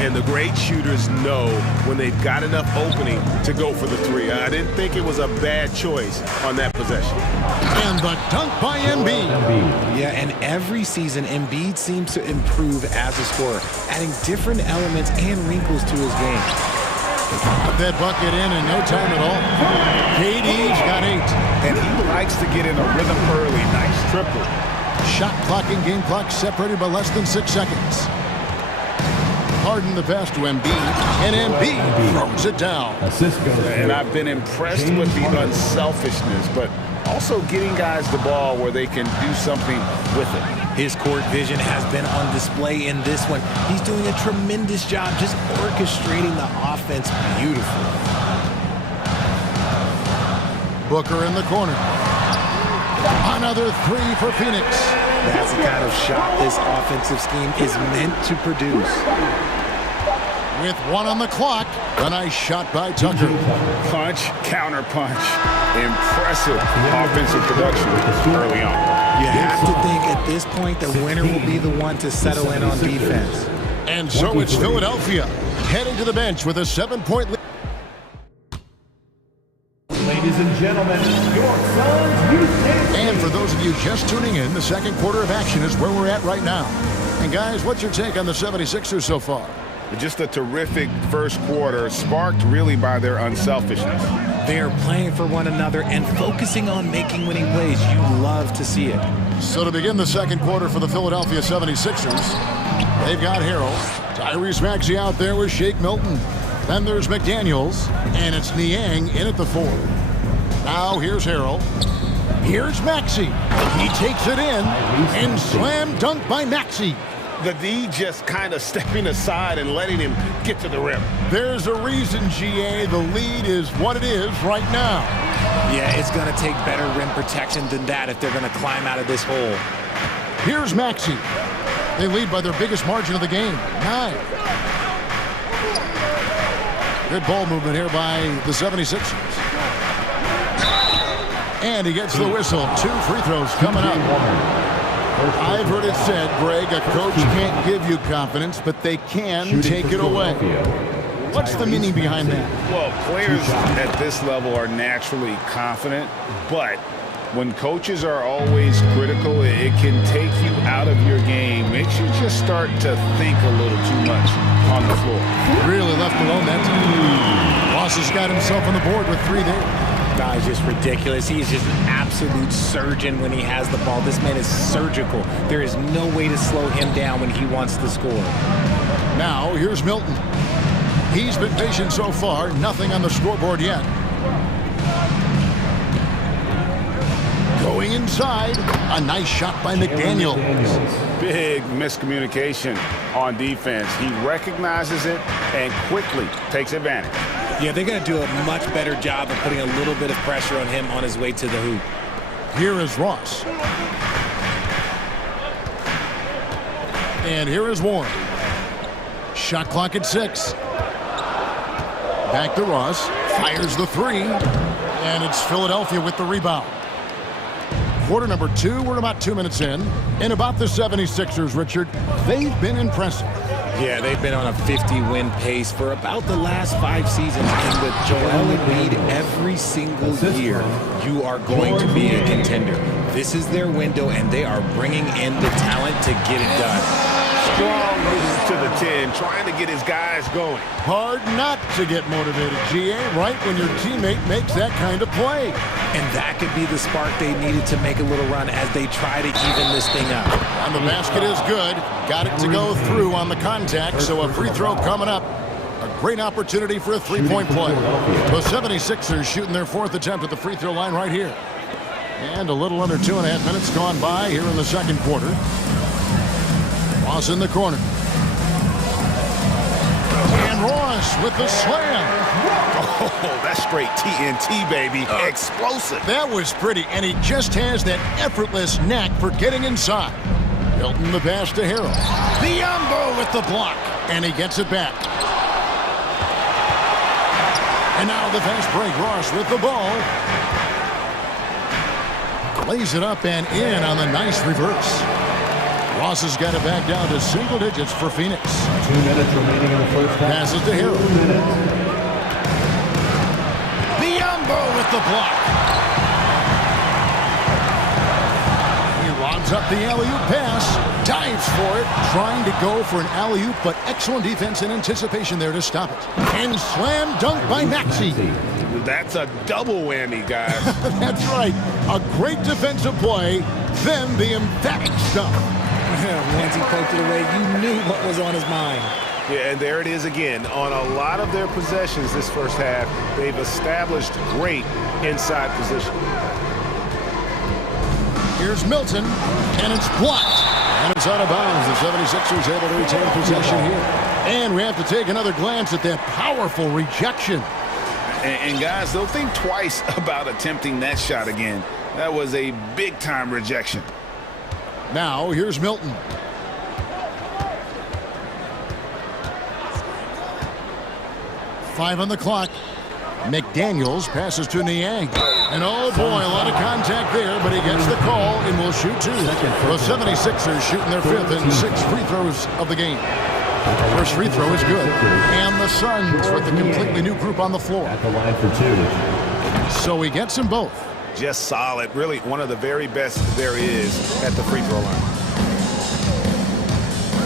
And the great shooters know when they've got enough opening to go for the three. I didn't think it was a bad choice on that possession. And the dunk by Embiid. Yeah, and every season, Embiid seems to improve as a scorer, adding different elements and wrinkles to his game. Put that bucket in no time at all. KD's got 8. And he likes to get in a rhythm early. Nice triple. Shot clock and game clock separated by less than 6 seconds. Harden the pass to Embiid, and Embiid throws it down. And I've been impressed with the unselfishness, but also getting guys the ball where they can do something with it. His court vision has been on display in this one. He's doing a tremendous job just orchestrating the offense beautifully. Booker in the corner. Another 3 for Phoenix. That's the kind of shot this offensive scheme is meant to produce. With 1 on the clock, a nice shot by Tucker. Punch, counter punch. Impressive offensive production early on. You have to think at this point the winner will be the one to settle in on defense. And so it's Philadelphia heading to the bench with a 7-point lead. Ladies and gentlemen, your Suns Houston. And for those of you just tuning in, the second quarter of action is where we're at right now. And guys, what's your take on the 76ers so far? Just a terrific first quarter, sparked really by their unselfishness. They're playing for one another and focusing on making winning plays. You love to see it. So to begin the second quarter for the Philadelphia 76ers, they've got Harrell, Tyrese Maxey out there with Shake Milton. Then there's McDaniels, and it's Niang in at the 4. Now here's Harrell. Here's Maxey. He takes it in, and slam dunk by Maxey. The D just kind of stepping aside and letting him get to the rim. There's a reason, GA, the lead is what it is right now. Yeah, it's going to take better rim protection than that if they're going to climb out of this hole. Here's Maxey. They lead by their biggest margin of the game, 9. Good ball movement here by the 76ers. And he gets the whistle. 2 free throws coming up. I've heard it said, Greg, a coach can't give you confidence, but they can take it away. What's the meaning behind that? Well, players at this level are naturally confident, but when coaches are always critical, it can take you out of your game. Makes you just start to think a little too much on the floor. Really left alone that time. Ross has got himself on the board with 3 there. Guy's just ridiculous. He is just an absolute surgeon when he has the ball. This man is surgical. There is no way to slow him down when he wants to score. Now, here's Milton. He's been patient so far. Nothing on the scoreboard yet. Going inside. A nice shot by McDaniels. Big miscommunication on defense. He recognizes it and quickly takes advantage. Yeah, they're going to do a much better job of putting a little bit of pressure on him on his way to the hoop. Here is Ross. And here is Warren. Shot clock at 6. Back to Ross. Fires the 3. And it's Philadelphia with the rebound. Quarter number 2. We're about 2 minutes in. And about the 76ers, Richard, they've been impressive. Yeah, they've been on a 50-win pace for about the last 5 seasons. And with Joel Embiid every single year, you are going to be a contender. This is their window, and they are bringing in the talent to get it done. Strong moves to the 10, trying to get his guys going. Hard not to get motivated, GA, right when your teammate makes that kind of play. And that could be the spark they needed to make a little run as they try to even this thing up. And the basket is good. Got it to go through on the contact, so a free throw coming up. A great opportunity for a 3-point play. The 76ers shooting their 4th attempt at the free throw line right here. And a little under 2.5 minutes gone by here in the second quarter. Ross in the corner. And Ross with the slam. Oh, that's straight TNT, baby. Explosive. That was pretty, and he just has that effortless knack for getting inside. Milton the pass to Harrell. Biombo with the block, and he gets it back. And now the fast break. Ross with the ball. Lays it up and in on the nice reverse. Ross has got it back down to single digits for Phoenix. 2 minutes remaining in the first half. Passes to Harrell. Biombo with the block. He lobs up the alley-oop pass. Dives for it. Trying to go for an alley-oop, but excellent defense and anticipation there to stop it. And slam dunk by Maxey. That's a double whammy, guys. That's right. A great defensive play, then the emphatic stop. Once he poked it away, you knew what was on his mind. Yeah, and there it is again. On a lot of their possessions this first half, they've established great inside position. Here's Milton, and it's blocked. And it's out of bounds. The 76ers able to retain possession here. And we have to take another glance at that powerful rejection. And guys, they'll think twice about attempting that shot again. That was a big-time rejection. Now, here's Milton. Five on the clock. McDaniels passes to Niang. And oh boy, a lot of contact there, but he gets the call and will shoot two. The 76ers shooting their fifth and 6 free throws of the game. First free throw is good. And the Suns with a completely new group on the floor. At the line for 2. So he gets them both. Just solid. Really one of the very best there is at the free throw line.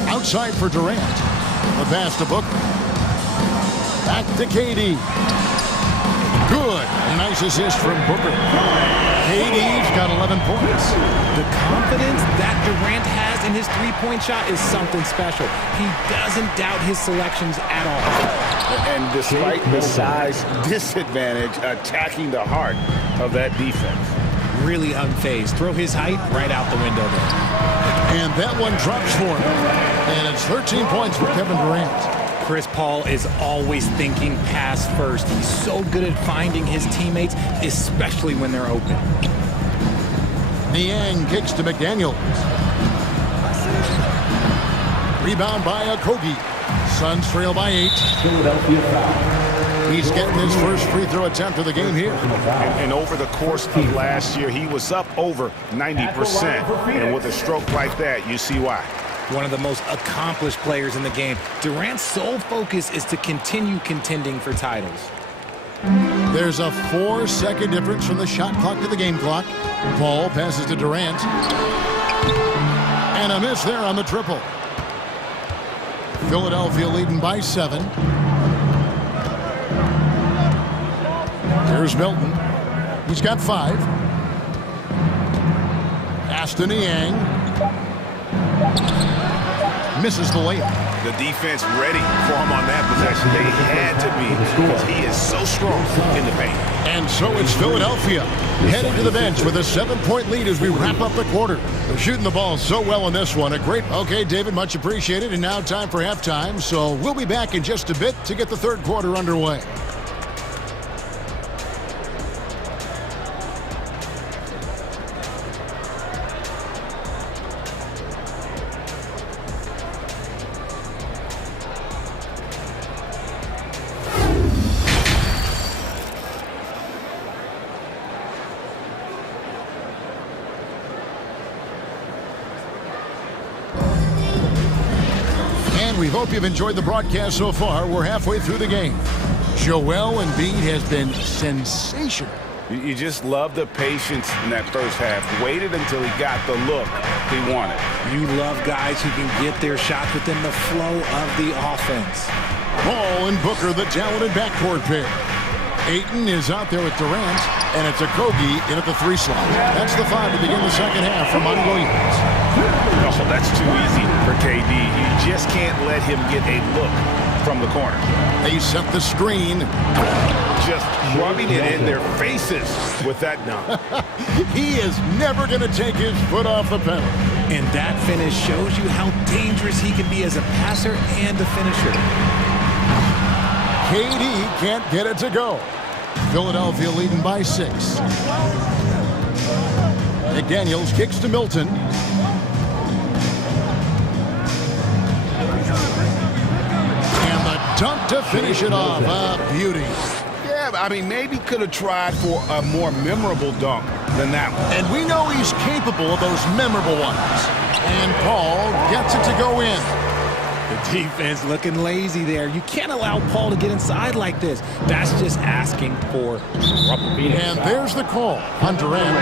Outside for Durant. The pass to Booker. Back to KD. Good. Nice assist from Booker. KD's got 11 points. The confidence that Durant has in his three-point shot is something special. He doesn't doubt his selections at all. And despite the size disadvantage, attacking the heart of that defense. Really unfazed. Throw his height right out the window there. And that one drops for him. And it's 13 points for Kevin Durant. Chris Paul is always thinking pass first. He's so good at finding his teammates, especially when they're open. Niang kicks to McDaniels. Rebound by Okogie. Suns trail by 8. Philadelphia foul. He's getting his first free throw attempt of the game here. And over the course of last year, he was up over 90%. And with a stroke like that, you see why. One of the most accomplished players in the game. Durant's sole focus is to continue contending for titles. There's a 4-second difference from the shot clock to the game clock. Paul passes to Durant. And a miss there on the triple. Philadelphia leading by 7. Here's Milton. He's got 5. Pass to Niang. Misses the layup. The defense ready for him on that possession. They had to be because he is so strong in the paint. And so it's Philadelphia heading to the bench with a 7-point lead as we wrap up the quarter. They're shooting the ball so well in this one. Okay, David, much appreciated. And now time for halftime. So we'll be back in just a bit to get the third quarter underway. We hope you've enjoyed the broadcast so far. We're halfway through the game. Joel Embiid has been sensational. You just love the patience in that first half. Waited until he got the look he wanted. You love guys who can get their shots within the flow of the offense. Paul and Booker, the talented backcourt pair. Ayton is out there with Durant, and it's Okogie in at the 3 slot. That's the 5 to begin the second half for Monty Williams. Oh, that's too easy for KD. You just can't let him get a look from the corner. They set the screen. Just rubbing it in their faces with that dunk. He is never going to take his foot off the pedal. And that finish shows you how dangerous he can be as a passer and a finisher. KD can't get it to go. Philadelphia leading by 6. McDaniels kicks to Milton. dunk to finish it off. A beauty. Yeah, I mean, maybe could have tried for a more memorable dunk than that one. And we know he's capable of those memorable ones. And Paul gets it to go in. The defense looking lazy there. You can't allow Paul to get inside like this. That's just asking for trouble. And there's the call on Durant.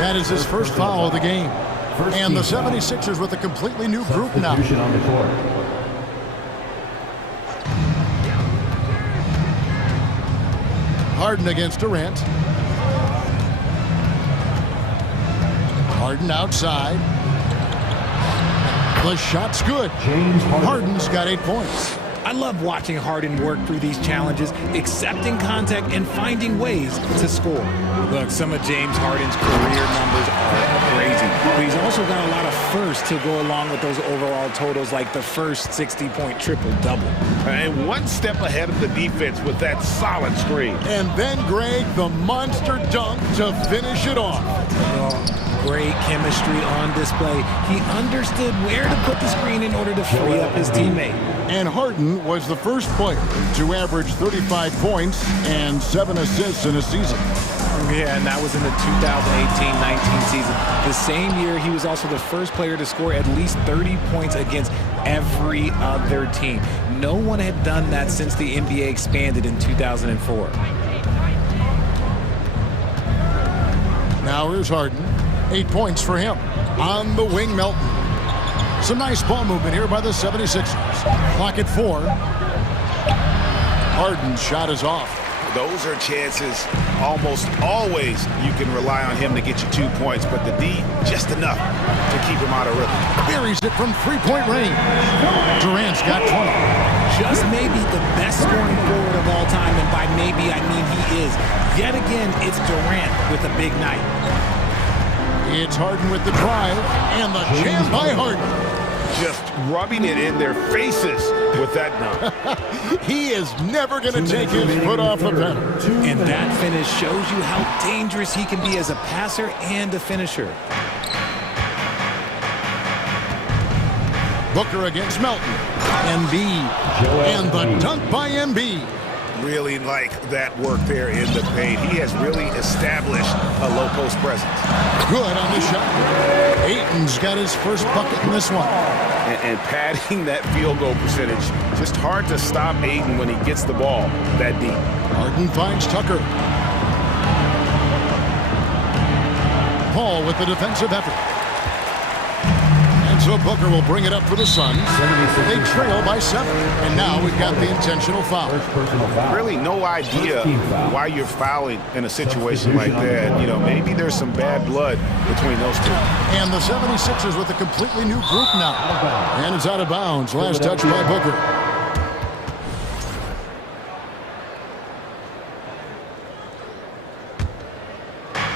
That is his first foul of the game. And the 76ers with a completely new group now. Harden against Durant. Harden outside. The shot's good. Harden's got 8 points. I love watching Harden work through these challenges, accepting contact and finding ways to score. Look, some of James Harden's career numbers are crazy, but he's also got a lot of firsts to go along with those overall totals, like the first 60-point triple-double. And one step ahead of the defense with that solid screen. And then, Greg, the monster dunk to finish it off. Great chemistry on display. He understood where to put the screen in order to free up his teammate. And Harden was the first player to average 35 points and 7 assists in a season. Yeah, and that was in the 2018-19 season. The same year, he was also the first player to score at least 30 points against every other team. No one had done that since the NBA expanded in 2004. Now here's Harden. 8 points for him. On the wing, Melton. Some nice ball movement here by the 76ers. Clock at 4. Harden's shot is off. Those are chances almost always you can rely on him to get you 2 points, but the D, just enough to keep him out of rhythm. Buries it from three-point range. Durant's got 20. Just maybe the best scoring forward of all time, and by maybe I mean he is. Yet again, it's Durant with a big night. It's Harden with the drive, and the jam by Harden. Just rubbing it in their faces with that dunk. He is never going to take his foot off the pedal. And that finish shows you how dangerous he can be as a passer and a finisher. Booker against Melton. Embiid. And the dunk by Embiid. Really like that work there in the paint. He has really established a low post presence. Good on the shot. Ayton's got his first bucket in this one. And padding that field goal percentage. Just hard to stop Ayton when he gets the ball that deep. Harden finds Tucker. Paul with the defensive effort. And so Booker will bring it up for the Suns. They trail by 7. And now we've got the intentional foul. Really no idea why you're fouling in a situation like that. You know, maybe there's some bad blood between those two. And the 76ers with a completely new group now. And it's out of bounds. Last touch by Booker.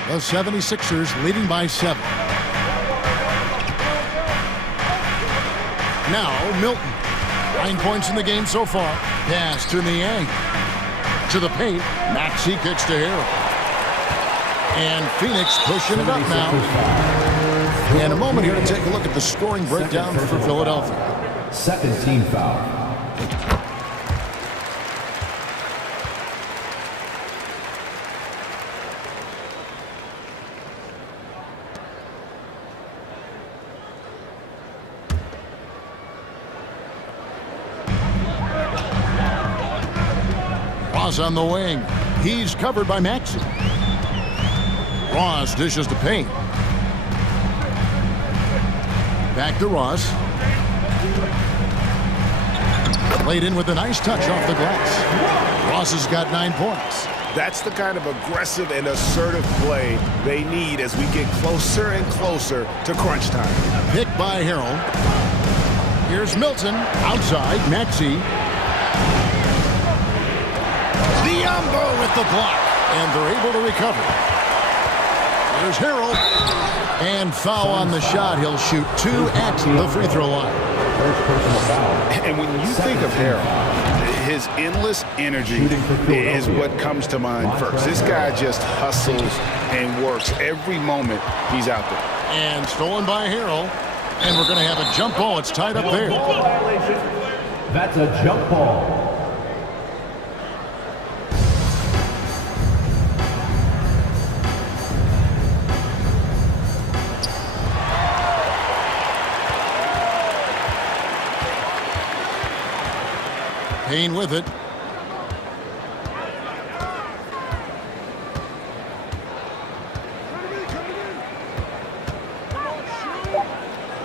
The 76ers leading by 7. Now, Milton. 9 points in the game so far. Pass to Niang. To the paint. Maxey kicks to Harrell. And Phoenix pushing it up now. And a moment here to take a look at the scoring breakdown for Philadelphia. Second team foul. Ross on the wing. He's covered by Maxey. Ross dishes to Payne. Back to Ross. Laid in with a nice touch off the glass. Ross has got 9 points. That's the kind of aggressive and assertive play they need as we get closer and closer to crunch time. Picked by Harrell. Here's Milton. Outside, Maxey. Diambo with the block. And they're able to recover. There's Harrell. And foul on the shot. He'll shoot 2 at the free throw line. And when you think of Harrell, his endless energy is what comes to mind first. This guy just hustles and works every moment he's out there. And stolen by Harrell. And we're going to have a jump ball. It's tied up there. That's a jump ball. Payne with it.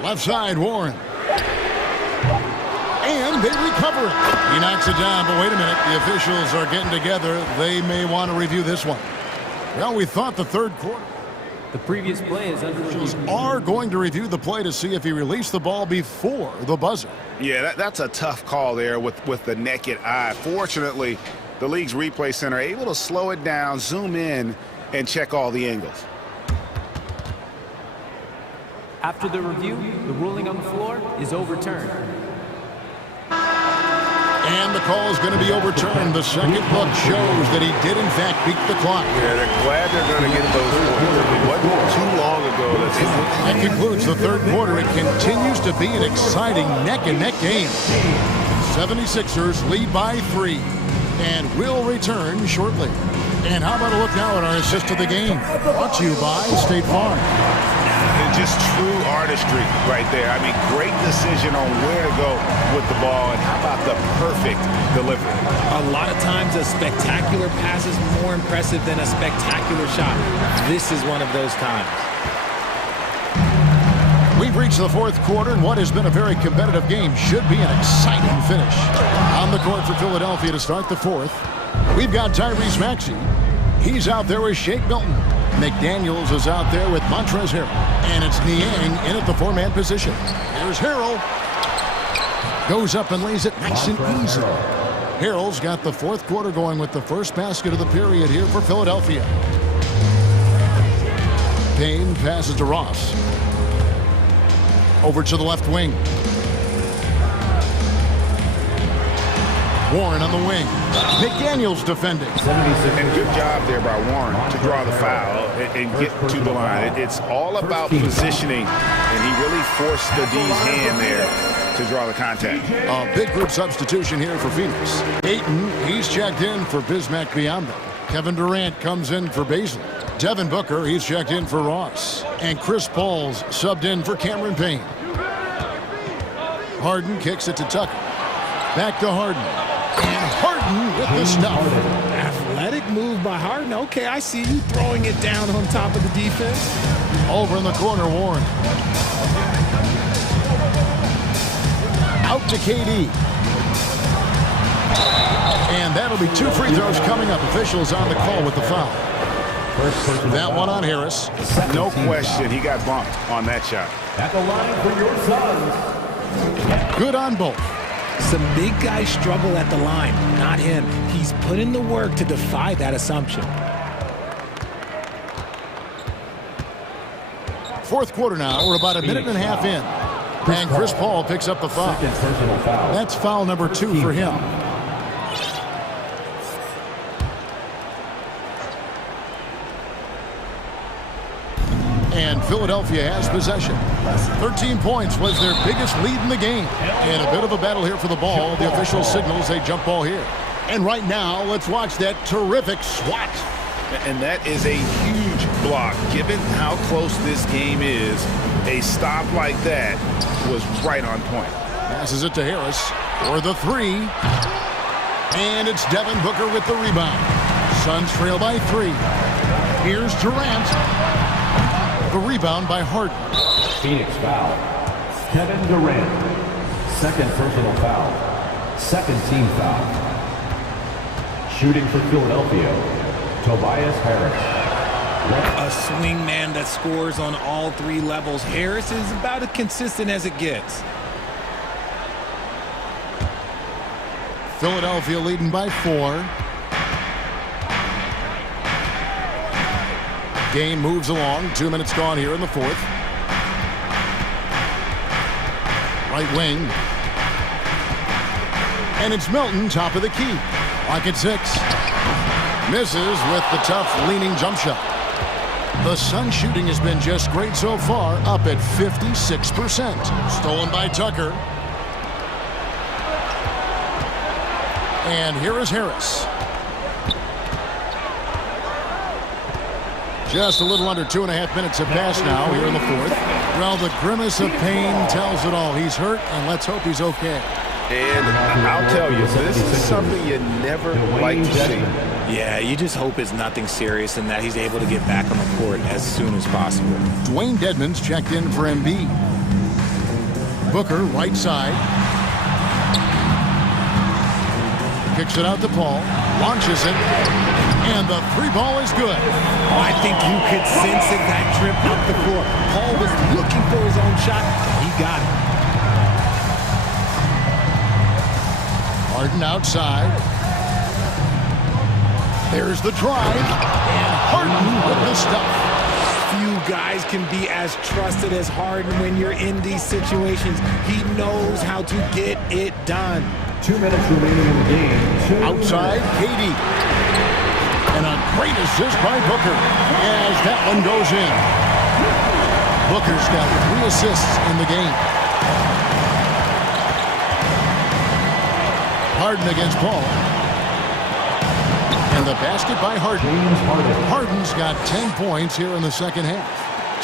Left side, Warren. And they recover it. He knocks it down, but wait a minute. The officials are getting together. They may want to review this one. Well, we thought the third quarter. The previous play is under review. Are going to review the play to see if he released the ball before the buzzer. Yeah, that's a tough call there with the naked eye. Fortunately, the league's replay center able to slow it down, zoom in, and check all the angles. After the review, the ruling on the floor is overturned. And the call is going to be overturned. The second look shows that he did, in fact, beat the clock. Yeah, they're glad they're going to get those points. It wasn't too long ago that they That concludes the third quarter. It continues to be an exciting neck-and-neck game. 76ers lead by 3 and will return shortly. And how about a look now at our assist of the game? Brought to you by State Farm. Just true artistry right there. I mean, great decision on where to go with the ball, and how about the perfect delivery? A lot of times a spectacular pass is more impressive than a spectacular shot. This is one of those times. We've reached the fourth quarter, and what has been a very competitive game should be an exciting finish. On the court for Philadelphia to start the fourth, we've got Tyrese Maxey. He's out there with Shake Milton. McDaniels is out there with Montrezl Harrell. And it's Niang in at the 4-man position. Here's Harrell. Goes up and lays it nice and easy. Harrell's got the fourth quarter going with the first basket of the period here for Philadelphia. Payne passes to Ross. Over to the left wing. Warren on the wing. McDaniels defending. And good job there by Warren to draw the foul and get to the line. It's all about positioning, and he really forced the D's hand there to draw the contact. A big group substitution here for Phoenix. Ayton, he's checked in for Bismack Biyombo. Kevin Durant comes in for Baisley. Devin Booker, he's checked in for Ross. And Chris Paul's subbed in for Cameron Payne. Harden kicks it to Tucker. Back to Harden. And Harden with the stuff. Athletic move by Harden. Okay, I see you throwing it down on top of the defense. Over in the corner, Warren. Out to KD. And that'll be 2 free throws coming up. Officials on the call with the foul. That one on Harris. No question, he got bumped on that shot. At the line for your Suns. Good on both. Some big guys struggle at the line, not him. He's put in the work to defy that assumption. Fourth quarter now. We're about a minute and a half in. And Chris Paul picks up the foul. That's foul number 2 for him. And Philadelphia has possession. 13 points was their biggest lead in the game. And a bit of a battle here for the ball. The official signals a jump ball here. And right now, let's watch that terrific swat. And that is a huge block. Given how close this game is, a stop like that was right on point. Passes it to Harris for the 3. And it's Devin Booker with the rebound. Suns trail by 3. Here's Durant. The rebound by Harden. Phoenix foul. Kevin Durant. Second personal foul. Second team foul. Shooting for Philadelphia, Tobias Harris. A swing man that scores on all 3 levels. Harris is about as consistent as it gets. Philadelphia leading by 4. Game moves along. 2 minutes gone here in the fourth. Right wing. And it's Milton, top of the key. Lock at 6. Misses with the tough leaning jump shot. The Sun shooting has been just great so far, up at 56%. Stolen by Tucker. And here is Harris. Just a little under 2.5 minutes have passed now here in the fourth. Well, the grimace of pain tells it all. He's hurt, and let's hope he's okay. And I'll tell you, this is something you never like to see. Yeah, you just hope it's nothing serious and that he's able to get back on the court as soon as possible. Dwayne Dedmon's checked in for Embiid. Booker, right side. Kicks it out to Paul. Launches it. And the three ball is good. I think you could sense it, that trip up the floor. Paul was looking for his own shot. He got it. Harden outside. There's the drive. And Harden with the stuff. Few guys can be as trusted as Harden when you're in these situations. He knows how to get it done. 2 minutes remaining in the game. Outside, KD. And a great assist by Booker as that one goes in. Booker's got 3 assists in the game. Harden against Paul. And the basket by Harden. Harden's got 10 points here in the second half.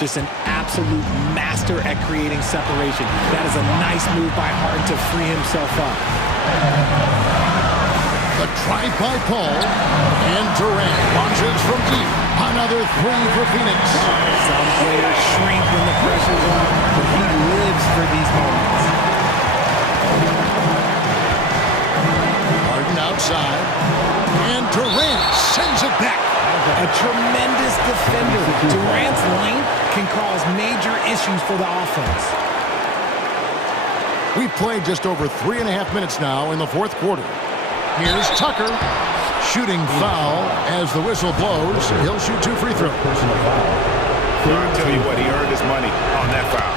Just an absolute master at creating separation. That is a nice move by Harden to free himself up. The drive by Paul. And Durant launches from deep. Another 3 for Phoenix. Some players shrink when the pressure's on, but he lives for these moments. Harden outside. And Durant sends it back. A tremendous defender. Durant's length can cause major issues for the offense. We've played just over 3.5 minutes now in the fourth quarter. Here's Tucker. Shooting foul as the whistle blows. He'll shoot 2 free throws. I'll tell you what, he earned his money on that foul.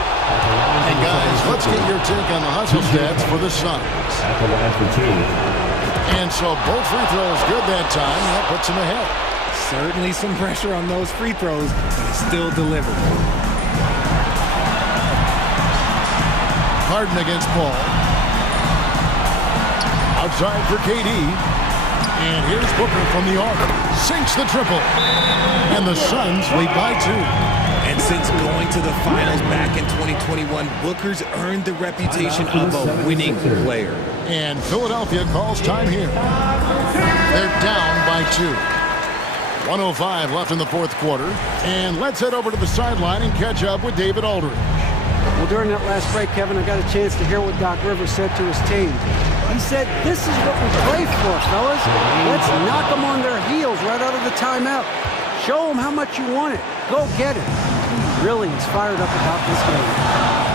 And guys, let's get your take on the hustle stats for the Suns. And so both free throws good that time. That puts him ahead. Certainly some pressure on those free throws, but he still delivered. Harden against Paul. Outside for KD. And here's Booker from the arc. Sinks the triple. And the Suns lead by 2. And since going to the finals back in 2021, Booker's earned the reputation of a winning player. And Philadelphia calls time here. They're down by 2. 1:05 left in the fourth quarter. And let's head over to the sideline and catch up with David Aldridge. Well, during that last break, Kevin, I got a chance to hear what Doc Rivers said to his team. He said, this is what we play for, fellas. Let's knock them on their heels right out of the timeout. Show them how much you want it. Go get it. He really is fired up about this game.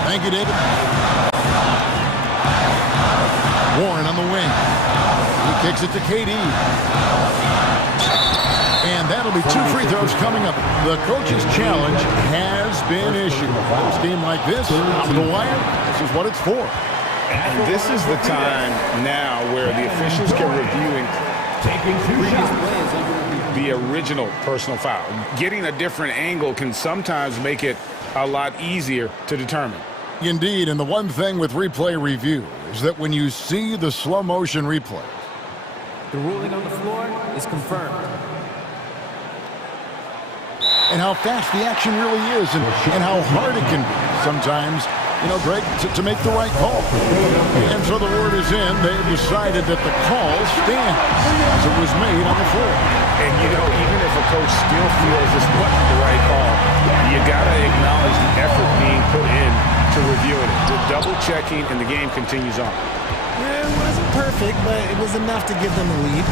Thank you, David. Warren on the wing. He kicks it to KD. And that'll be 2 free throws coming up. The coach's challenge has been issued. A game like this, on the wire, this is what it's for. And this is the time now where the officials can review the original personal foul. Getting a different angle can sometimes make it a lot easier to determine. Indeed, and the one thing with replay review is that when you see the slow motion replay, the ruling on the floor is confirmed. And how fast the action really is and how hard it can be sometimes, you know, Greg, to make the right call. And so the word is in. They've decided that the call stands as it was made on the floor. And, you know, even if a coach still feels this wasn't the right call, you got to acknowledge the effort being put in to reviewing it. The double checking and the game continues on. Yeah, it wasn't perfect, but it was enough to give them a lead.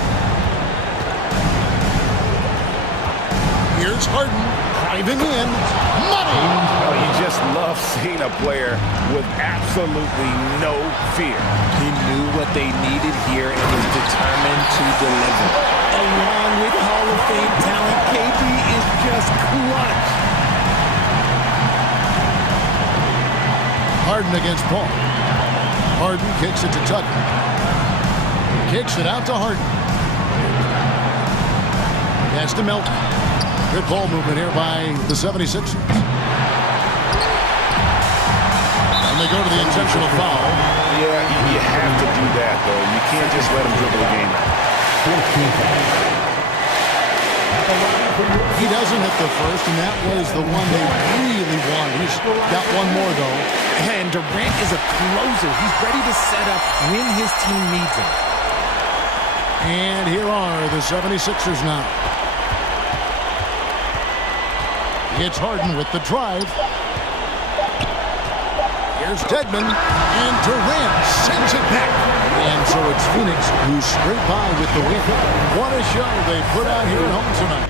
Here's Harden driving in. Money! Oh, you just love seeing a player with absolutely no fear. He knew what they needed here and was determined to deliver. Along with Hall of Fame talent, KD is just clutch. Harden against Paul. Harden kicks it to Tucker. Kicks it out to Harden. That's to Melton. Good ball movement here by the 76ers. And they go to the intentional foul. Yeah, you have to do that, though. You can't just let them dribble the game out. He doesn't hit the first, and that was the one they really wanted. He's got one more, though. And Durant is a closer. He's ready to set up when his team needs him. And here are the 76ers now. It's Harden with the drive. Here's Dedmon, and Durant sends it back. And so it's Phoenix who scraped by with the win. What a show they put out here at home tonight.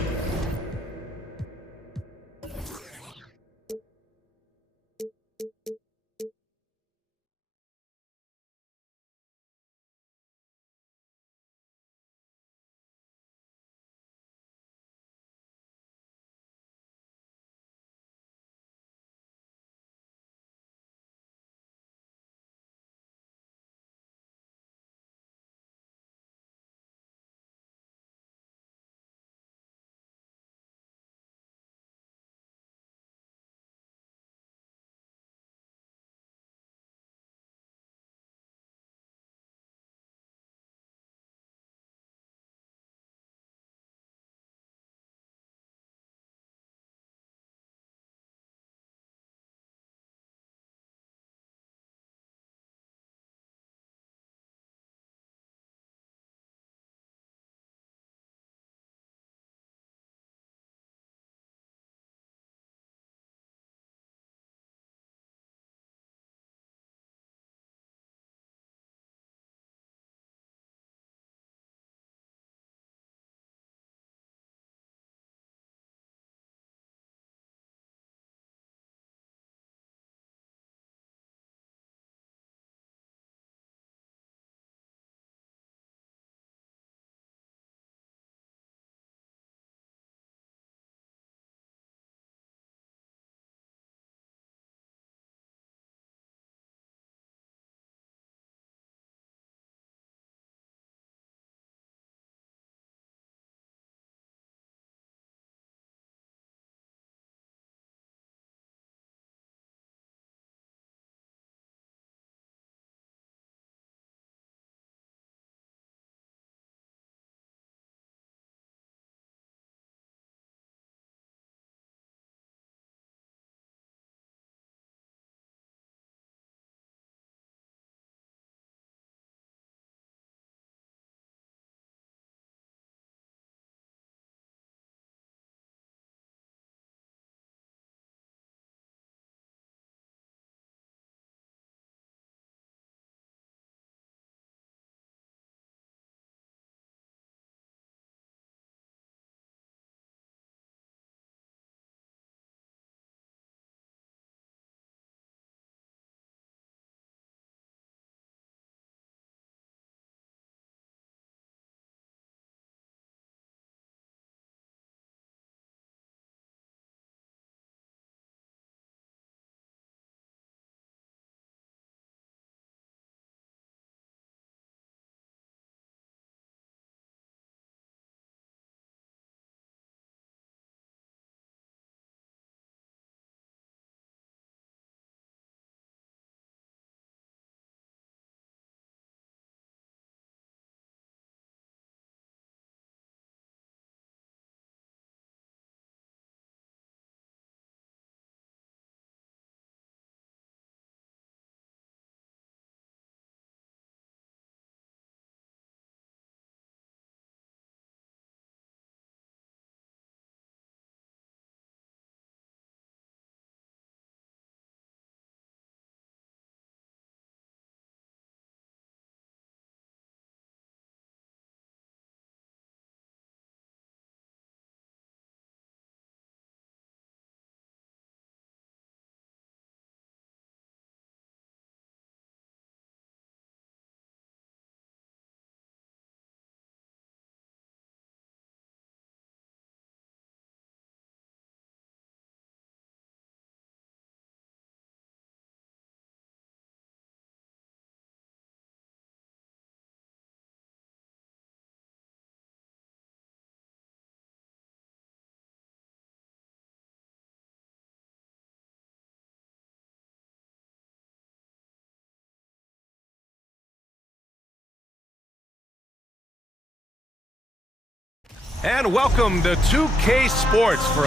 And welcome to 2K Sports for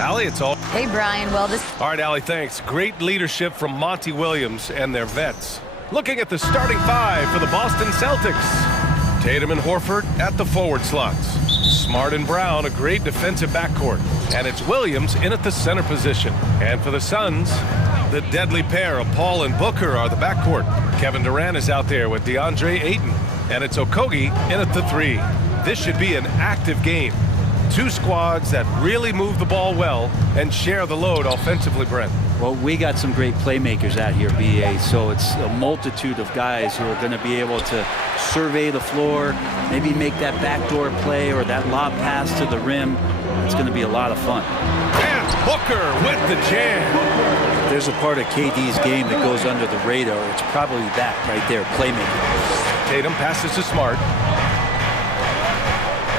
Allie, it's all. Hey, Brian. Well, this. All right, Allie, thanks. Great leadership from Monty Williams and their vets. Looking at the starting five for the Boston Celtics. Tatum and Horford at the forward slots. Smart and Brown, a great defensive backcourt. And it's Williams in at the center position. And for the Suns, the deadly pair of Paul and Booker are the backcourt. Kevin Durant is out there with DeAndre Ayton. And it's Okogie in at the three. This should be an active game. Two squads that really move the ball well and share the load offensively, Brent. Well, we got some great playmakers out here, BA, so it's a multitude of guys who are going to be able to survey the floor, maybe make that backdoor play or that lob pass to the rim. It's going to be a lot of fun. And Booker with the jam. If there's a part of KD's game that goes under the radar, it's probably that right there, playmaking. Tatum passes to Smart.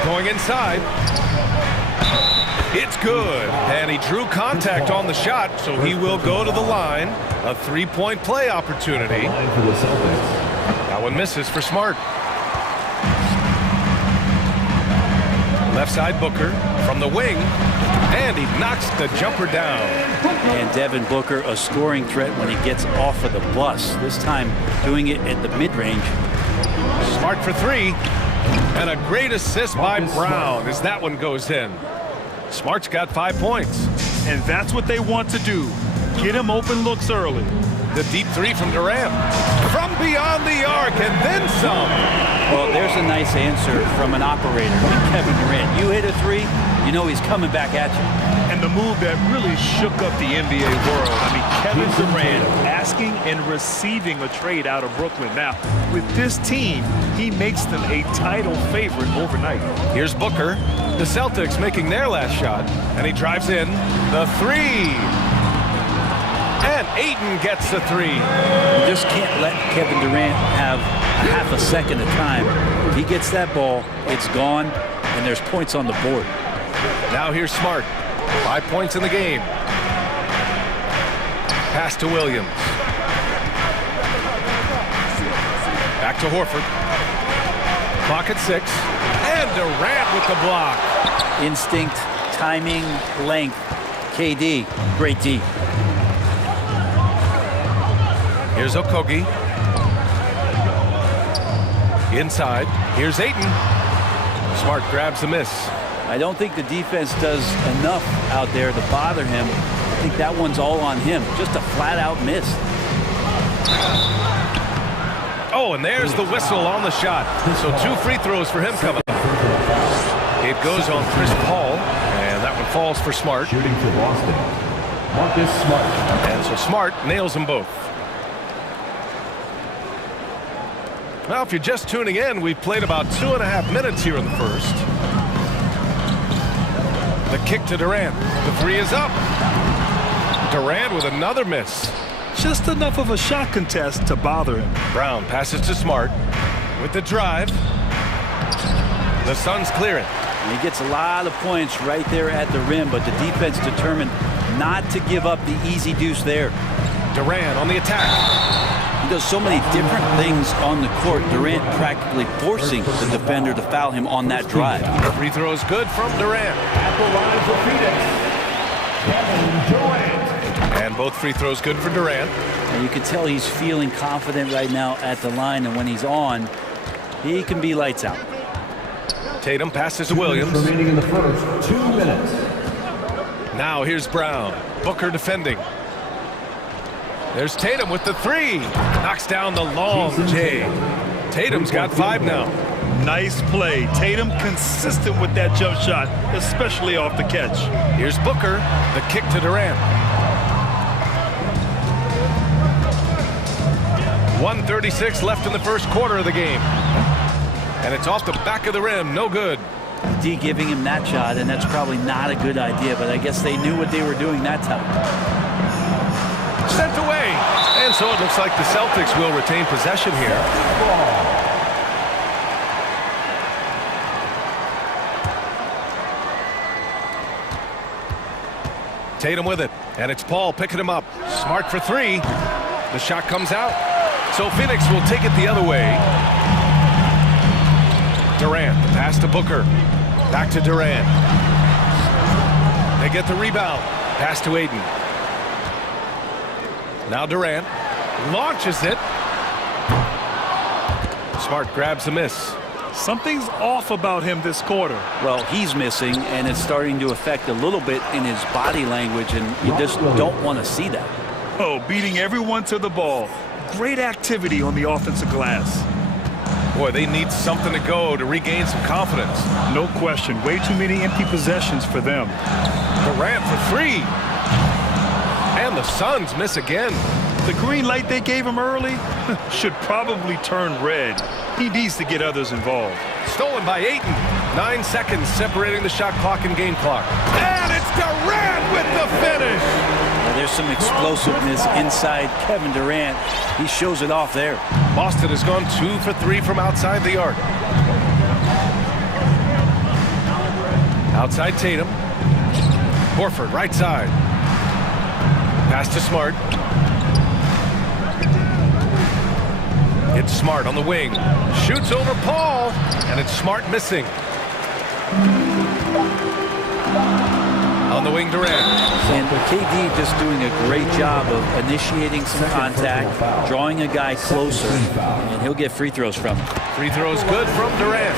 Going inside. It's good. And he drew contact on the shot, so he will go to the line. A three-point play opportunity. That one misses for Smart. Left side Booker from the wing. And he knocks the jumper down. And Devin Booker, a scoring threat when he gets off of the bus. This time doing it at the mid-range. Smart for three. And a great assist by Brown as that one goes in. Smart's got 5 points. And that's what they want to do. Get him open looks early. The deep three from Durant. From beyond the arc and then some. Well, there's a nice answer from an operator, Kevin Durant. You hit a three, you know he's coming back at you. And the move that really shook up the NBA world. I mean, Kevin Durant asking and receiving a trade out of Brooklyn. Now, with this team, he makes them a title favorite overnight. Here's Booker. The Celtics making their last shot. And he drives in the three. And Ayton gets the three. You just can't let Kevin Durant have a half a second of time. If he gets that ball, it's gone, and there's points on the board. Now here's Smart. 5 points in the game. Pass to Williams. Back to Horford. Clock at 6. And Durant with the block. Instinct, timing, length. KD, great D. Here's Okogie. Inside. Here's Ayton. Smart grabs the miss. I don't think the defense does enough out there to bother him. I think that one's all on him. Just a flat-out miss. Oh, and there's the whistle on the shot. So 2 free throws for him coming up. It goes on Chris Paul, and that one falls for Smart. Shooting for Boston, Marcus Smart. And so Smart nails them both. Now, if you're just tuning in, we've played about 2.5 minutes here in the first. The kick to Durant. The three is up. Durant with another miss. Just enough of a shot contest to bother him. Brown passes to Smart with the drive. The Suns clear it. And he gets a lot of points right there at the rim, but the defense determined not to give up the easy deuce there. Durant on the attack. He does so many different things on the court. Durant practically forcing the defender to foul him on that drive. The free throw is good from Durant. At the line for Phoenix, Kevin Durant. And both free throws good for Durant. And you can tell he's feeling confident right now at the line, and when he's on, he can be lights out. Tatum passes to Williams. Remaining in the first 2 minutes. Now here's Brown. Booker defending. There's Tatum with the three. Knocks down the long J. Tatum's got 5 now. Nice play. Tatum consistent with that jump shot, especially off the catch. Here's Booker. The kick to Durant. 1:36 left in the first quarter of the game. And it's off the back of the rim. No good. D giving him that shot, and that's probably not a good idea, but I guess they knew what they were doing that time. Sent away. And so it looks like the Celtics will retain possession here. Tatum with it. And it's Paul picking him up. Smart for 3. The shot comes out. So Phoenix will take it the other way. Durant, pass to Booker. Back to Durant. They get the rebound. Pass to Aiden. Now Durant launches it. Smart grabs the miss. Something's off about him this quarter. Well, he's missing, and it's starting to affect a little bit in his body language, and you just don't want to see that. Oh, beating everyone to the ball. Great activity on the offensive glass. Boy, they need something to go to regain some confidence. No question. Way too many empty possessions for them. Durant for three. And the Suns miss again. The green light they gave him early should probably turn red. He needs to get others involved. Stolen by Ayton. 9 seconds separating the shot clock and game clock. And it's Durant with the finish. Now, there's some explosiveness inside Kevin Durant. He shows it off there. Boston has gone 2 for 3 from outside the arc. Outside Tatum. Horford right side. Pass to Smart. It's Smart on the wing. Shoots over Paul. And it's Smart missing. On the wing, Durant. And KD just doing a great job of initiating some contact, drawing a guy closer, and he'll get free throws from him. Free throws good from Durant.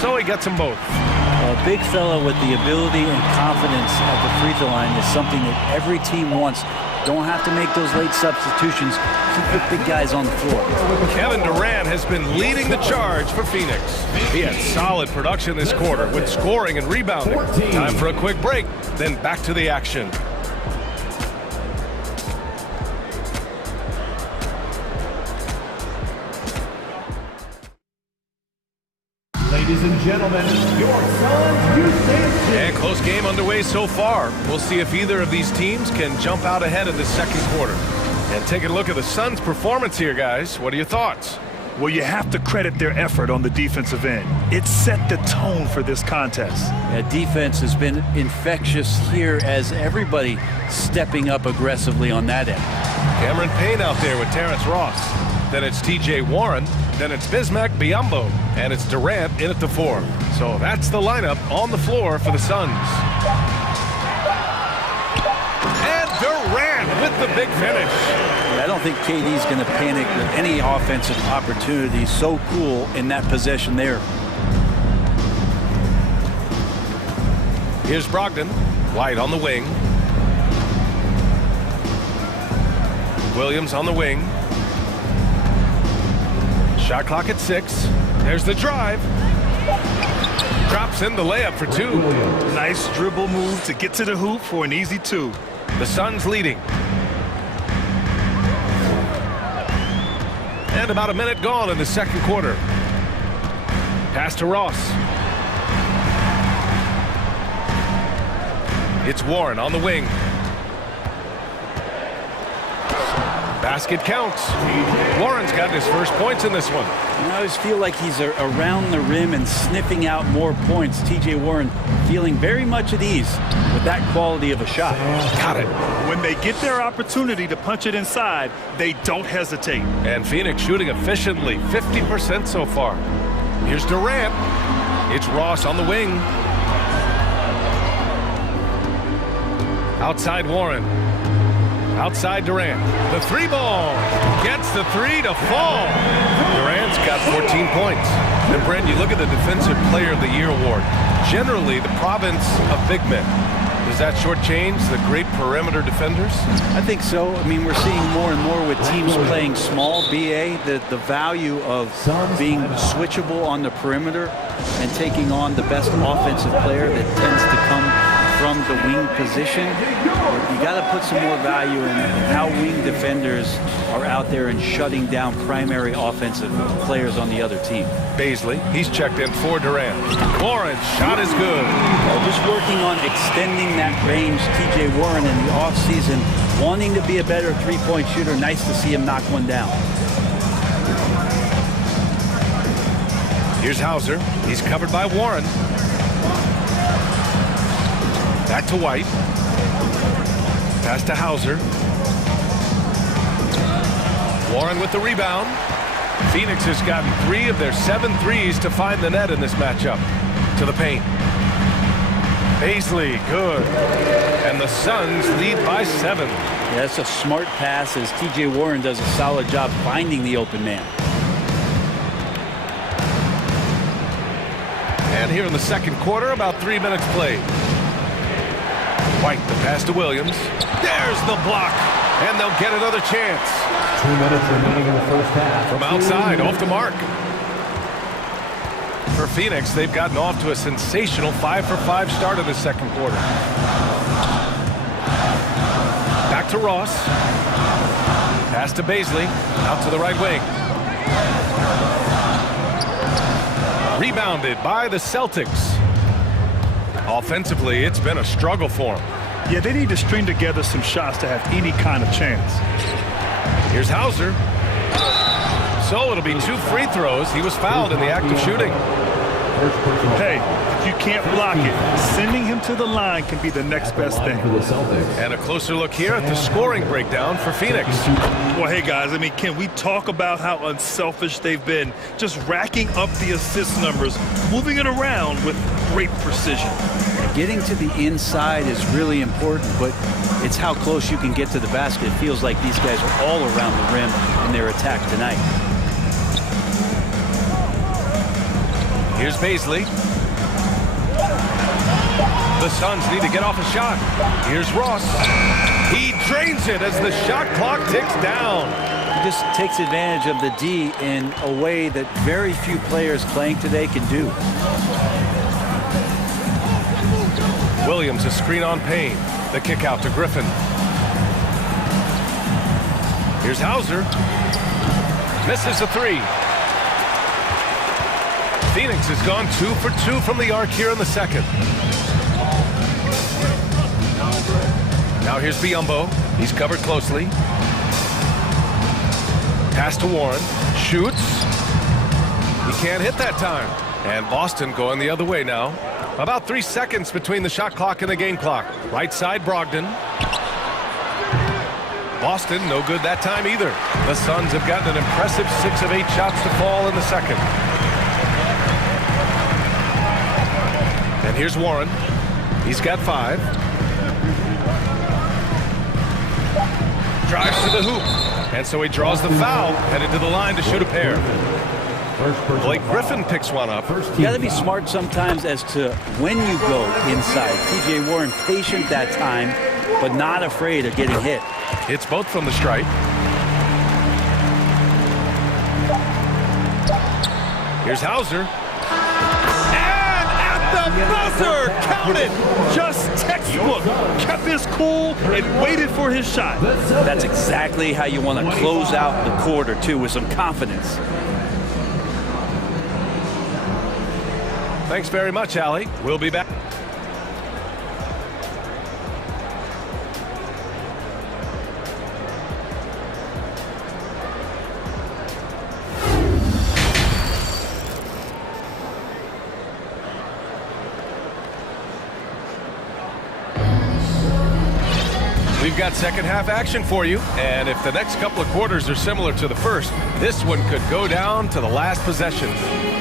So he gets them both. A big fella with the ability and confidence at the free throw line is something that every team wants. Don't have to make those late substitutions. Keep the big guys on the floor. Kevin Durant has been leading the charge for Phoenix. He had solid production this quarter with scoring and rebounding. Time for a quick break, then back to the action. Ladies and gentlemen, your Suns Houston. And close game underway so far. We'll see if either of these teams can jump out ahead of the second quarter. And take a look at the Suns' performance here, guys. What are your thoughts? Well, you have to credit their effort on the defensive end. It set the tone for this contest. Yeah, defense has been infectious here as everybody stepping up aggressively on that end. Cameron Payne out there with Terrence Ross. Then it's T.J. Warren. Then it's Bismack Biyombo. And it's Durant in at the 4. So that's the lineup on the floor for the Suns. And Durant with the big finish. I don't think KD's going to panic with any offensive opportunity. So cool in that possession there. Here's Brogdon. White on the wing. Williams on the wing. Shot clock at 6. There's the drive. Drops in the layup for 2. Nice dribble move to get to the hoop for an easy 2. The Suns leading. And about a minute gone in the second quarter. Pass to Ross. It's Warren on the wing. Basket counts. Warren's gotten his first points in this one. I always feel like he's around the rim and sniffing out more points. T.J. Warren feeling very much at ease with that quality of a shot. Got it. When they get their opportunity to punch it inside, they don't hesitate. And Phoenix shooting efficiently, 50% so far. Here's Durant. It's Ross on the wing. Outside Warren. Outside Durant. The 3 ball. Gets the 3 to fall. Durant's got 14 points. And Brent, you look at the Defensive Player of the Year award. Generally, the province of big men. Does that shortchange the great perimeter defenders? I think so. I mean, we're seeing more and more with teams playing small BA, the value of being switchable on the perimeter and taking on the best offensive player that tends to come from the wing position. You got to put some more value in how wing defenders are out there and shutting down primary offensive players on the other team. Baisley, he's checked in for Durant. Warren's shot is good. Just working on extending that range. T.J. Warren in the offseason wanting to be a better three-point shooter. Nice to see him knock one down. Here's Hauser. He's covered by Warren. Back to White. Pass to Hauser. Warren with the rebound. Phoenix has gotten 3 of their 7 threes to find the net in this matchup. To the paint. Paisley, good. And the Suns lead by 7. Yeah, that's a smart pass as T.J. Warren does a solid job finding the open man. And here in the second quarter, about 3 minutes played. White, the pass to Williams. There's the block. And they'll get another chance. 2 minutes remaining in the first half. From outside, off the mark. For Phoenix, they've gotten off to a sensational 5-for-5 start in the second quarter. Back to Ross. Pass to Paisley. Out to the right wing. Rebounded by the Celtics. Offensively, it's been a struggle for them. Yeah, they need to string together some shots to have any kind of chance. Here's Hauser. So it'll be 2 free throws. He was fouled in the act of shooting. Hey, if you can't block it, sending him to the line can be the next best thing. And a closer look here at the scoring breakdown for Phoenix. Well, hey, guys, I mean, can we talk about how unselfish they've been? Just racking up the assist numbers, moving it around with great precision. Getting to the inside is really important, but it's how close you can get to the basket. It feels like these guys are all around the rim in their attack tonight. Here's Paisley. The Suns need to get off a shot. Here's Ross. He drains it as the shot clock ticks down. He just takes advantage of the D in a way that very few players playing today can do. Williams, a screen on Payne. The kick out to Griffin. Here's Hauser. Misses the 3. Phoenix has gone 2 for 2 from the arc here in the second. Now here's Biyombo. He's covered closely. Pass to Warren. Shoots. He can't hit that time. And Boston going the other way now. About 3 seconds between the shot clock and the game clock. Right side, Brogdon. Boston, no good that time either. The Suns have gotten an impressive 6 of 8 shots to fall in the second. And here's Warren. He's got 5. Drives to the hoop. And so he draws the foul, headed to the line to shoot a pair. Blake Griffin picks one up. You got to be smart sometimes as to when you go inside. T.J. Warren patient that time, but not afraid of getting hit. It's both from the stripe. Here's Hauser. And at the buzzer, count it. Just textbook. Kept his cool and waited for his shot. That's exactly how you want to close out the quarter, too, with some confidence. Thanks very much, Allie. We'll be back. We've got second half action for you, and if the next couple of quarters are similar to the first, this one could go down to the last possession.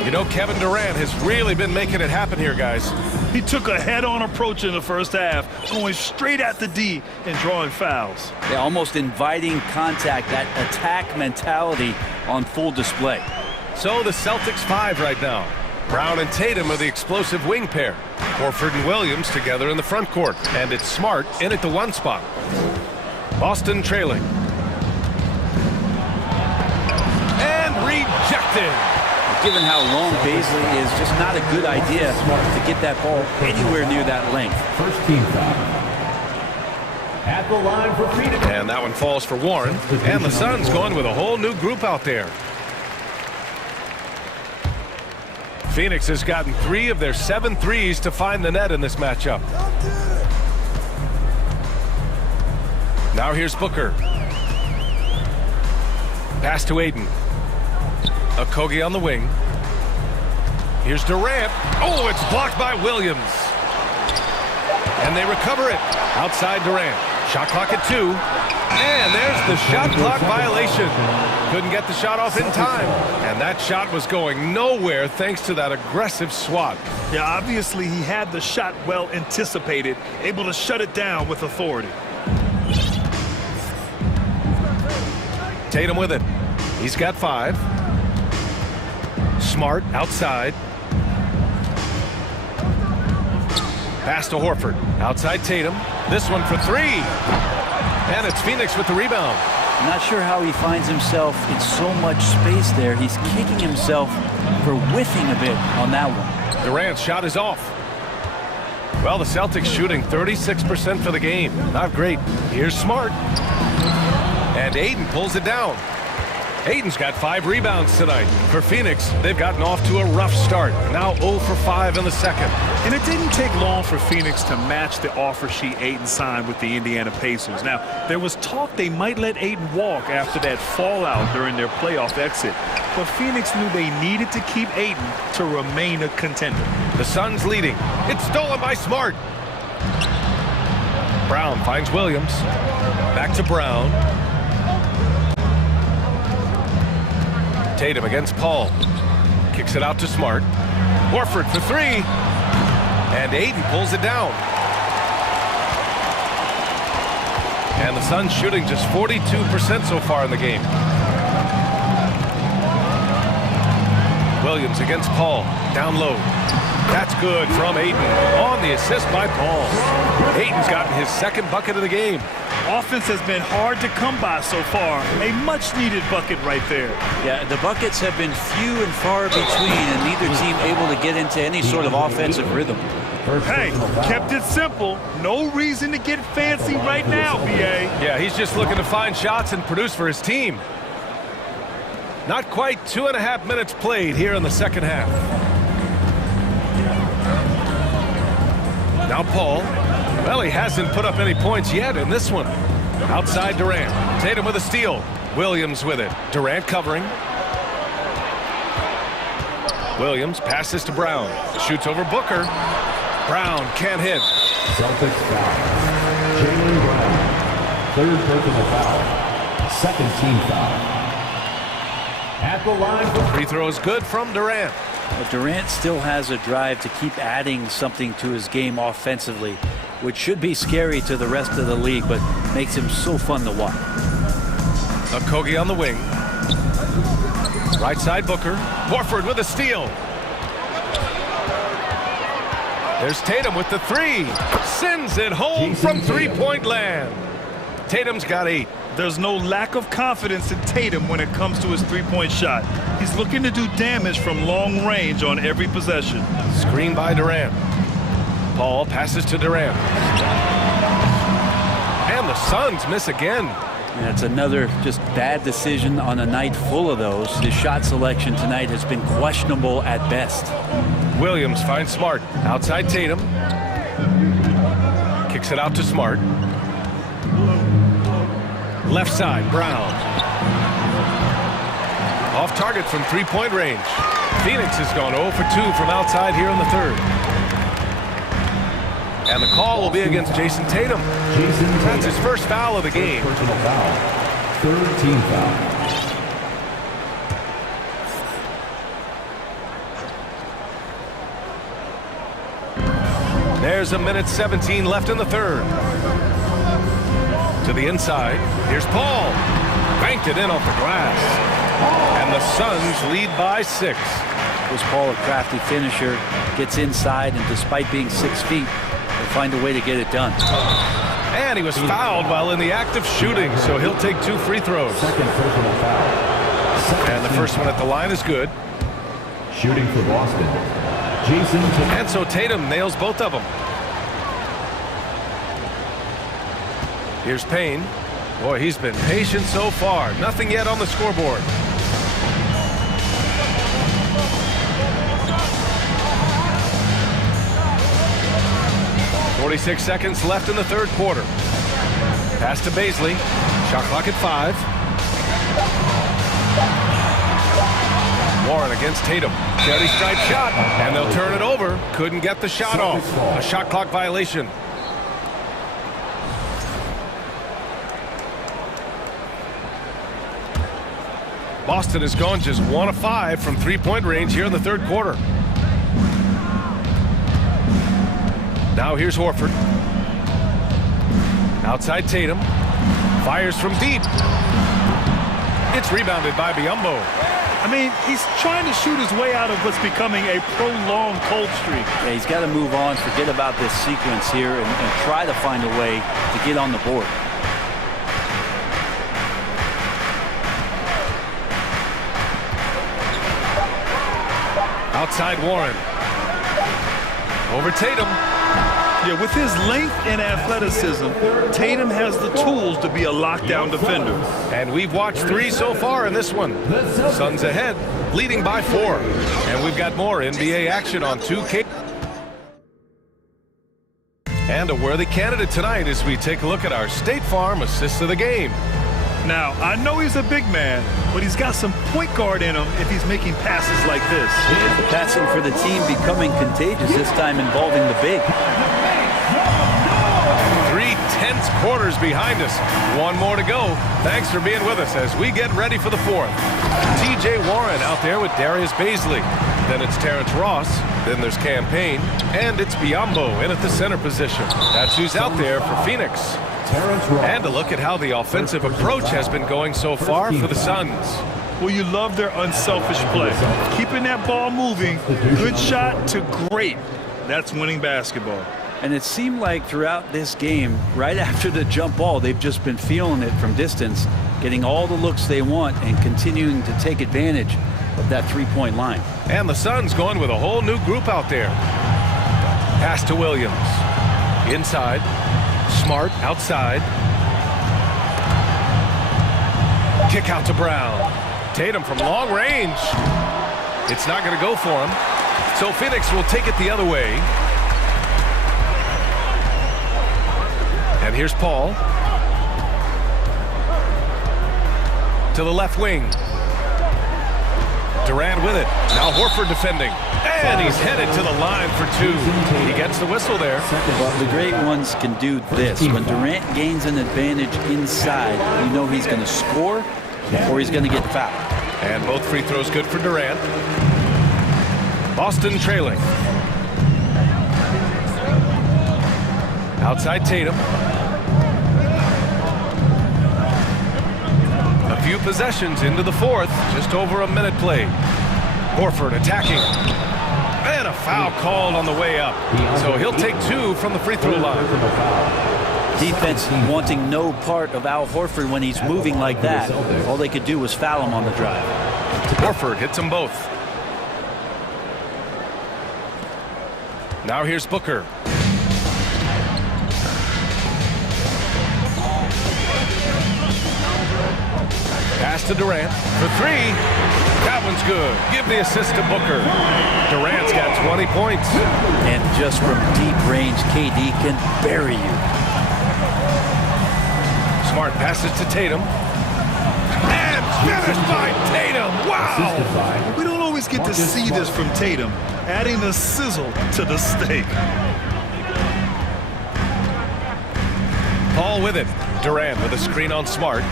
You know, Kevin Durant has really been making it happen here, guys. He took a head-on approach in the first half, going straight at the D and drawing fouls. Yeah, almost inviting contact, that attack mentality on full display. So the Celtics 5 right now. Brown and Tatum are the explosive wing pair. Horford and Williams together in the front court. And it's Smart in at the 1 spot. Boston trailing. And rejected. Given how long Paisley is, just not a good idea to get that ball anywhere near that length. First team foul. At the line for Phoenix. And that one falls for Warren. And the Suns going with a whole new group out there. Phoenix has gotten 3 of their 7 threes to find the net in this matchup. Now here's Booker. Pass to Aiden. Okogie on the wing. Here's Durant. Oh, it's blocked by Williams. And they recover it. Outside Durant. Shot clock at 2. And there's the shot clock violation. Couldn't get the shot off in time. And that shot was going nowhere thanks to that aggressive swat. Yeah, obviously he had the shot well anticipated, able to shut it down with authority. Tatum with it. He's got 5. Smart outside. Pass to Horford. Outside Tatum. This one for 3. And it's Phoenix with the rebound. I'm not sure how he finds himself in so much space there. He's kicking himself for whiffing a bit on that one. Durant's shot is off. Well, the Celtics shooting 36% for the game. Not great. Here's Smart. And Ayton pulls it down. Ayton's got 5 rebounds tonight. For Phoenix, they've gotten off to a rough start. Now 0 for 5 in the second. And it didn't take long for Phoenix to match the offer sheet Ayton signed with the Indiana Pacers. Now, there was talk they might let Ayton walk after that fallout during their playoff exit. But Phoenix knew they needed to keep Ayton to remain a contender. The Suns leading. It's stolen by Smart. Brown finds Williams. Back to Brown. Tatum against Paul. Kicks it out to Smart. Horford for 3. And Ayton pulls it down. And the Suns shooting just 42% so far in the game. Williams against Paul. Down low. That's good from Ayton. On the assist by Paul. Ayton's gotten his 2nd bucket of the game. Offense has been hard to come by so far. A much-needed bucket right there. Yeah, the buckets have been few and far between, and neither team able to get into any sort of offensive rhythm. Hey, kept it simple. No reason to get fancy right now, B.A. Yeah, he's just looking to find shots and produce for his team. Not quite 2.5 minutes played here in the second half. Now Paul. Well, he hasn't put up any points yet in this one. Outside Durant. Tatum with a steal. Williams with it. Durant covering. Williams passes to Brown. Shoots over Booker. Brown can't hit. Celtics foul. Jaylen Brown. 3rd personal foul. 2nd team foul. At the line. Free throw is good from Durant. But Durant still has a drive to keep adding something to his game offensively, which should be scary to the rest of the league, but makes him so fun to watch. Okogie on the wing. Right side Booker. Horford with a steal. There's Tatum with the 3. Sends it home from 3-point land. Tatum's got 8. There's no lack of confidence in Tatum when it comes to his 3-point shot. He's looking to do damage from long range on every possession. Screen by Durant. Paul passes to Durant. And the Suns miss again. And it's another just bad decision on a night full of those. His shot selection tonight has been questionable at best. Williams finds Smart. Outside Tatum. Kicks it out to Smart. Left side, Brown. Off target from 3-point range. Phoenix has gone 0 for 2 from outside here in the 3rd. And the call will be against Jason Tatum. That's his 1st foul of the game. Personal foul. 3rd team foul. There's 1:17 left in the 3rd. To the inside. Here's Paul. Banked it in off the glass. And the Suns lead by 6. Was Paul a crafty finisher? Gets inside, and despite being 6 feet, will find a way to get it done. And he was fouled while in the act of shooting, so he'll take 2 free throws. 2nd personal foul. And the first one at the line is good. Shooting for Boston. Jason Tatum. And so Tatum nails both of them. Here's Payne. Boy, he's been patient so far. Nothing yet on the scoreboard. .46 seconds left in the 3rd quarter. Pass to Baisley. Shot clock at 5. Warren against Tatum. Charity stripe shot. And they'll turn it over. Couldn't get the shot off. A shot clock violation. Boston has gone just 1 of 5 from three-point range here in the third quarter. Now here's Horford. Outside Tatum. Fires from deep. It's rebounded by Biyombo. I mean, he's trying to shoot his way out of what's becoming a prolonged cold streak. Yeah, he's got to move on, forget about this sequence here, and try to find a way to get on the board. Outside Warren. Over Tatum. Yeah, with his length and athleticism, Tatum has the tools to be a lockdown defender. And we've watched 3 so far in this one. Suns ahead, leading by 4. And we've got more NBA action on 2K. And a worthy candidate tonight as we take a look at our State Farm assists of the game. Now, I know he's a big man, but he's got some point guard in him if he's making passes like this. The passing for the team becoming contagious, this time involving the big. 3 tense quarters behind us. 1 more to go. Thanks for being with us as we get ready for the 4th. TJ Warren out there with Darius Baisley. Then it's Terrence Ross. Then there's Campaign. And it's Biyombo in at the center position. That's who's out there for Phoenix. And a look at how the offensive approach has been going so far for the Suns. Well, you love their unselfish play. Keeping that ball moving, good shot to great. That's winning basketball. And it seemed like throughout this game, right after the jump ball, they've just been feeling it from distance, getting all the looks they want and continuing to take advantage of that three-point line. And the Suns going with a whole new group out there. Pass to Williams. Inside. Smart outside. Kick out to Brown. Tatum from long range. It's not going to go for him. So Phoenix will take it the other way. And here's Paul. To the left wing. Durant with it. Now Horford defending. And he's headed to the line for 2. He gets the whistle there. Well, the great ones can do this. When Durant gains an advantage inside, you know he's going to score or he's going to get fouled. And both free throws good for Durant. Boston trailing. Outside Tatum. A few possessions into the 4th. Just over a minute played. Horford attacking. And a foul called on the way up. So he'll take 2 from the free throw line. Defense wanting no part of Al Horford when he's moving like that. All they could do was foul him on the drive. Horford hits them both. Now here's Booker. Pass to Durant for 3. That one's good. Give the assist to Booker. Durant's got 20 points. And just from deep range, KD can bury you. Smart passes to Tatum. And finished by Tatum. Wow! We don't always get to see this from Tatum, adding the sizzle to the steak. Paul with it. Durant with a screen on Smart.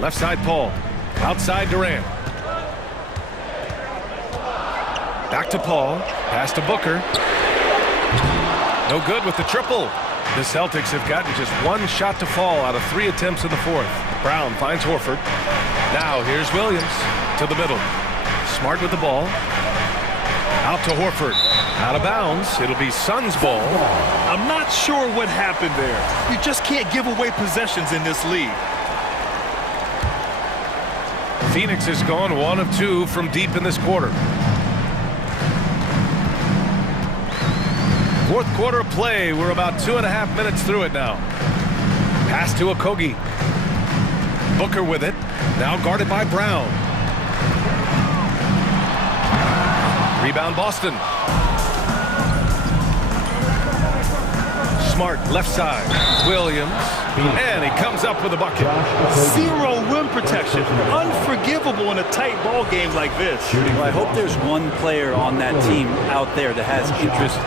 Left side Paul. Outside Durant. Back to Paul. Pass to Booker. No good with the triple. The Celtics have gotten just 1 shot to fall out of 3 attempts in the 4th. Brown finds Horford. Now here's Williams to the middle. Smart with the ball. Out to Horford. Out of bounds. It'll be Suns ball. I'm not sure what happened there. You just can't give away possessions in this league. Phoenix has gone 1 of 2 from deep in this quarter. 4th quarter of play. We're about 2.5 minutes through it now. Pass to Okogie. Booker with it. Now guarded by Brown. Rebound Boston. Smart left side. Williams. And he comes up with a bucket. 0 rim protection. Unforgivable in a tight ball game like this. Well, I hope there's one player on that team out there that has interest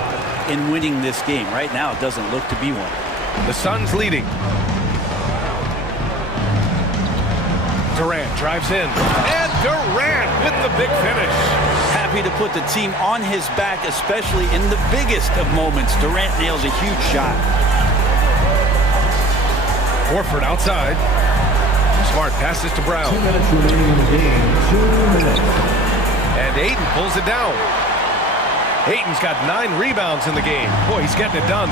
in winning this game. Right now, it doesn't look to be one. The Suns leading. Durant drives in. And Durant with the big finish. Happy to put the team on his back, especially in the biggest of moments. Durant nails a huge shot. Horford outside. Smart passes to Brown. 2 minutes remaining in the game. 2 minutes. And Ayton pulls it down. Ayton's got 9 rebounds in the game. Boy, he's getting it done.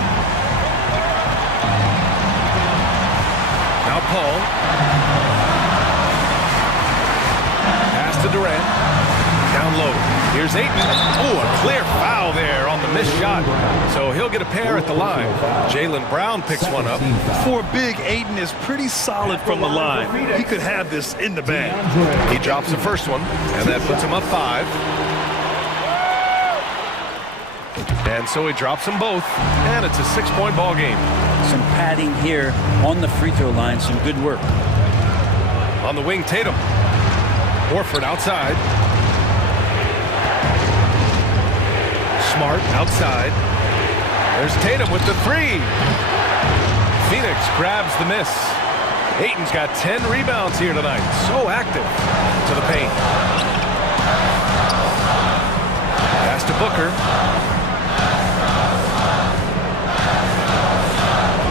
Now Paul. Pass to Durant. Down low. Here's Ayton. Oh, a clear foul there on the missed shot. So he'll get a pair at the line. Jaylen Brown picks one up. For big, Ayton is pretty solid from the line. He could have this in the bag. He drops the first one, and that puts him up 5. And so he drops them both, and it's a 6-point ball game. Some padding here on the free throw line. Some good work. On the wing, Tatum. Horford outside. Smart outside. There's Tatum with the 3. Phoenix grabs the miss. Ayton's got 10 rebounds here tonight. So active to the paint. Pass to Booker.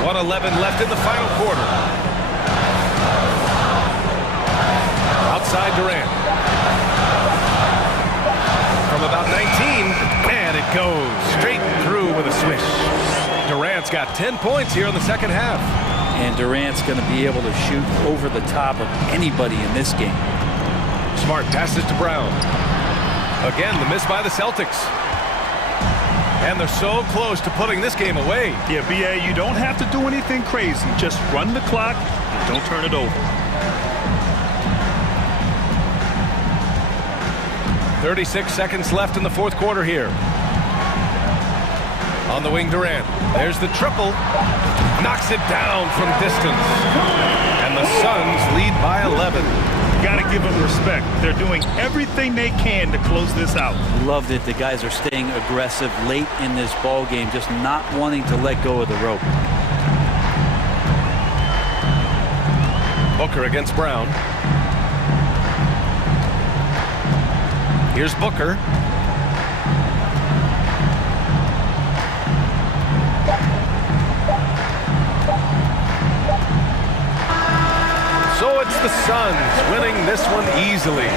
1:11 left in the final quarter. Outside Durant. From about 19, and it goes straight through with a swish. Durant's got 10 points here in the second half. And Durant's going to be able to shoot over the top of anybody in this game. Smart passes to Brown. Again, the miss by the Celtics. And they're so close to putting this game away. Yeah, B.A., you don't have to do anything crazy. Just run the clock and don't turn it over. 36 seconds left in the fourth quarter here. On the wing, Durant. There's the triple. Knocks it down from distance. And the Suns lead by 11. Got to give them respect. They're doing everything they can to close this out. Loved it. The guys are staying aggressive late in this ball game, just not wanting to let go of the rope. Booker against Brown. Here's Booker. So it's the Suns winning this one easily.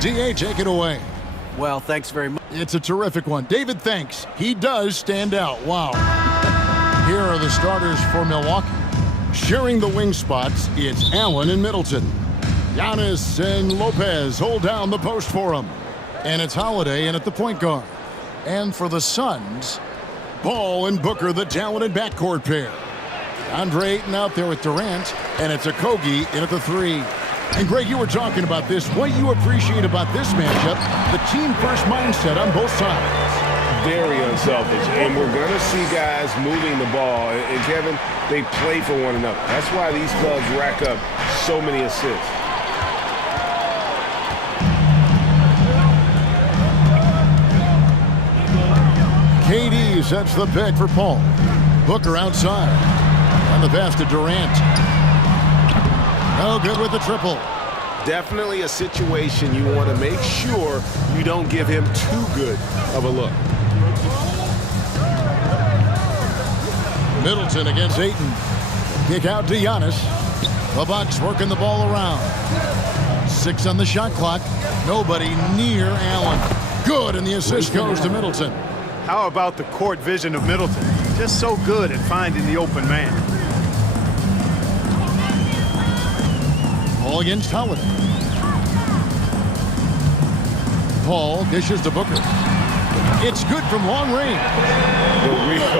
DA, take it away. Well, thanks very much. It's a terrific one. David, thanks. He does stand out. Wow. Here are the starters for Milwaukee. Sharing the wing spots, it's Allen and Middleton. Giannis and Lopez hold down the post for him. And it's Holiday in at the point guard. And for the Suns, Ball and Booker, the talented backcourt pair. Andre Ayton out there with Durant, and it's Okogie in at the 3. And Greg, you were talking about this. What you appreciate about this matchup, the team-first mindset on both sides. Very unselfish, and we're going to see guys moving the ball. And Kevin, they play for one another. That's why these clubs rack up so many assists. KD sets the pick for Paul. Booker outside. And the pass to Durant. No good with the triple. Definitely a situation you want to make sure you don't give him too good of a look. Middleton against Ayton. Kick out to Giannis. The Bucks working the ball around. 6 on the shot clock. Nobody near Allen. Good, and the assist goes to Middleton. How about the court vision of Middleton? Just so good at finding the open man. Ball against Holiday. Paul dishes to Booker. It's good from long range. The real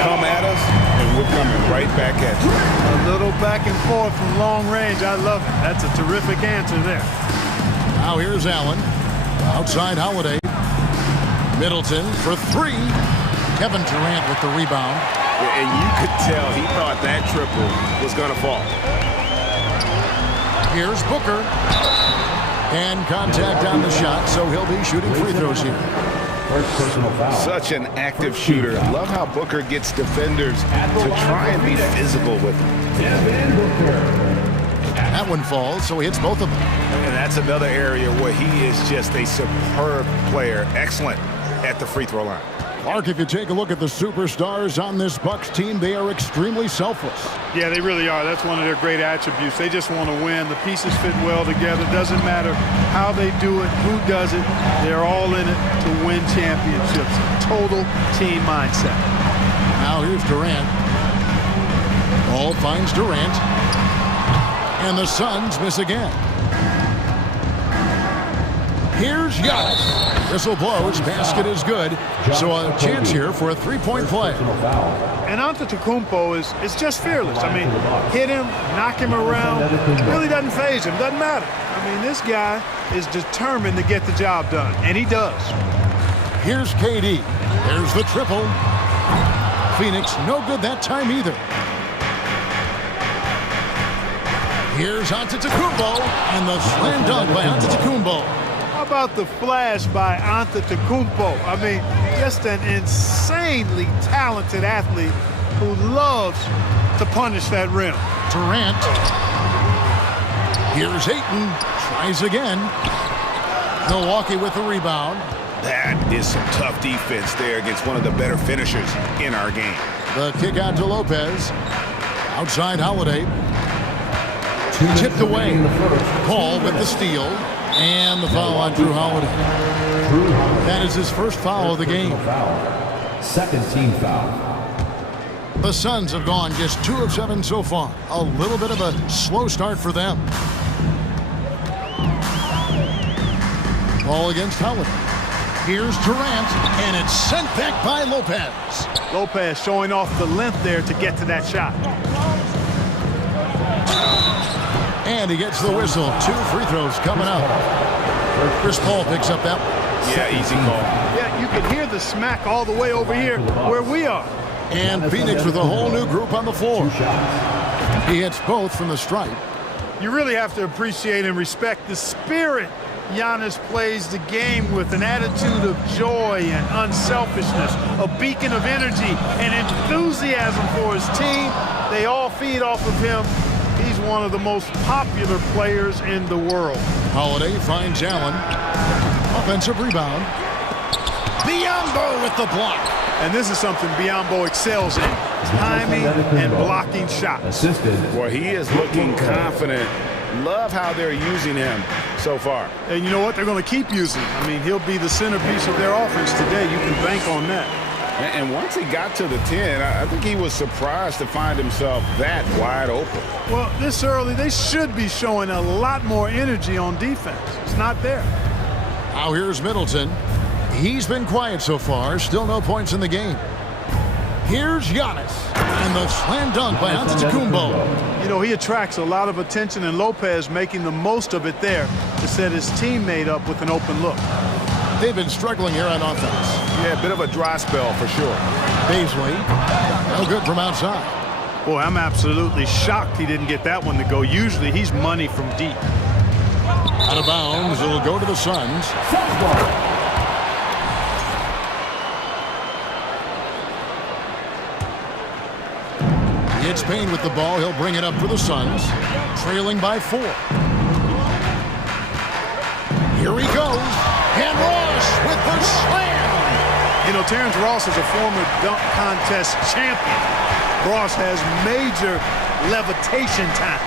come at us, and we're coming right back at you. A little back and forth from long range. I love it. That's a terrific answer there. Now here's Allen. Outside Holiday. Middleton for 3. Kevin Durant with the rebound. And you could tell he thought that triple was going to fall. Here's Booker. And contact on the shot, so he'll be shooting free throws here. First personal foul. Such an active shooter. Love how Booker gets defenders to try and be physical with him. That one falls, so he hits both of them. And that's another area where he is just a superb player. Excellent at the free throw line. Mark, if you take a look at the superstars on this Bucks team, they are extremely selfless. Yeah, they really are. That's one of their great attributes. They just want to win. The pieces fit well together. Doesn't matter how they do it, who does it. They're all in it to win championships. Total team mindset. Now here's Durant. Ball finds Durant. And the Suns miss again. Here's Giannis. Whistle blows. Basket is good. So a chance here for a three-point play. And Antetokounmpo is just fearless. I mean, hit him, knock him around. Really doesn't faze him. Doesn't matter. I mean, this guy is determined to get the job done. And he does. Here's KD. There's the triple. Phoenix, no good that time either. Here's Antetokounmpo, and the slam dunk by Antetokounmpo. How about the flash by Antetokounmpo? I mean, just an insanely talented athlete who loves to punish that rim. Durant. Here's Ayton. Tries again. Milwaukee with the rebound. That is some tough defense there against one of the better finishers in our game. The kick out to Lopez. Outside Holiday. Tipped away. Paul with the steal. And the foul on Drew Holiday. That is his first foul of the game. Second team foul. The Suns have gone just 2 of 7 so far. A little bit of a slow start for them. Ball against Holiday. Here's Durant, and it's sent back by Lopez. Lopez showing off the length there to get to that shot. And he gets the whistle. 2 free throws coming up. Chris Paul picks up that one. Yeah, easy call. Yeah, you can hear the smack all the way over here where we are. And Phoenix with a whole new group on the floor. He hits both from the stripe. You really have to appreciate and respect the spirit Giannis plays the game with, an attitude of joy and unselfishness, a beacon of energy and enthusiasm for his team. They all feed off of him. He's one of the most popular players in the world. Holiday finds Allen. Offensive rebound. Biyombo with the block. And this is something Biyombo excels in. Timing and blocking shots. Assisted. Boy, he is looking confident. Love how they're using him so far. And you know what? They're going to keep using him. I mean, he'll be the centerpiece of their offense today. You can bank on that. And once he got to the 10, I think he was surprised to find himself that wide open. Well, this early, they should be showing a lot more energy on defense. It's not there. Now here's Middleton. He's been quiet so far. Still no points in the game. Here's Giannis. And the slam dunk by Antetokounmpo. You know, he attracts a lot of attention, and Lopez making the most of it there to set his teammate up with an open look. They've been struggling here on offense. Yeah, a bit of a dry spell for sure. Baisley, no good from outside. Boy, I'm absolutely shocked he didn't get that one to go. Usually he's money from deep. Out of bounds, it'll go to the Suns. It's Payne with the ball. He'll bring it up for the Suns. Trailing by 4. Here he goes. And Ross with the slam. You know, Terrence Ross is a former dunk contest champion. Ross has major levitation time.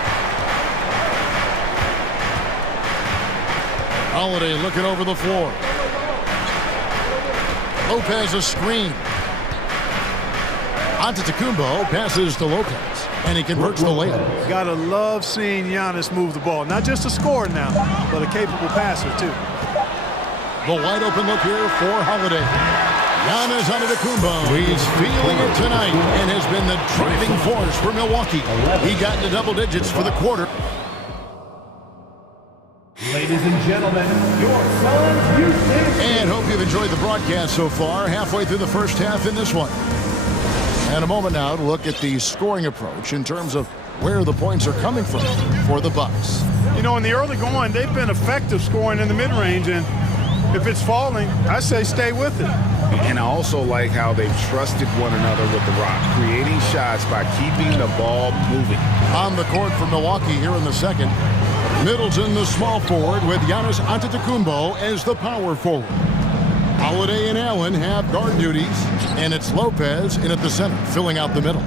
Holiday looking over the floor. Lopez a screen. Antetokounmpo passes to Lopez, and he converts the layup. Gotta love seeing Giannis move the ball. Not just a scorer now, but a capable passer, too. The wide open look here for Holiday. Giannis Antetokounmpo. He's feeling it tonight and has been the driving force for Milwaukee. He got into double digits for the quarter. Ladies and gentlemen, your Suns Houston. And hope you've enjoyed the broadcast so far. Halfway through the first half in this one. And a moment now to look at the scoring approach in terms of where the points are coming from for the Bucks. You know, in the early going, they've been effective scoring in the mid-range, and if it's falling, I say stay with it. And I also like how they've trusted one another with the rock, creating shots by keeping the ball moving. On the court for Milwaukee here in the second, Middleton, the small forward, with Giannis Antetokounmpo as the power forward. Holiday and Allen have guard duties, and it's Lopez in at the center, filling out the middle.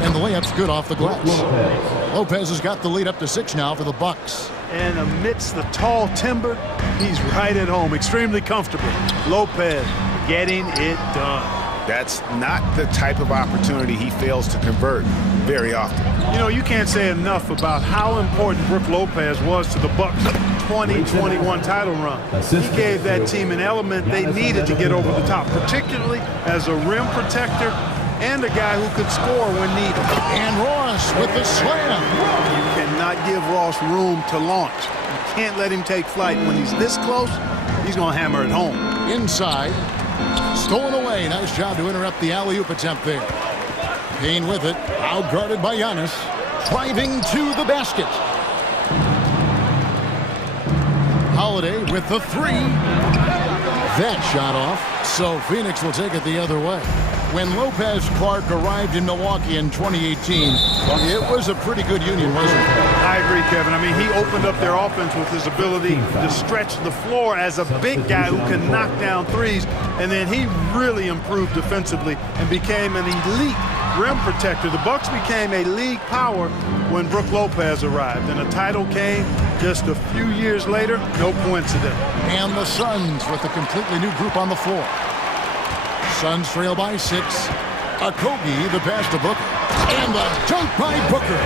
And the layup's good off the glass. Lopez has got the lead up to 6 now for the Bucks. And amidst the tall timber, he's right at home, extremely comfortable. Lopez getting it done. That's not the type of opportunity he fails to convert very often. You know, you can't say enough about how important Brook Lopez was to the Bucks' 2021 title run. He gave that team an element they needed to get over the top, particularly as a rim protector and a guy who could score when needed. And Ross with the slam. You cannot give Ross room to launch. You can't let him take flight. When he's this close, he's going to hammer it home. Inside. Stolen away. Nice job to interrupt the alley-oop attempt there. Payne with it. Out-guarded by Giannis. Driving to the basket. Holiday with the 3. That shot off. So Phoenix will take it the other way. When Lopez Clark arrived in Milwaukee in 2018, it was a pretty good union, wasn't it? I agree, Kevin. I mean, he opened up their offense with his ability to stretch the floor as a big guy who can knock down threes, and then he really improved defensively and became an elite rim protector. The Bucks became a league power when Brook Lopez arrived, and a title came just a few years later. No coincidence. And the Suns with a completely new group on the floor. Suns trail by 6. Okogie, the pass to Booker. And the dunk by Booker.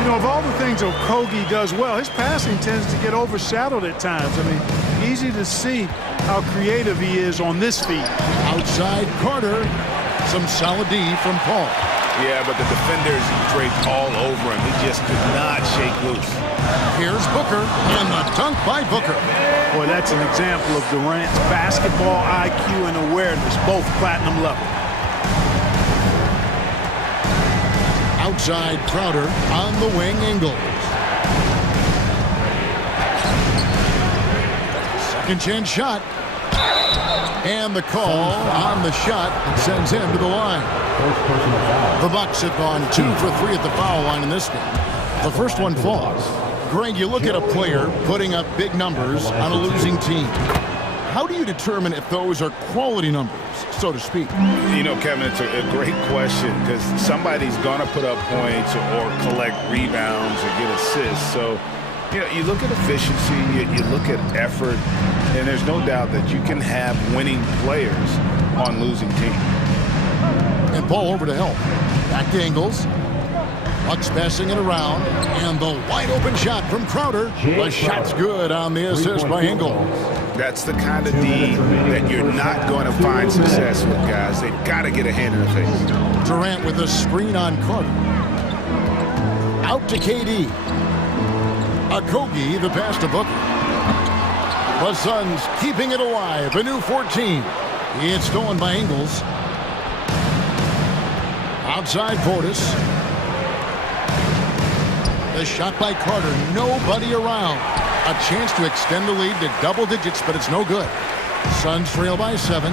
You know, of all the things Okogie does well, his passing tends to get overshadowed at times. I mean, easy to see how creative he is on this feed. Outside Carter. Some solid D from Paul. Yeah, but the defenders draped all over him. He just could not shake loose. Here's Booker, and the dunk by Booker. Boy, that's an example of Durant's basketball IQ and awareness, both platinum level. Outside Crowder, on the wing, Ingles. Second chance shot. And the call on the shot sends him to the line. The Bucks have gone 2 for 3 at the foul line in this game. The first one falls. Greg, you look at a player putting up big numbers on a losing team. how do you determine if those are quality numbers, so to speak? You know, Kevin, it's a great question because somebody's going to put up points or collect rebounds or get assists. So, you know, you look at efficiency, you look at effort, and there's no doubt that you can have winning players on losing teams. And ball over to help. Back to Ingles. Bucks passing it around, and the wide open shot from Crowder. The shot's good on the assist by Ingles. That's the kind of D that you're not going to find success with, guys. They've got to get a hand in the face. Durant with a screen on Carter. Out to KD. Okogie, the pass to Booker. The Suns keeping it alive. A new 14. It's stolen by Ingles. Outside Portis. The shot by Carter. Nobody around. A chance to extend the lead to double digits, but it's no good. Suns trail by 7.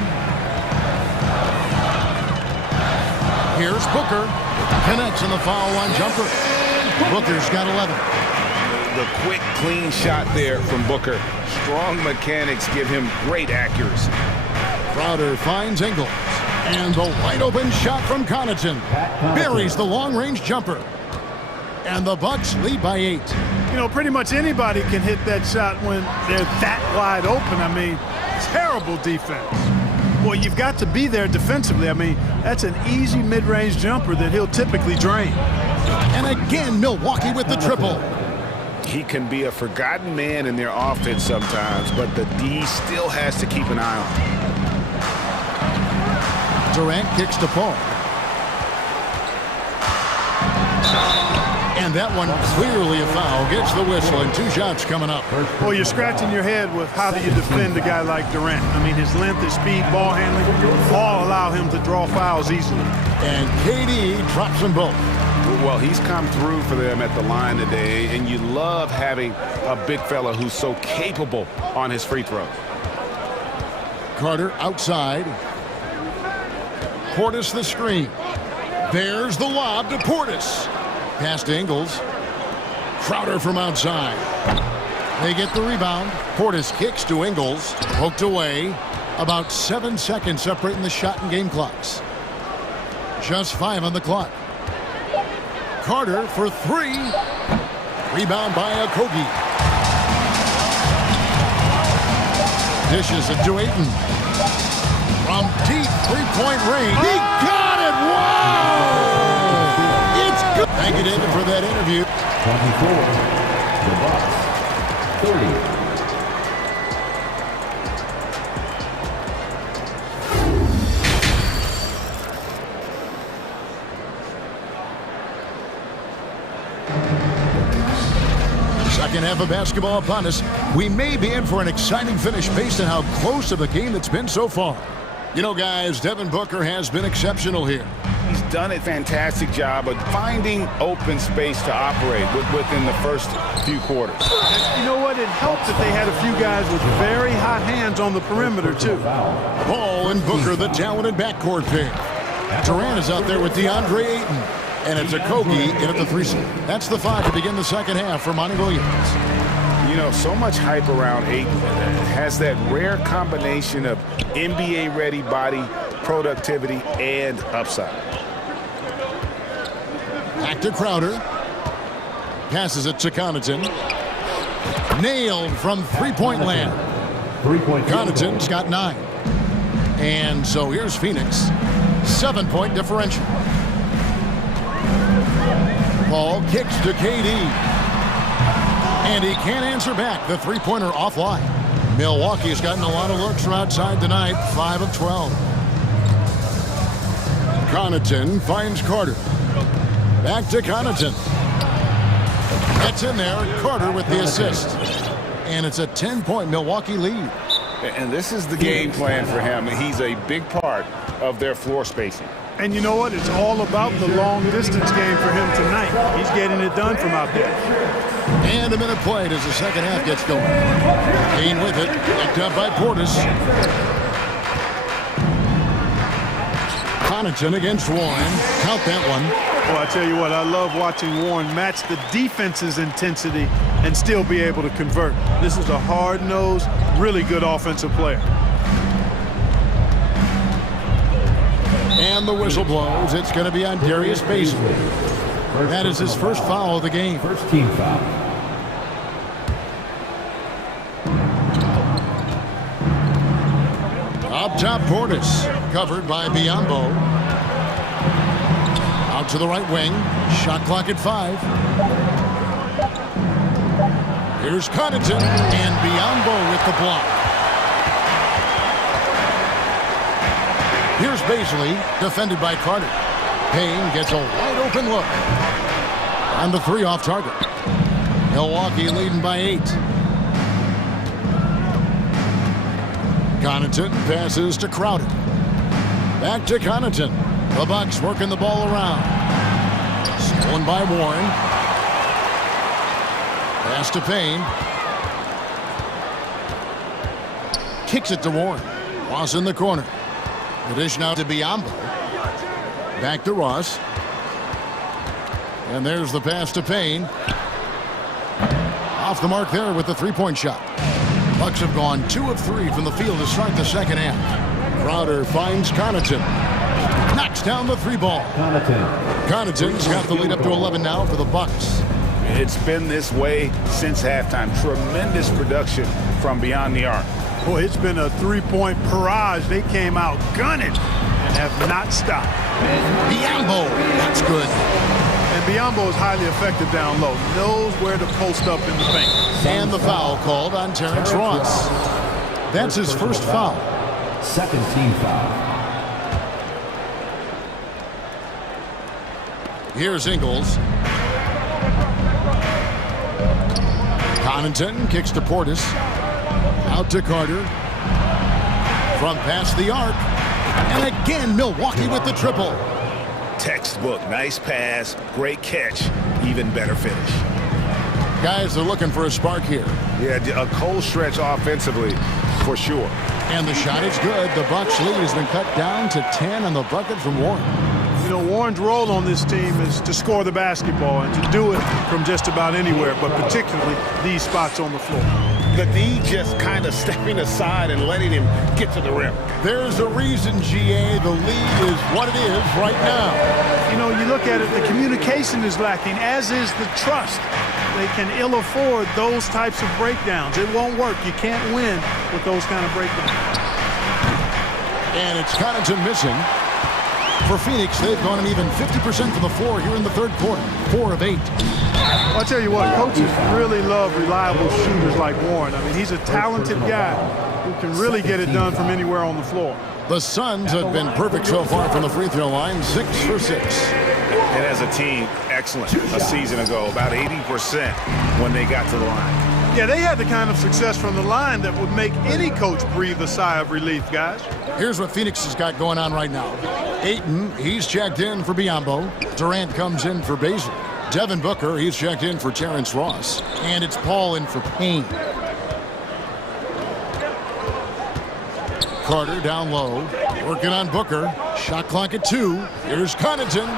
Here's Booker. Connects on the foul line jumper. Booker's got 11. The quick, clean shot there from Booker. Strong mechanics give him great accuracy. Crowder finds Ingles. And the wide open shot from Connaughton. Buries the long-range jumper. And the Bucks lead by 8. You know, pretty much anybody can hit that shot when they're that wide open. I mean, terrible defense. Well, you've got to be there defensively. I mean, that's an easy mid-range jumper that he'll typically drain. And again, Milwaukee with the triple. He can be a forgotten man in their offense sometimes, but the D still has to keep an eye on him. Durant kicks to Paul. And that one clearly a foul. Gets the whistle, and 2 shots coming up. Well, you're scratching your head with how do you defend a guy like Durant. I mean, his length, his speed, ball handling, all allow him to draw fouls easily. And KD drops them both. Well, he's come through for them at the line today, and you love having a big fella who's so capable on his free throw. Carter outside. Portis the screen. There's the lob to Portis. Pass to Ingles. Crowder from outside. They get the rebound. Portis kicks to Ingles. Poked away. About 7 seconds separating the shot and game clocks. Just 5 on the clock. Carter for 3. Rebound by Okogie. Dishes it to Ayton. From deep three-point range. He got it! Wow! It's good. Thank you, David, for that interview. 24. The Bucks. 30. Second half of basketball upon us. We may be in for an exciting finish based on how close of a game it's been so far. You know, guys, Devin Booker has been exceptional here. He's done a fantastic job of finding open space to operate within the first few quarters. You know what? It helped that they had a few guys with very hot hands on the perimeter, too. Paul and Booker, the talented backcourt pair. Durant is out there with DeAndre Ayton. And it's Okogie in at the 3 seat. That's the 5 to begin the second half for Monty Williams. You know, so much hype around Ayton. Has that rare combination of NBA-ready body, productivity, and upside. Back to Crowder. Passes it to Connaughton. Nailed from three-point land. Connaughton's got 9. And so here's Phoenix. 7-point differential. Paul kicks to KD. And he can't answer back. The three-pointer offline. Milwaukee's gotten a lot of looks from outside tonight. 5 of 12. Connaughton finds Carter. Back to Connaughton. That's in there. Carter with the assist. And it's a 10-point Milwaukee lead. And this is the game plan for him. He's a big part of their floor spacing. And you know what? It's all about the long-distance game for him tonight. He's getting it done from out there. And a minute played as the second half gets going. Kane with it. Picked up by Portis. Connaughton against Warren. Count that one. Well, I tell you what, I love watching Warren match the defense's intensity and still be able to convert. This is a hard-nosed, really good offensive player. And the whistle blows. It's going to be on Darius Baisley. That is his first foul of the game. First team foul. Up top, Portis, covered by Biyombo. Out to the right wing. Shot clock at 5. Here's Connaughton, and Biyombo with the block. Here's Baisley, defended by Carter. Payne gets a wide-open look. On the 3 off target. Milwaukee leading by 8. Connaughton passes to Crowder. Back to Connaughton. The Bucks working the ball around. Stolen by Warren. Pass to Payne. Kicks it to Warren. Ross in the corner. The dish now to Biyombo. Back to Ross. And there's the pass to Payne. Off the mark there with the 3-point shot. Bucks have gone 2 of 3 from the field to start the second half. Crowder finds Connaughton. Knocks down the 3 ball. Connaughton's got the lead up to 11 now for the Bucks. It's been this way since halftime. Tremendous production from beyond the arc. Boy, it's been a 3-point barrage. They came out gunning and have not stopped. Biyombo, that's good. And Biyombo is highly effective down low. Knows where to post up in the paint. And the foul called on Terrence Ross. That's his first foul. Second team foul. Here's Ingles. Connaughton kicks to Portis. Out to Carter. From past the arc. And again, Milwaukee with the triple. Textbook, nice pass, great catch, even better finish. Guys are looking for a spark here. Yeah, a cold stretch offensively, for sure. And the shot is good. The Bucks lead has been cut down to 10 on the bucket from Warren. You know, Warren's role on this team is to score the basketball and to do it from just about anywhere, but particularly these spots on the floor. The D just kind of stepping aside and letting him get to the rim. There's a reason, GA, the lead is what it is right now. You know, you look at it, the communication is lacking, as is the trust. They can ill afford those types of breakdowns. It won't work. You can't win with those kind of breakdowns. And it's Connaughton missing. For Phoenix, they've gone an even 50% from the floor here in the third quarter. 4 of 8. I'll tell you what, coaches really love reliable shooters like Warren. I mean, he's a talented guy who can really get it done from anywhere on the floor. The Suns have been perfect so far from the free throw line, 6 for 6. And as a team, excellent a season ago, about 80% when they got to the line. Yeah, they had the kind of success from the line that would make any coach breathe a sigh of relief, guys. Here's what Phoenix has got going on right now. Ayton, he's checked in for Biyombo. Durant comes in for Baisley. Devin Booker, he's checked in for Terrence Ross. And it's Paul in for Payne. Carter down low, working on Booker. Shot clock at 2. Here's Connaughton.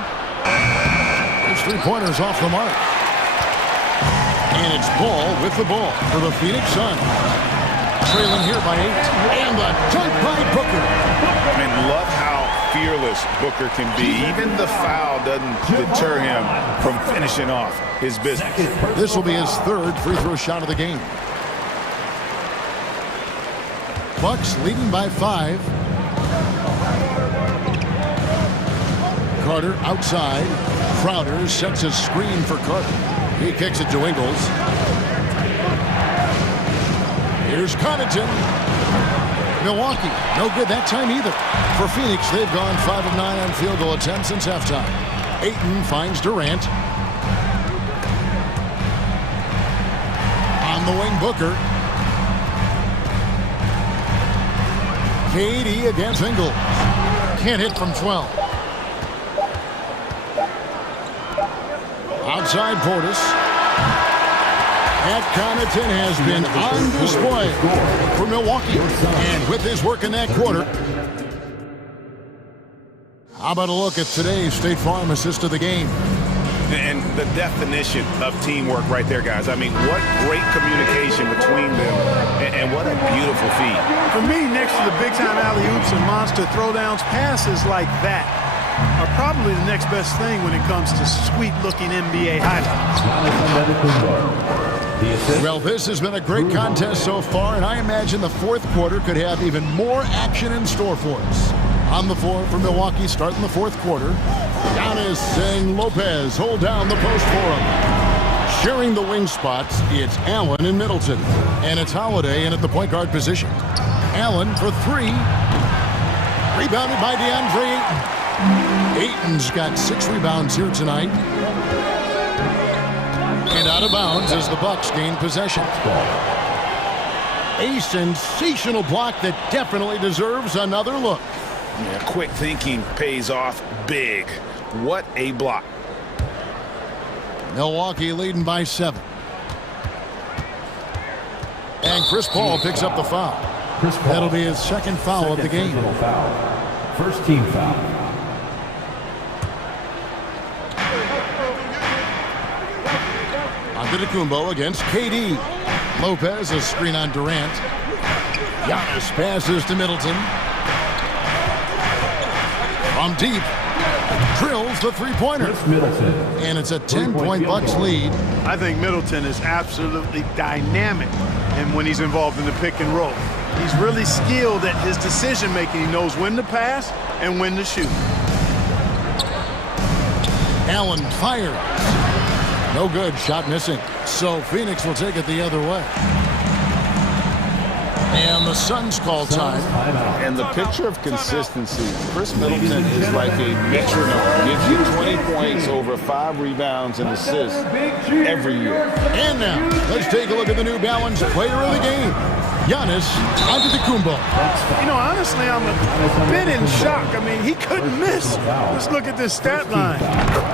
His 3-pointers off the mark. And it's Ball with the ball for the Phoenix Suns. Trailing here by 8. And the dunk by Booker. I mean, love how fearless Booker can be. Even the foul doesn't deter him from finishing off his business. This will be his 3rd free throw shot of the game. Bucks leading by 5. Carter outside. Crowder sets a screen for Carter. He kicks it to Ingles. Here's Connaughton. Milwaukee, no good that time either. For Phoenix, they've gone 5 of 9 on field goal attempts since halftime. Ayton finds Durant. On the wing, Booker. KD against Ingles. Can't hit from 12. Outside Portis. And Connaughton has been on display for Milwaukee. And with his work in that quarter. How about a look at today's State Farm assist of the game? And the definition of teamwork right there, guys. I mean, what great communication between them, and what a beautiful feed. For me, next to the big-time alley-oops and monster throwdowns, passes like that are probably the next best thing when it comes to sweet-looking NBA highlights. Well, this has been a great contest so far, and I imagine the fourth quarter could have even more action in store for us. On the floor for Milwaukee, starting the fourth quarter, Giannis and Lopez hold down the post for him. Sharing the wing spots, it's Allen and Middleton. And it's Holiday in at the point guard position. Allen for three. Rebounded by DeAndre Ayton. Ayton's got 6 rebounds here tonight. And out of bounds as the Bucks gain possession. A sensational block that definitely deserves another look. Yeah, quick thinking pays off big. What a block. Milwaukee leading by 7. And Chris Paul picks up the foul. That'll be his second foul of the game. First team foul. Antetokounmpo against KD. Lopez, a screen on Durant. Giannis passes to Middleton. From deep, drills the three-pointer. And it's a 10-point Bucks lead. I think Middleton is absolutely dynamic and when he's involved in the pick and roll. He's really skilled at his decision-making. He knows when to pass and when to shoot. Allen fires. No good, shot missing. So Phoenix will take it the other way. And the Suns call time. And the picture of consistency, Chris Middleton is like a metronome. Gives you 20 points, over 5 rebounds and assists every year. And now, let's take a look at the New Balance player of the game, Giannis Antetokounmpo. You know, honestly, I'm a bit in shock. I mean, he couldn't miss. Let's look at this stat line.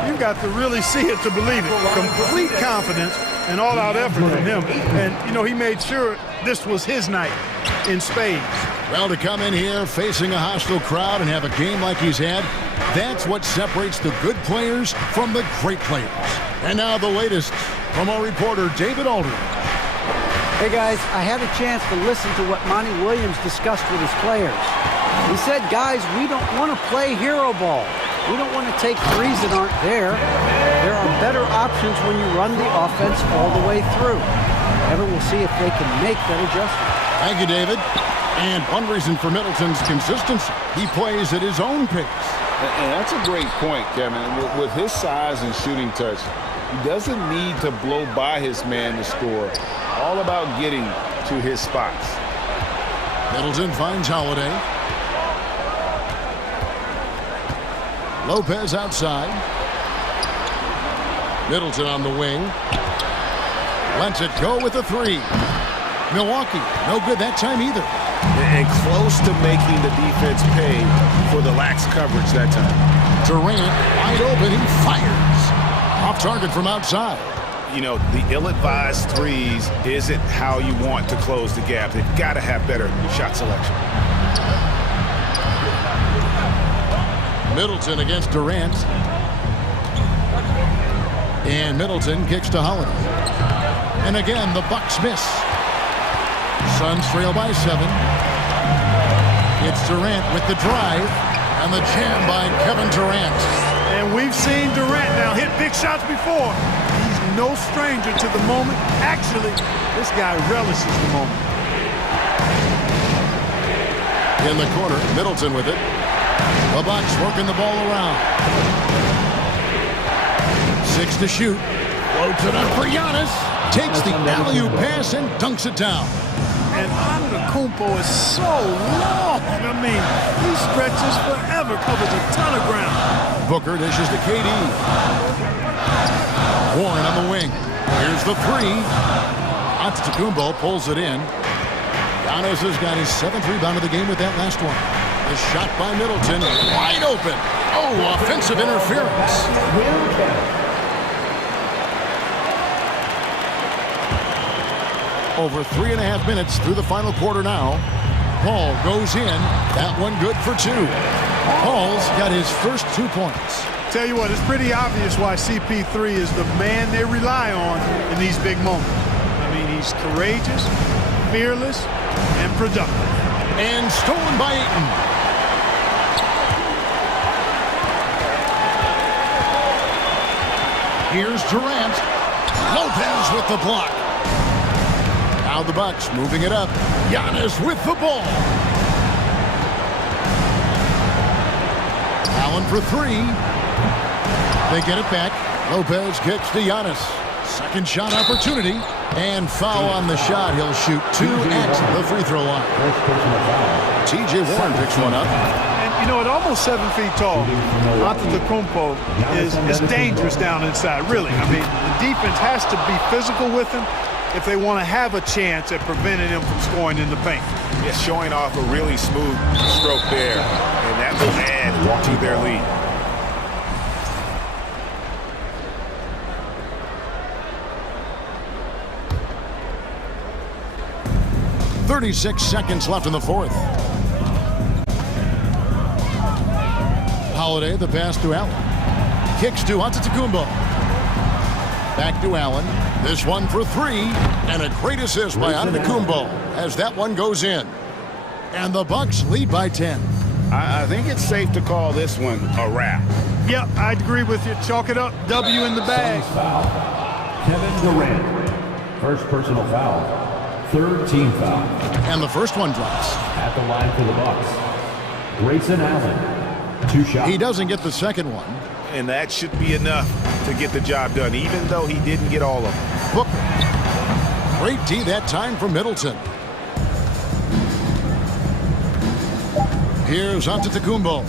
You've got to really see it to believe it. Complete confidence and all-out effort from him. And, you know, he made sure this was his night in spades. Well, to come in here facing a hostile crowd and have a game like he's had, that's what separates the good players from the great players. And now the latest from our reporter, David Aldridge. Hey, guys, I had a chance to listen to what Monty Williams discussed with his players. He said, guys, we don't want to play hero ball. We don't want to take threes that aren't there. There are better options when you run the offense all the way through. Ever we'll see if they can make that adjustment. Thank you, David. And one reason for Middleton's consistency, he plays at his own pace. And that's a great point, Kevin. With his size and shooting touch, he doesn't need to blow by his man to score. All about getting to his spots. Middleton finds Holiday. Lopez outside. Middleton on the wing. Lets it go with a three. Milwaukee, no good that time either. And close to making the defense pay for the lax coverage that time. Durant, wide open, he fires. Off target from outside. You know, the ill-advised threes isn't how you want to close the gap. They've got to have better shot selection. Middleton against Durant. And Middleton kicks to Holiday. And again, the Bucks miss. Suns trail by 7. It's Durant with the drive. And the jam by Kevin Durant. And we've seen Durant now hit big shots before. He's no stranger to the moment. Actually, this guy relishes the moment. In the corner, Middleton with it. The Bucks working the ball around. 6 to shoot. Floats it up for Giannis. Takes the alley-oop pass and dunks it down. And Antetokounmpo is so long. I mean, he stretches forever, covers a ton of ground. Booker dishes to KD. Warren on the wing. Here's the three. Antetokounmpo pulls it in. Giannis has got his 7th rebound of the game with that last one. The shot by Middleton, wide open. Oh, offensive interference. Over 3.5 minutes through the final quarter now. Paul goes in. That one good for 2. Paul's got his first 2 points. Tell you what, it's pretty obvious why CP3 is the man they rely on in these big moments. I mean, he's courageous, fearless, and productive. And stolen by Eaton. Here's Durant. Lopez with the block. Now the Bucks moving it up. Giannis with the ball. Allen for three. They get it back. Lopez kicks to Giannis. Second shot opportunity. And foul on the shot. He'll shoot two at the free throw line. T.J. Warren picks one up. And, you know, at almost 7 feet tall, Antetokounmpo is dangerous down inside, really. I mean, the defense has to be physical with him if they want to have a chance at preventing him from scoring in the paint. Yeah, showing off a really smooth stroke there, and that will add to their lead. .36 seconds left in the fourth. Holiday, the pass to Allen. Kicks to Antetokounmpo. Back to Allen. This one for three. And a great assist by Antetokounmpo as that one goes in. And the Bucks lead by 10. I think it's safe to call this one a wrap. Yep, I'd agree with you. Chalk it up. W in the bag. Kevin Durant. First personal foul. Third team foul. And the first one drops. At the line for the Bucks, Grayson Allen. 2 shots. He doesn't get the second one. And that should be enough to get the job done, even though he didn't get all of them. Booker. Great D that time from Middleton. Here's Antetokounmpo.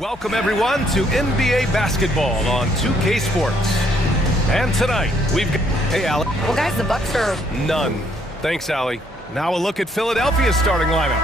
Welcome everyone to NBA basketball on 2K Sports. And tonight we've got... Hey, Allie. Well, guys, the Bucks are... None. Thanks, Allie. Now a look at Philadelphia's starting lineup.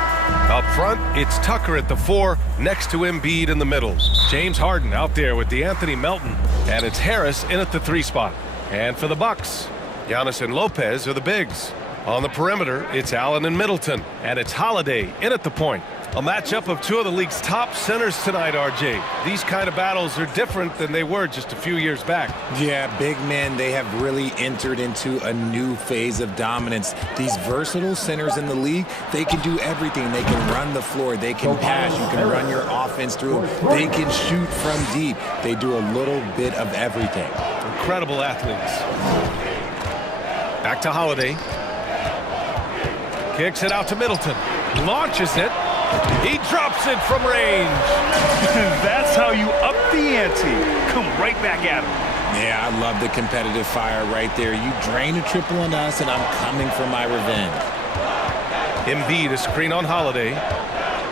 Up front, it's Tucker at the 4, next to Embiid in the middle. James Harden out there with DeAnthony Melton. And it's Harris in at the 3 spot. And for the Bucks, Giannis and Lopez are the bigs. On the perimeter, it's Allen and Middleton. And it's Holiday in at the point. A matchup of 2 of the league's top centers tonight, RJ. These kind of battles are different than they were just a few years back. Yeah, big men, they have really entered into a new phase of dominance. These versatile centers in the league, they can do everything. They can run the floor. They can pass. You can run your offense through them. They can shoot from deep. They do a little bit of everything. Incredible athletes. Back to Holiday. Kicks it out to Middleton. Launches it. He drops it from range. That's how you up the ante. Come right back at him. Yeah, I love the competitive fire right there. You drain a triple on us, and I'm coming for my revenge. Embiid, a screen on Holiday.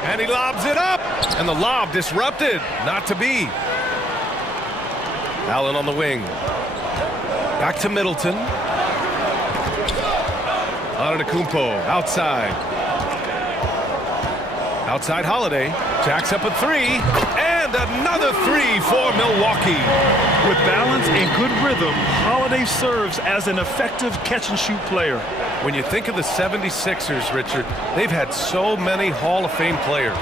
And he lobs it up. And the lob disrupted. Not to be. Allen on the wing. Back to Middleton. Antetokounmpo outside. Outside Holiday, jacks up a 3, and another 3 for Milwaukee. With balance and good rhythm, Holiday serves as an effective catch-and-shoot player. When you think of the 76ers, Richard, they've had so many Hall of Fame players.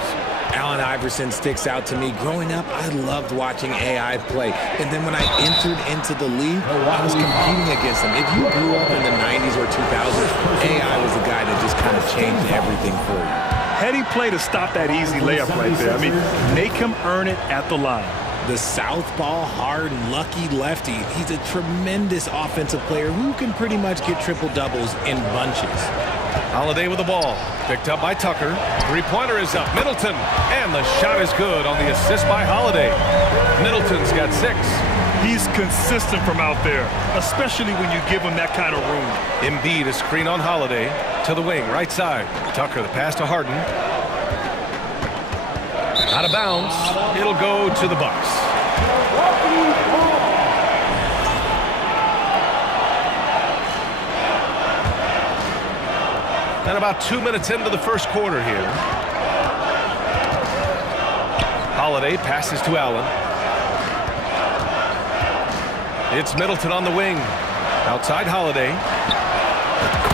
Allen Iverson sticks out to me. Growing up, I loved watching AI play. And then when I entered into the league, I was competing against him. If you grew up in the 90s or 2000s, AI was the guy that just kind of changed everything for you. Heady play to stop that easy layup right there. I mean, make him earn it at the line. The southpaw, hard, lucky lefty. He's a tremendous offensive player who can pretty much get triple-doubles in bunches. Holiday with the ball. Picked up by Tucker. Three-pointer is up. Middleton. And the shot is good on the assist by Holiday. Middleton's got 6. He's consistent from out there, especially when you give him that kind of room. Embiid, a screen on Holiday. To the wing, right side. Tucker, the pass to Harden. Out of bounds. It'll go to the Bucks. And about 2 minutes into the first quarter here. Holiday passes to Allen. It's Middleton on the wing. Outside Holiday.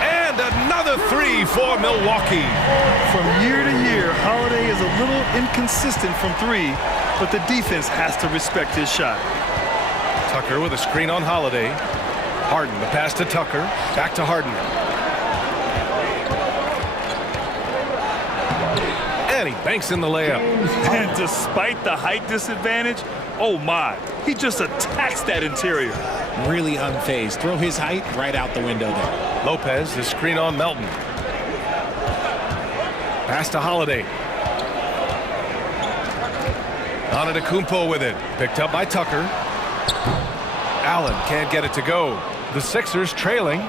And another 3 for Milwaukee. From year to year, Holiday is a little inconsistent from 3, but the defense has to respect his shot. Tucker with a screen on Holiday. Harden, the pass to Tucker. Back to Harden. And he banks in the layup. And despite the height disadvantage, oh my, he just attacks that interior. Really unfazed. Throw his height right out the window there. Lopez, the screen on Melton. Pass to Holiday. Antetokounmpo with it. Picked up by Tucker. Allen can't get it to go. The Sixers trailing.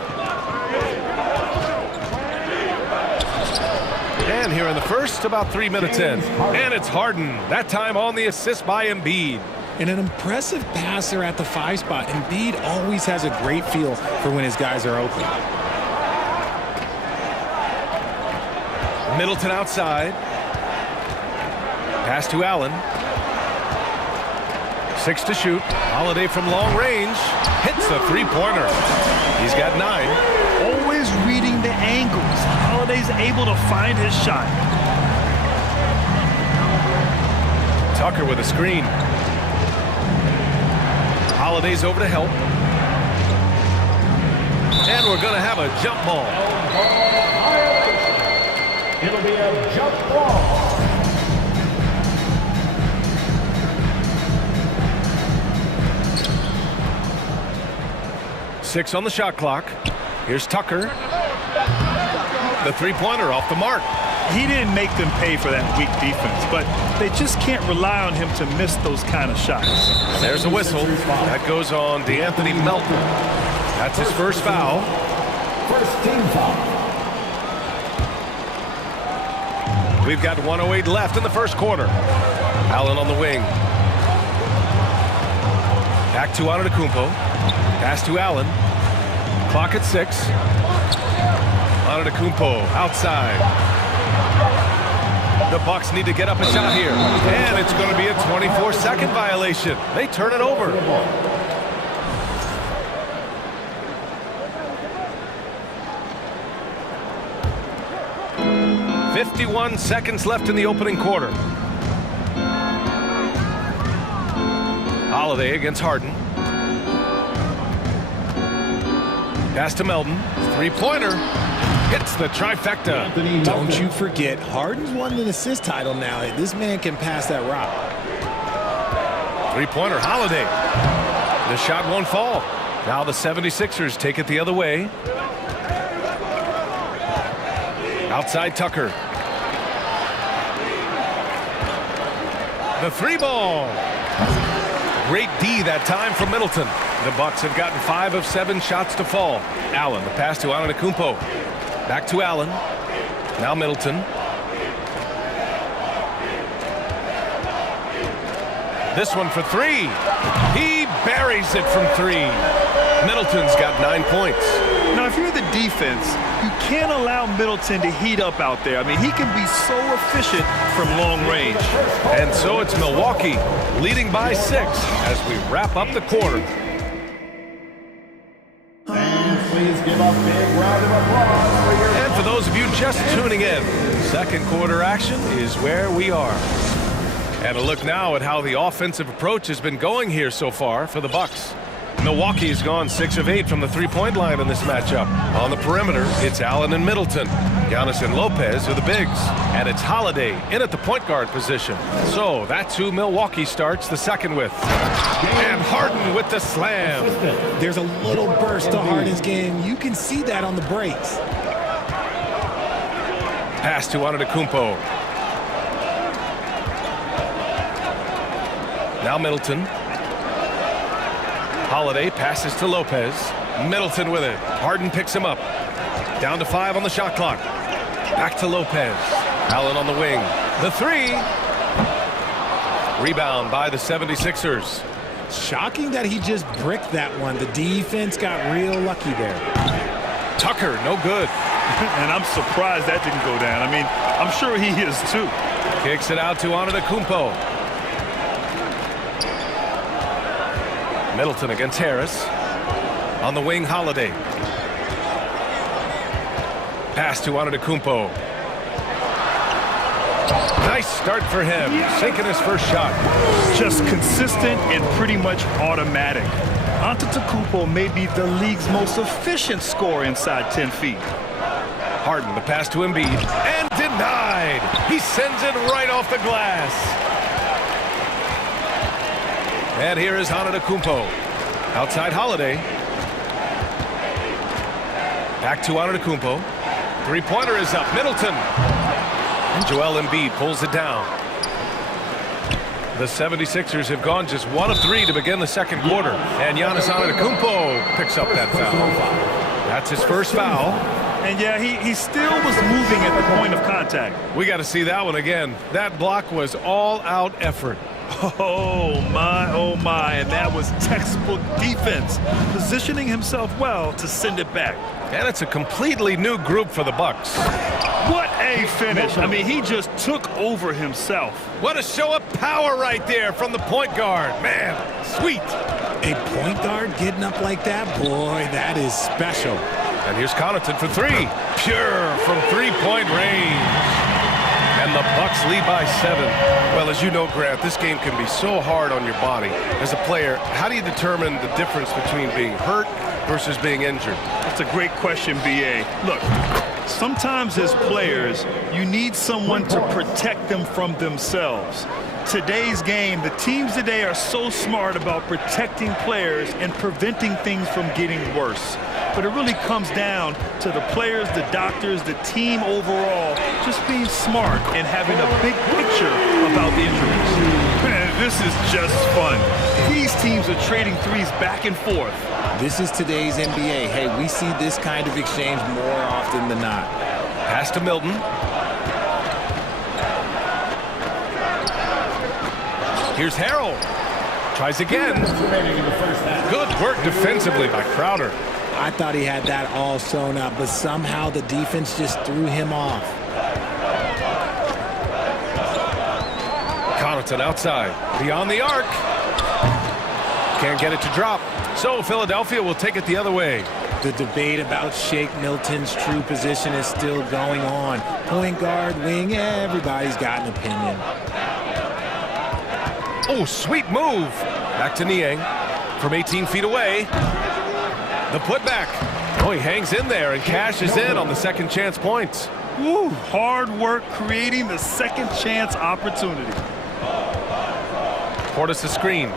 And here in the first, about 3 minutes in. And it's Harden. That time on the assist by Embiid. And an impressive passer at the 5 spot. Embiid always has a great feel for when his guys are open. Middleton outside. Pass to Allen. 6 to shoot. Holiday from long range. Hits a 3-pointer. He's got 9. Always reading the angles. Holiday's able to find his shot. Tucker with a screen. Holiday's over to help. And we're going to have a jump ball. It'll be a jump ball. Six on the shot clock. Here's Tucker. The 3-pointer off the mark. He didn't make them pay for that weak defense, but they just can't rely on him to miss those kind of shots. There's a whistle. That goes on DeAnthony Melton. That's his first foul. First team foul. We've got 1:08 left in the first quarter. Allen on the wing. Back to Antetokounmpo. Pass to Allen. Clock at 6. Antetokounmpo outside. The Bucks need to get up a shot here. And it's going to be a 24-second violation. They turn it over. "51 seconds left in the opening quarter. Holiday against Harden. Pass to Melton. Three-pointer. Hits the trifecta. Don't you forget, Harden's won an assist title now. This man can pass that rock. Three-pointer, Holiday. The shot won't fall. Now the 76ers take it the other way. Outside Tucker. The three ball. Great D that time from Middleton. The Bucks have gotten 5 of 7 shots to fall. Allen, the pass to Antetokounmpo. Back to Allen. Now Middleton. This one for 3. He buries it from 3. Middleton's got 9 points. Now, if you're the defense, you can't allow Middleton to heat up out there. I mean, he can be so efficient from long range. And so it's Milwaukee leading by 6 as we wrap up the quarter. Please give a big round of applause for your... And for those of you just tuning in, second quarter action is where we are. And a look now at how the offensive approach has been going here so far for the Bucks. Milwaukee's gone 6 of 8 from the three-point line in this matchup. On the perimeter, it's Allen and Middleton. Giannis and Lopez are the bigs. And it's Holiday in at the point guard position. So that's who Milwaukee starts the second with. And Harden with the slam. There's a little burst to Harden's game. You can see that on the breaks. Pass to Antetokounmpo. Now Middleton. Holiday passes to Lopez. Middleton with it. Harden picks him up. Down to 5 on the shot clock. Back to Lopez. Allen on the wing. The 3. Rebound by the 76ers. Shocking that he just bricked that one. The defense got real lucky there. Tucker, no good. And I'm surprised that didn't go down. I mean, I'm sure he is too. Kicks it out to Antetokounmpo. Middleton against Harris. On the wing, Holiday. Pass to Antetokounmpo. Nice start for him. Sinking his first shot. Just consistent and pretty much automatic. Antetokounmpo may be the league's most efficient scorer inside 10 feet. Harden, the pass to Embiid. And denied. He sends it right off the glass. And here is Antetokounmpo. Outside Holiday. Back to Antetokounmpo. Three-pointer is up. Middleton. And Joel Embiid pulls it down. The 76ers have gone just 1 of 3 to begin the second quarter. And Giannis Antetokounmpo picks up that foul. That's his first foul. And yeah, he still was moving at the point of contact. We got to see that one again. That block was all-out effort. Oh my, and that was textbook defense, positioning himself well to send it back. And it's a completely new group for the Bucks. What a finish. I mean, he just took over himself. What a show of power right there from the point guard. Man, sweet. A point guard getting up like that? Boy, that is special. And here's Connaughton for 3. Pure from three-point range. And the Bucks lead by 7. Well, as you know, Grant, this game can be so hard on your body. As a player, how do you determine the difference between being hurt versus being injured? That's a great question, B.A. Look, sometimes as players, you need someone to protect them from themselves. Today's game, the teams today are so smart about protecting players and preventing things from getting worse. But it really comes down to the players, the doctors, the team overall, just being smart and having a big picture about the injuries. Man, this is just fun. These teams are trading threes back and forth. This is today's NBA. Hey, we see this kind of exchange more often than not. Pass to Milton. Here's Harrell. Tries again. Good work defensively by Crowder. I thought he had that all sewn up, but somehow the defense just threw him off. Connaughton outside. Beyond the arc. Can't get it to drop. So Philadelphia will take it the other way. The debate about Shake Milton's true position is still going on. Point guard, wing, everybody's got an opinion. Oh, sweet move. Back to Niang from 18 feet away. The putback. Oh, he hangs in there and cashes in on the second chance points. Woo, hard work creating the second chance opportunity. Portis a screen.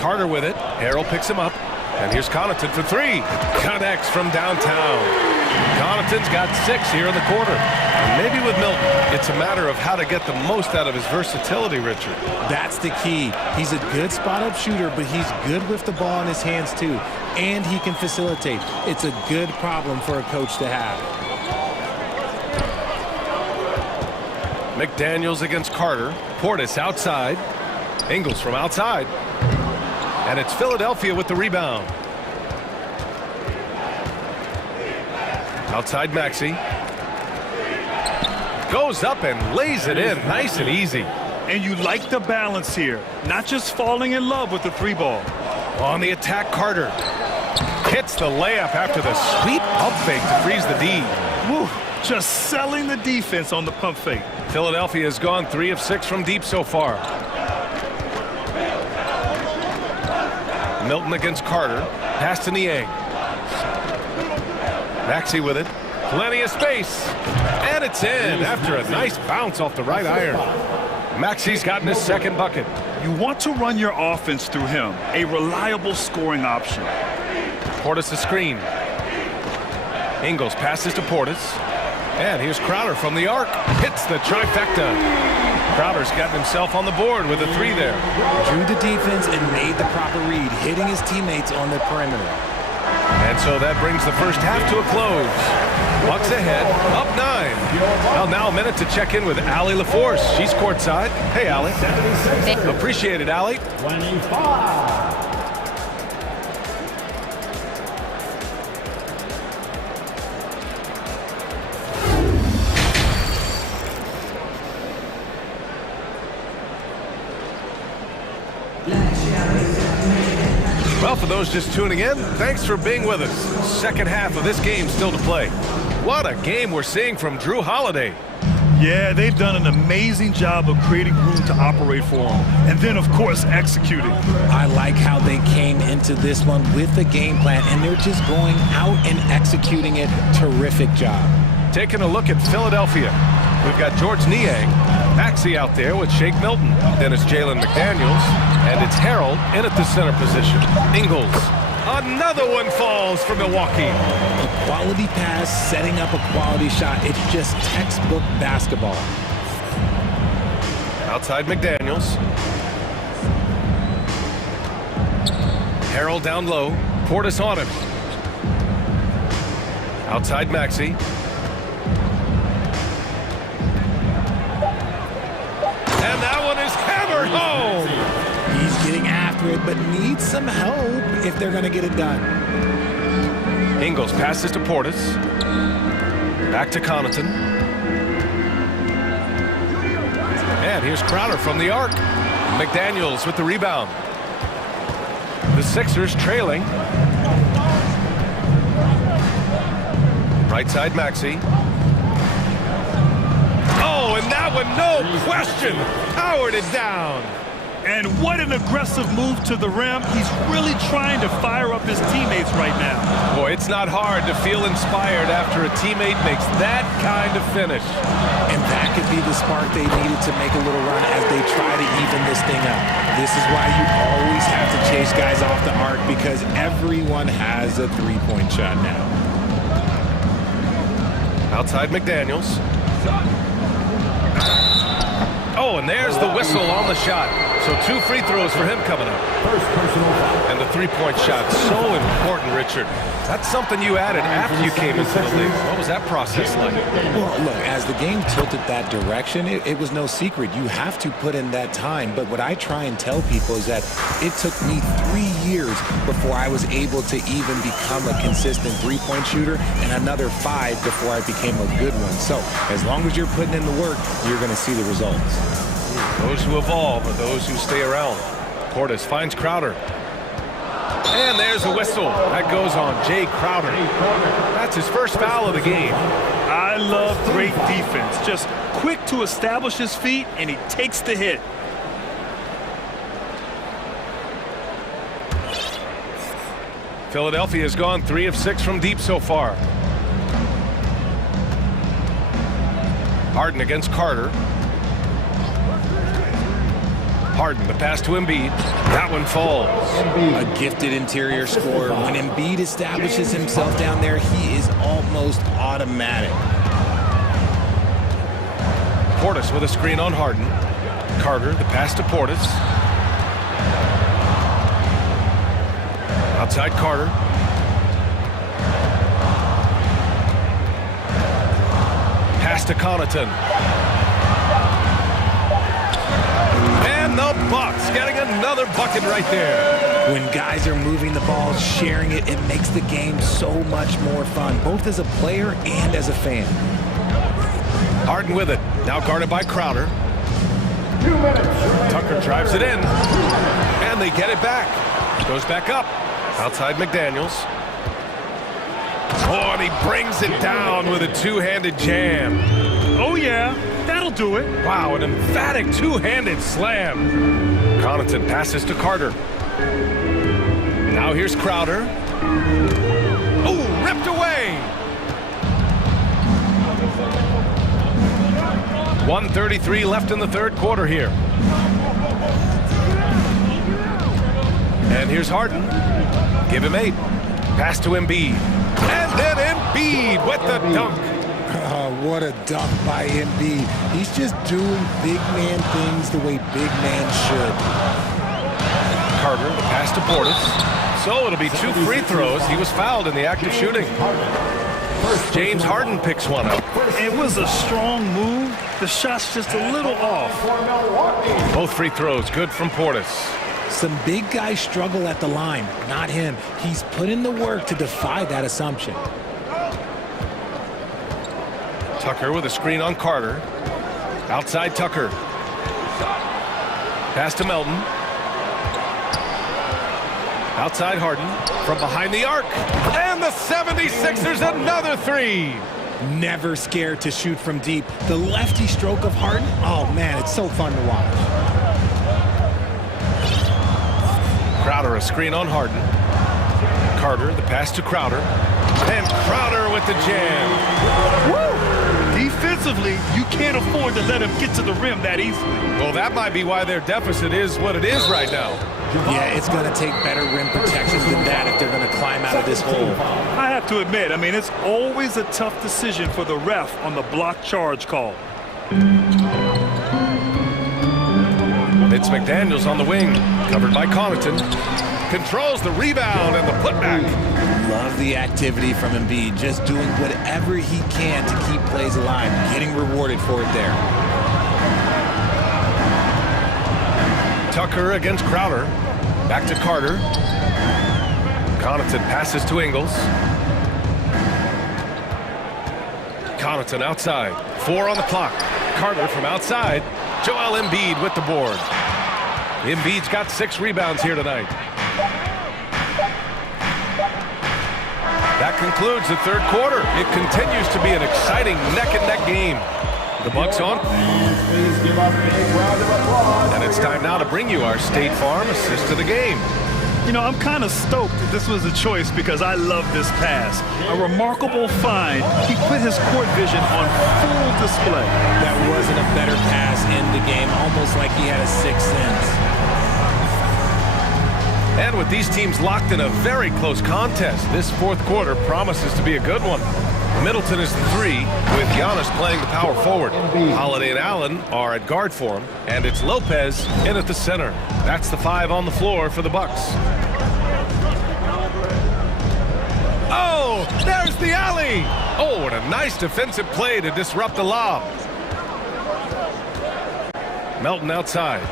Carter with it. Harrell picks him up. And here's Connaughton for three. Connects from downtown. Connaughton's got 6 here in the quarter. And maybe with Milton, it's a matter of how to get the most out of his versatility, Richard. That's the key. He's a good spot-up shooter, but he's good with the ball in his hands, too. And he can facilitate. It's a good problem for a coach to have. McDaniels against Carter. Portis outside. Ingles from outside. And it's Philadelphia with the rebound. Outside Maxey. Goes up and lays it in nice and easy. And you like the balance here. Not just falling in love with the 3-ball. On the attack, Carter. Hits the layup after the sweep pump fake to freeze the D. Woo, just selling the defense on the pump fake. Philadelphia has gone 3 of 6 from deep so far. Milton against Carter. Pass to Niang. Maxey with it. Plenty of space. And it's in after a nice bounce off the right iron. Maxey's gotten his second bucket. You want to run your offense through him. A reliable scoring option. Portis a screen. Ingles passes to Portis. And here's Crowder from the arc. Hits the trifecta. Crowder's gotten himself on the board with a 3 there. Drew the defense and made the proper read, hitting his teammates on the perimeter. And so that brings the first half to a close. Bucks ahead, up 9. Well, now a minute to check in with Allie LaForce. She's courtside. Hey, Allie. Appreciate it, Allie. 25. Well, for those just tuning in, thanks for being with us. Second half of this game still to play. What a game we're seeing from Drew Holiday. Yeah, they've done an amazing job of creating room to operate for him. And then, of course, executing. I like how they came into this one with the game plan, and they're just going out and executing it. Terrific job. Taking a look at Philadelphia. We've got George Niang, Maxey out there with Shake Milton. Then it's Jalen McDaniels, and it's Harrell in at the center position. Ingles. Another one falls for Milwaukee. A quality pass, setting up a quality shot. It's just textbook basketball. Outside McDaniels. Harrell down low. Portis on him. Outside Maxey. And that one is hammered home. He's getting after it, but needs some help if they're going to get it done. Ingles passes to Portis. Back to Connaughton. And here's Crowder from the arc. McDaniels with the rebound. The Sixers trailing. Right side Maxey. Oh, and that one, no question, powered it down. And what an aggressive move to the rim. He's really trying to fire up his teammates right now. Boy, it's not hard to feel inspired after a teammate makes that kind of finish. And that could be the spark they needed to make a little run as they try to even this thing up. This is why you always have to chase guys off the arc, because everyone has a three-point shot now. Outside McDaniels. Oh, and there's the whistle on the shot. So 2 free throws for him coming up. First personal foul. And the three-point shot, so important, Richard. That's something you added after you came into the league. What was that process like? Well, look, as the game tilted that direction, it was no secret. You have to put in that time. But what I try and tell people is that it took me 3 years before I was able to even become a consistent three-point shooter, and another 5 before I became a good one. So as long as you're putting in the work, you're going to see the results. Those who evolve are those who stay around. Portis finds Crowder. And there's a whistle. That goes on Jay Crowder. That's his first foul of the game. I love great defense. Just quick to establish his feet, and he takes the hit. Philadelphia has gone 3 of 6 from deep so far. Harden against Carter. Harden, the pass to Embiid. That one falls. A gifted interior scorer. When Embiid establishes himself down there, he is almost automatic. Portis with a screen on Harden. Carter, the pass to Portis. Outside Carter. Pass to Connaughton. And the Bucks getting another bucket right there. When guys are moving the ball, sharing it, it makes the game so much more fun, both as a player and as a fan. Harden with it. Now guarded by Crowder. Tucker drives it in. And they get it back. Goes back up. Outside McDaniels. Oh, and he brings it down with a two-handed jam. Oh, yeah. That'll do it. Wow, an emphatic two-handed slam. Connaughton passes to Carter. Now here's Crowder. Oh, ripped away. 1:33 left in the third quarter here. And here's Harden. Give him 8. Pass to Embiid. And then Embiid with the dunk. Oh, what a dunk by Embiid. He's just doing big man things the way big man should. Carter, the pass to Portis. So it'll be 2 free throws. He was fouled in the act of shooting. James Harden picks one up. It was a strong move. The shot's just a little off. Both free throws good from Portis. Some big guys struggle at the line, not him. He's put in the work to defy that assumption. Tucker with a screen on Carter. Outside Tucker. Pass to Melton. Outside Harden. From behind the arc. And the 76ers another 3. Never scared to shoot from deep. The lefty stroke of Harden, oh man, it's so fun to watch. Crowder, a screen on Harden. Carter, the pass to Crowder. And Crowder with the jam. Woo! Defensively, you can't afford to let him get to the rim that easily. Well, that might be why their deficit is what it is right now. Yeah, it's going to take better rim protection than that if they're going to climb out of this hole. I have to admit, I mean, it's always a tough decision for the ref on the block charge call. It's McDaniels on the wing, covered by Connaughton. Controls the rebound and the putback. Love the activity from Embiid, just doing whatever he can to keep plays alive, getting rewarded for it there. Tucker against Crowder. Back to Carter. Connaughton passes to Ingles. Connaughton outside. 4 on the clock. Carter from outside. Joel Embiid with the board. Embiid's got 6 rebounds here tonight. That concludes the third quarter. It continues to be an exciting neck-and-neck game. The Bucks on. And it's time now to bring you our State Farm assist of the game. You know, I'm kind of stoked that this was a choice because I love this pass. A remarkable find. He put his court vision on full display. That wasn't a better pass in the game, almost like he had a 6th sense. And with these teams locked in a very close contest, this fourth quarter promises to be a good one. Middleton is the 3, with Giannis playing the power forward. Holiday and Allen are at guard for him, and it's Lopez in at the center. That's the 5 on the floor for the Bucks. Oh, there's the alley! Oh, and a nice defensive play to disrupt the lob. Melton outside.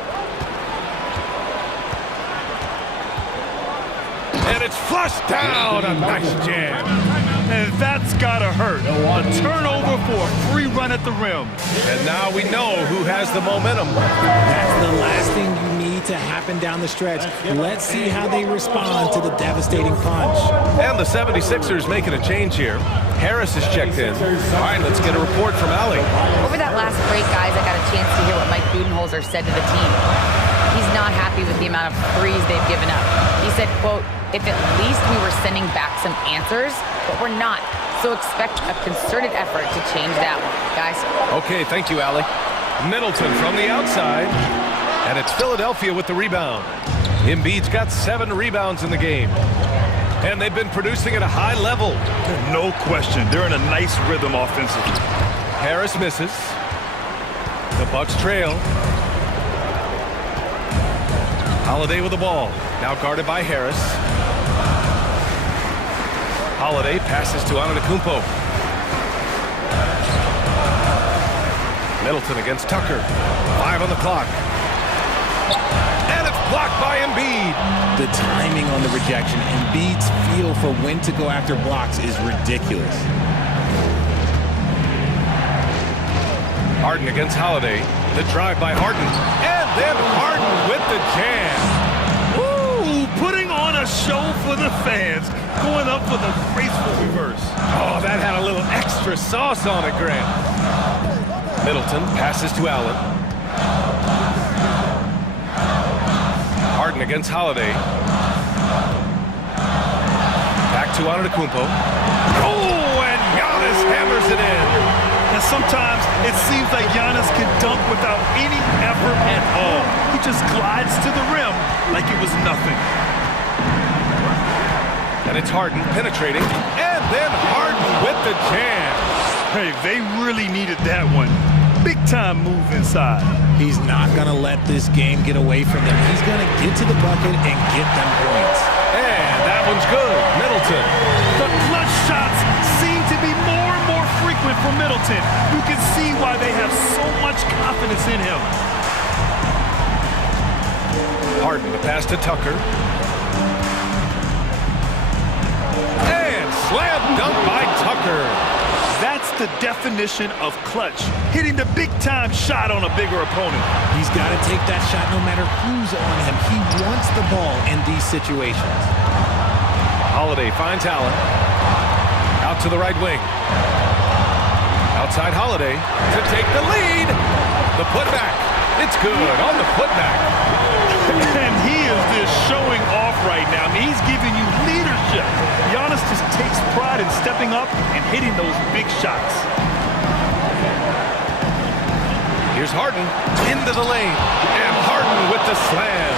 And it's flushed down. A nice jam. And that's gotta hurt. A turnover for a free run at the rim. And now we know who has the momentum. That's the last thing you need to happen down the stretch. Let's see how they respond to the devastating punch. And the 76ers making a change here. Harris is checked in. All right, let's get a report from Allie. Over that last break, guys, I got a chance to hear what Mike Budenholzer said to the team. He's not happy with the amount of threes they've given up. He said, quote, if at least we were sending back some answers, but we're not. So expect a concerted effort to change that one, guys. Okay, thank you, Allie. Middleton from the outside. And it's Philadelphia with the rebound. Embiid's got 7 rebounds in the game. And they've been producing at a high level. No question. They're in a nice rhythm offensively. Harris misses. The Bucks trail. Holiday with the ball. Now guarded by Harris. Holiday passes to Antetokounmpo. Middleton against Tucker. 5 on the clock. And it's blocked by Embiid. The timing on the rejection, Embiid's feel for when to go after blocks is ridiculous. Harden against Holiday. The drive by Harden. And then Harden with the jam. Woo! Putting on a show for the fans. Going up for the graceful reverse. Oh, that had a little extra sauce on it, Grant. Middleton passes to Allen. Harden against Holiday. Back to Antetokounmpo. Oh, and Giannis hammers it in. And sometimes it seems like Giannis can dunk without any effort at all. He just glides to the rim like it was nothing. And it's Harden penetrating. And then Harden with the jam. Hey, they really needed that one. Big time move inside. He's not going to let this game get away from them. He's going to get to the bucket and get them points. And that one's good. Middleton. The clutch shots seem to be more and more frequent for Middleton. You can see why they have so much confidence in him. Harden, the pass to Tucker. And slam dunk by Tucker. That's the definition of clutch. Hitting the big-time shot on a bigger opponent. He's got to take that shot no matter who's on him. He wants the ball in these situations. Holiday finds Allen. Out to the right wing. Outside Holiday to take the lead. The putback. It's good on the putback. And he is just showing off right now. I mean, he's giving you leadership. Giannis just takes pride in stepping up and hitting those big shots. Here's Harden into the lane. And Harden with the slam.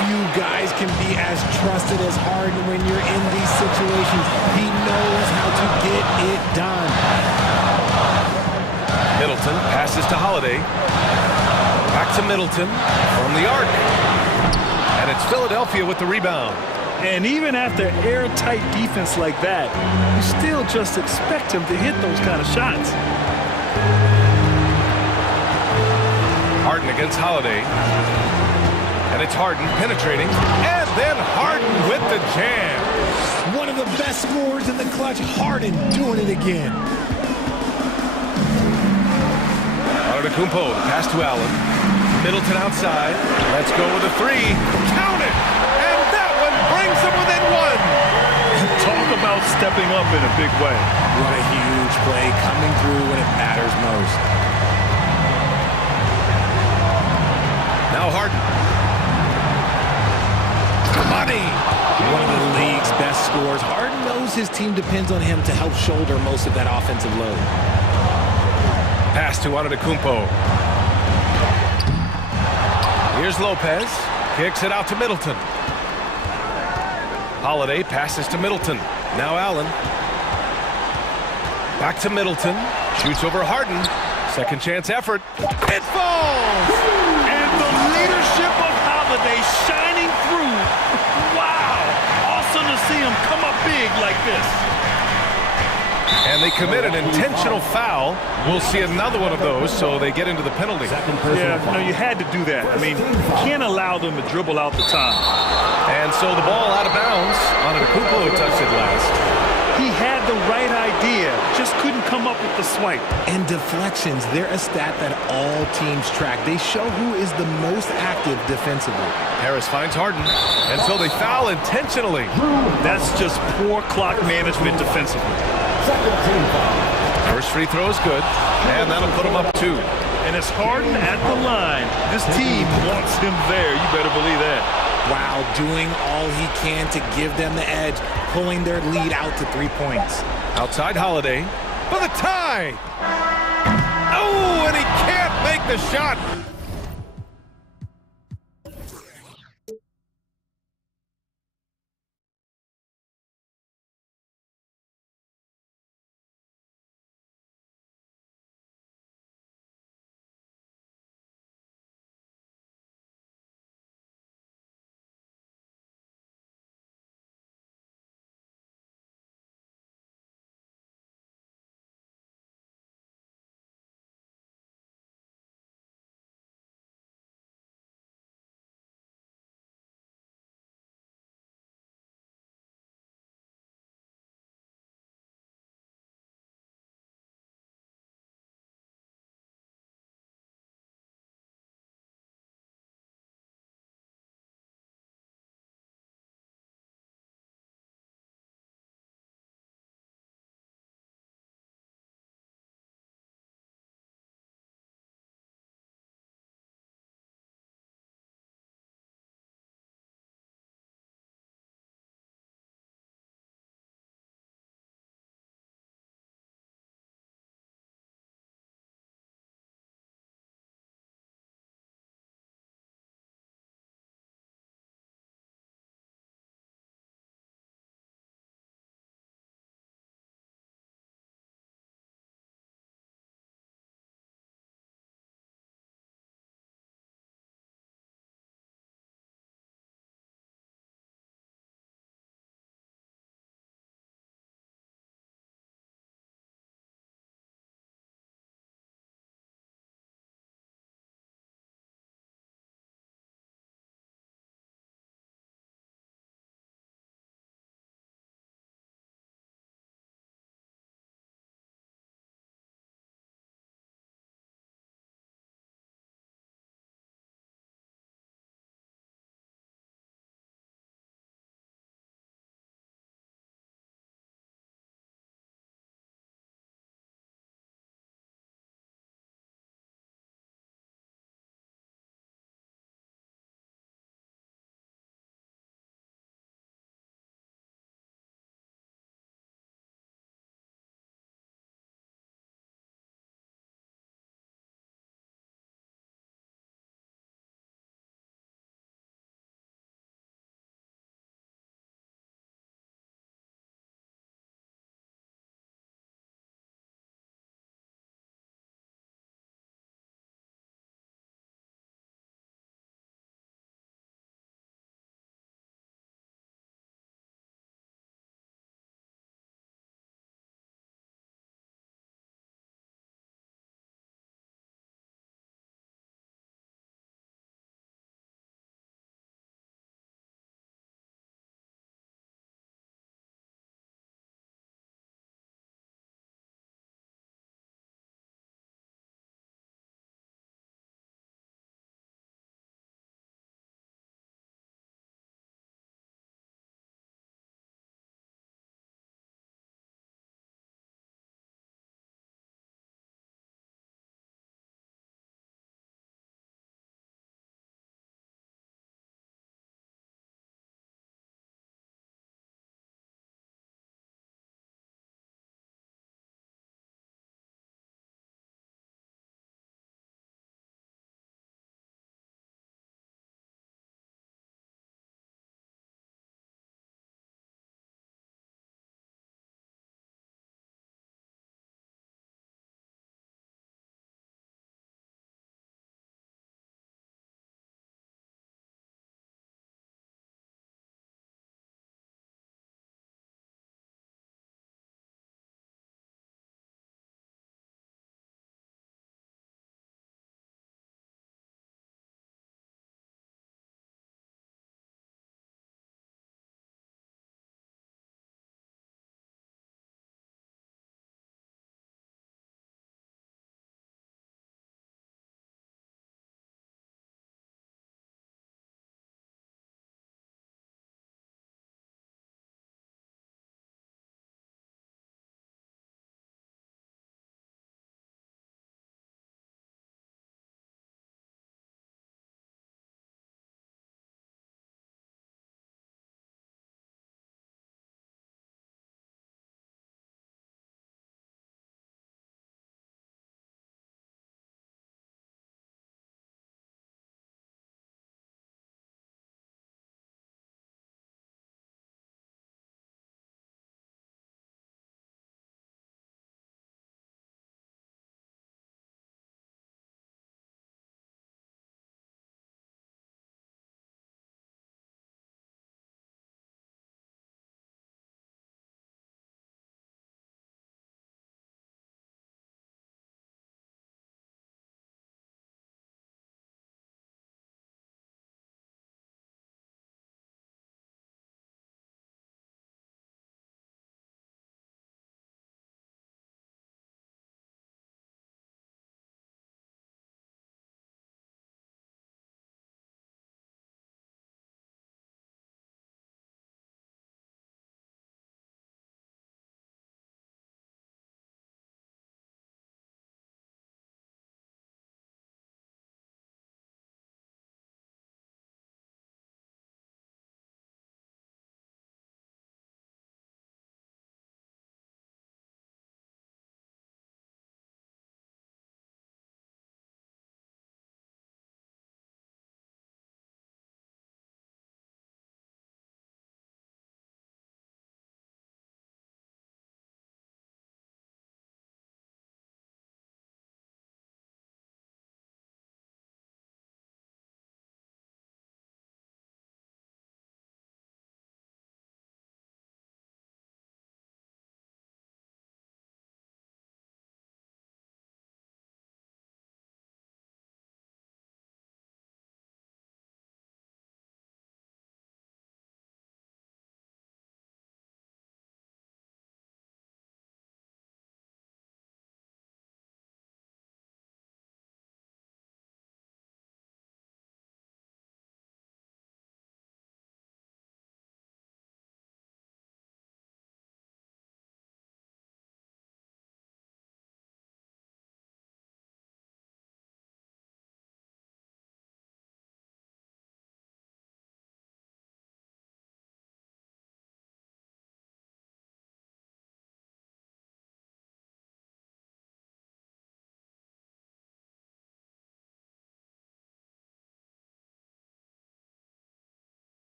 Few guys can be as trusted as Harden when you're in these situations. He knows how to get it done. Middleton passes to Holiday. Back to Middleton from the arc. And it's Philadelphia with the rebound. And even after airtight defense like that, you still just expect him to hit those kind of shots. Harden against Holiday. And it's Harden penetrating. And then Harden with the jam. One of the best scorers in the clutch. Harden doing it again. Antetokounmpo, the pass to Allen. Middleton outside. Let's go with a 3. Count it! And that one brings them within 1. Talk about stepping up in a big way. What a huge play coming through when it matters most. Now Harden. Money! One of the league's best scorers. Harden knows his team depends on him to help shoulder most of that offensive load. Pass to Antetokounmpo. Here's Lopez. Kicks it out to Middleton. Holiday passes to Middleton. Now Allen. Back to Middleton. Shoots over Harden. Second chance effort. It falls! And the leadership of Holiday shining through. Wow! Awesome to see him come up big like this. And they commit an intentional foul. We'll see another one of those, so they get into the penalty. Yeah, no, you had to do that. I mean, you can't allow them to dribble out the time. And so the ball out of bounds. Antetokounmpo touched it last. He had the right idea, just couldn't come up with the swipe. And deflections, they're a stat that all teams track. They show who is the most active defensively. Harris finds Harden, and so they foul intentionally. That's just poor clock management defensively. First free throw is good, and that'll put him up 2. And it's Harden at the line. This team wants him there. You better believe that. Wow, doing all he can to give them the edge, pulling their lead out to 3 points. Outside Holiday for the tie. Oh, and he can't make the shot.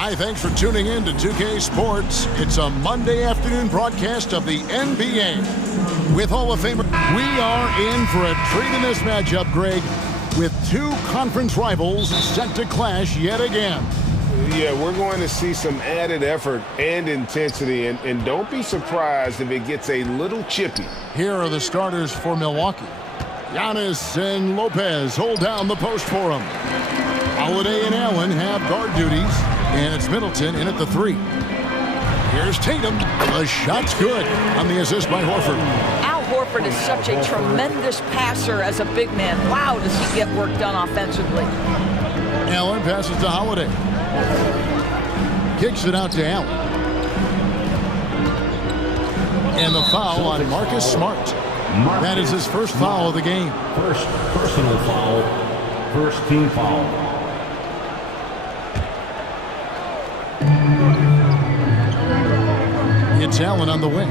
Hi, thanks for tuning in to 2K Sports. It's a Monday afternoon broadcast of the NBA. With Hall of Famer, we are in for a treat in this matchup, Greg, with two conference rivals set to clash yet again. Yeah, we're going to see some added effort and intensity, and don't be surprised if it gets a little chippy. Here are the starters for Milwaukee. Giannis and Lopez hold down the post for him. Holiday and Allen have guard duties, and it's Middleton in at the 3. Here's Tatum. The shot's good on the assist by Horford. Al Horford is such a tremendous passer as a big man. Wow, does he get work done offensively. Allen passes to Holiday. Kicks it out to Allen. And the foul on Marcus Smart. That is his first foul of the game. First personal foul. First team foul. It's Allen on the wing.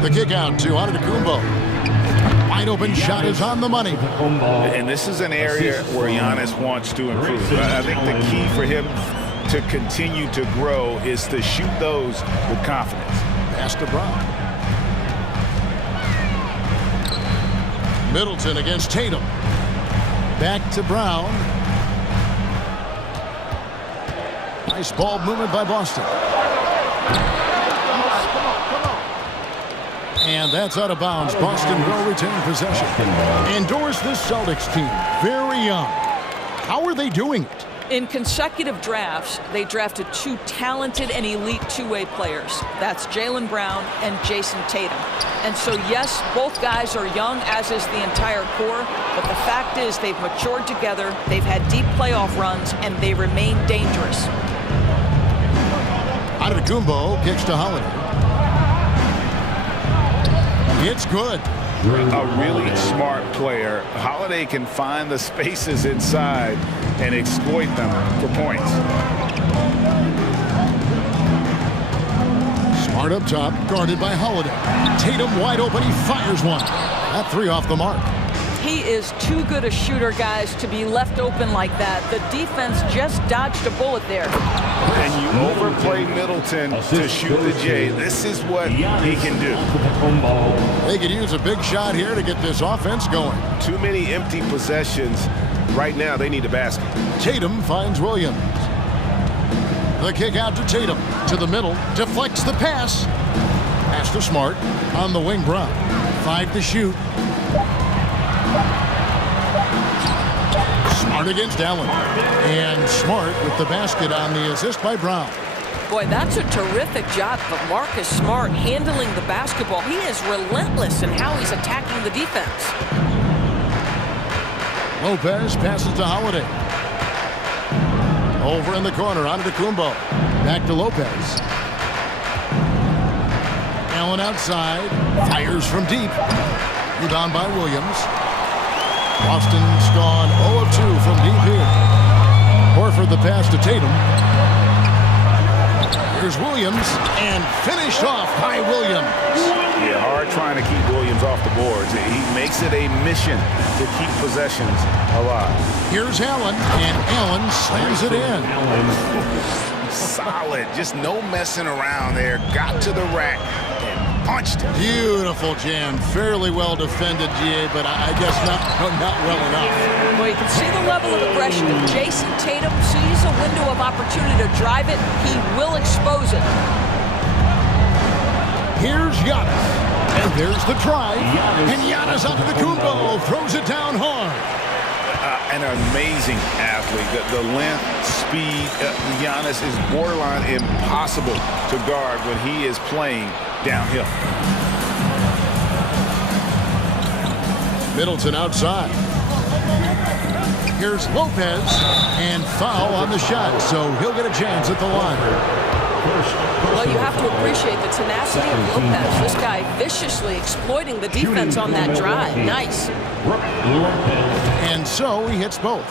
The kick out to Antetokounmpo. Wide open shot is on the money. And this is an area where Giannis wants to improve. I think the key for him to continue to grow is to shoot those with confidence. Pass to Brown. Middleton against Tatum. Back to Brown. Nice ball movement by Boston. And that's out of bounds. Boston will retain possession. Endorse this Celtics team. Very young. How are they doing it? In consecutive drafts, they drafted two talented and elite two-way players. That's Jaylen Brown and Jason Tatum. And so, yes, both guys are young, as is the entire core. But the fact is they've matured together, they've had deep playoff runs, and they remain dangerous. Antetokounmpo kicks to Holiday. It's good. A really smart player. Holiday can find the spaces inside and exploit them for points. Smart up top, guarded by Holiday. Tatum wide open, he fires one. That 3 off the mark. He is too good a shooter, guys, to be left open like that. The defense just dodged a bullet there. And you overplay Middleton to shoot the J. This is what he can do. They could use a big shot here to get this offense going. Too many empty possessions. Right now, they need a basket. Tatum finds Williams. The kick out to Tatum. To the middle. Deflects the pass. Pass to Smart. On the wing, Brown. 5 to shoot. Smart against Allen. And Smart with the basket on the assist by Brown. Boy, that's a terrific job of Marcus Smart handling the basketball. He is relentless in how he's attacking the defense. Lopez passes to Holiday. Over in the corner, Antetokounmpo. Back to Lopez. Allen outside. Fires from deep. Rebound by Williams. Boston's gone 0 of 2 from deep here. Horford the pass to Tatum. Here's Williams, and finished off by Williams. Yeah, hard trying to keep Williams off the boards. He makes it a mission to keep possessions alive. Here's Allen, and Allen slams it in. Solid, just no messing around there. Got to the rack and punched it. Beautiful jam, fairly well defended, GA, but I guess not well enough. Well, you can see the level of aggression. If Jason Tatum sees a window of opportunity to drive it, he will expose it. Here's Giannis, and there's the drive, and Giannis Antetokounmpo throws it down hard. An amazing athlete. The length, speed, Giannis is borderline impossible to guard when he is playing downhill. Middleton outside. Here's Lopez, and foul on the shot, so he'll get a chance at the line. Well, you have to appreciate the tenacity of Lopez. This guy viciously exploiting the defense on that drive. Nice. And so he hits both.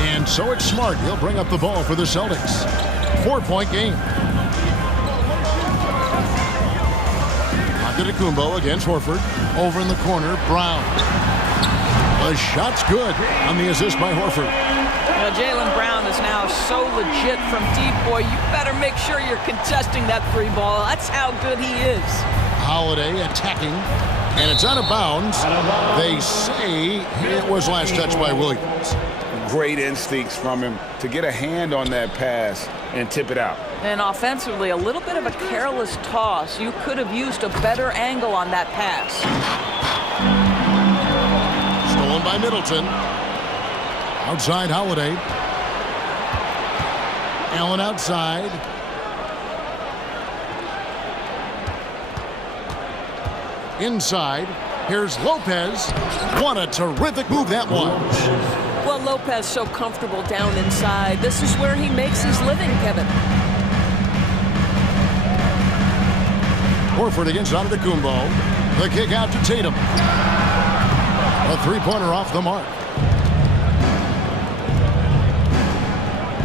And so it's Smart. He'll bring up the ball for the Celtics. 4-point game. Antetokounmpo against Horford. Over in the corner, Brown. The shot's good on the assist by Horford. Jaylen Brown is now so legit from deep, boy. You better make sure you're contesting that free ball. That's how good he is. Holiday attacking, and it's out of bounds. They say it was last touched by Williams. Great instincts from him to get a hand on that pass and tip it out. And offensively, a little bit of a careless toss. You could have used a better angle on that pass. Stolen by Middleton. Outside Holiday. Allen outside. Inside. Here's Lopez. What a terrific move that was. Well, Lopez so comfortable down inside. This is where he makes his living, Kevin. Horford against Antetokounmpo. The kick out to Tatum. A three-pointer off the mark.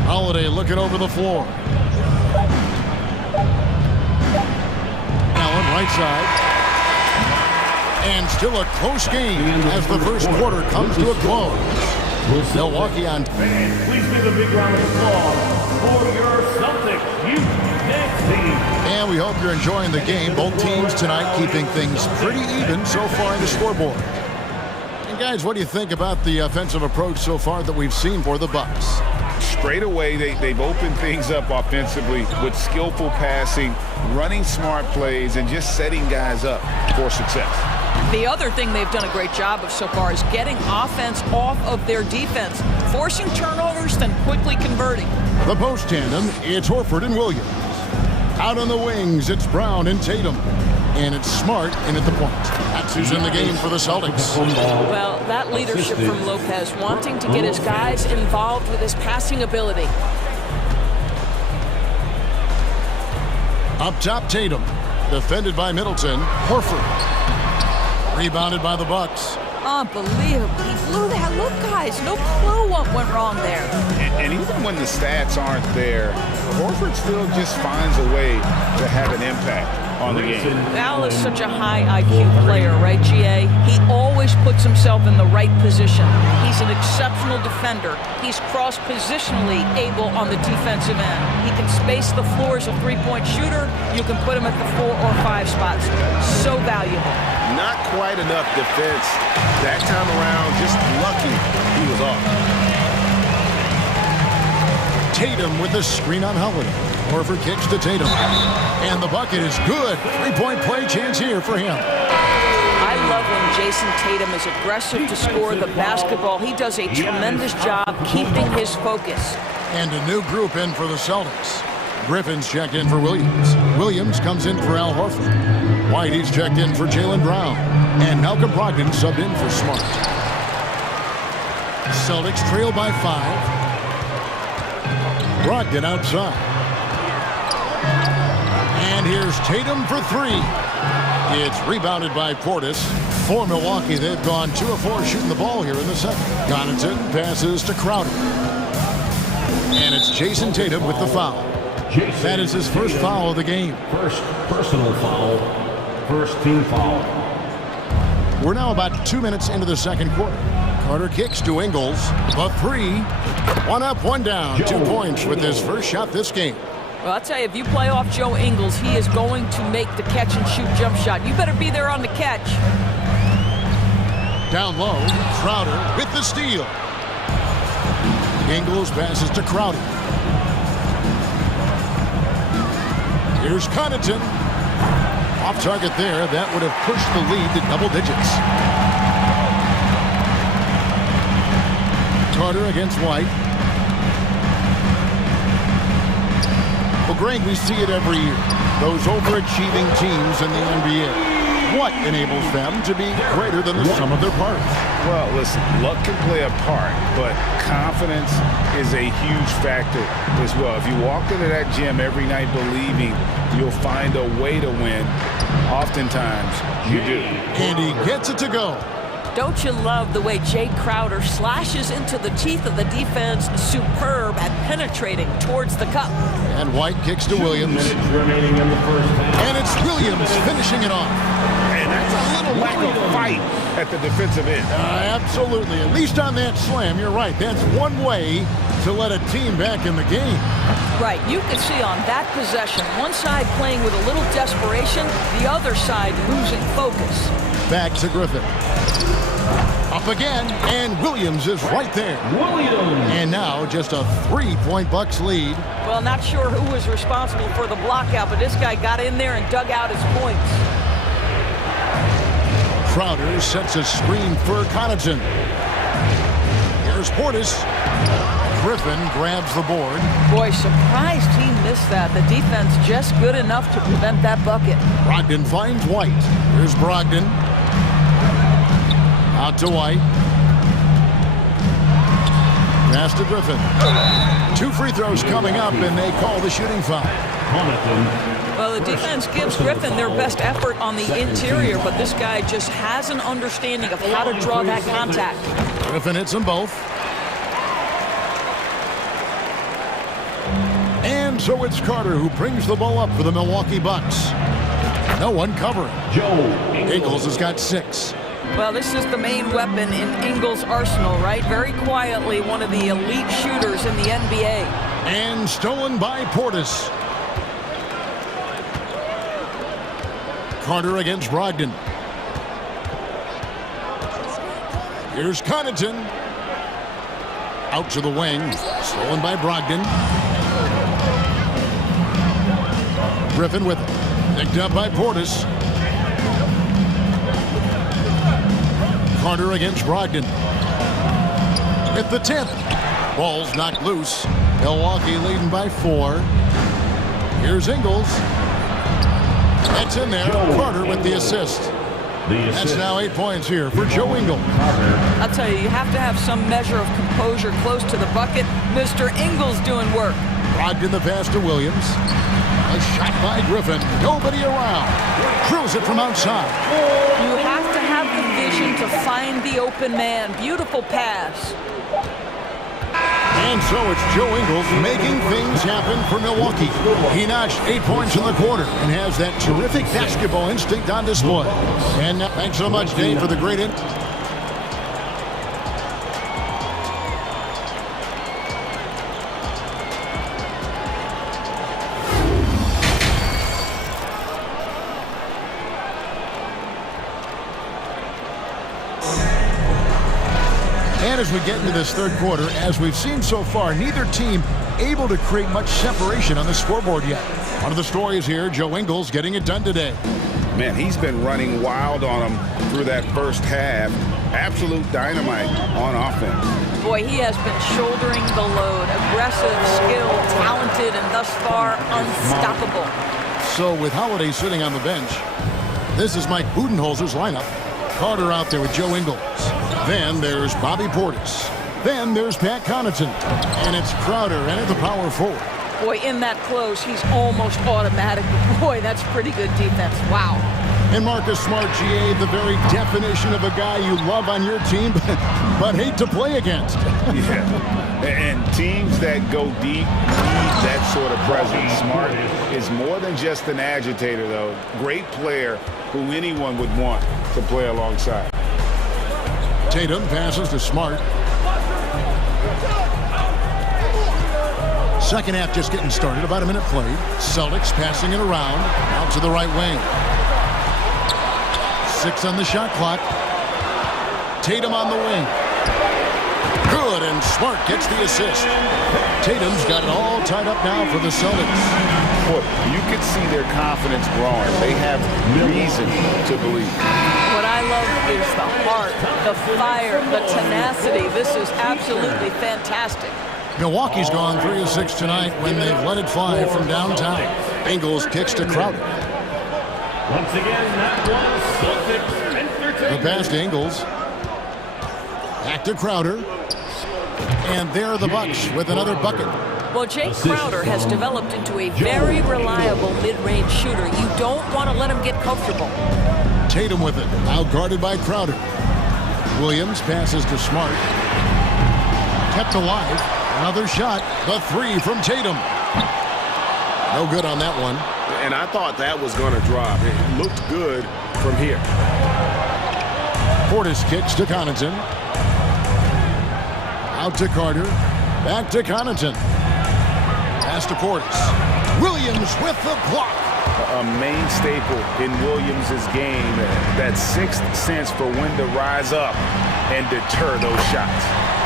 Holiday looking over the floor. Allen right side. And still a close game as the first quarter comes to a close. Milwaukee on. Please give a big round of applause for your Celtics Youth Next team. And we hope you're enjoying the game. Both teams tonight keeping things pretty even so far in the scoreboard. And guys, what do you think about the offensive approach so far that we've seen for the Bucks? Straight away, they've opened things up offensively with skillful passing, running smart plays, and just setting guys up for success. The other thing they've done a great job of so far is getting offense off of their defense, forcing turnovers, then quickly converting. The post tandem, it's Horford and Williams. Out on the wings, it's Brown and Tatum. And it's Smart in at the point. That's who's in the game for the Celtics. Well, that leadership from Lopez, wanting to get his guys involved with his passing ability. Up top, Tatum. Defended by Middleton. Horford. Rebounded by the Bucks. Unbelievable. He blew that. Look, guys, no clue what went wrong there. And even when the stats aren't there, Horford still just finds a way to have an impact on the game. Al is such a high IQ player, right, GA? He always puts himself in the right position. He's an exceptional defender. He's cross-positionally able on the defensive end. He can space the floor as a three-point shooter. You can put him at the 4 or 5 spots. So valuable. Not quite enough defense that time around. Just lucky he was off. Tatum with the screen on Holiday. Horford kicks to Tatum. And the bucket is good. Three-point play chance here for him. I love when Jason Tatum is aggressive to score the basketball. He does a tremendous job keeping his focus. And a new group in for the Celtics. Griffin's checked in for Williams. Williams comes in for Al Horford. Whitey's checked in for Jaylen Brown. And Malcolm Brogdon subbed in for Smart. Celtics trail by 5. Brogdon outside. And here's Tatum for 3. It's rebounded by Portis. For Milwaukee, they've gone 2 of 4 shooting the ball here in the second. Connaughton passes to Crowder. And it's Jason Tatum with the foul. That is his first foul of the game. First personal foul. First team foul. We're now about 2 minutes into the second quarter. Carter kicks to Ingles. The 3. 1 up, 1 down. 2 points with his first shot this game. Well, I'll tell you, if you play off Joe Ingles, he is going to make the catch-and-shoot jump shot. You better be there on the catch. Down low, Crowder with the steal. Ingles passes to Crowder. Here's Connaughton. Off target there. That would have pushed the lead to double digits. Carter against White. Well, Greg, we see it every year. Those overachieving teams in the NBA. What enables them to be greater than the sum of their parts? Well, listen, luck can play a part, but confidence is a huge factor as well. If you walk into that gym every night believing you'll find a way to win, oftentimes you do. And he gets it to go. Don't you love the way Jay Crowder slashes into the teeth of the defense, superb at penetrating towards the cup. And White kicks to Williams. Remaining in the first half. And it's Williams finishing it off. And That's a little lack of fight at the defensive end. Absolutely. At least on that slam, you're right. That's one way to let a team back in the game. Right. You can see on that possession, one side playing with a little desperation, the other side losing focus. Back to Griffin. Up again, and Williams is right there. And now just a 3-point Bucks lead. Well, not sure who was responsible for the block out, but this guy got in there and dug out his points. Crowder sets a screen for Connaughton. Here's Portis. Griffin grabs the board. Boy, surprised he missed that. The defense just good enough to prevent that bucket. Brogdon finds White. Here's Brogdon. Out to White. Pass to Griffin. 2 free throws coming up, and they call the shooting foul. Well, the defense gives Griffin their best effort on the interior, but this guy just has an understanding of how to draw that contact. Griffin hits them both. And so it's Carter who brings the ball up for the Milwaukee Bucks. No one covering. Ingles has got 6. Well, this is the main weapon in Ingles' arsenal, right? Very quietly, one of the elite shooters in the NBA. And stolen by Portis. Carter against Brogdon. Here's Connaughton. Out to the wing. Stolen by Brogdon. Griffin with it. Picked up by Portis. Carter against Brogdon. At the 10th. Ball's knocked loose. Milwaukee leading by 4. Here's Ingles. That's in there. Carter with the assist. That's now 8 points here for Joe Ingles. I'll tell you, you have to have some measure of composure close to the bucket. Mr. Ingles doing work. Brogdon the pass to Williams. A shot by Griffin. Nobody around. Drills it from outside. You have to have the vision to find the open man. Beautiful pass. And so it's Joe Ingles making things happen for Milwaukee. He notched 8 points in the quarter and has that terrific basketball instinct on display. And thanks so much, Dave, for the great And as we get into this third quarter, as we've seen so far, neither team able to create much separation on the scoreboard yet. One of the stories here, Joe Ingles getting it done today. Man, he's been running wild on them through that first half. Absolute dynamite on offense. Boy, he has been shouldering the load. Aggressive, skilled, talented, and thus far unstoppable. So with Holiday sitting on the bench, this is Mike Budenholzer's lineup. Carter out there with Joe Ingles. Then there's Bobby Portis. Then there's Pat Connaughton. And it's Crowder and at the power forward. Boy, in that close, he's almost automatic. Boy, that's pretty good defense. Wow. And Marcus Smart, GA, the very definition of a guy you love on your team, but hate to play against. Yeah. And teams that go deep need that sort of presence. Smart is more than just an agitator, though. Great player who anyone would want to play alongside. Tatum passes to Smart. Second half just getting started. About a minute played. Celtics passing it around. Out to the right wing. 6 on the shot clock. Tatum on the wing. Good, and Smart gets the assist. Tatum's got it all tied up now for the Celtics. Boy, you can see their confidence growing. They have reason to believe. What I love is the heart, the fire, the tenacity. This is absolutely fantastic. Milwaukee's gone 3 of 6 tonight when they've let it fly from downtown. Ingles kicks to Crowder. Once again, that was Celtics entertainment. The pass to Ingles. Back to Crowder. And there are the Bucks with another bucket. Well, Jay Crowder has developed into a very reliable mid-range shooter. You don't want to let him get comfortable. Tatum with it. Now guarded by Crowder. Williams passes to Smart. Kept alive. Another shot. The 3 from Tatum. No good on that one. And I thought that was going to drop. It looked good from here. Portis kicks to Connaughton. Out to Carter. Back to Connaughton. Pass to Portis. Williams with the block. A main staple in Williams' game, that sixth sense for when to rise up and deter those shots.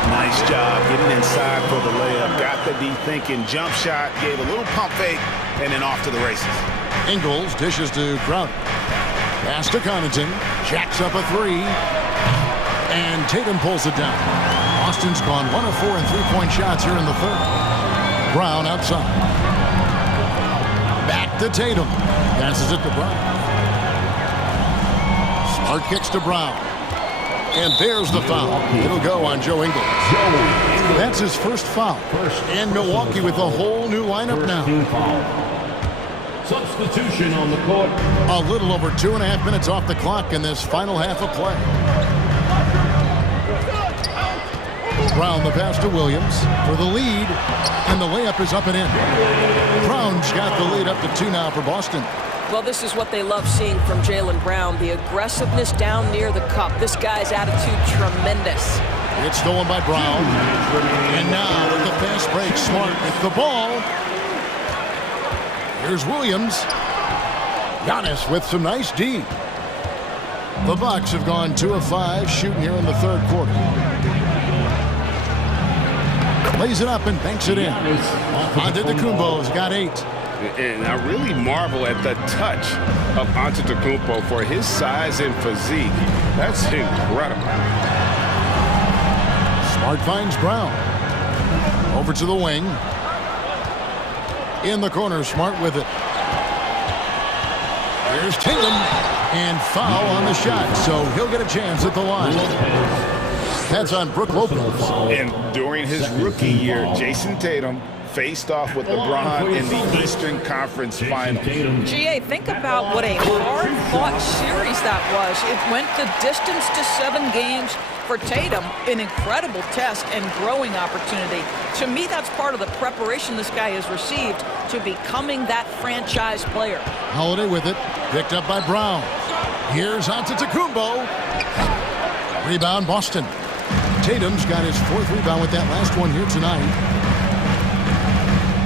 Nice job getting inside for the layup. Got the D thinking jump shot, gave a little pump fake, and then off to the races. Ingles dishes to Crowder. Pass to Connaughton. Jacks up a three. And Tatum pulls it down. Boston's gone 1 of 4 in three-point shots here in the third. Brown outside. Back to Tatum. Passes it to Brown. Smart kicks to Brown. And there's the foul. It'll go on Joe Ingles. That's his first foul. And Milwaukee with a whole new lineup now. Substitution on the court. A little over 2.5 minutes off the clock in this final half of play. Brown the pass to Williams for the lead. And the layup is up and in. Brown's got the lead up to 2 now for Boston. Well, this is what they love seeing from Jaylen Brown, the aggressiveness down near the cup. This guy's attitude tremendous. It's stolen by Brown. And now with the fast break, Smart with the ball. Here's Williams. Giannis with some nice D. The Bucks have gone 2 of 5 shooting here in the third quarter. Lays it up and banks it in. Antetokounmpo's got 8. And I really marvel at the touch of Antetokounmpo for his size and physique. That's incredible. Smart finds Brown. Over to the wing. In the corner, Smart with it. Here's Tatum. And foul on the shot, so he'll get a chance at the line. That's on Brook Lopez. And during his rookie year, Jason Tatum faced off with LeBron in the Eastern Conference Finals. GA, think about what a hard-fought series that was. It went the distance to 7 games. For Tatum, an incredible test and growing opportunity. To me, that's part of the preparation this guy has received to becoming that franchise player. Holiday with it. Picked up by Brown. Here's Antetokounmpo. Rebound, Boston. Tatum's got his 4th rebound with that last one here tonight.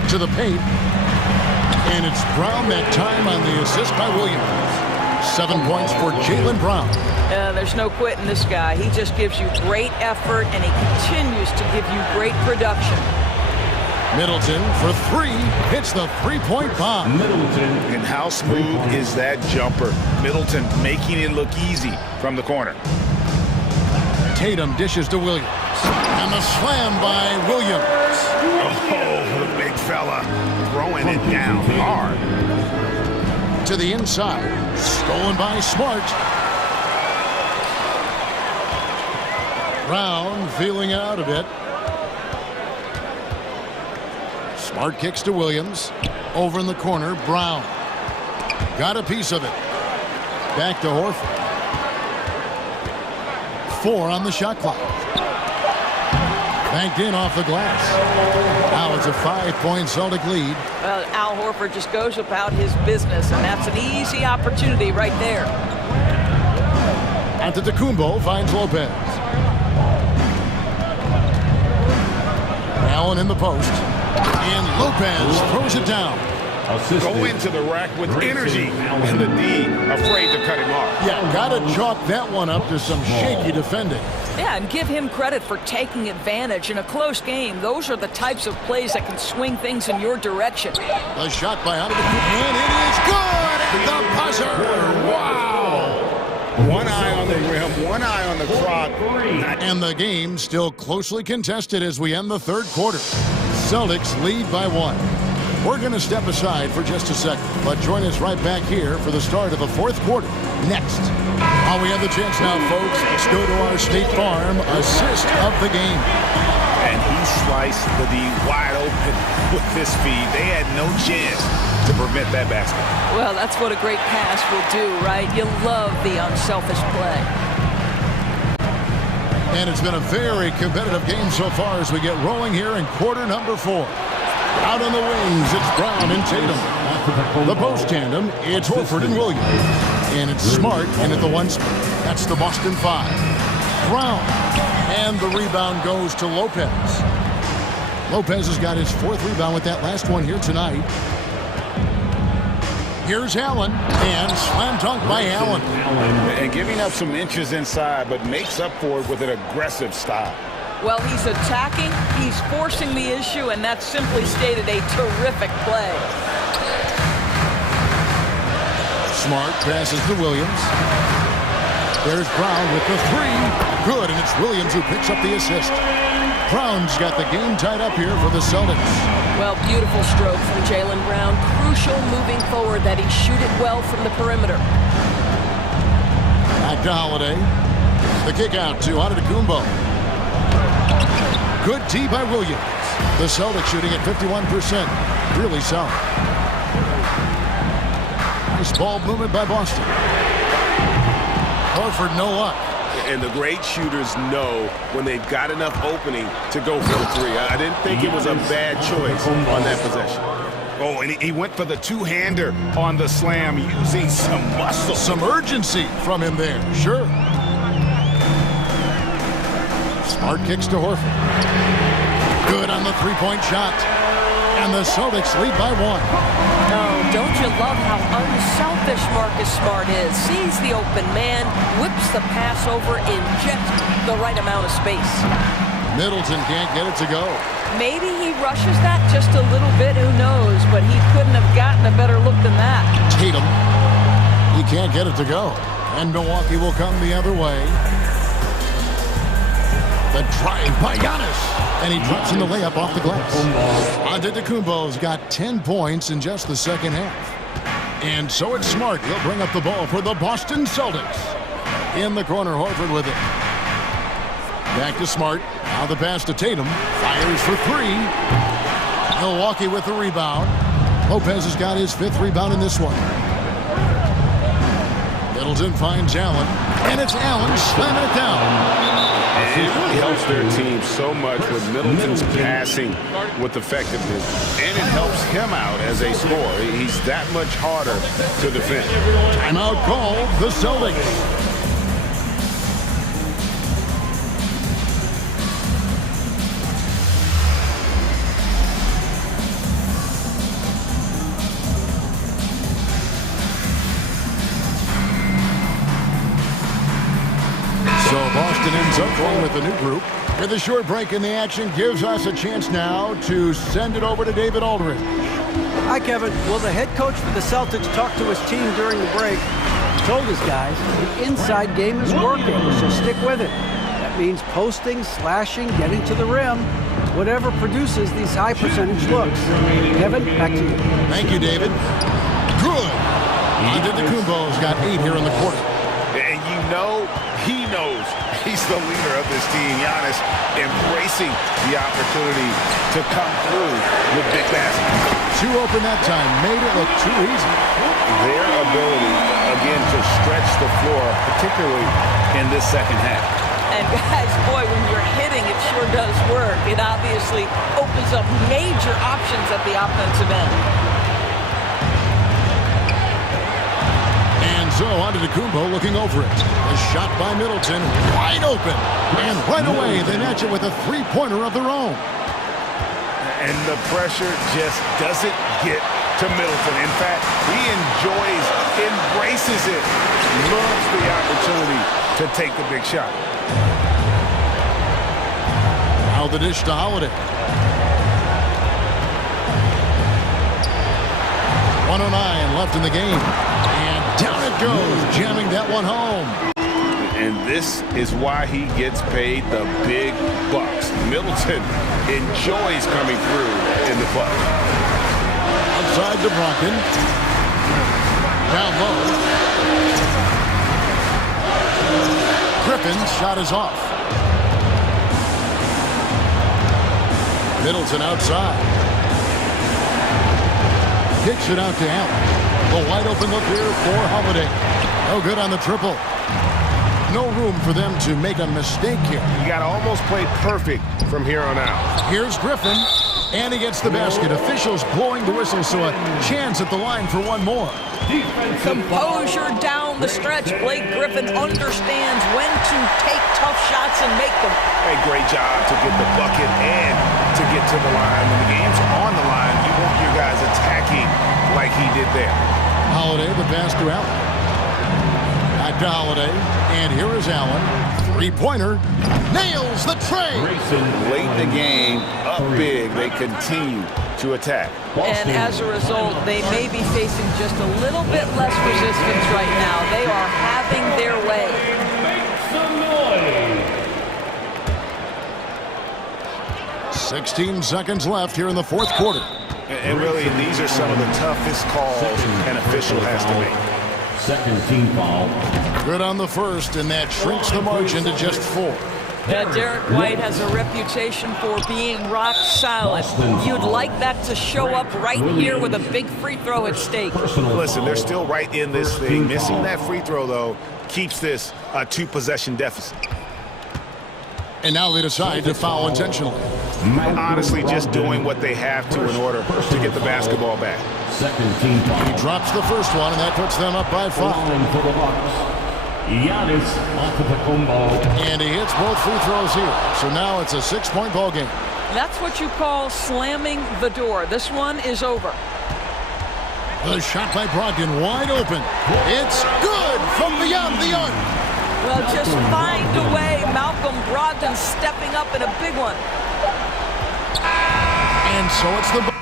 To the paint. And it's Brown that time on the assist by Williams. 7 points for Jaylen Brown. There's no quitting this guy. He just gives you great effort, and he continues to give you great production. Middleton for 3. Hits the three-point bomb. Middleton. And how smooth is that jumper? Middleton making it look easy from the corner. Tatum dishes to Williams. And the slam by Williams. Oh, the big fella throwing it down hard. To the inside. Stolen by Smart. Brown feeling out a bit. Smart kicks to Williams. Over in the corner, Brown. Got a piece of it. Back to Horford. 4 on the shot clock. Banked in off the glass. Now it's a 5-point Celtic lead. Well, Al Horford just goes about his business, and that's an easy opportunity right there. Antetokounmpo finds Lopez. Allen in the post. And Lopez throws it down. Go into the rack with energy. And the D afraid to cut him off. Yeah, got to chalk that one up to some shaky defending. Yeah, and give him credit for taking advantage in a close game. Those are the types of plays that can swing things in your direction. A shot by Antetokounmpo. And it is good at the buzzer. Wow. One eye on the rim, one eye on the clock. And the game still closely contested as we end the third quarter. Celtics lead by 1. We're going to step aside for just a second, but join us right back here for the start of the fourth quarter next. While we have the chance now, folks, let's go to our State Farm assist of the game. And he sliced the D wide open with this feed. They had no chance to prevent that basket. Well, that's what a great pass will do, right? You love the unselfish play. And it's been a very competitive game so far as we get rolling here in quarter number 4. Out on the wings, it's Brown and Tatum. The post tandem, it's Horford and Williams. And it's Smart, and at the 1 spot, that's the Boston 5. Brown. And the rebound goes to Lopez. Lopez has got his 4th rebound with that last one here tonight. Here's Allen, and slam dunk by Allen. And giving up some inches inside, but makes up for it with an aggressive style. Well, he's attacking, he's forcing the issue, and that's simply stated a terrific play. Smart passes to Williams. There's Brown with the 3. Good, and it's Williams who picks up the assist. Brown's got the game tied up here for the Celtics. Well, beautiful stroke from Jaylen Brown. Crucial moving forward that he shoot it well from the perimeter. Back to Holiday. The kick out to Antetokounmpo. Good D by Williams. The Celtics shooting at 51%. Really solid. Nice ball movement by Boston. Horford, no luck. And the great shooters know when they've got enough opening to go for the 3. I didn't think it was a bad choice on that possession. Oh, and he went for the two-hander on the slam using some muscle. Some urgency from him there, sure. Smart kicks to Horford. Good on the three-point shot. And the Celtics lead by 1. Oh, don't you love how unselfish Marcus Smart is? Sees the open man, whips the pass over in just the right amount of space. Middleton can't get it to go. Maybe he rushes that just a little bit, who knows, but he couldn't have gotten a better look than that. Tatum, he can't get it to go. And Milwaukee will come the other way. The drive by Giannis. And he drops in the layup off the glass. Antetokounmpo's got 10 points in just the second half. And so it's Smart. He'll bring up the ball for the Boston Celtics. In the corner, Horford with it. Back to Smart. Now the pass to Tatum. Fires for 3. Milwaukee with the rebound. Lopez has got his 5th rebound in this one. Middleton finds Allen. And it's Allen slamming it down. It helps their team so much with Middleton's passing with effectiveness. And it helps him out as a scorer. He's that much harder to defend. Timeout called the Celtics. So Boston ends up going with a new group. With a short break in the action, gives us a chance now to send it over to David Aldridge. Hi, Kevin. Well, the head coach for the Celtics talked to his team during the break. He told his guys the inside game is working, so stick with it. That means posting, slashing, getting to the rim, whatever produces these high percentage looks. Kevin, back to you. Thank you, David. Good. Antetokounmpo's got 8 here in the quarter. And you know he knows he's the leader of this team. Giannis embracing the opportunity to come through with big baskets. Too open that time. Made it look too easy. Their ability, again, to stretch the floor, particularly in this second half. And guys, boy, when you're hitting, it sure does work. It obviously opens up major options at the offensive end. So Antetokounmpo looking over it. A shot by Middleton, wide open. And right away, they match it with a three-pointer of their own. And the pressure just doesn't get to Middleton. In fact, he embraces it, loves the opportunity to take the big shot. Now the dish to Holiday. 1:09 left in the game. Down it goes, jamming that one home. And this is why he gets paid the big bucks. Middleton enjoys coming through in the clutch. Outside to Brogdon. Down low. Griffin's shot is off. Middleton outside. Kicks it out to Allen. A wide open look here for Holiday. No good on the triple. No room for them to make a mistake here. You got to almost play perfect from here on out. Here's Griffin, and he gets the basket. Officials blowing the whistle, so a chance at the line for one more. Composure down down the stretch. Blake Griffin understands when to take tough shots and make them. A great job to get the bucket and to get to the line. When the game's on the line, you want your guys attacking like he did there. Holiday, the pass to Allen. Back to Holiday, and here is Allen. Three-pointer, nails the tray. Late in the game, up big, they continue to attack. And as a result, they may be facing just a little bit less resistance right now. They are having their way. 16 seconds left here in the fourth quarter. And really, these are some of the toughest calls an official has to make. Second team foul. Good on the first, and that shrinks the margin to just 4. Yeah, Derek White has a reputation for being rock solid. You'd like that to show up right here with a big free throw at stake. Listen, they're still right in this thing. Missing that free throw, though, keeps this a 2-possession deficit. And now they decide to foul intentionally. Honestly, just doing what they have to in order to get the basketball back. Second team foul. He drops the first one, and that puts them up by 5. For the Bucks, Giannis Antetokounmpo. And he hits both free throws here. So now it's a 6-point ball game. That's what you call slamming the door. This one is over. The shot by Brogdon wide open. It's good from beyond the arc. Well, just find a way. Malcolm Brogdon stepping up in a big one. And so it's the